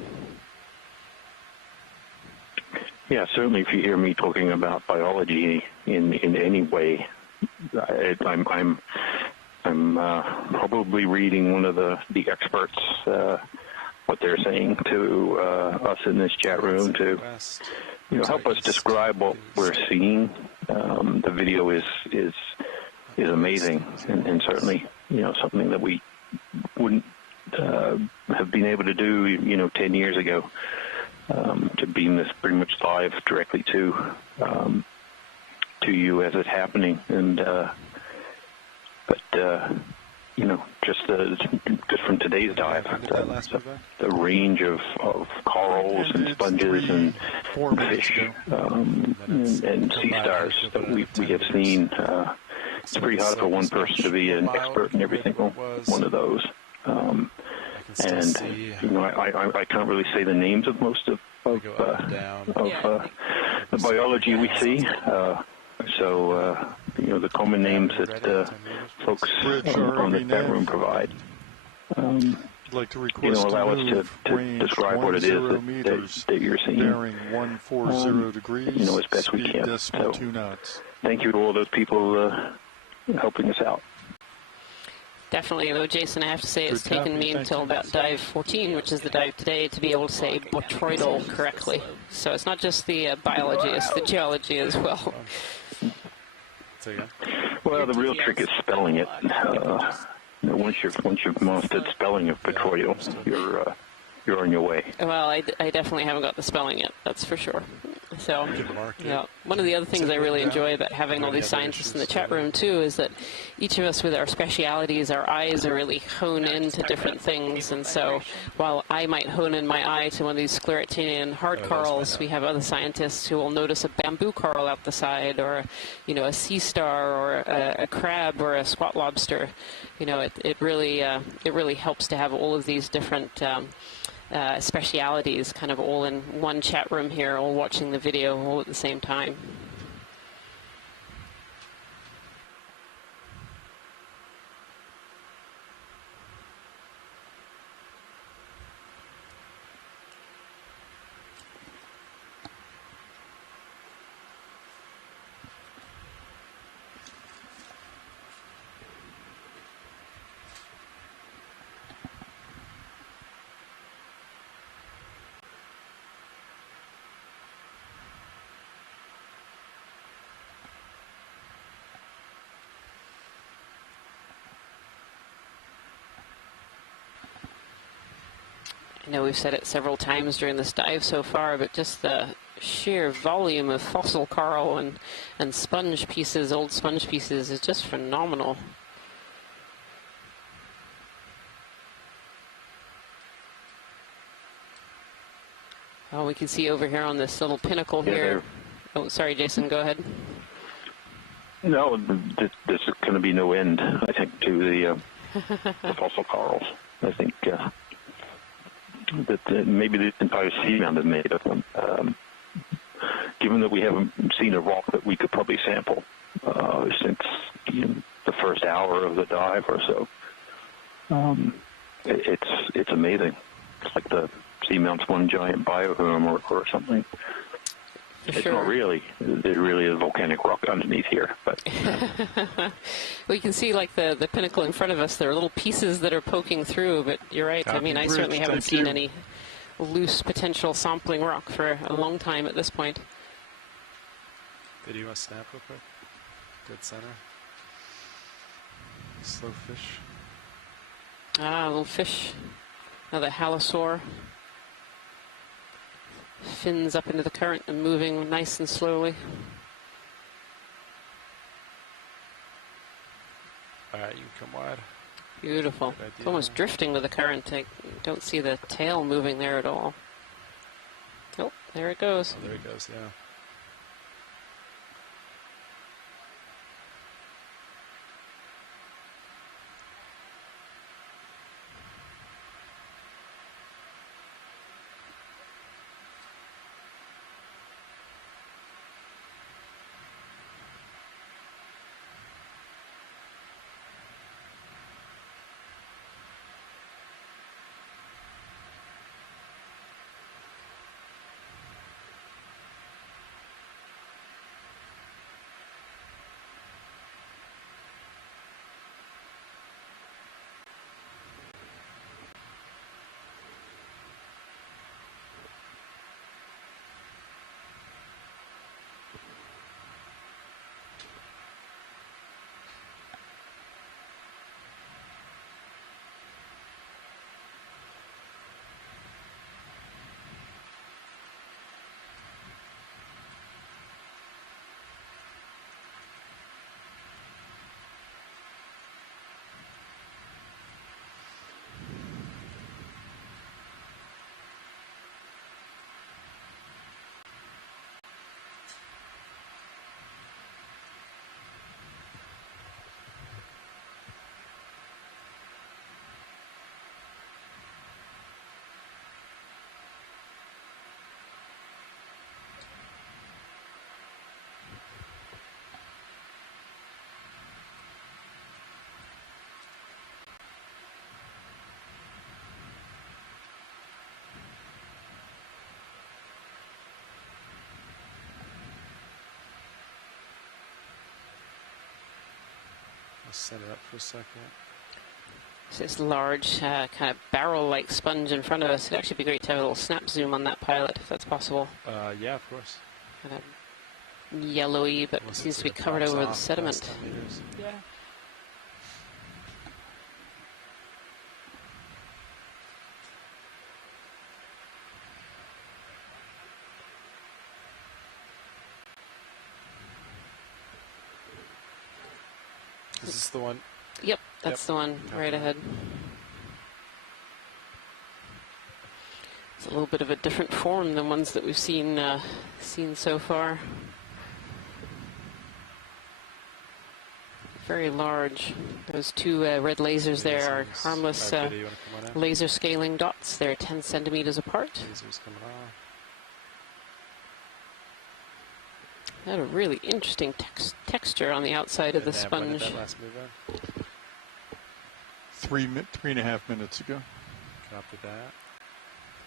Yeah, certainly if you hear me talking about biology in any way, I'm probably reading one of the experts, what they're saying to us in this chat room to help us describe what we're seeing. The video is amazing, and certainly something that we wouldn't have been able to do 10 years ago, to beam this pretty much live directly to you as it's happening. And just from today's dive, the range of corals and sponges and fish and sea stars that we have seen. It's pretty hard for one person to be an expert in every single one of those. And I can't really say the names of most of the biology we see. The common names that folks on the chat room provide like to request allow us to describe what it is that you're seeing. Bearing 140 degrees, as best we can. So, 2 knots. thank you to all those people helping us out. Definitely, though, Jason, I have to say it's taken me until about dive 14, which is the dive today, to be able to say botroidal correctly. So it's not just the biology, it's the geology as well. Well, the real trick is spelling it. Once you've mastered spelling of botroidal, you're on your way. Well, I definitely haven't got the spelling yet, that's for sure. So, one of the other things I really enjoy about having all these scientists in the chat room, too, is that each of us with our specialities, our eyes are really honed into different things. And so, while I might hone in my eye to one of these scleractinian hard corals, we have other scientists who will notice a bamboo coral out the side, or, a sea star, or a crab, or a squat lobster. It really helps to have all of these different specialities kind of all in one chat room here, all watching the video all at the same time. I know we've said it several times during this dive so far, but just the sheer volume of fossil coral and sponge pieces, old sponge pieces, is just phenomenal. Oh, we can see over here on this little pinnacle here. Oh, sorry, Jason, go ahead. No, there's going to be no end, I think, to the fossil corals. I think that maybe the entire seamount is made of them. Given that we haven't seen a rock that we could probably sample since the first hour of the dive or so, it's amazing. It's like the seamount's one giant biodome or something. It's not really. There really is volcanic rock underneath here, but we can see like the pinnacle in front of us. There are little pieces that are poking through, but you're right. I mean, I certainly haven't seen any loose potential sampling rock for a long time at this point. Video a snap real quick. Dead center. Slow fish. Ah, a little fish. Another halosaur. Fins up into the current and moving nice and slowly. All right, you can come wide. Beautiful. It's almost drifting with the current. I don't see the tail moving there at all. Oh, there it goes. Oh, there it goes, yeah. I'll set it up for a second. So this large kind of barrel-like sponge in front of us. It'd actually be great to have a little snap zoom on that pilot, if that's possible. Yeah, of course. Kind of yellowy, but it seems to be covered over with sediment. Yeah. Is this the one? Yep, that's the one right ahead. It's a little bit of a different form than ones that we've seen so far. Very large. Those two red lasers there are harmless laser scaling dots. They're 10 centimeters apart. Lasers coming on. They had a really interesting texture on the outside of the sponge. When did that last move in? 3.5 minutes ago. Copy that.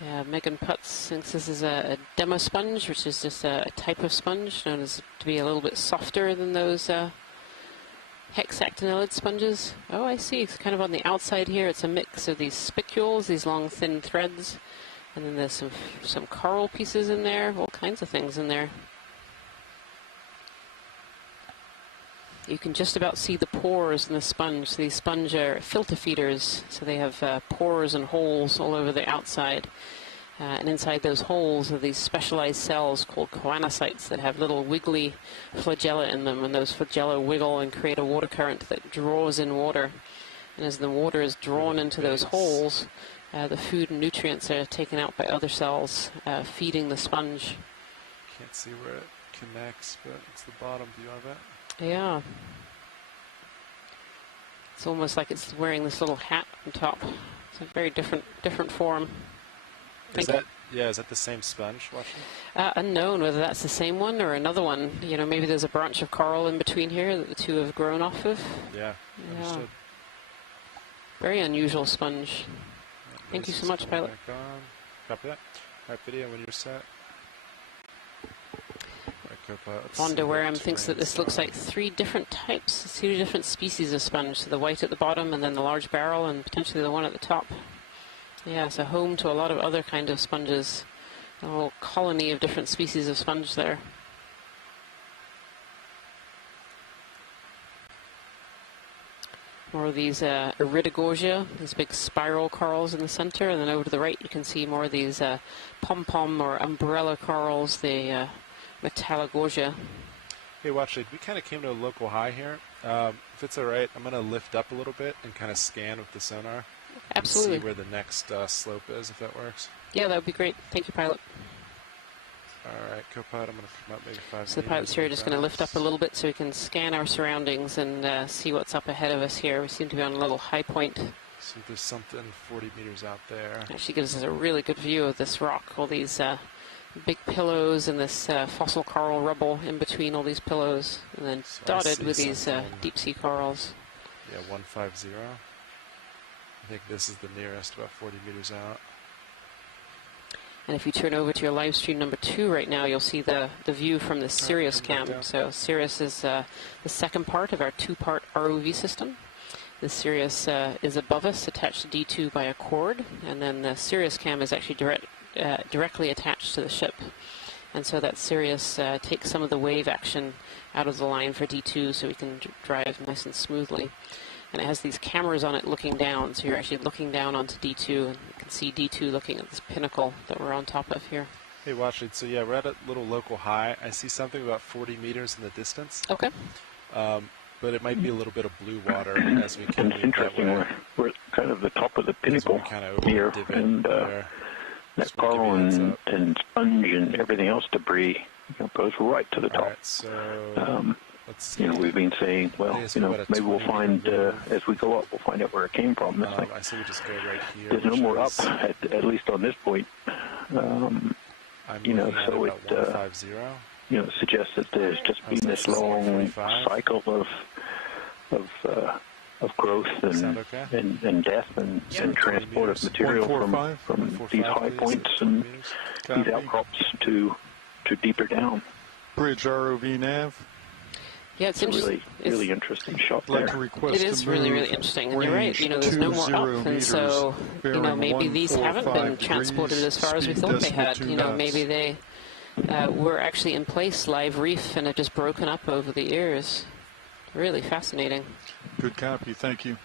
Yeah, Megan Putz thinks this is a demo sponge, which is just a type of sponge known as to be a little bit softer than those hexactinellid sponges. Oh, I see. It's kind of on the outside here. It's a mix of these spicules, these long thin threads, and then there's some coral pieces in there, all kinds of things in there. You can just about see the pores in the sponge. So these sponge are filter feeders, so they have pores and holes all over the outside. And inside those holes are these specialized cells called choanocytes that have little wiggly flagella in them, and those flagella wiggle and create a water current that draws in water. And as the water is drawn into those holes, the food and nutrients are taken out by other cells, feeding the sponge. Can't see where it connects, but it's the bottom view of it. Yeah. It's almost like it's wearing this little hat on top. It's a very different form. Is that the same sponge, Washington? Unknown whether that's the same one or another one. You know, maybe there's a branch of coral in between here that the two have grown off of. Yeah, understood. Very unusual sponge. Thank you so much, pilot. Copy that. All right, video when you're set. Vonda Wareham thinks that this looks like three different species of sponge. So the white at the bottom, and then the large barrel, and potentially the one at the top. Yeah, it's a home to a lot of other kind of sponges. A whole colony of different species of sponge there. More of these iridogogia, these big spiral corals in the center, and then over to the right you can see more of these pom-pom or umbrella corals, the Metallogogia. Hey, watch it. We kind of came to a local high here. If it's all right, I'm going to lift up a little bit and kind of scan with the sonar. Absolutely. And see where the next slope is, if that works. Yeah, that would be great. Thank you, pilot. All right, co-pilot, I'm going to come up maybe 5 So the pilots here are just going to lift up a little bit so we can scan our surroundings and see what's up ahead of us here. We seem to be on a little high point. See if there's something 40 meters out there. Actually gives us a really good view of this rock, all these big pillows and this fossil coral rubble in between all these pillows, and then so dotted with these deep sea corals. Yeah, 150. I think this is the nearest, about 40 meters out. And if you turn over to your live stream number 2 right now, you'll see the view from the Sirius cam. So Sirius is the second part of our 2-part ROV system. The Sirius is above us, attached to D2 by a cord, and then the Sirius cam is actually directly attached to the ship. And so that Sirius takes some of the wave action out of the line for D2 so we can drive nice and smoothly. And it has these cameras on it looking down, so you're actually looking down onto D2, and you can see D2 looking at this pinnacle that we're on top of here. Hey, watch it. So yeah, we're at a little local high. I see something about 40 meters in the distance. Okay. But it might be a little bit of blue water as we can move that way. We're at kind of the top of the pinnacle here, and that coral and sponge and everything else debris goes right to the top. Right, so we've been saying, well, maybe we'll find, as we go up, we'll find out where it came from. I say we just go right here. There's no more up, at least on this point. I'm so it, 150. Suggests that there's just been this long cycle of growth and death and transport of material from these high points and these outcrops to deeper down. Bridge ROV nav. Yeah, it's really interesting shot there. It is really interesting, and you're right. You know, there's no more up, and so maybe these haven't been transported as far as we thought they had. Maybe they were actually in place, live reef, and have just broken up over the years. Really fascinating. Good copy. Thank you.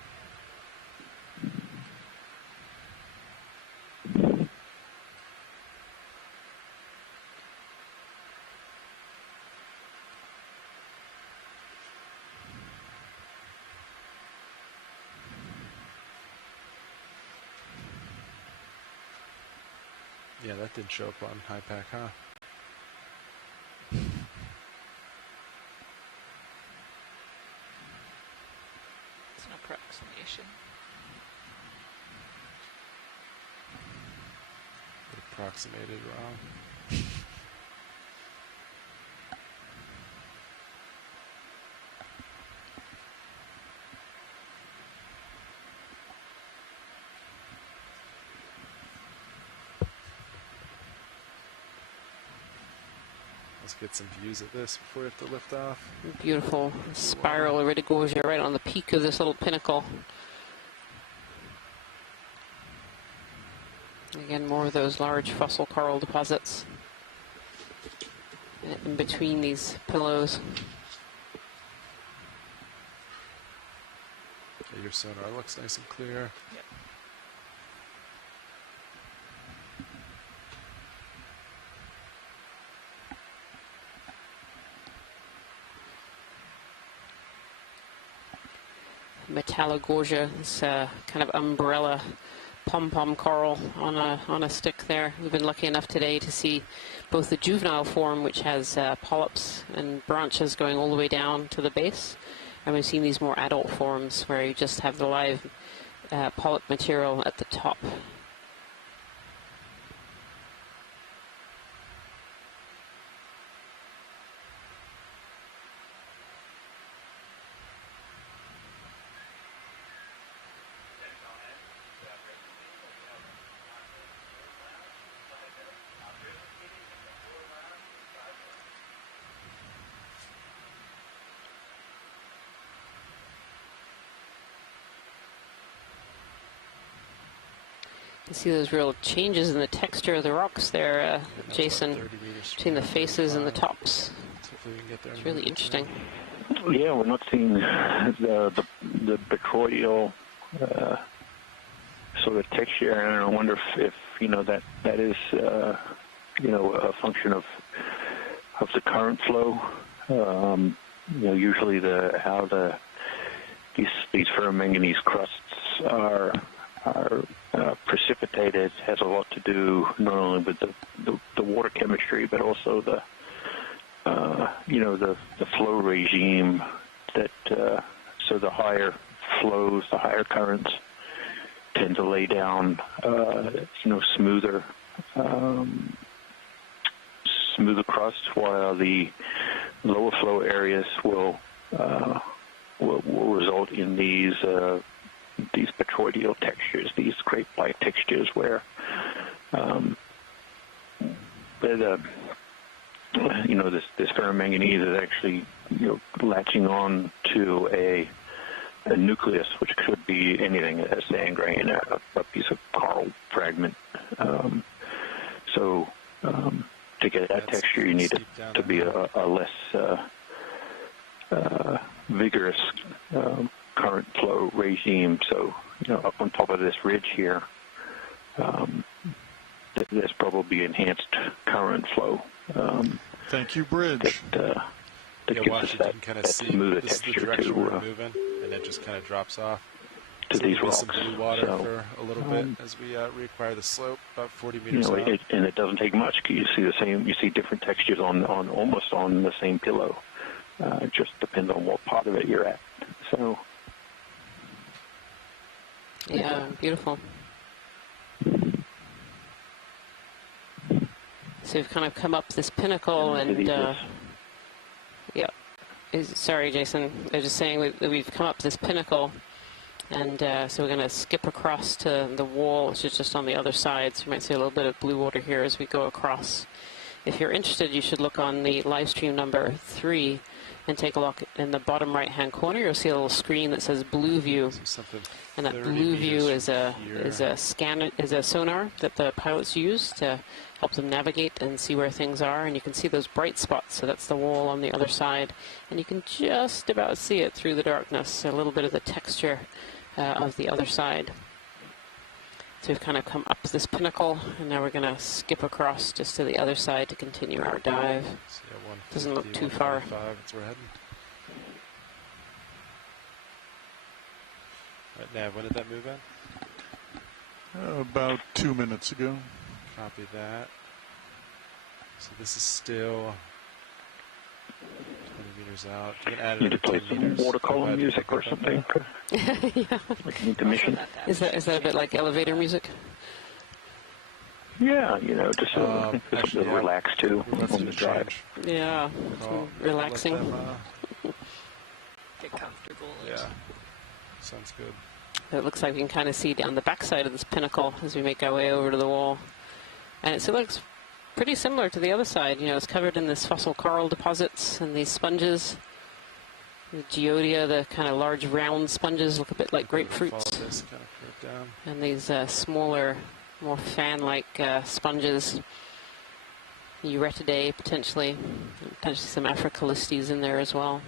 Yeah, that didn't show up on high pack, huh? It's an approximation. It approximated wrong. Let's get some views of this before we have to lift off. Beautiful spiral Iridigosia right on the peak of this little pinnacle. Again, more of those large fossil coral deposits in between these pillows. Okay, your sonar looks nice and clear. Yep. Metallogorgia, this kind of umbrella pom-pom coral on a stick there. We've been lucky enough today to see both the juvenile form, which has polyps and branches going all the way down to the base, and we've seen these more adult forms where you just have the live polyp material at the top. You see those real changes in the texture of the rocks there, Jason, between the faces and the tops. It's really interesting. Yeah, we're not seeing the botryoidal sort of texture, and I wonder if that is a function of the current flow. Usually how these ferromanganese crusts are precipitated has a lot to do not only with the water chemistry, but also the flow regime that so the higher flows, the higher currents tend to lay down smoother crust, while the lower flow areas will result in these botryoidal textures, these grape-like textures where this ferromanganese is actually latching on to a nucleus, which could be anything, a sand grain, a piece of coral fragment. So to get that texture, you need it to be a less vigorous current flow regime. So, up on top of this ridge here, there's probably enhanced current flow. Thank you, Bridge. That gives us that kind of see smoother this is the texture direction to we're moving, and it just kind of drops off. to these rocks. Some blue water for a little bit as we reacquire the slope, about 40 meters out. And it doesn't take much. You see different textures on almost on the same pillow. It just depends on what part of it you're at. So. Yeah, beautiful. So we've kind of come up this pinnacle, and yeah. Sorry, Jason. I was just saying that we've come up this pinnacle, and so we're going to skip across to the wall, which is just on the other side. So you might see a little bit of blue water here as we go across if you're interested, you should look on the live stream number 3 and take a look in the bottom right-hand corner. You'll see a little screen that says Blue View, and that Blue View is a sonar that the pilots use to help them navigate and see where things are. And you can see those bright spots. So that's the wall on the other side, and you can just about see it through the darkness. A little bit of the texture of the other side. So we've kind of come up this pinnacle, and now we're going to skip across just to the other side to continue our dive. So yeah, doesn't look too far. That's where we're heading. Right, Nav, when did that move in? About 2 minutes ago. Copy that. So this is still 20 meters out. You can add need to play some water column music or something. Yeah. Like an intermission. Is that a bit like elevator music? Yeah, you know, just to relax too on the drive. Yeah, relaxing. Get comfortable. Yeah, sounds good. It looks like we can kind of see down the backside of this pinnacle as we make our way over to the wall. And it looks pretty similar to the other side. You know, it's covered in this fossil coral deposits and these sponges. The Geodia, the kind of large round sponges, look a bit like grapefruits. And these smaller, more fan-like sponges. Uretidae, potentially some Africalistes in there as well.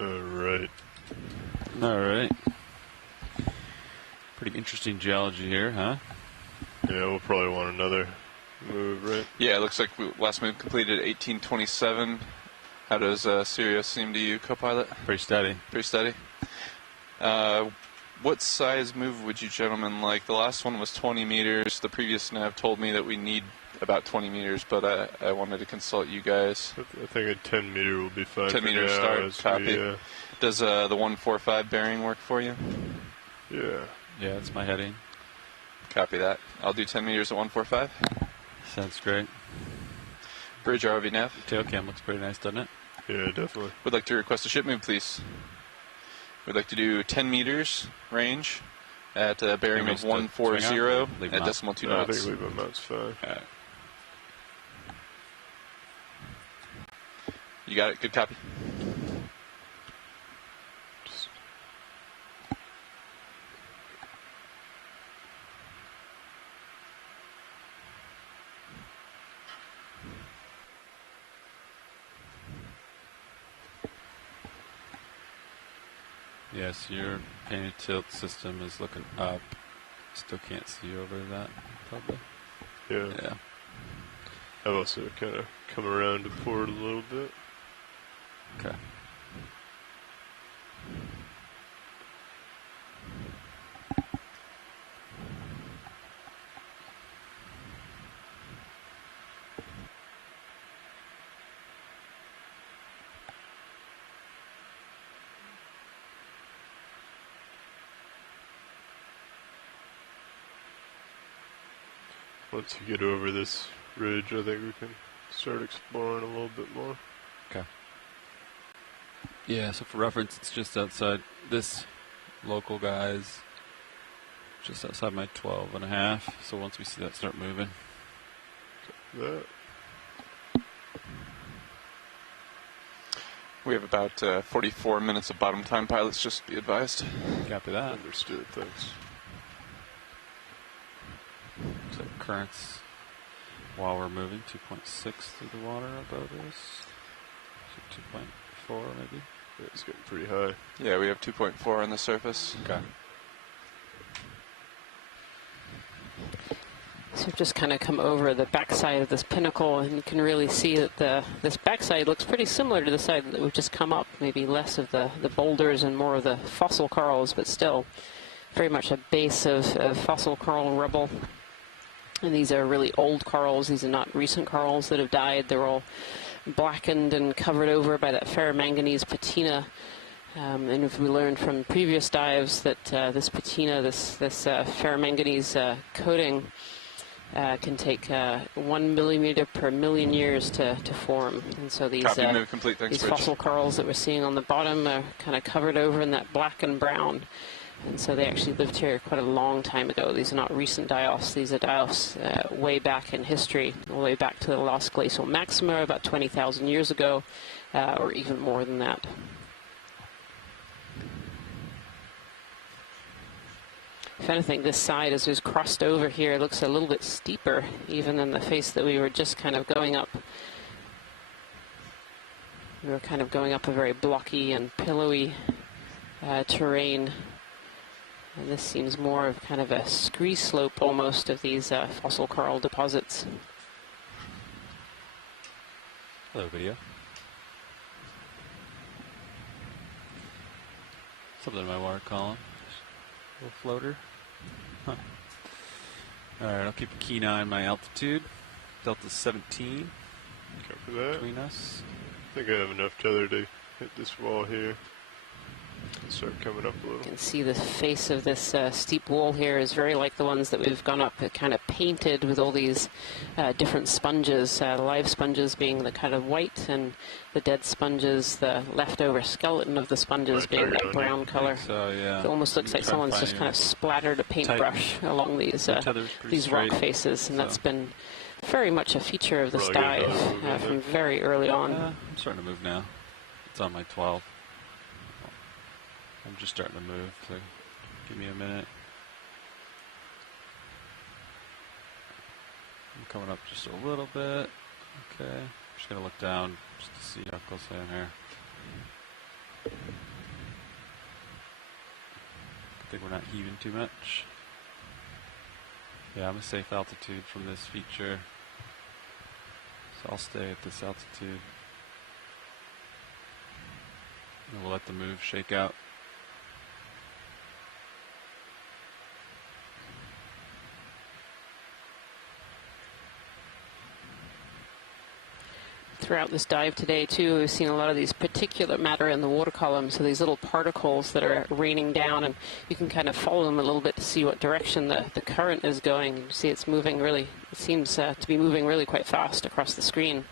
Alright. Alright. Pretty interesting geology here, huh? Yeah, we'll probably want another move, right? Yeah, it looks like last move completed at 1827. How does Sirius seem to you, co-pilot? Pretty steady. Pretty steady. What size move would you gentlemen like? The last one was 20 meters. The previous nav told me that we need about 20 meters, but I wanted to consult you guys. I think a 10 meter will be fine. 10 meters start, copy. Does the 145 bearing work for you? Yeah. Yeah, that's my heading. Copy that. I'll do 10 meters at 145. Sounds great. Bridge ROV nav. Tail cam looks pretty nice, doesn't it? Yeah, definitely. Would like to request a ship move, please. We'd like to do 10 meters range at a bearing of 140 at decimal 2 knots. I think leave them outs fine. You got it? Good copy. Yes, your painted tilt system is looking up. Still can't see over that, probably. Yeah. I've also kind of come around to port a little bit. Okay. Once you get over this ridge, I think we can start exploring a little bit more. Okay. Yeah, so for reference, it's just outside this local guy's, just outside my 12.5. So once we see that start moving. That. We have about 44 minutes of bottom time, pilots, just be advised. Copy that. Understood, thanks. Looks like currents while we're moving, 2.6 through the water above us. So 2.4 maybe? Yeah, it's getting pretty high. Yeah, we have 2.4 on the surface. Okay. So we've just kind of come over the backside of this pinnacle, and you can really see that this backside looks pretty similar to the side that we've just come up. Maybe less of the boulders and more of the fossil corals, but still very much a base of fossil coral rubble. And these are really old corals. These are not recent corals that have died. They're all blackened and covered over by that ferromanganese patina. And if we learned from previous dives that this patina, this ferromanganese coating, can take 1 millimeter per million years to form. And so these fossil corals that we're seeing on the bottom are kind of covered over in that black and brown. And so they actually lived here quite a long time ago. These are not recent die-offs. These are die-offs way back in history, all the way back to the last glacial maxima about 20,000 years ago, or even more than that. If anything, this side, as we've crossed over here, looks a little bit steeper even than the face that we were just kind of going up. We were kind of going up a very blocky and pillowy terrain. And this seems more of kind of a scree slope almost of these fossil coral deposits. Hello, video. Something in my water column. Little floater. Huh. Alright, I'll keep a keen eye on my altitude. Delta 17. Copy that. Between us. I think I have enough tether to hit this wall here. Start coming up a little. You can see the face of this steep wall here is very like the ones that we've gone up, kind of painted with all these different sponges, live sponges being the kind of white, and the dead sponges, the leftover skeleton of the sponges being that brown color. So, yeah. It almost looks like someone's just kind of splattered a paintbrush along these rock faces, and that's been very much a feature of this dive from very early on. I'm starting to move now. It's on my 12. I'm just starting to move, so give me a minute. I'm coming up just a little bit. Okay. Just going to look down just to see how close I am here. I think we're not heaving too much. Yeah, I'm a safe altitude from this feature, so I'll stay at this altitude. And we'll let the move shake out. Throughout this dive today, too, we've seen a lot of these particulate matter in the water column, so these little particles that are raining down, and you can kind of follow them a little bit to see what direction the current is going. You see it's moving really, it seems to be moving really quite fast across the screen.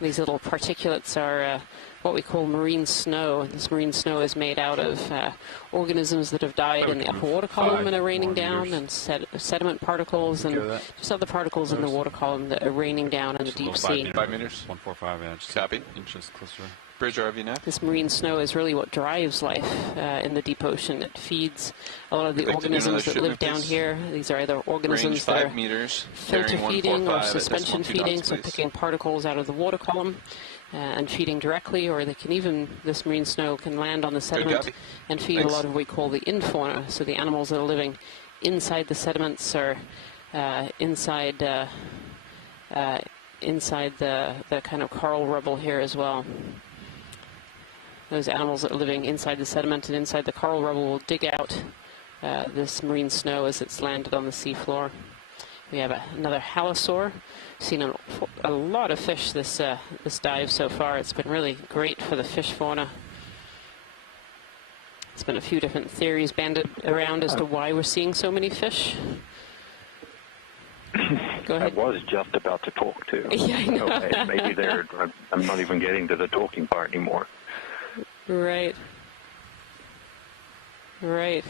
These little particulates are what we call marine snow. This marine snow is made out of organisms that have died in the upper water column and are raining down, and sediment particles and just other particles in the water column that are raining down in the deep sea. 5 meters? 145 inches. Copy. Inches closer. Bridge RV now. This marine snow is really what drives life in the deep ocean. It feeds a lot of the organisms that live down here. These are either organisms that are filter feeding or suspension feeding, so picking particles out of the water column and feeding directly, or they can even, this marine snow can land on the sediment and feed a lot of what we call the infauna, so the animals that are living inside the sediments or inside the kind of coral rubble here as well. Those animals that are living inside the sediment and inside the coral rubble will dig out this marine snow as it's landed on the seafloor. We have another halosaur. Seen a lot of fish this dive so far. It's been really great for the fish fauna. There's been a few different theories banded around as to why we're seeing so many fish. Go ahead. I was just about to talk to. Yeah, I know. Okay, maybe I'm not even getting to the talking part anymore. Right. Right.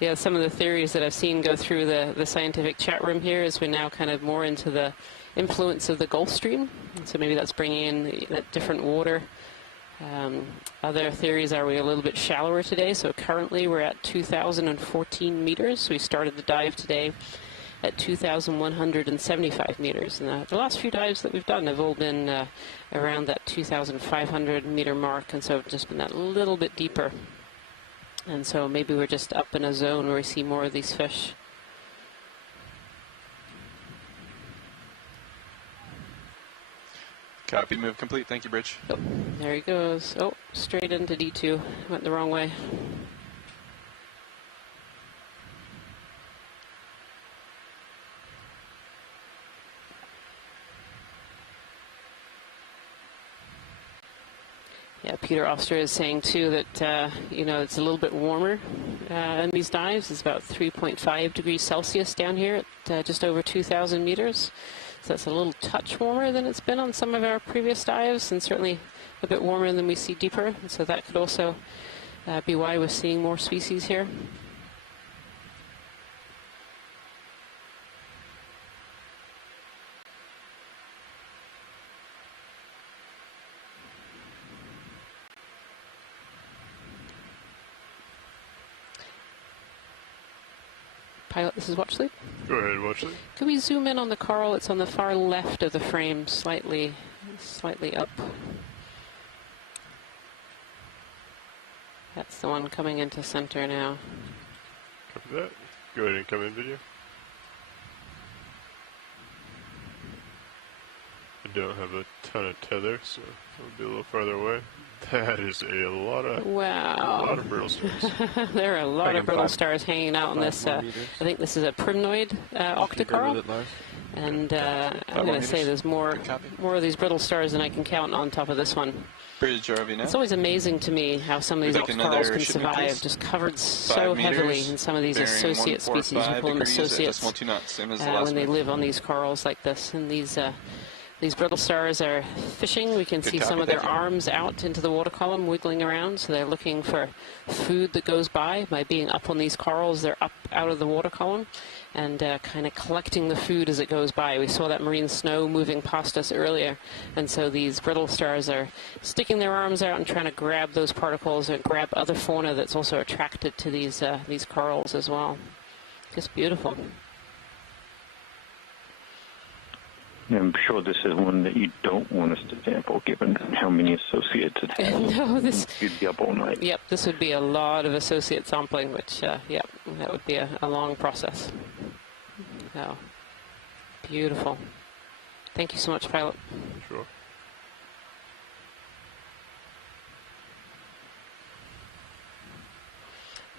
Yeah, some of the theories that I've seen go through the scientific chat room here is we're now kind of more into the influence of the Gulf Stream. So maybe that's bringing in that different water. Other theories are we're a little bit shallower today. So currently we're at 2,014 meters. We started the dive today at 2,175 meters. And the last few dives that we've done have all been around that 2,500 meter mark, and so just been that little bit deeper. And so maybe we're just up in a zone where we see more of these fish. Copy, move complete. Thank you, Bridge. Oh, there he goes. Oh, straight into D2. Went the wrong way. Yeah, Peter Oster is saying too that you know, it's a little bit warmer in these dives. It's about 3.5 degrees Celsius down here at just over 2,000 meters. So that's a little touch warmer than it's been on some of our previous dives, and certainly a bit warmer than we see deeper. And so that could also be why we're seeing more species here. Pilot, this is Watch Sleep. Go ahead, Watch Sleep. Can we zoom in on the coral? It's on the far left of the frame, slightly up. That's the one coming into center now. Copy that. Go ahead and come in video. I don't have a ton of tether, so I'll be a little farther away. That is a lot of brittle stars. There are a lot of brittle stars hanging out on this. I think this is a primnoid octocoral. And I'm going to say there's more of these brittle stars than I can count on top of this one. Bridge RV now. It's always amazing to me how some of these octocorals can survive, just covered so heavily in some of these associate species. We call them associates when they live on these corals like this. And these brittle stars are fishing. We can see some of their arms out into the water column wiggling around, so they're looking for food that goes by. By being up on these corals, they're up out of the water column and kind of collecting the food as it goes by. We saw that marine snow moving past us earlier, and so these brittle stars are sticking their arms out and trying to grab those particles and grab other fauna that's also attracted to these corals as well. Just beautiful. I'm sure this is one that you don't want us to sample, given how many associates it has. No, this... You'd be up all night. Yep, this would be a lot of associate sampling, which, yeah, that would be a long process. So, beautiful. Thank you so much, pilot. Sure.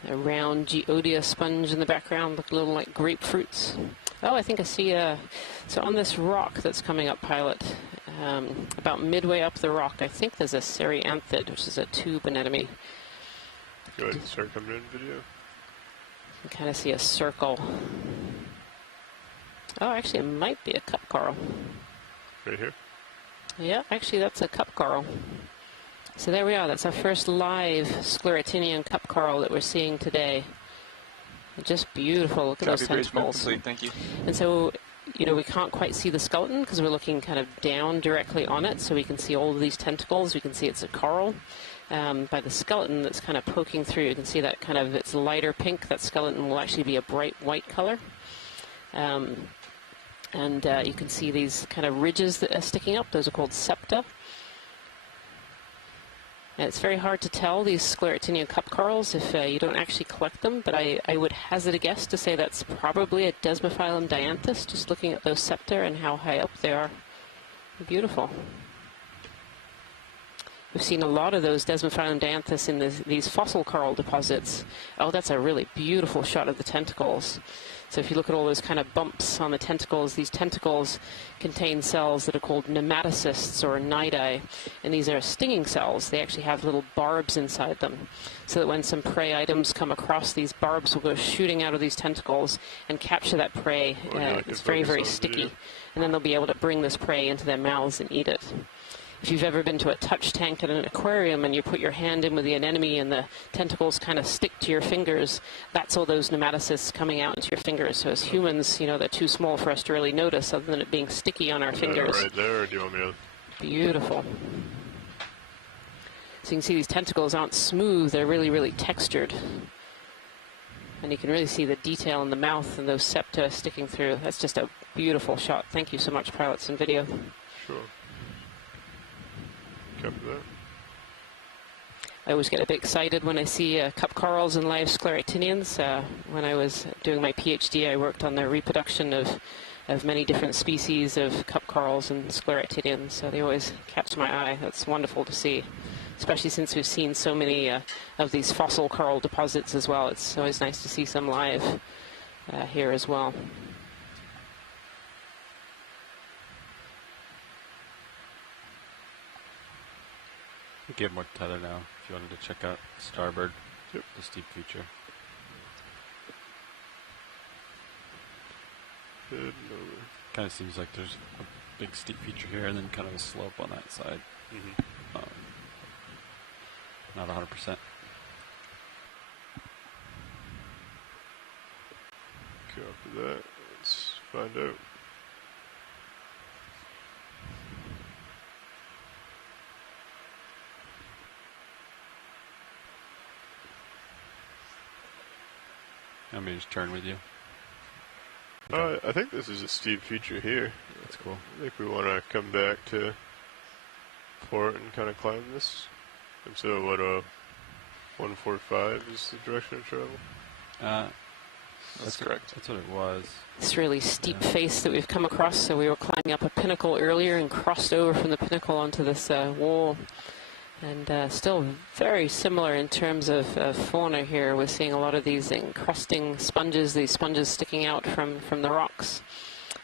A round Geodia sponge in the background, look a little like grapefruits. Oh, I think I see so on this rock that's coming up, pilot, about midway up the rock, I think there's a Serianthid, which is a tube anemone. Go ahead and start coming in video. You can kind of see a circle. Oh, actually, it might be a cup coral. Right here? Yeah, actually, that's a cup coral. So there we are. That's our first live sclerotinian cup coral that we're seeing today. Just beautiful. Look at those tentacles. Thank you. And so, you know, we can't quite see the skeleton because we're looking kind of down directly on it, so we can see all of these tentacles. We can see it's a coral. By the skeleton that's kind of poking through, you can see that kind of, it's lighter pink. That skeleton will actually be a bright white color. And you can see these kind of ridges that are sticking up. Those are called septa. And it's very hard to tell these sclerotinian cup corals if you don't actually collect them, but I would hazard a guess to say that's probably a Desmophyllum dianthus, just looking at those septa and how high up they are. Beautiful. We've seen a lot of those Desmophyllum dianthus in these fossil coral deposits. Oh, that's a really beautiful shot of the tentacles. So if you look at all those kind of bumps on the tentacles, these tentacles contain cells that are called nematocysts or cnidae, and these are stinging cells. They actually have little barbs inside them, so that when some prey items come across, these barbs will go shooting out of these tentacles and capture that prey. It's very, very sticky, and then they'll be able to bring this prey into their mouths and eat it. If you've ever been to a touch tank at an aquarium and you put your hand in with the anemone and the tentacles kind of stick to your fingers, that's all those nematocysts coming out into your fingers. So as humans, you know, they're too small for us to really notice other than it being sticky on our fingers. Right there, or do you want me to? Beautiful. So you can see these tentacles aren't smooth, they're really, really textured. And you can really see the detail in the mouth and those septa sticking through. That's just a beautiful shot. Thank you so much, pilots and video. Sure. That. I always get a bit excited when I see cup corals and live sclerotinians. When I was doing my PhD, I worked on the reproduction of many different species of cup corals and sclerotinians, so they always catch my eye. That's wonderful to see, especially since we've seen so many of these fossil coral deposits as well. It's always nice to see some live here as well. Give more tether now if you wanted to check out starboard, the steep feature. Kind of seems like there's a big steep feature here and then kind of a slope on that side. Not 100%. Copy that. Let's find out. Let me just turn with you. I think this is a steep feature here. That's cool. I think we want to come back to port and kind of climb this. And so what, 145 is the direction of travel? That's correct. That's what it was. This really steep face that we've come across, so we were climbing up a pinnacle earlier and crossed over from the pinnacle onto this wall. And still very similar in terms of fauna here. We're seeing a lot of these encrusting sponges, these sponges sticking out from the rocks.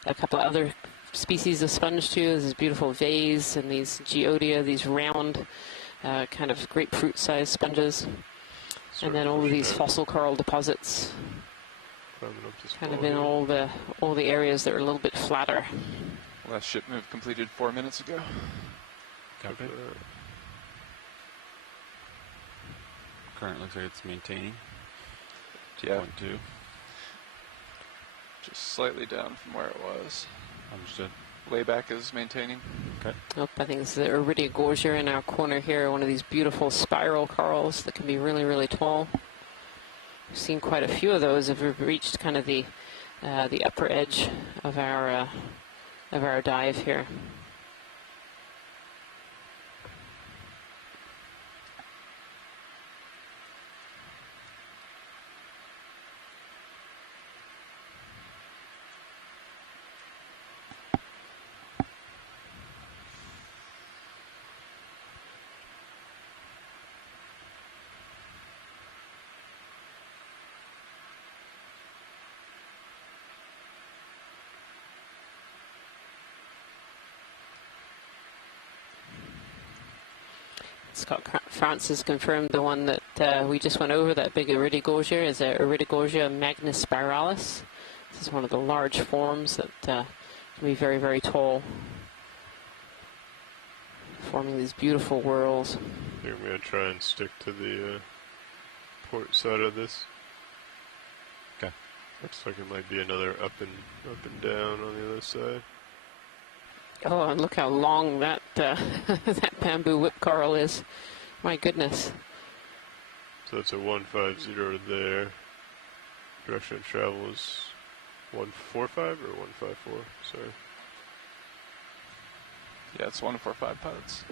A couple of other species of sponge too. There's this beautiful vase and these geodia, these round kind of grapefruit-sized sponges. And then all of these fossil coral deposits kind of in all the areas that are a little bit flatter. Last ship move completed 4 minutes ago. Copy. Current looks like it's maintaining. 2.2. Just slightly down from where it was. Understood. Layback is maintaining. Okay. Oh, I think this is Iridiogogia in our corner here, one of these beautiful spiral corals that can be really, really tall. We've seen quite a few of those as we've reached kind of the upper edge of our of our dive here. Scott Francis confirmed the one that we just went over, that big Iridigogia, is a Iridigogia magnispiralis. This is one of the large forms that can be very, very tall, forming these beautiful whorls. I think I'm going to try and stick to the port side of this. Okay. Looks like it might be another up and down on the other side. Oh, and look how long that that bamboo whip coral is. My goodness. So that's a 150 there. Direction of travel is 145 or 154? Sorry. Yeah, it's 145 pilots.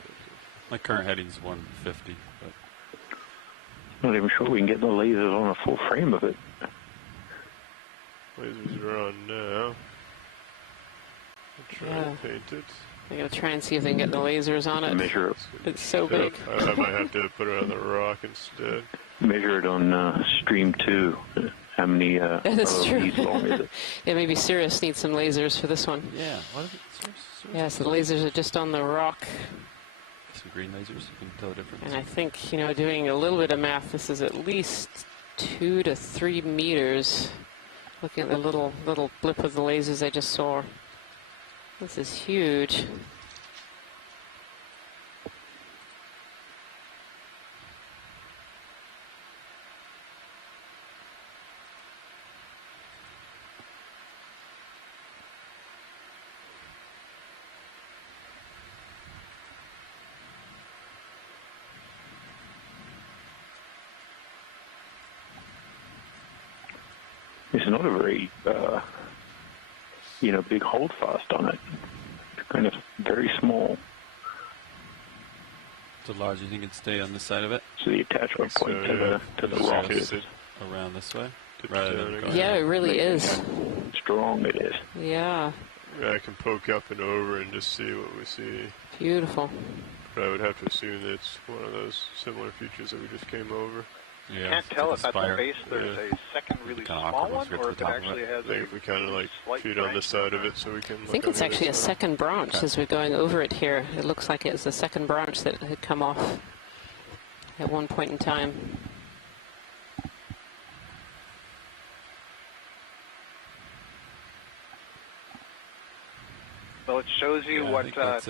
My current heading's 150, but not even sure we can get the lasers on a full frame of it. Lasers are on now. Try to paint it. I'm going to try and see if they can get the lasers on it. Measure it. It's so big. I might have to put it on the rock instead. Measure it on stream 2. How many ROVs long is it? Yeah, maybe Sirius needs some lasers for this one. Yeah. What is it? Yeah, so the lasers are just on the rock. Some green lasers, you can tell the difference. And I think, doing a little bit of math, this is at least 2 to 3 meters. Looking at the little blip of the lasers I just saw. This is huge. It's not a very, big holdfast on it. It's kind of very small. So large, you think it'd stay on this side of it? So the attachment point to the rock is around this way? Yeah, it really is. Strong it is. Yeah. Yeah, I can poke up and over and just see what we see. Beautiful. But I would have to assume that it's one of those similar features that we just came over. Yeah, can't tell if at the base there's a second really small one, or if it actually has a we kind of like feed on the side of it so we can I think it's actually a second branch as we're going over it here. It looks like it's the second branch that had come off at one point in time. Well, it shows you what time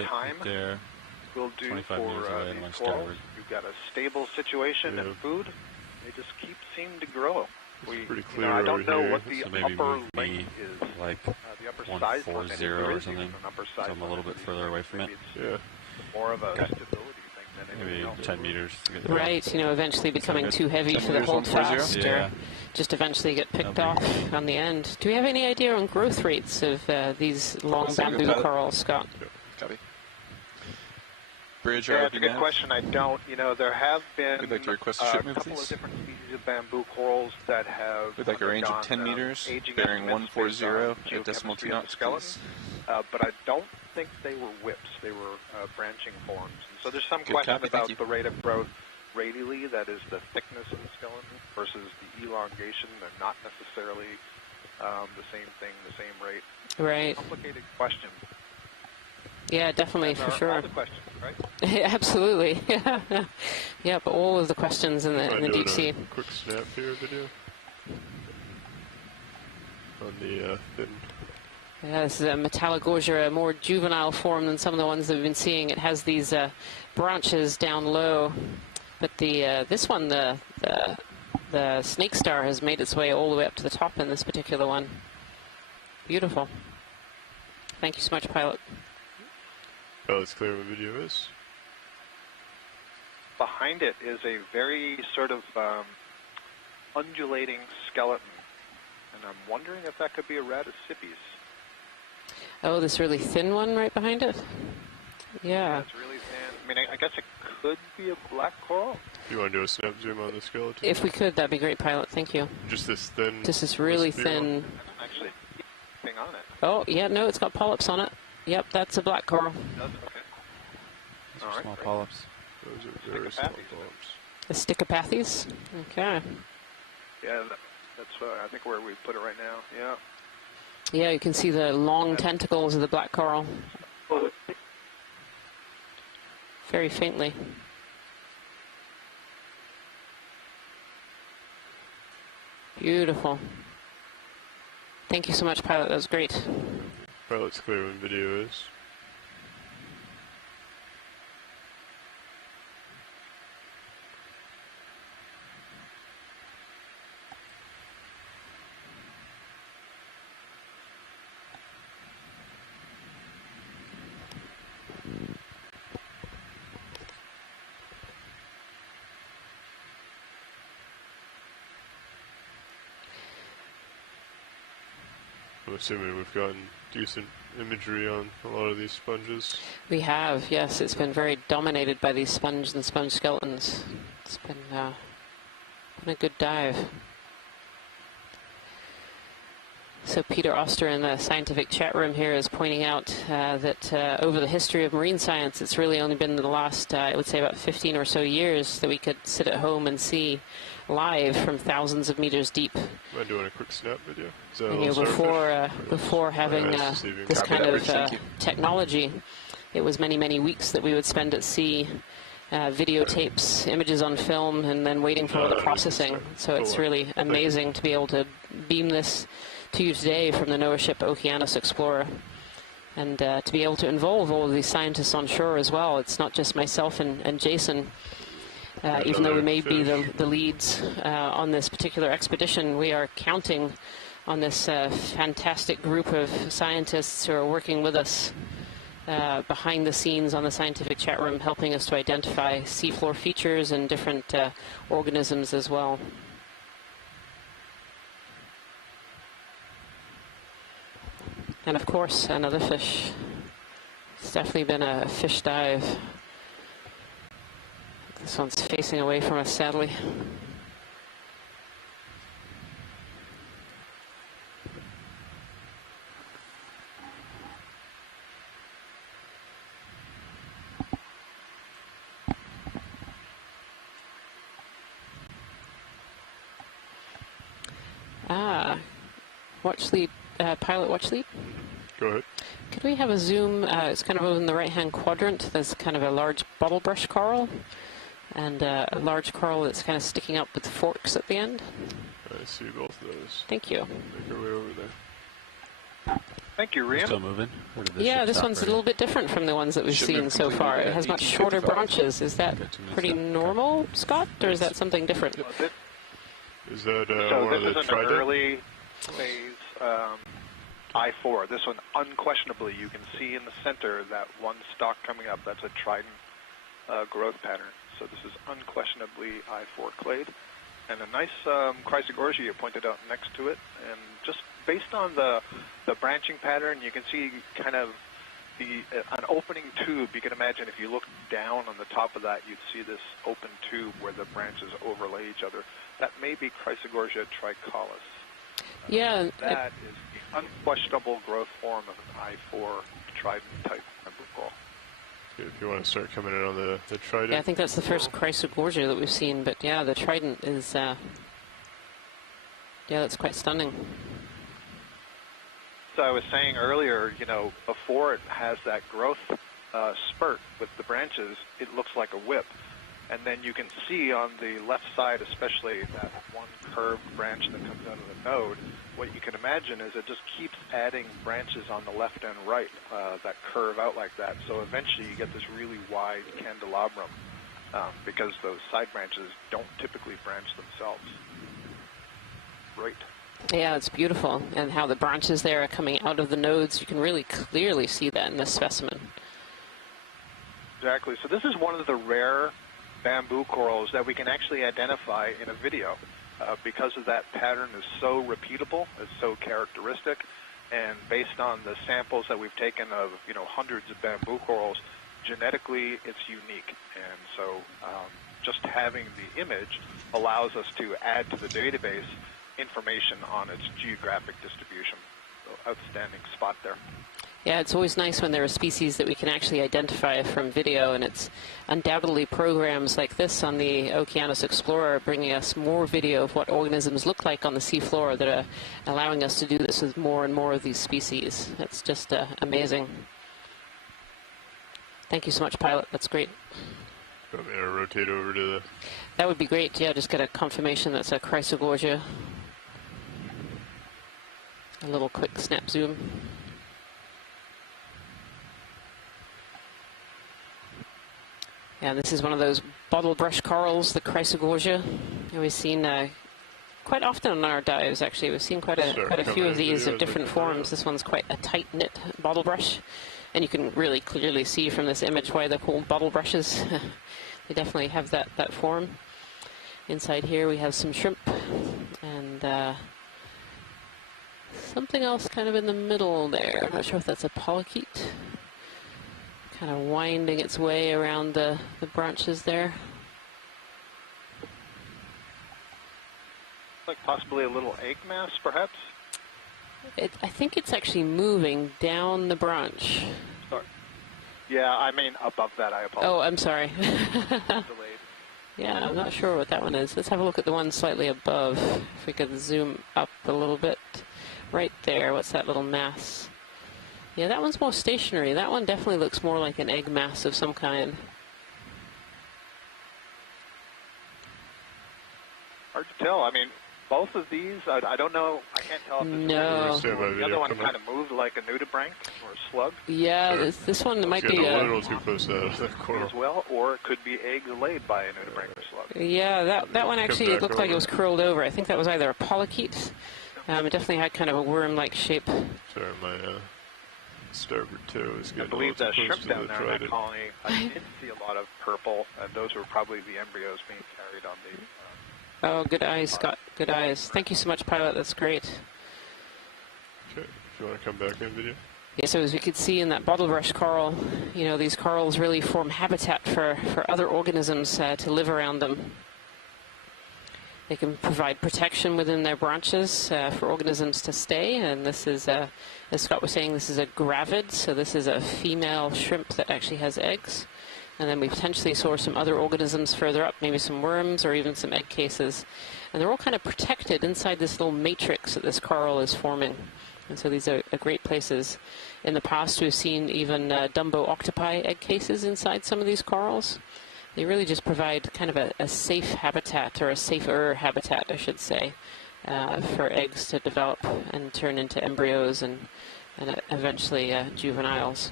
will do for these corals. You've got a stable situation and food. They just seem to grow. Pretty clear I don't know here. what the upper length is. Like the upper size 140 or something. So I'm a little bit further away from it. Yeah. More of a stability thing than maybe 10 meters. Right, eventually becoming too heavy for the holdfast, or just eventually get picked off on the end. Do we have any idea on growth rates of these long bamboo corals, Scott? Copy. Bridge, yeah, that's a good question. I don't. There have been We'd like to request a a shipment, couple please. of different species of bamboo corals that have We'd like a range of 10 meters, bearing 140 at decimal 2 knots, please. But I don't think they were whips. They were branching forms. And so there's some question about the rate of growth radially, that is the thickness of the skeleton, versus the elongation. They're not necessarily the same thing, the same rate. Right. Complicated question. Yeah, definitely, for sure. All the questions, right? Yeah, absolutely. Yeah, but all of the questions in the deep sea. Quick snap here video on the fin. Yeah, this is a Metallogorgia, a more juvenile form than some of the ones that we've been seeing. It has these branches down low, but this one, the snake star, has made its way all the way up to the top in this particular one. Beautiful. Thank you so much, pilot. Oh, it's clear what video is. Behind it is a very sort of undulating skeleton, and I'm wondering if that could be a Radicipes. Oh, this really thin one right behind it? Yeah. It's really thin. I mean, I guess it could be a black coral. You want to do a snap zoom on the skeleton? If we could, that'd be great, pilot. Thank you. Just this thin? Just this really thin. Actually, thing on it. Oh, yeah, no, it's got polyps on it. Yep, that's a black coral. Okay. Those are small polyps. Those are very small polyps. The Stichopathes? Okay. Yeah, that's I think where we put it right now. Yeah. Yeah, you can see the long tentacles of the black coral. Very faintly. Beautiful. Thank you so much, pilot. That was great. Pilot's clear when video is. I'm assuming we've gotten decent imagery on a lot of these sponges. We have, yes. It's been very dominated by these sponge and sponge skeletons. It's been a good dive. So Peter Oster in the scientific chat room here is pointing out that over the history of marine science, it's really only been the last, I would say about 15 or so years that we could sit at home and see live from thousands of meters deep. Am I doing a quick snap video? Before having this kind of technology, it was many, many weeks that we would spend at sea, videotapes, images on film, and then waiting for all the processing. So it's really amazing to be able to beam this to you today from the NOAA ship Okeanos Explorer, and to be able to involve all of these scientists on shore as well. It's not just myself and Jason. Even though we may be the leads on this particular expedition, we are counting on this fantastic group of scientists who are working with us behind the scenes on the scientific chat room, helping us to identify seafloor features and different organisms as well. And of course, another fish. It's definitely been a fish dive. This one's facing away from us, sadly. Watch lead, pilot watch lead. Go ahead. Could we have a zoom? It's kind of over in the right-hand quadrant. There's kind of a large bottle brush coral, and a large coral that's kind of sticking up with forks at the end. I see both of those. Thank you. Make our way over there. Thank you, Rian. Still moving? Yeah, this one's a little bit different from the ones that we've seen so far. It has much shorter branches. Is that pretty normal, Scott, or is that something different? Is that so one of the this is an early phase I4. This one, unquestionably, you can see in the center that one stalk coming up. That's a trident growth pattern. So this is unquestionably I4 clade. And a nice Chrysogorgia you pointed out next to it. And just based on the branching pattern, you can see kind of an opening tube. You can imagine if you look down on the top of that, you'd see this open tube where the branches overlay each other. That may be Chrysogorgia tricollis. Yeah. That is the unquestionable growth form of an I4 trident type member coral. If you want to start coming in on the trident. Yeah, I think that's the first Chrysogorgia that we've seen, but yeah, the trident is, yeah, that's quite stunning. So I was saying earlier, you know, before it has that growth spurt with the branches, it looks like a whip. And then you can see on the left side, especially that one curved branch that comes out of the node, what you can imagine is it just keeps adding branches on the left and right that curve out like that. So eventually you get this really wide candelabrum because those side branches don't typically branch themselves. Great. Yeah, it's beautiful. And how the branches there are coming out of the nodes, you can really clearly see that in this specimen. Exactly. So this is one of the rare bamboo corals that we can actually identify in a video because of that pattern is so repeatable, it's so characteristic, And based on the samples that we've taken of, hundreds of bamboo corals, genetically it's unique. And so just having the image allows us to add to the database information on its geographic distribution. So outstanding spot there. Yeah, it's always nice when there are species that we can actually identify from video, and it's undoubtedly programs like this on the Okeanos Explorer bringing us more video of what organisms look like on the seafloor that are allowing us to do this with more and more of these species. It's just amazing. Thank you so much, Pilot. That's great. Want me to rotate over to the... That would be great. Yeah, just get a confirmation that's a Chrysogorgia. A little quick snap zoom. Yeah, this is one of those bottle brush corals, the Chrysogorgia. We've seen quite often on our dives, actually. We've seen quite a few of these of different forms. This one's quite a tight-knit bottle brush. And you can really clearly see from this image why they're called bottle brushes. They definitely have that form. Inside here we have some shrimp and something else kind of in the middle there. I'm not sure if that's a polychaete. Kind of winding its way around the branches there. Like possibly a little egg mass, perhaps? I think it's actually moving down the branch. Sorry. Yeah, I mean above that, I apologize. Oh, I'm sorry. Delayed. Yeah, I'm not sure what that one is. Let's have a look at the one slightly above. If we could zoom up a little bit. Right there, what's that little mass? Yeah, that one's more stationary. That one definitely looks more like an egg mass of some kind. Hard to tell. I mean, both of these, I don't know. I can't tell if the other one kind of moved like a nudibranch or a slug. Yeah, this one might be a little too close to the coral as well, or it could be eggs laid by a nudibranch or slug. Yeah, that one actually it looked like it was curled over. I think that was either a polychaete. It definitely had kind of a worm-like shape. Sorry, my starboard toe is getting I believe a little that too close shrimp down to the there in that trident. colony, I did see a lot of purple, and those were probably the embryos being carried on the... Oh, good eyes, Scott. Good eyes. Thank you so much, Pilot. That's great. Okay, if you want to come back in video. Yeah, so as we could see in that bottle brush coral, these corals really form habitat for other organisms to live around them. They can provide protection within their branches for organisms to stay, and this is, as Scott was saying, this is a gravid, so this is a female shrimp that actually has eggs. And then we potentially saw some other organisms further up, maybe some worms or even some egg cases. And they're all kind of protected inside this little matrix that this coral is forming. And so these are great places. In the past, we've seen even Dumbo octopi egg cases inside some of these corals. They really just provide kind of a safe habitat, or a safer habitat, I should say, for eggs to develop and turn into embryos and eventually juveniles.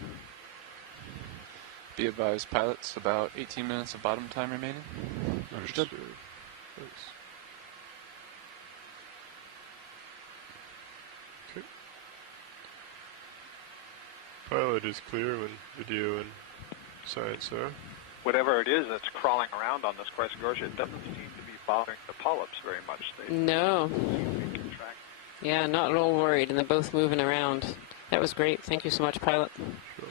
Be advised, pilots, about 18 minutes of bottom time remaining. Understood. Okay. Pilot is clear when video and science are. Whatever it is that's crawling around on this Chrysogorgia, it doesn't seem to be bothering the polyps very much. No. Yeah, not at all worried, and they're both moving around. That was great. Thank you so much, Pilot. Sure.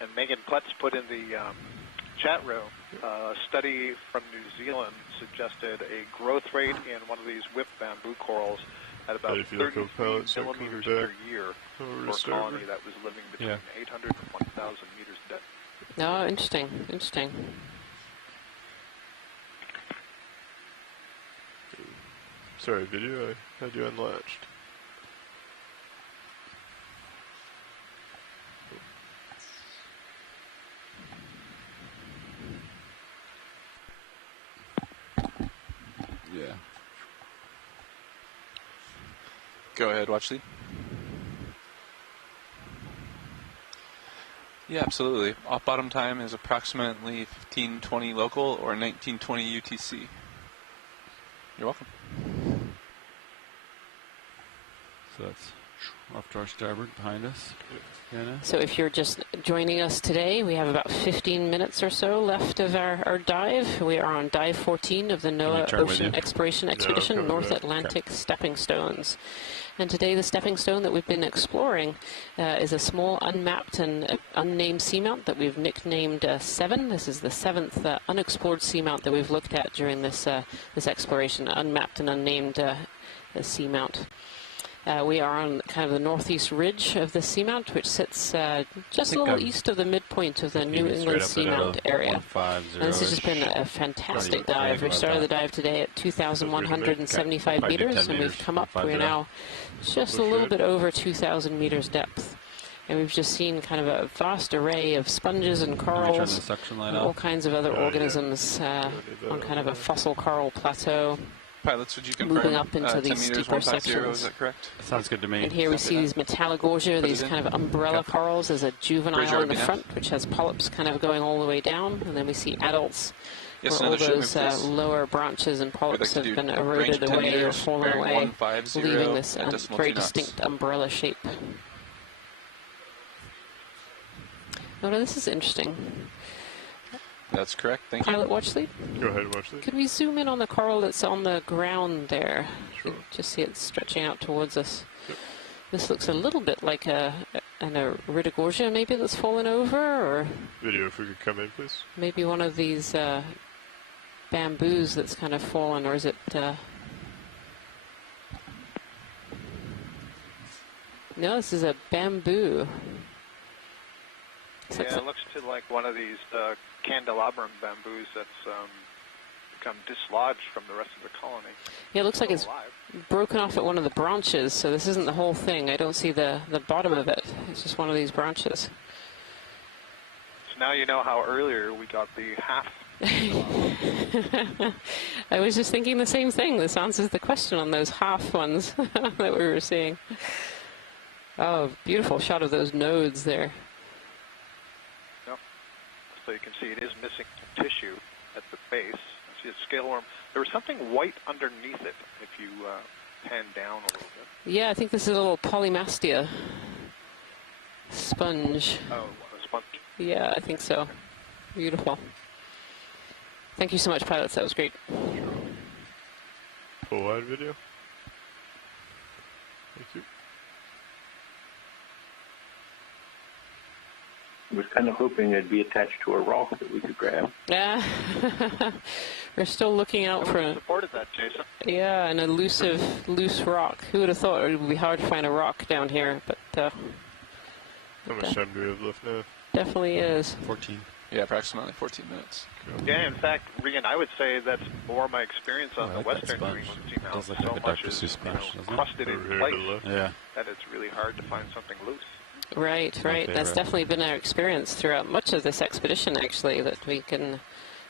And Megan Pletz put in the chat room, a study from New Zealand suggested a growth rate in one of these whip bamboo corals at about 33 millimeters per year for a colony that was living between 800 and 1,000 meters depth. Oh, interesting, interesting. Sorry, video, I had you unlatched. Yeah. Go ahead, watch lead. Yeah, absolutely. Off bottom time is approximately 15:20 local or 19:20 UTC. You're welcome. So that's Off to our starboard behind us. So if you're just joining us today, we have about 15 minutes or so left of our dive. We are on dive 14 of the NOAA Ocean Exploration Expedition, North Atlantic Stepping Stones. And today the stepping stone that we've been exploring is a small unmapped and unnamed seamount that we've nicknamed 7. This is the 7th unexplored seamount that we've looked at during this exploration, unmapped and unnamed seamount. We are on kind of the northeast ridge of the seamount, which sits just a little east of the midpoint of the New England seamount area. And this has just been a fantastic dive. We started the dive today at 2,175 meters, and we've come up. We're now just a little bit over 2,000 meters depth. And we've just seen kind of a vast array of sponges and corals, and all kinds of other organisms on kind of a fossil coral plateau. Pilots, would you confirm moving up into these steeper sections. Is that correct? Sounds good to me. And here we see these Metallogorgia, these kind of umbrella corals. There's a juvenile in the front, which has polyps kind of going all the way down. And then we see adults, where all those lower branches and polyps have been eroded away or fallen away, leaving this very distinct umbrella shape. Oh, no, this is interesting. That's correct, thank you. Pilot watch lead? Go ahead, watch lead. Could we zoom in on the coral that's on the ground there? Sure. Just see it stretching out towards us. Yep. This looks a little bit like an Iridogorgia maybe that's fallen over, or video if we could come in, please. maybe one of these bamboos that's kind of fallen, or is it... No, this is a bamboo. Yeah, it looks to like one of these candelabrum bamboos that's become dislodged from the rest of the colony. Yeah, it looks like it's broken off at one of the branches, so this isn't the whole thing. I don't see the bottom of it. It's just one of these branches. So now you know how earlier we got the half. I was just thinking the same thing. This answers the question on those half ones that we were seeing. Oh, beautiful shot of those nodes there. So you can see it is missing tissue at the base. I see a scale worm. There was something white underneath it if you pan down a little bit. Yeah, I think this is a little Polymastia Sponge. Oh, a sponge. Yeah, I think so. Beautiful. Thank you so much, pilots. That was great. Full wide video. Thank you. I was kind of hoping it'd be attached to a rock that we could grab. Yeah, we're still looking out for. Supported that, Jason. Yeah, an elusive loose rock. Who would have thought it would be hard to find a rock down here? But how much time do we have left now? Definitely is. 14. Yeah, approximately 14 minutes. Cool. Yeah, in fact, Regan, I would say that's more my experience on the western New England seamount. So much is crusted in place that it's really hard to find something loose. Right, right. That's definitely been our experience throughout much of this expedition, actually, that we can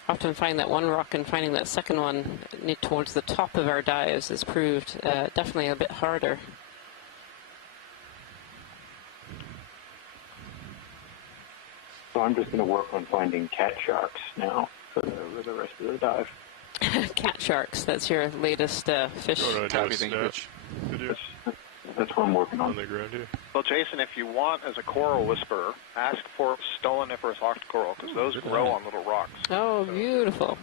often find that one rock, and finding that second one towards the top of our dives has proved definitely a bit harder. So I'm just going to work on finding cat sharks now for the rest of the dive. Cat sharks, that's your latest fish tapping videos. That's what I'm working on. The ground here. Well, Jason, if you want, as a coral whisperer, ask for stoloniferous octocoral, because those grow on little rocks. Oh, beautiful.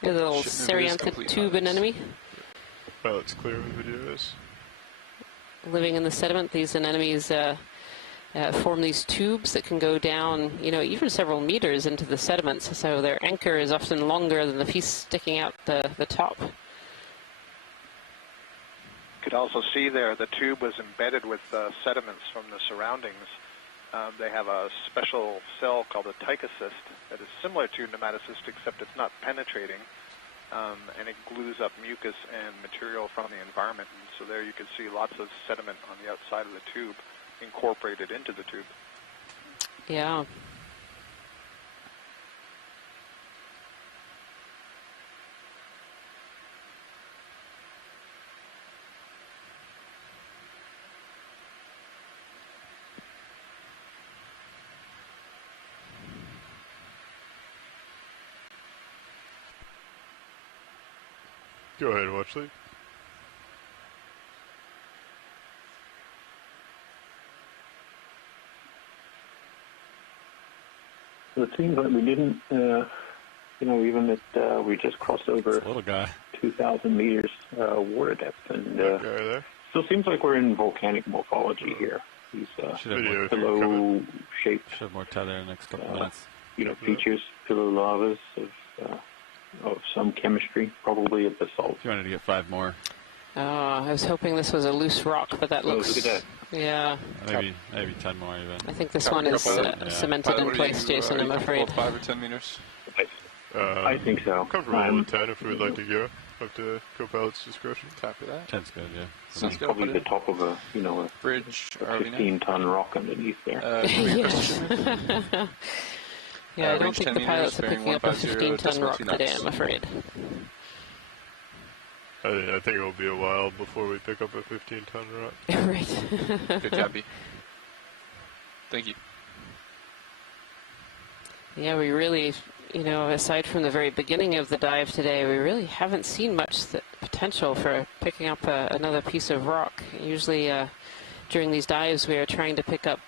Here's a little Cereantid tube anemone. Pilot's clear when video is. Living in the sediment, these anemones form these tubes that can go down, even several meters into the sediments. So their anchor is often longer than the piece sticking out the top. You could also see there the tube was embedded with sediments from the surroundings. They have a special cell called a tychocyst that is similar to nematocyst, except it's not penetrating, and it glues up mucus and material from the environment. And so there you can see lots of sediment on the outside of the tube incorporated into the tube. Yeah. Go ahead, watch lead. So it seems like we didn't, even that we just crossed over little guy. 2,000 meters water depth, and still seems like we're in volcanic morphology here. These pillow shaped. Should have more tether in the next couple minutes. Features, pillow lavas of some chemistry, probably at the salt. If you wanted to get 5 more. I was hoping this was a loose rock, but that looks... Look at that. Yeah. Maybe 10 more even. I think this one is cemented in place, Jason, I'm afraid. 5 or 10 meters? I think so. Comfortable with 10 if we would like to go. Up to co-pilot's discretion. Copy that. 10's good, yeah. Sounds probably the top of a bridge, a 15-ton rock underneath there. Yeah, I don't think the pilots are picking up a 15-ton rock today, I'm afraid. I think it'll be a while before we pick up a 15-ton rock. Right. Good job, B. Thank you. Yeah, we really, aside from the very beginning of the dive today, we really haven't seen much potential for picking up another piece of rock. Usually during these dives we are trying to pick up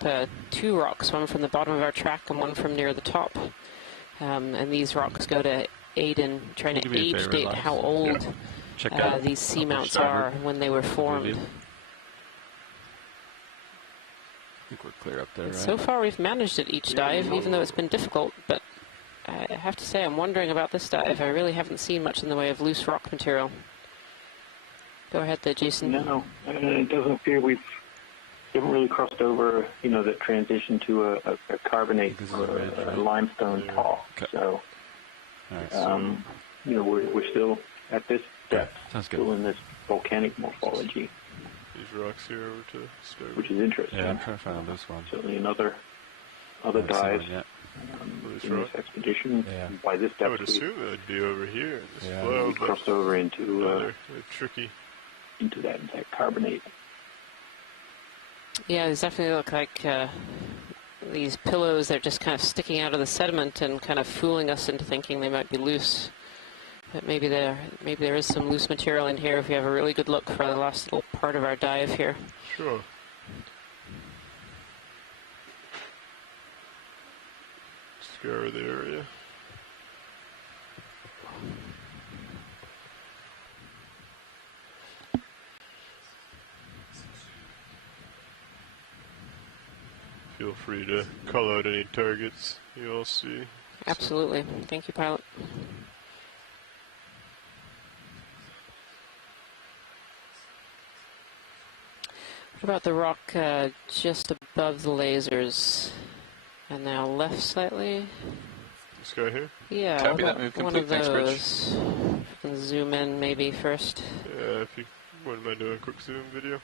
2 rocks, one from the bottom of our track and one from near the top. And these rocks go to aid in trying to age date how old these seamounts are when they were formed. I think we're clear up there, right? So far we've managed it each dive, even though it's been difficult, but I have to say I'm wondering about this dive. I really haven't seen much in the way of loose rock material. Go ahead there, Jason. No, it doesn't appear we haven't really crossed over, the transition to a carbonate or a limestone top. So, we're still at this depth, still in this volcanic morphology. These rocks here over to start. Which is interesting. Yeah, I'm trying to find this one. Certainly other dives in this expedition. Yeah. By this depth, I would assume that'd be over here. We crossed over into tricky into that carbonate. Yeah, these definitely look like these pillows. They're just kind of sticking out of the sediment and kind of fooling us into thinking they might be loose. But maybe there is some loose material in here if we have a really good look for the last little part of our dive here. Sure. Scour the area. Feel free to call out any targets you all see. Absolutely. Thank you, pilot. What about the rock just above the lasers? And now left slightly? This guy here? Yeah, Copy that. Move one complete. of those. We can zoom in maybe first. Yeah, if you wouldn't mind doing a quick zoom video.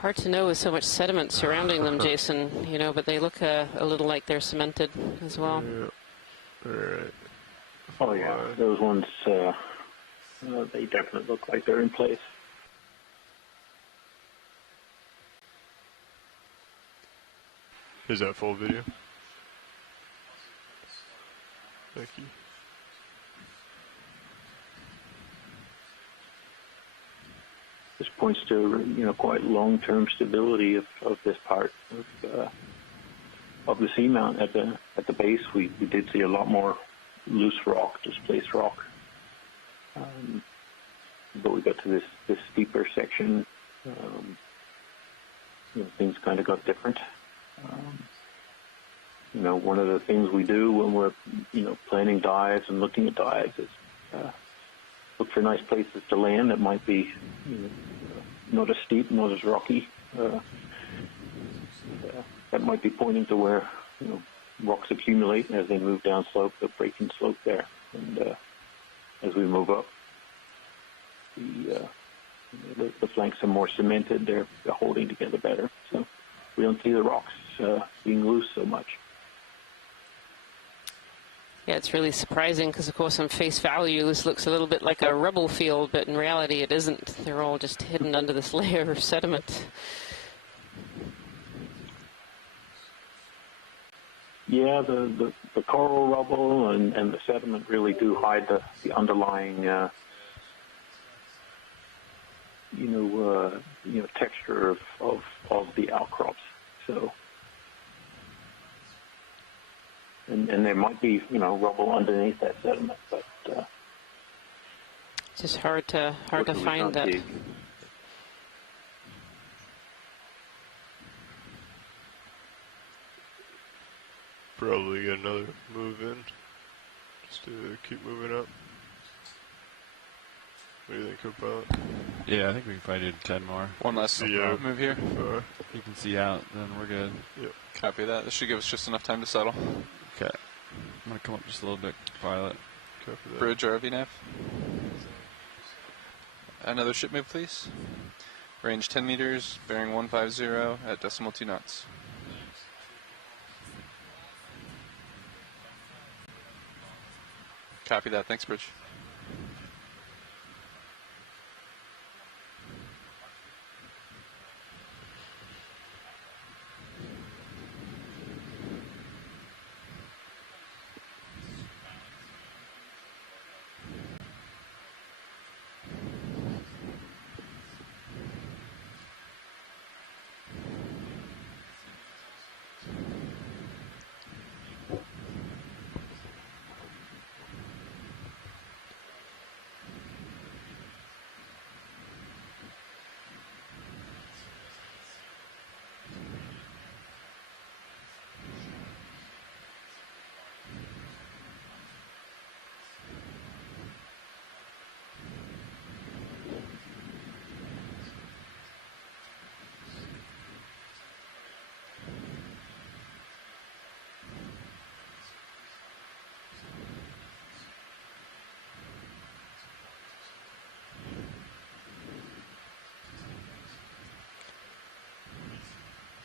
Hard to know with so much sediment surrounding them, Jason, but they look a little like they're cemented as well. Yeah. Alright. Oh yeah, those ones, they definitely look like they're in place. Is that full video? Thank you. This points to quite long-term stability of this part of the seamount. At the base, we did see a lot more loose rock, displaced rock. But we got to this steeper section. Things kind of got different. One of the things we do when we're planning dives and looking at dives is look for nice places to land that might be not as steep, not as rocky. That might be pointing to where rocks accumulate as they move down slope, the breaking slope there. And as we move up, the flanks are more cemented. They're holding together better. So we don't see the rocks being loose so much. Yeah, it's really surprising because, of course, on face value, this looks a little bit like a rubble field, but in reality it isn't. They're all just hidden under this layer of sediment. Yeah, the coral rubble and the sediment really do hide the underlying texture of the outcrops. So, and there might be rubble underneath that sediment, but it's just hard to find that. Big. Probably get another move in, just to keep moving up. What do you think, Co-Pilot? Yeah, I think we can probably do 10 more. One last move here. You can see out, then we're good. Yep. Copy that. This should give us just enough time to settle. Okay. I'm going to come up just a little bit, Pilot. Copy that. Bridge ROV nav. Another ship move, please. Range 10 meters, bearing 150 at decimal 2 knots. Copy that. Thanks, Bridge.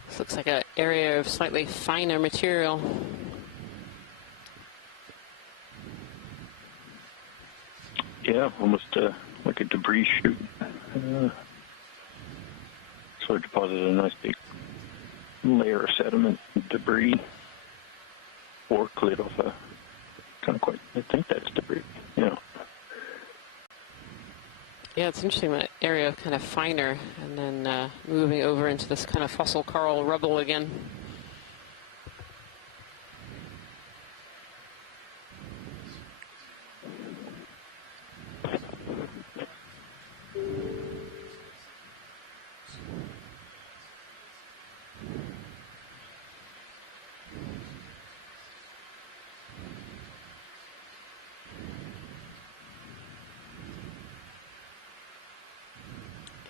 This looks like an area of slightly finer material. Yeah, almost like a debris chute. So it deposited a nice big layer of sediment, debris, or cleared off a kind of quite. I think that's debris. Yeah. Yeah, it's interesting, that area kind of finer, and then moving over into this kind of fossil coral rubble again.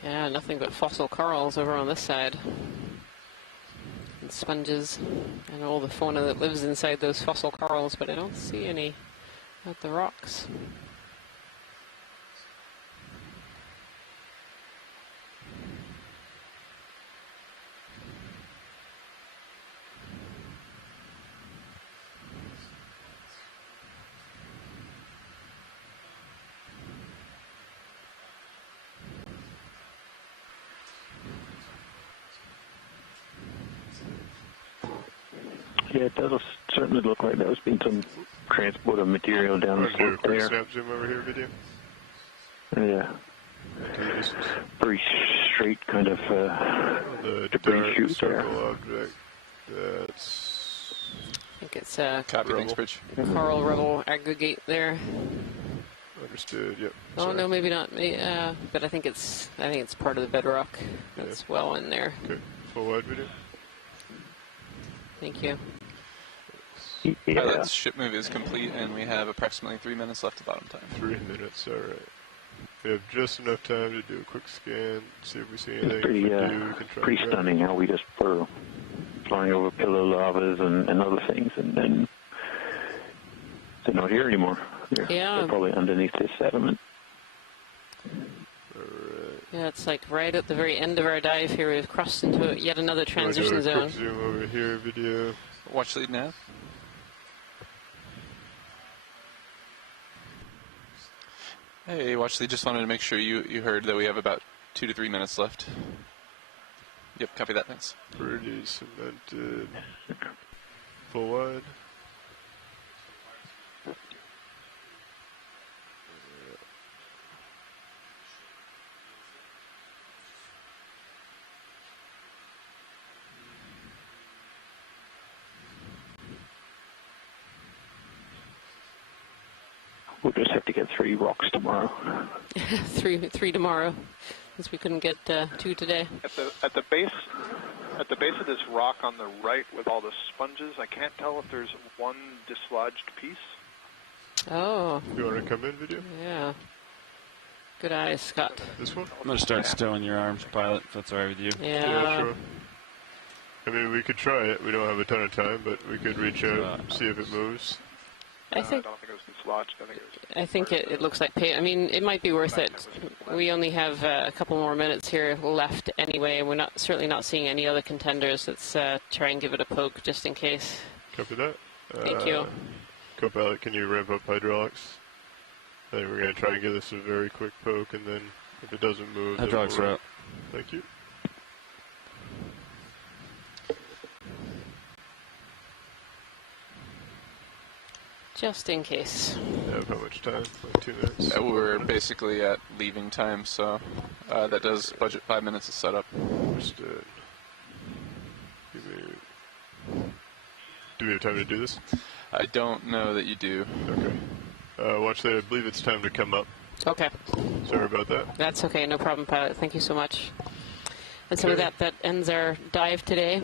Yeah, nothing but fossil corals over on this side. And sponges and all the fauna that lives inside those fossil corals, but I don't see any at the rocks. Yeah, it does certainly look like there's been some transport of material down the slope there. Snap zoom over here video. Yeah. Very straight kind of debris chute there. Object. That's. I think it's a coral rubble aggregate there. Understood. Yep. Oh no, maybe not. But I think it's part of the bedrock. That's well in there. Okay. Full wide video. Thank you. Yeah. Pilot's ship move is complete, and we have approximately 3 minutes left to bottom time. 3 minutes. All right. We have just enough time to do a quick scan, see if we see anything. It's pretty stunning how we just were flying over pillow lavas and other things, and then they're not here anymore. They're probably underneath this sediment. Yeah, it's like right at the very end of our dive here. We've crossed into yet another transition zone. Quick zoom over here, video. Watch lead nav. Hey, watch lead. Just wanted to make sure you heard that we have about 2 to 3 minutes left. Yep, copy that. Thanks. Pretty cemented. Full wide. we'll just have to get 3 rocks tomorrow. three tomorrow, since we couldn't get 2 today. At the base of this rock on the right with all the sponges, I can't tell if there's one dislodged piece. Oh. You want to come in, video? Yeah. Good eyes, Scott. This one? I'm going to start stowing your arms, pilot, if that's all right with you. Yeah, sure. I mean, we could try it. We don't have a ton of time, but we could reach out, see if it moves. I don't think it was dislodged. I think it looks like paint. I mean, it might be worth it. We only have a couple more minutes here left anyway, and we're certainly not seeing any other contenders. Let's try and give it a poke just in case. Copy that. Thank you. Co-pilot, can you ramp up hydraulics? I think we're going to try and give this a very quick poke, and then if it doesn't move, hydraulics are up. Thank you. Just in case. Have how much time? Like 2 minutes? We're basically at leaving time, so that does budget 5 minutes of setup. Understood. Do we have time to do this? I don't know that you do. Okay. Watch there. I believe it's time to come up. Okay. Sorry about that. That's okay. No problem, pilot. Thank you so much. And so with that ends our dive today.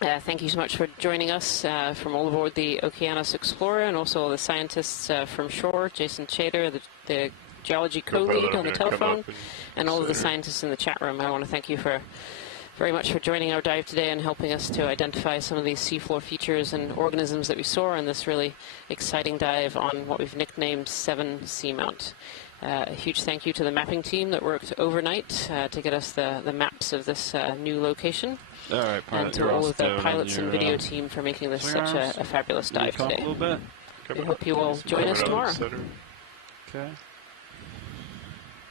Thank you so much for joining us from all aboard the Okeanos Explorer, and also all the scientists from shore, Jason Chater, the geology co-lead on the telephone, and all of the scientists in the chat room. I want to thank you very much for joining our dive today and helping us to identify some of these seafloor features and organisms that we saw in this really exciting dive on what we've nicknamed 7 Seamount. A huge thank you to the mapping team that worked overnight to get us the maps of this new location. All right, pilot, and to all of the pilots and video team for making this such a fabulous dive today. A little bit. We hope you will join us tomorrow. Okay.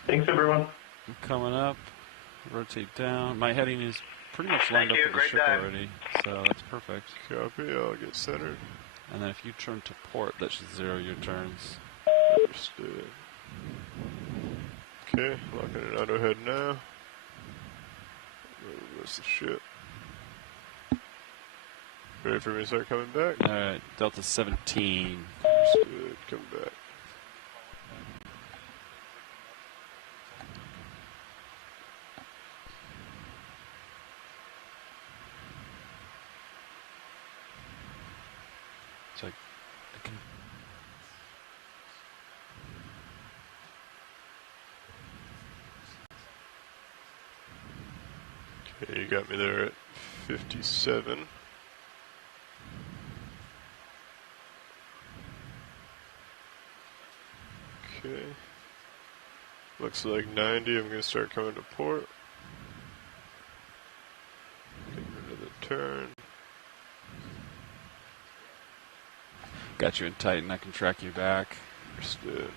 Thanks, everyone. I'm coming up. Rotate down. My heading is pretty much lined up with the ship already, so that's perfect. Copy. I'll get centered. And then if you turn to port, that should 0 your turns. Understood. Okay, locking it auto head now. Where's the ship? Ready for me to start coming back? Alright, Delta 17. Understood. Come back. It's like, I can... Okay, you got me there at 57. Okay. Looks like 90. I'm going to start coming to port. Getting rid of the turn. Got you in Titan. I can track you back. Understood.